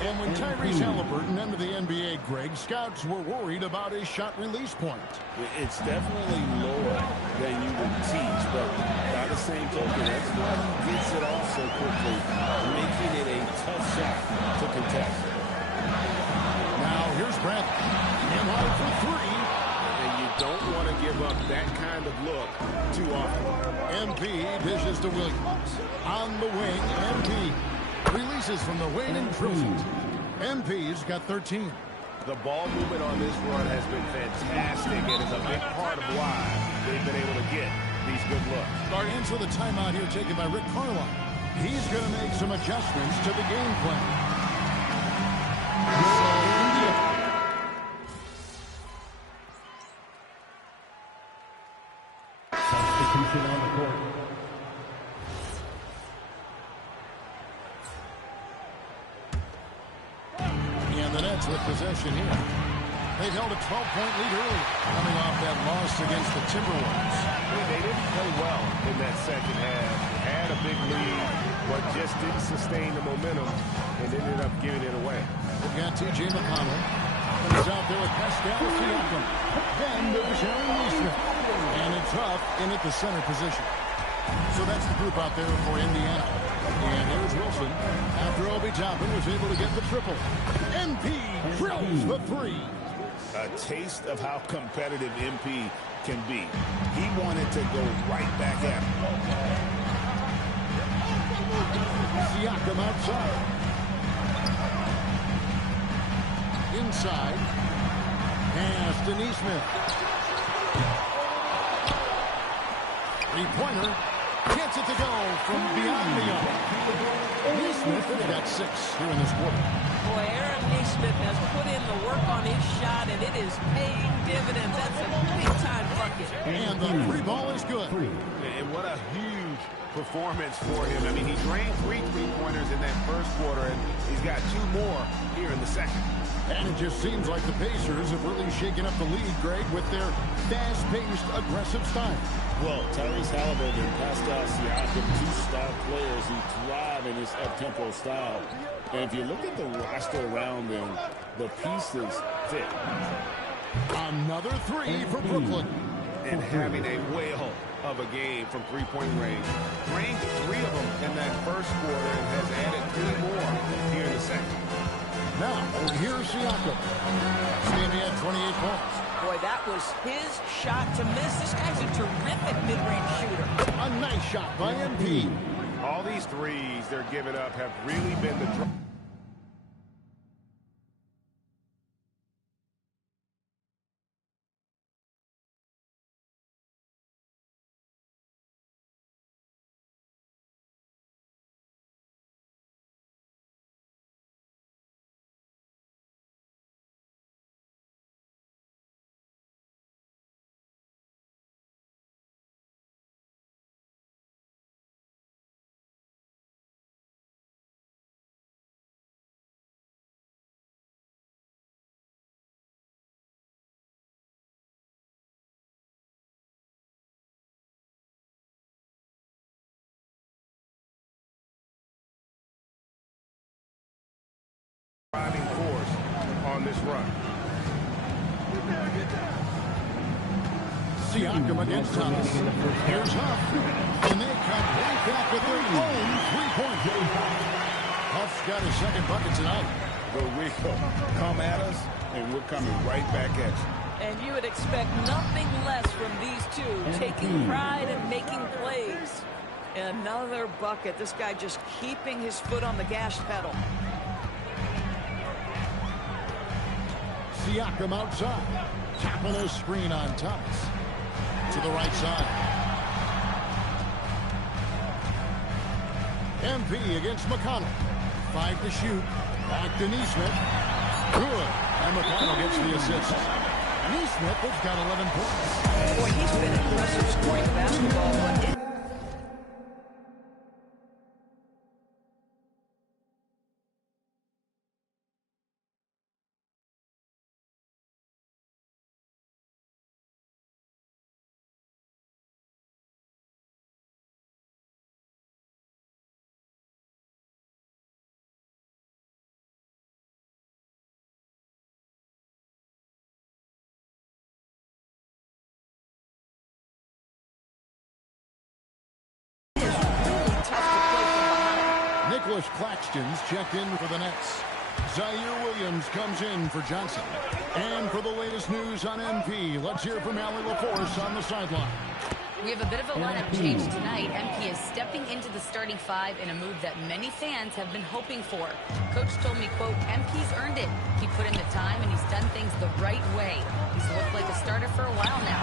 And when Tyrese Halliburton entered the NBA, Greg, scouts were worried about his shot release point. It's definitely lower than you would teach, but by the same token, that's why he gets it off so quickly, making it a tough shot to contest. Now here's Bradley. And hard for 3. And you don't want to give up that kind of look too often. MP dishes to Williams. On the wing, MP. Releases from the wing and drills it. MP's got 13. The ball movement on this run has been fantastic and is a big part of why they've been able to get these good looks. Answer the timeout here taken by Rick Carlisle. He's going to make some adjustments to the game plan. Substitution on the court. And the Nets with possession here. They've held a 12-point lead early, coming off that loss against the Timberwolves. They didn't play well in that second half. Had a big lead, but just didn't sustain the momentum and ended up giving it away. We've got T.J. McConnell. Toppin is out there with Pascal Siakam. Then there's Aaron Neesmith. And it's Huff in at the center position. So that's the group out there for Indiana. And there's Wilson. After Obi Toppin was able to get the triple. MP drills the three. A taste of how competitive MP can be. He wanted to go right back at him. Siakam outside. Inside. Pass to Neesmith. Three-pointer. Gets it to go from beyond the arc. Neesmith has got 6 here in this quarter. Boy, Aaron Neesmith has put in the work on his shot, and it is paying dividends. That's a big-time bucket. And the free ball is good. And what a huge performance for him. I mean, he drained 3 three-pointers in that first quarter, and he's got 2 more here in the second. And it just seems like the Pacers have really shaken up the league, Greg, with their fast-paced, aggressive style. Well, Tyrese Halliburton and Pascal Siakam, 2 star players who thrive in this up-tempo style. And if you look at the roster around them, the pieces fit. Another 3 for Brooklyn. And having a whale of a game from three-point range. Drained 3 of them in that first quarter and has added 3 more here in the second. Now, here's Siakam. Staying at 28 points. Boy, that was his shot to miss. This guy's a terrific mid-range shooter. A nice shot by MP. All these threes they're giving up have really been the draw. Driving force on this run. Siakam against Thomas. Here's Huff. And they come right back with their own 3-point. Huff's got his second bucket tonight. But we come at us, and we're coming right back at you. And you would expect nothing less from these two, taking pride and making plays. Another bucket. This guy just keeping his foot on the gas pedal. Siakam outside. Tapping a screen on Thomas. To the right side. MP against McConnell. 5 to shoot. Back to Neesmith. Good. And McConnell gets the assist. Neesmith has got 11 points. Boy, he's been impressive scoring the basketball. But Nicholas Claxton's checked in for the Nets. Zaire Williams comes in for Johnson. And for the latest news on MP, let's hear from Allie LaForce on the sideline. We have a bit of a lineup change tonight. MP is stepping into the starting 5 in a move that many fans have been hoping for. Coach told me, quote, MP's earned it. He put in the time and he's done things the right way. He's looked like a starter for a while now.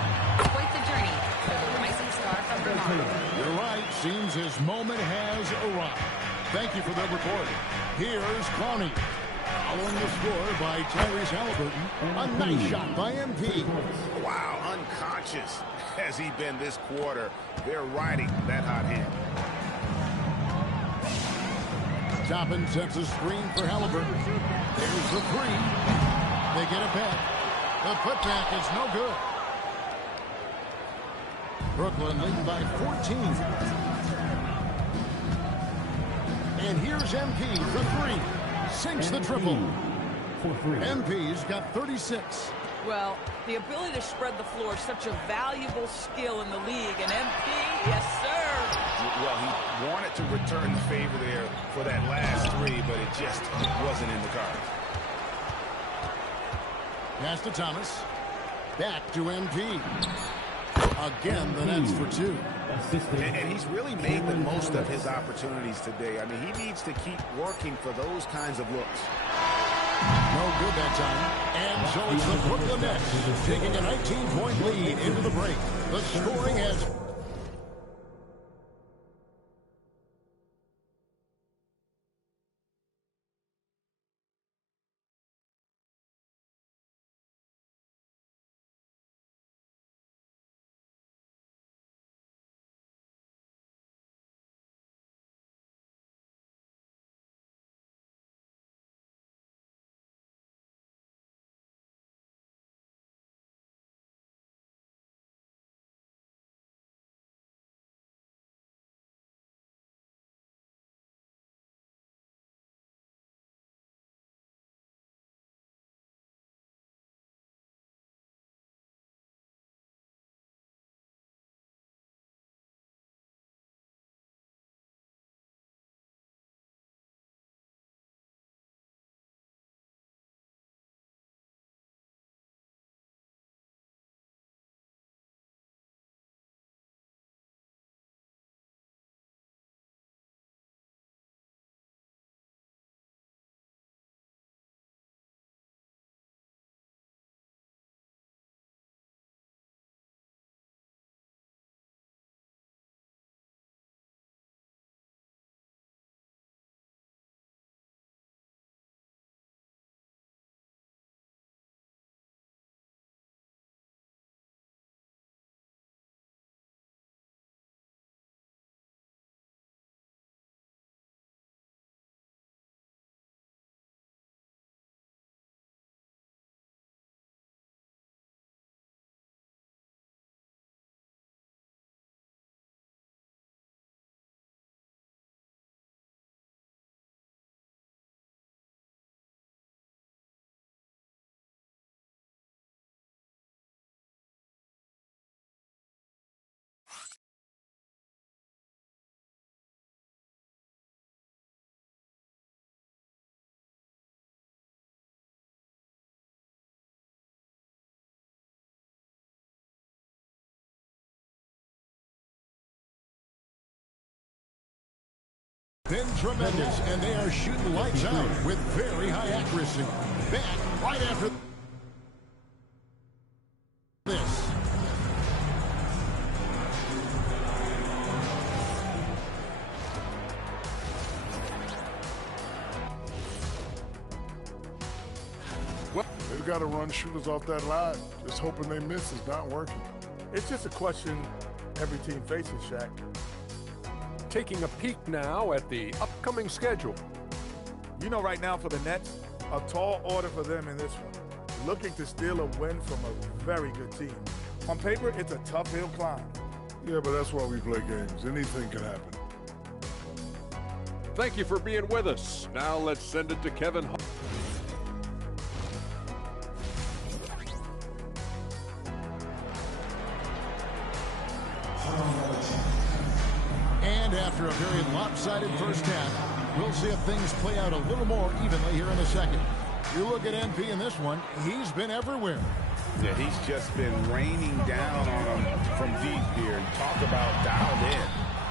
Quite the journey for the rising star from Vermont. You're right. Seems his moment has arrived. Thank you for that report. Here's Clowney. Following the score by Tyrese Halliburton. A nice shot by MP. Wow, unconscious has he been this quarter. They're riding that hot hand. Toppin sets a screen for Halliburton. There's the 3. They get it back. The putback is no good. Brooklyn leading by 14. And here's MP for 3. Sinks the triple. MP's got 36. Well, the ability to spread the floor is such a valuable skill in the league. And MP, yes, sir. Well, he wanted to return the favor there for that last three, but it just wasn't in the cards. Pass to Thomas. Back to MP. Again, the Nets for two. And he's really made the most of his opportunities today. I mean, he needs to keep working for those kinds of looks. No good that time. And so it's the Brooklyn Nets taking a 19-point lead into the break. The scoring has... Been tremendous, and they are shooting lights out with very high accuracy. Back right after this. Well, they've got to run shooters off that line. Just hoping they miss is not working. It's just a question every team faces, Shaq. Taking a peek now at the upcoming schedule. You know, right now for the Nets, a tall order for them in this one. Looking to steal a win from a very good team. On paper, it's a tough hill climb. Yeah, but that's why we play games. Anything can happen. Thank you for being with us. Now let's send it to Kevin. And after a very lopsided first half, we'll see if things play out a little more evenly here in the second. You look at MP in this one, he's been everywhere. Yeah, he's just been raining down on them from deep here. Talk about dialed in.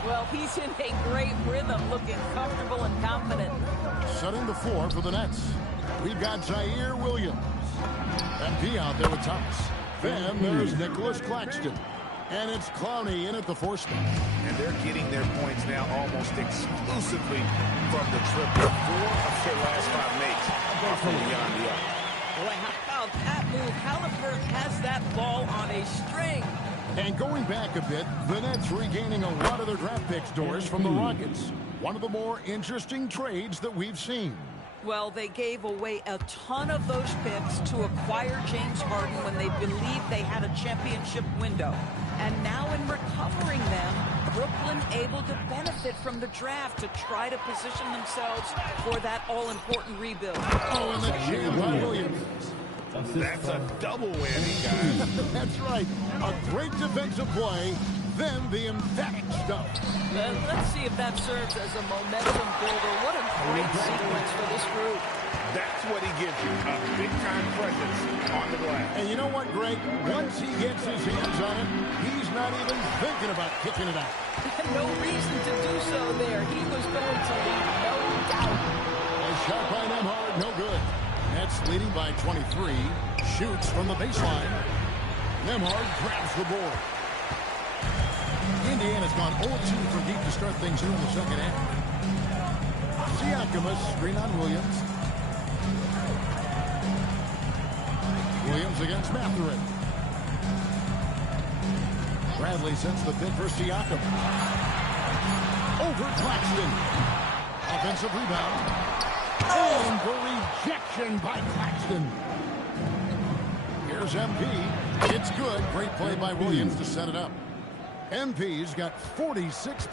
Well, he's in a great rhythm, looking comfortable and confident. Setting the floor for the Nets. We've got Zaire Williams. MP out there with Thomas. Then there's Nicholas Claxton. And it's Clowney in at the 4 spot. And they're getting their points now almost exclusively from the triple. 4 of their last 5 makes are from beyond the arc. Boy, how about that move? Halliburton has that ball on a string. And going back a bit, the Nets regaining a lot of their draft picks, Doris, from the Rockets. One of the more interesting trades that we've seen. Well, they gave away a ton of those picks to acquire James Harden when they believed they had a championship window. And now in recovering them, Brooklyn able to benefit from the draft to try to position themselves for that all-important rebuild. Oh, and the jam by Williams. That's a double whammy, guys. That's right. A great defensive play, then the emphatic stuff. Let's see if that serves as a momentum builder. What a great sequence for this group. That's what he gives you, a big-time presence on the glass. And you know what, Greg? Once he gets his hands on it, he's not even thinking about kicking it out. No reason to do so there. He was going to lead, no doubt. A shot by Nembhard, no good. Nets leading by 23. Shoots from the baseline. Nembhard grabs the board. Indiana's gone 0-2 from deep to start things here in the second half. Siakam, screen on Williams. Williams against Mathurin. Bradley sends the pick for Siakam. Over Claxton. Offensive rebound. And the rejection by Claxton. Here's MP. It's good. Great play by Williams to set it up. MP's got 46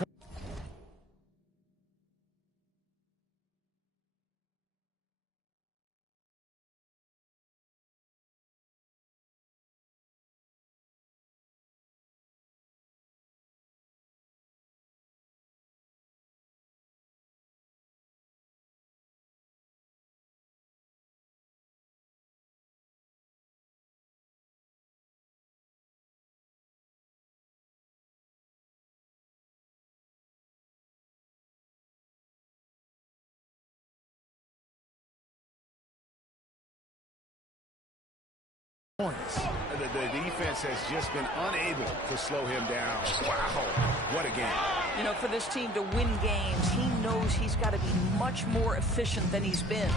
points. The defense has just been unable to slow him down. Wow, what a game. You know, for this team to win games, he knows he's got to be much more efficient than he's been.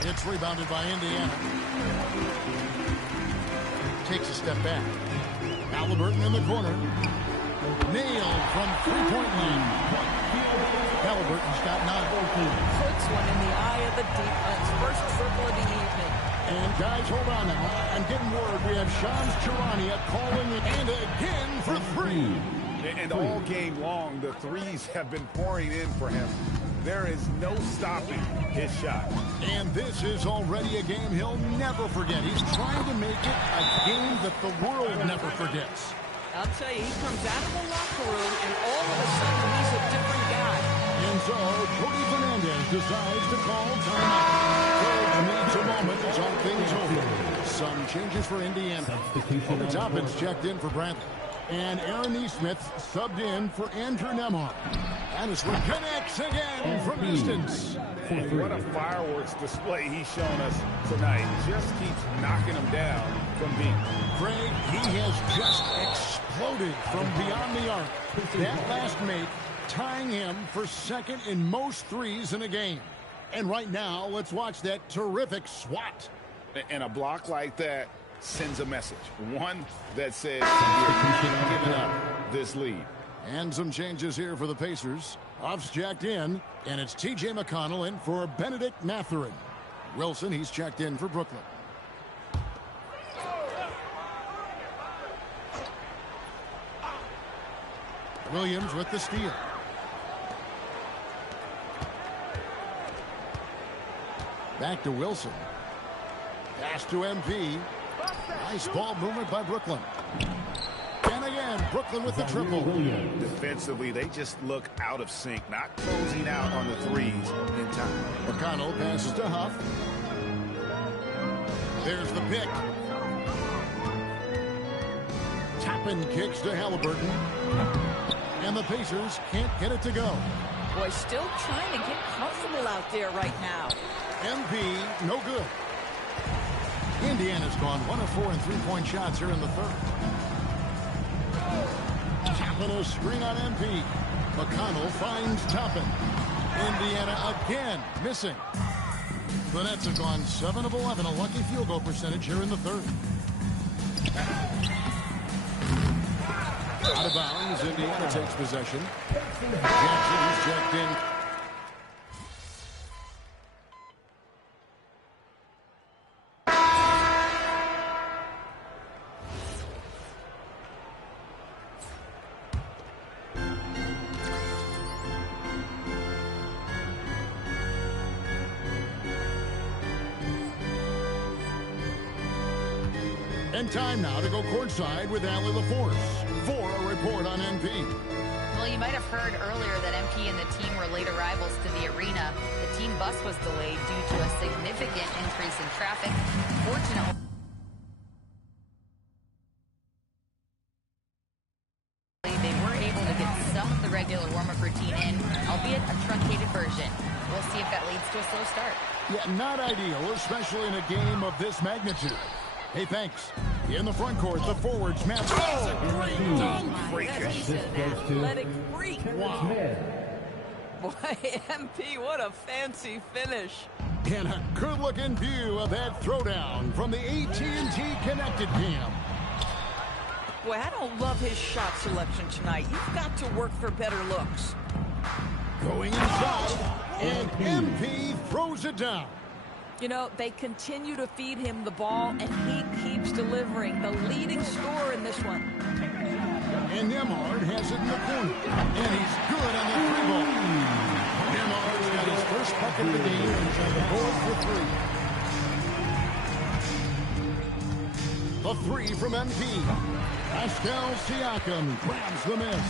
It's rebounded by Indiana. Takes a step back. Halliburton in the corner. Nailed from three-point line. Halliburton's got 9. Puts one in the eye of the defense. First triple of the evening. And guys, hold on now. I'm getting word. We have Shams Charania calling it and again for 3. And all game long, the threes have been pouring in for him. There is no stopping his shot. And this is already a game he'll never forget. He's trying to make it a game that the world never forgets. I'll tell you, he comes out of the locker room, and all of a sudden, he's a different guy. And so, Jordi Fernandez decides to call timeout. George needs a moment to talk things over. Some changes for Indiana. Obi Toppin's checked in for Bradley. And Aaron Nesmith subbed in for Andrew Nembhard. Addison connects again from distance. And what a fireworks display he's shown us tonight. Just keeps knocking him down from deep. Greg, he has just exploded from beyond the arc. That last make tying him for second in most threes in a game. And right now, let's watch that terrific swat. And a block like that sends a message. One that says, we're not giving up this lead. And some changes here for the Pacers. Off's jacked in, and it's T.J. McConnell in for Benedict Mathurin. Wilson, he's checked in for Brooklyn. Williams with the steal. Back to Wilson. Pass to MP. Nice ball movement by Brooklyn. And again, Brooklyn with the triple. Defensively, they just look out of sync, not closing out on the threes in time. McConnell passes to Huff. There's the pick. Toppin kicks to Halliburton. And the Pacers can't get it to go. Boy, still trying to get comfortable out there right now. MP, no good. Indiana's gone 1 of 4 in three-point shots here in the third. Toppin a screen on MP. McConnell finds Toppin. Indiana again missing. The Nets have gone 7 of 11, a lucky field goal percentage here in the third. Out of bounds, Indiana takes possession. Jackson is checked in. And time now to go courtside with Allie LaForce for a report on MP. Well, you might have heard earlier that MP and the team were late arrivals to the arena. The team bus was delayed due to a significant increase in traffic. Fortunately, they were able to get some of the regular warm-up routine in, albeit a truncated version. We'll see if that leads to a slow start. Yeah, not ideal, especially in a game of this magnitude. Hey, thanks. In the front court, the forwards match. Oh, great dunk! Freakish. Athletic freak. Wow. Boy, MP, what a fancy finish. And a good-looking view of that throwdown from the AT&T Connected Cam. Boy, I don't love his shot selection tonight. You've got to work for better looks. Going inside, and MP throws it down. You know, they continue to feed him the ball, and he keeps delivering. The leading scorer in this one. And Nembhard has it in the corner. And he's good on the three ball. Nembhard's got his first bucket of the game and he's on the board for three. The three from MP. Pascal Siakam grabs the miss.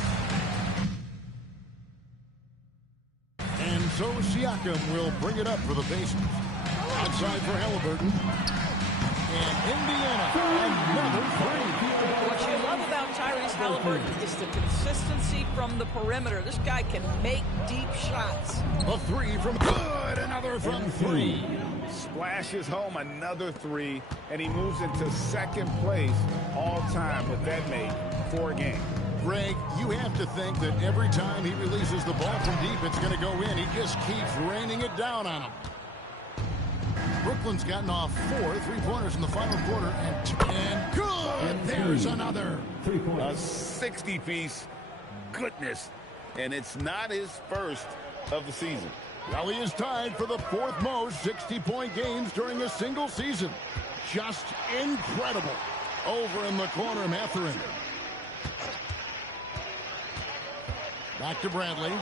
And so Siakam will bring it up for the Pacers. Outside for Halliburton. And Indiana, another three. What you love about Tyrese Halliburton is the consistency from the perimeter. This guy can make deep shots. A three from good, another from three. Splashes home another three, and he moves into second place all time with that make for a game. Greg, you have to think that every time he releases the ball from deep, it's going to go in. He just keeps raining it down on him. Brooklyn's gotten off 4 3-pointers in the final quarter, and good! And there's another. A 60-piece. Goodness. And it's not his first of the season. Well, he is tied for the fourth most 60-point games during a single season. Just incredible. Over in the corner, Mathurin. Back to Bradley.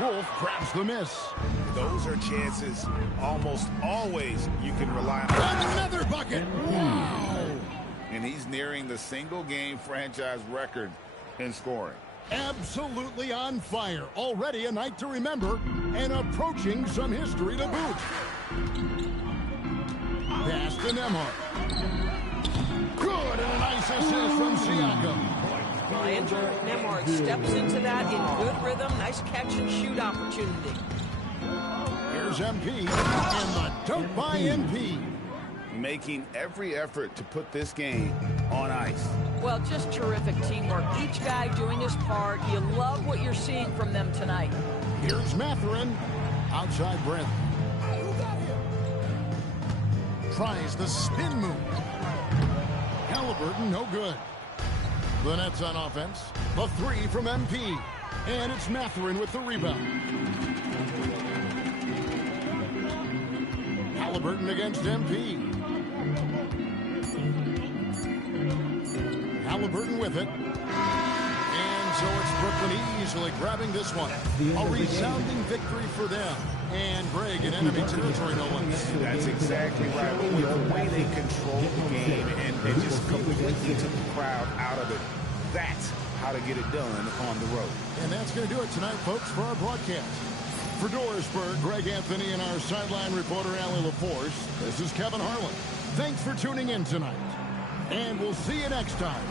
Wolf grabs the miss. Those are chances almost always you can rely on. Another bucket. Wow. And he's nearing the single-game franchise record in scoring. Absolutely on fire. Already a night to remember and approaching some history to boot. Pass to Nembhard. Good, and a nice assist from Siakam. Andrew Nembhard steps into that in good rhythm. Nice catch and shoot opportunity. Here's MP, and the dunk by MP. Making every effort to put this game on ice. Well, just terrific teamwork. Each guy doing his part. You love what you're seeing from them tonight. Here's Mathurin. Outside Brent. Tries the spin move. Halliburton, no good. The Nets on offense. The three from MP. And it's Mathurin with the rebound. Halliburton against MP. Halliburton with it. And so it's Brooklyn easily grabbing this one. A resounding victory for them. And Greg in enemy territory, no one. That's exactly right. With the way they control the game and just completely took the crowd out of it. That's how to get it done on the road. And that's going to do it tonight, folks, for our broadcast. For Dorisburg, Greg Anthony and our sideline reporter, Allie LaForce, this is Kevin Harlan. Thanks for tuning in tonight. And we'll see you next time.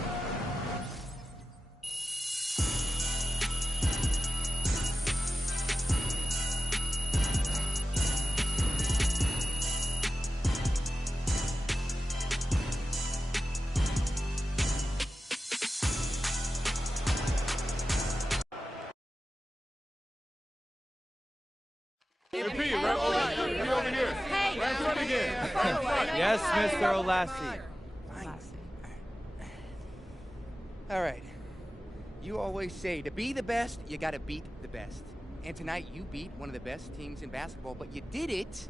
Yes, Mr. Olassie. All right. You always say, to be the best, you got to beat the best. And tonight, you beat one of the best teams in basketball, but you did it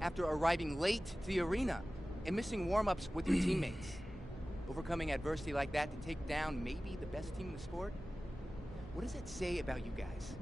after arriving late to the arena and missing warm-ups with your teammates. Overcoming adversity like that to take down maybe the best team in the sport? What does that say about you guys?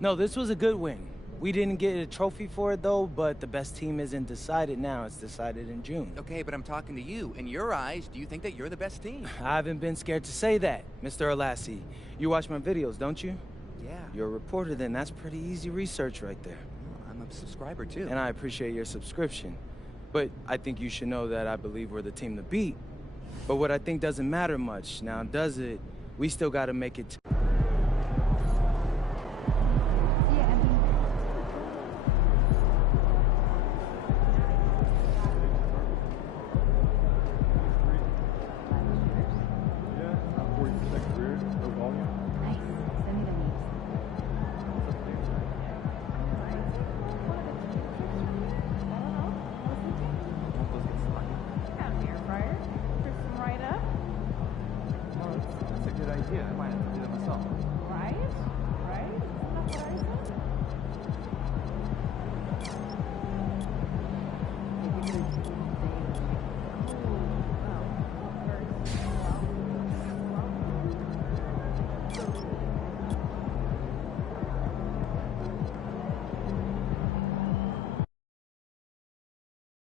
No, this was a good win. We didn't get a trophy for it, though, but the best team isn't decided now. It's decided in June. Okay, but I'm talking to you. In your eyes, do you think that you're the best team? I haven't been scared to say that, Mr. Alassi. You watch my videos, don't you? Yeah. You're a reporter, then. That's pretty easy research right there. Well, I'm a subscriber, too. And I appreciate your subscription. But I think you should know that I believe we're the team to beat. But what I think doesn't matter much. Now, does it? We still got to make it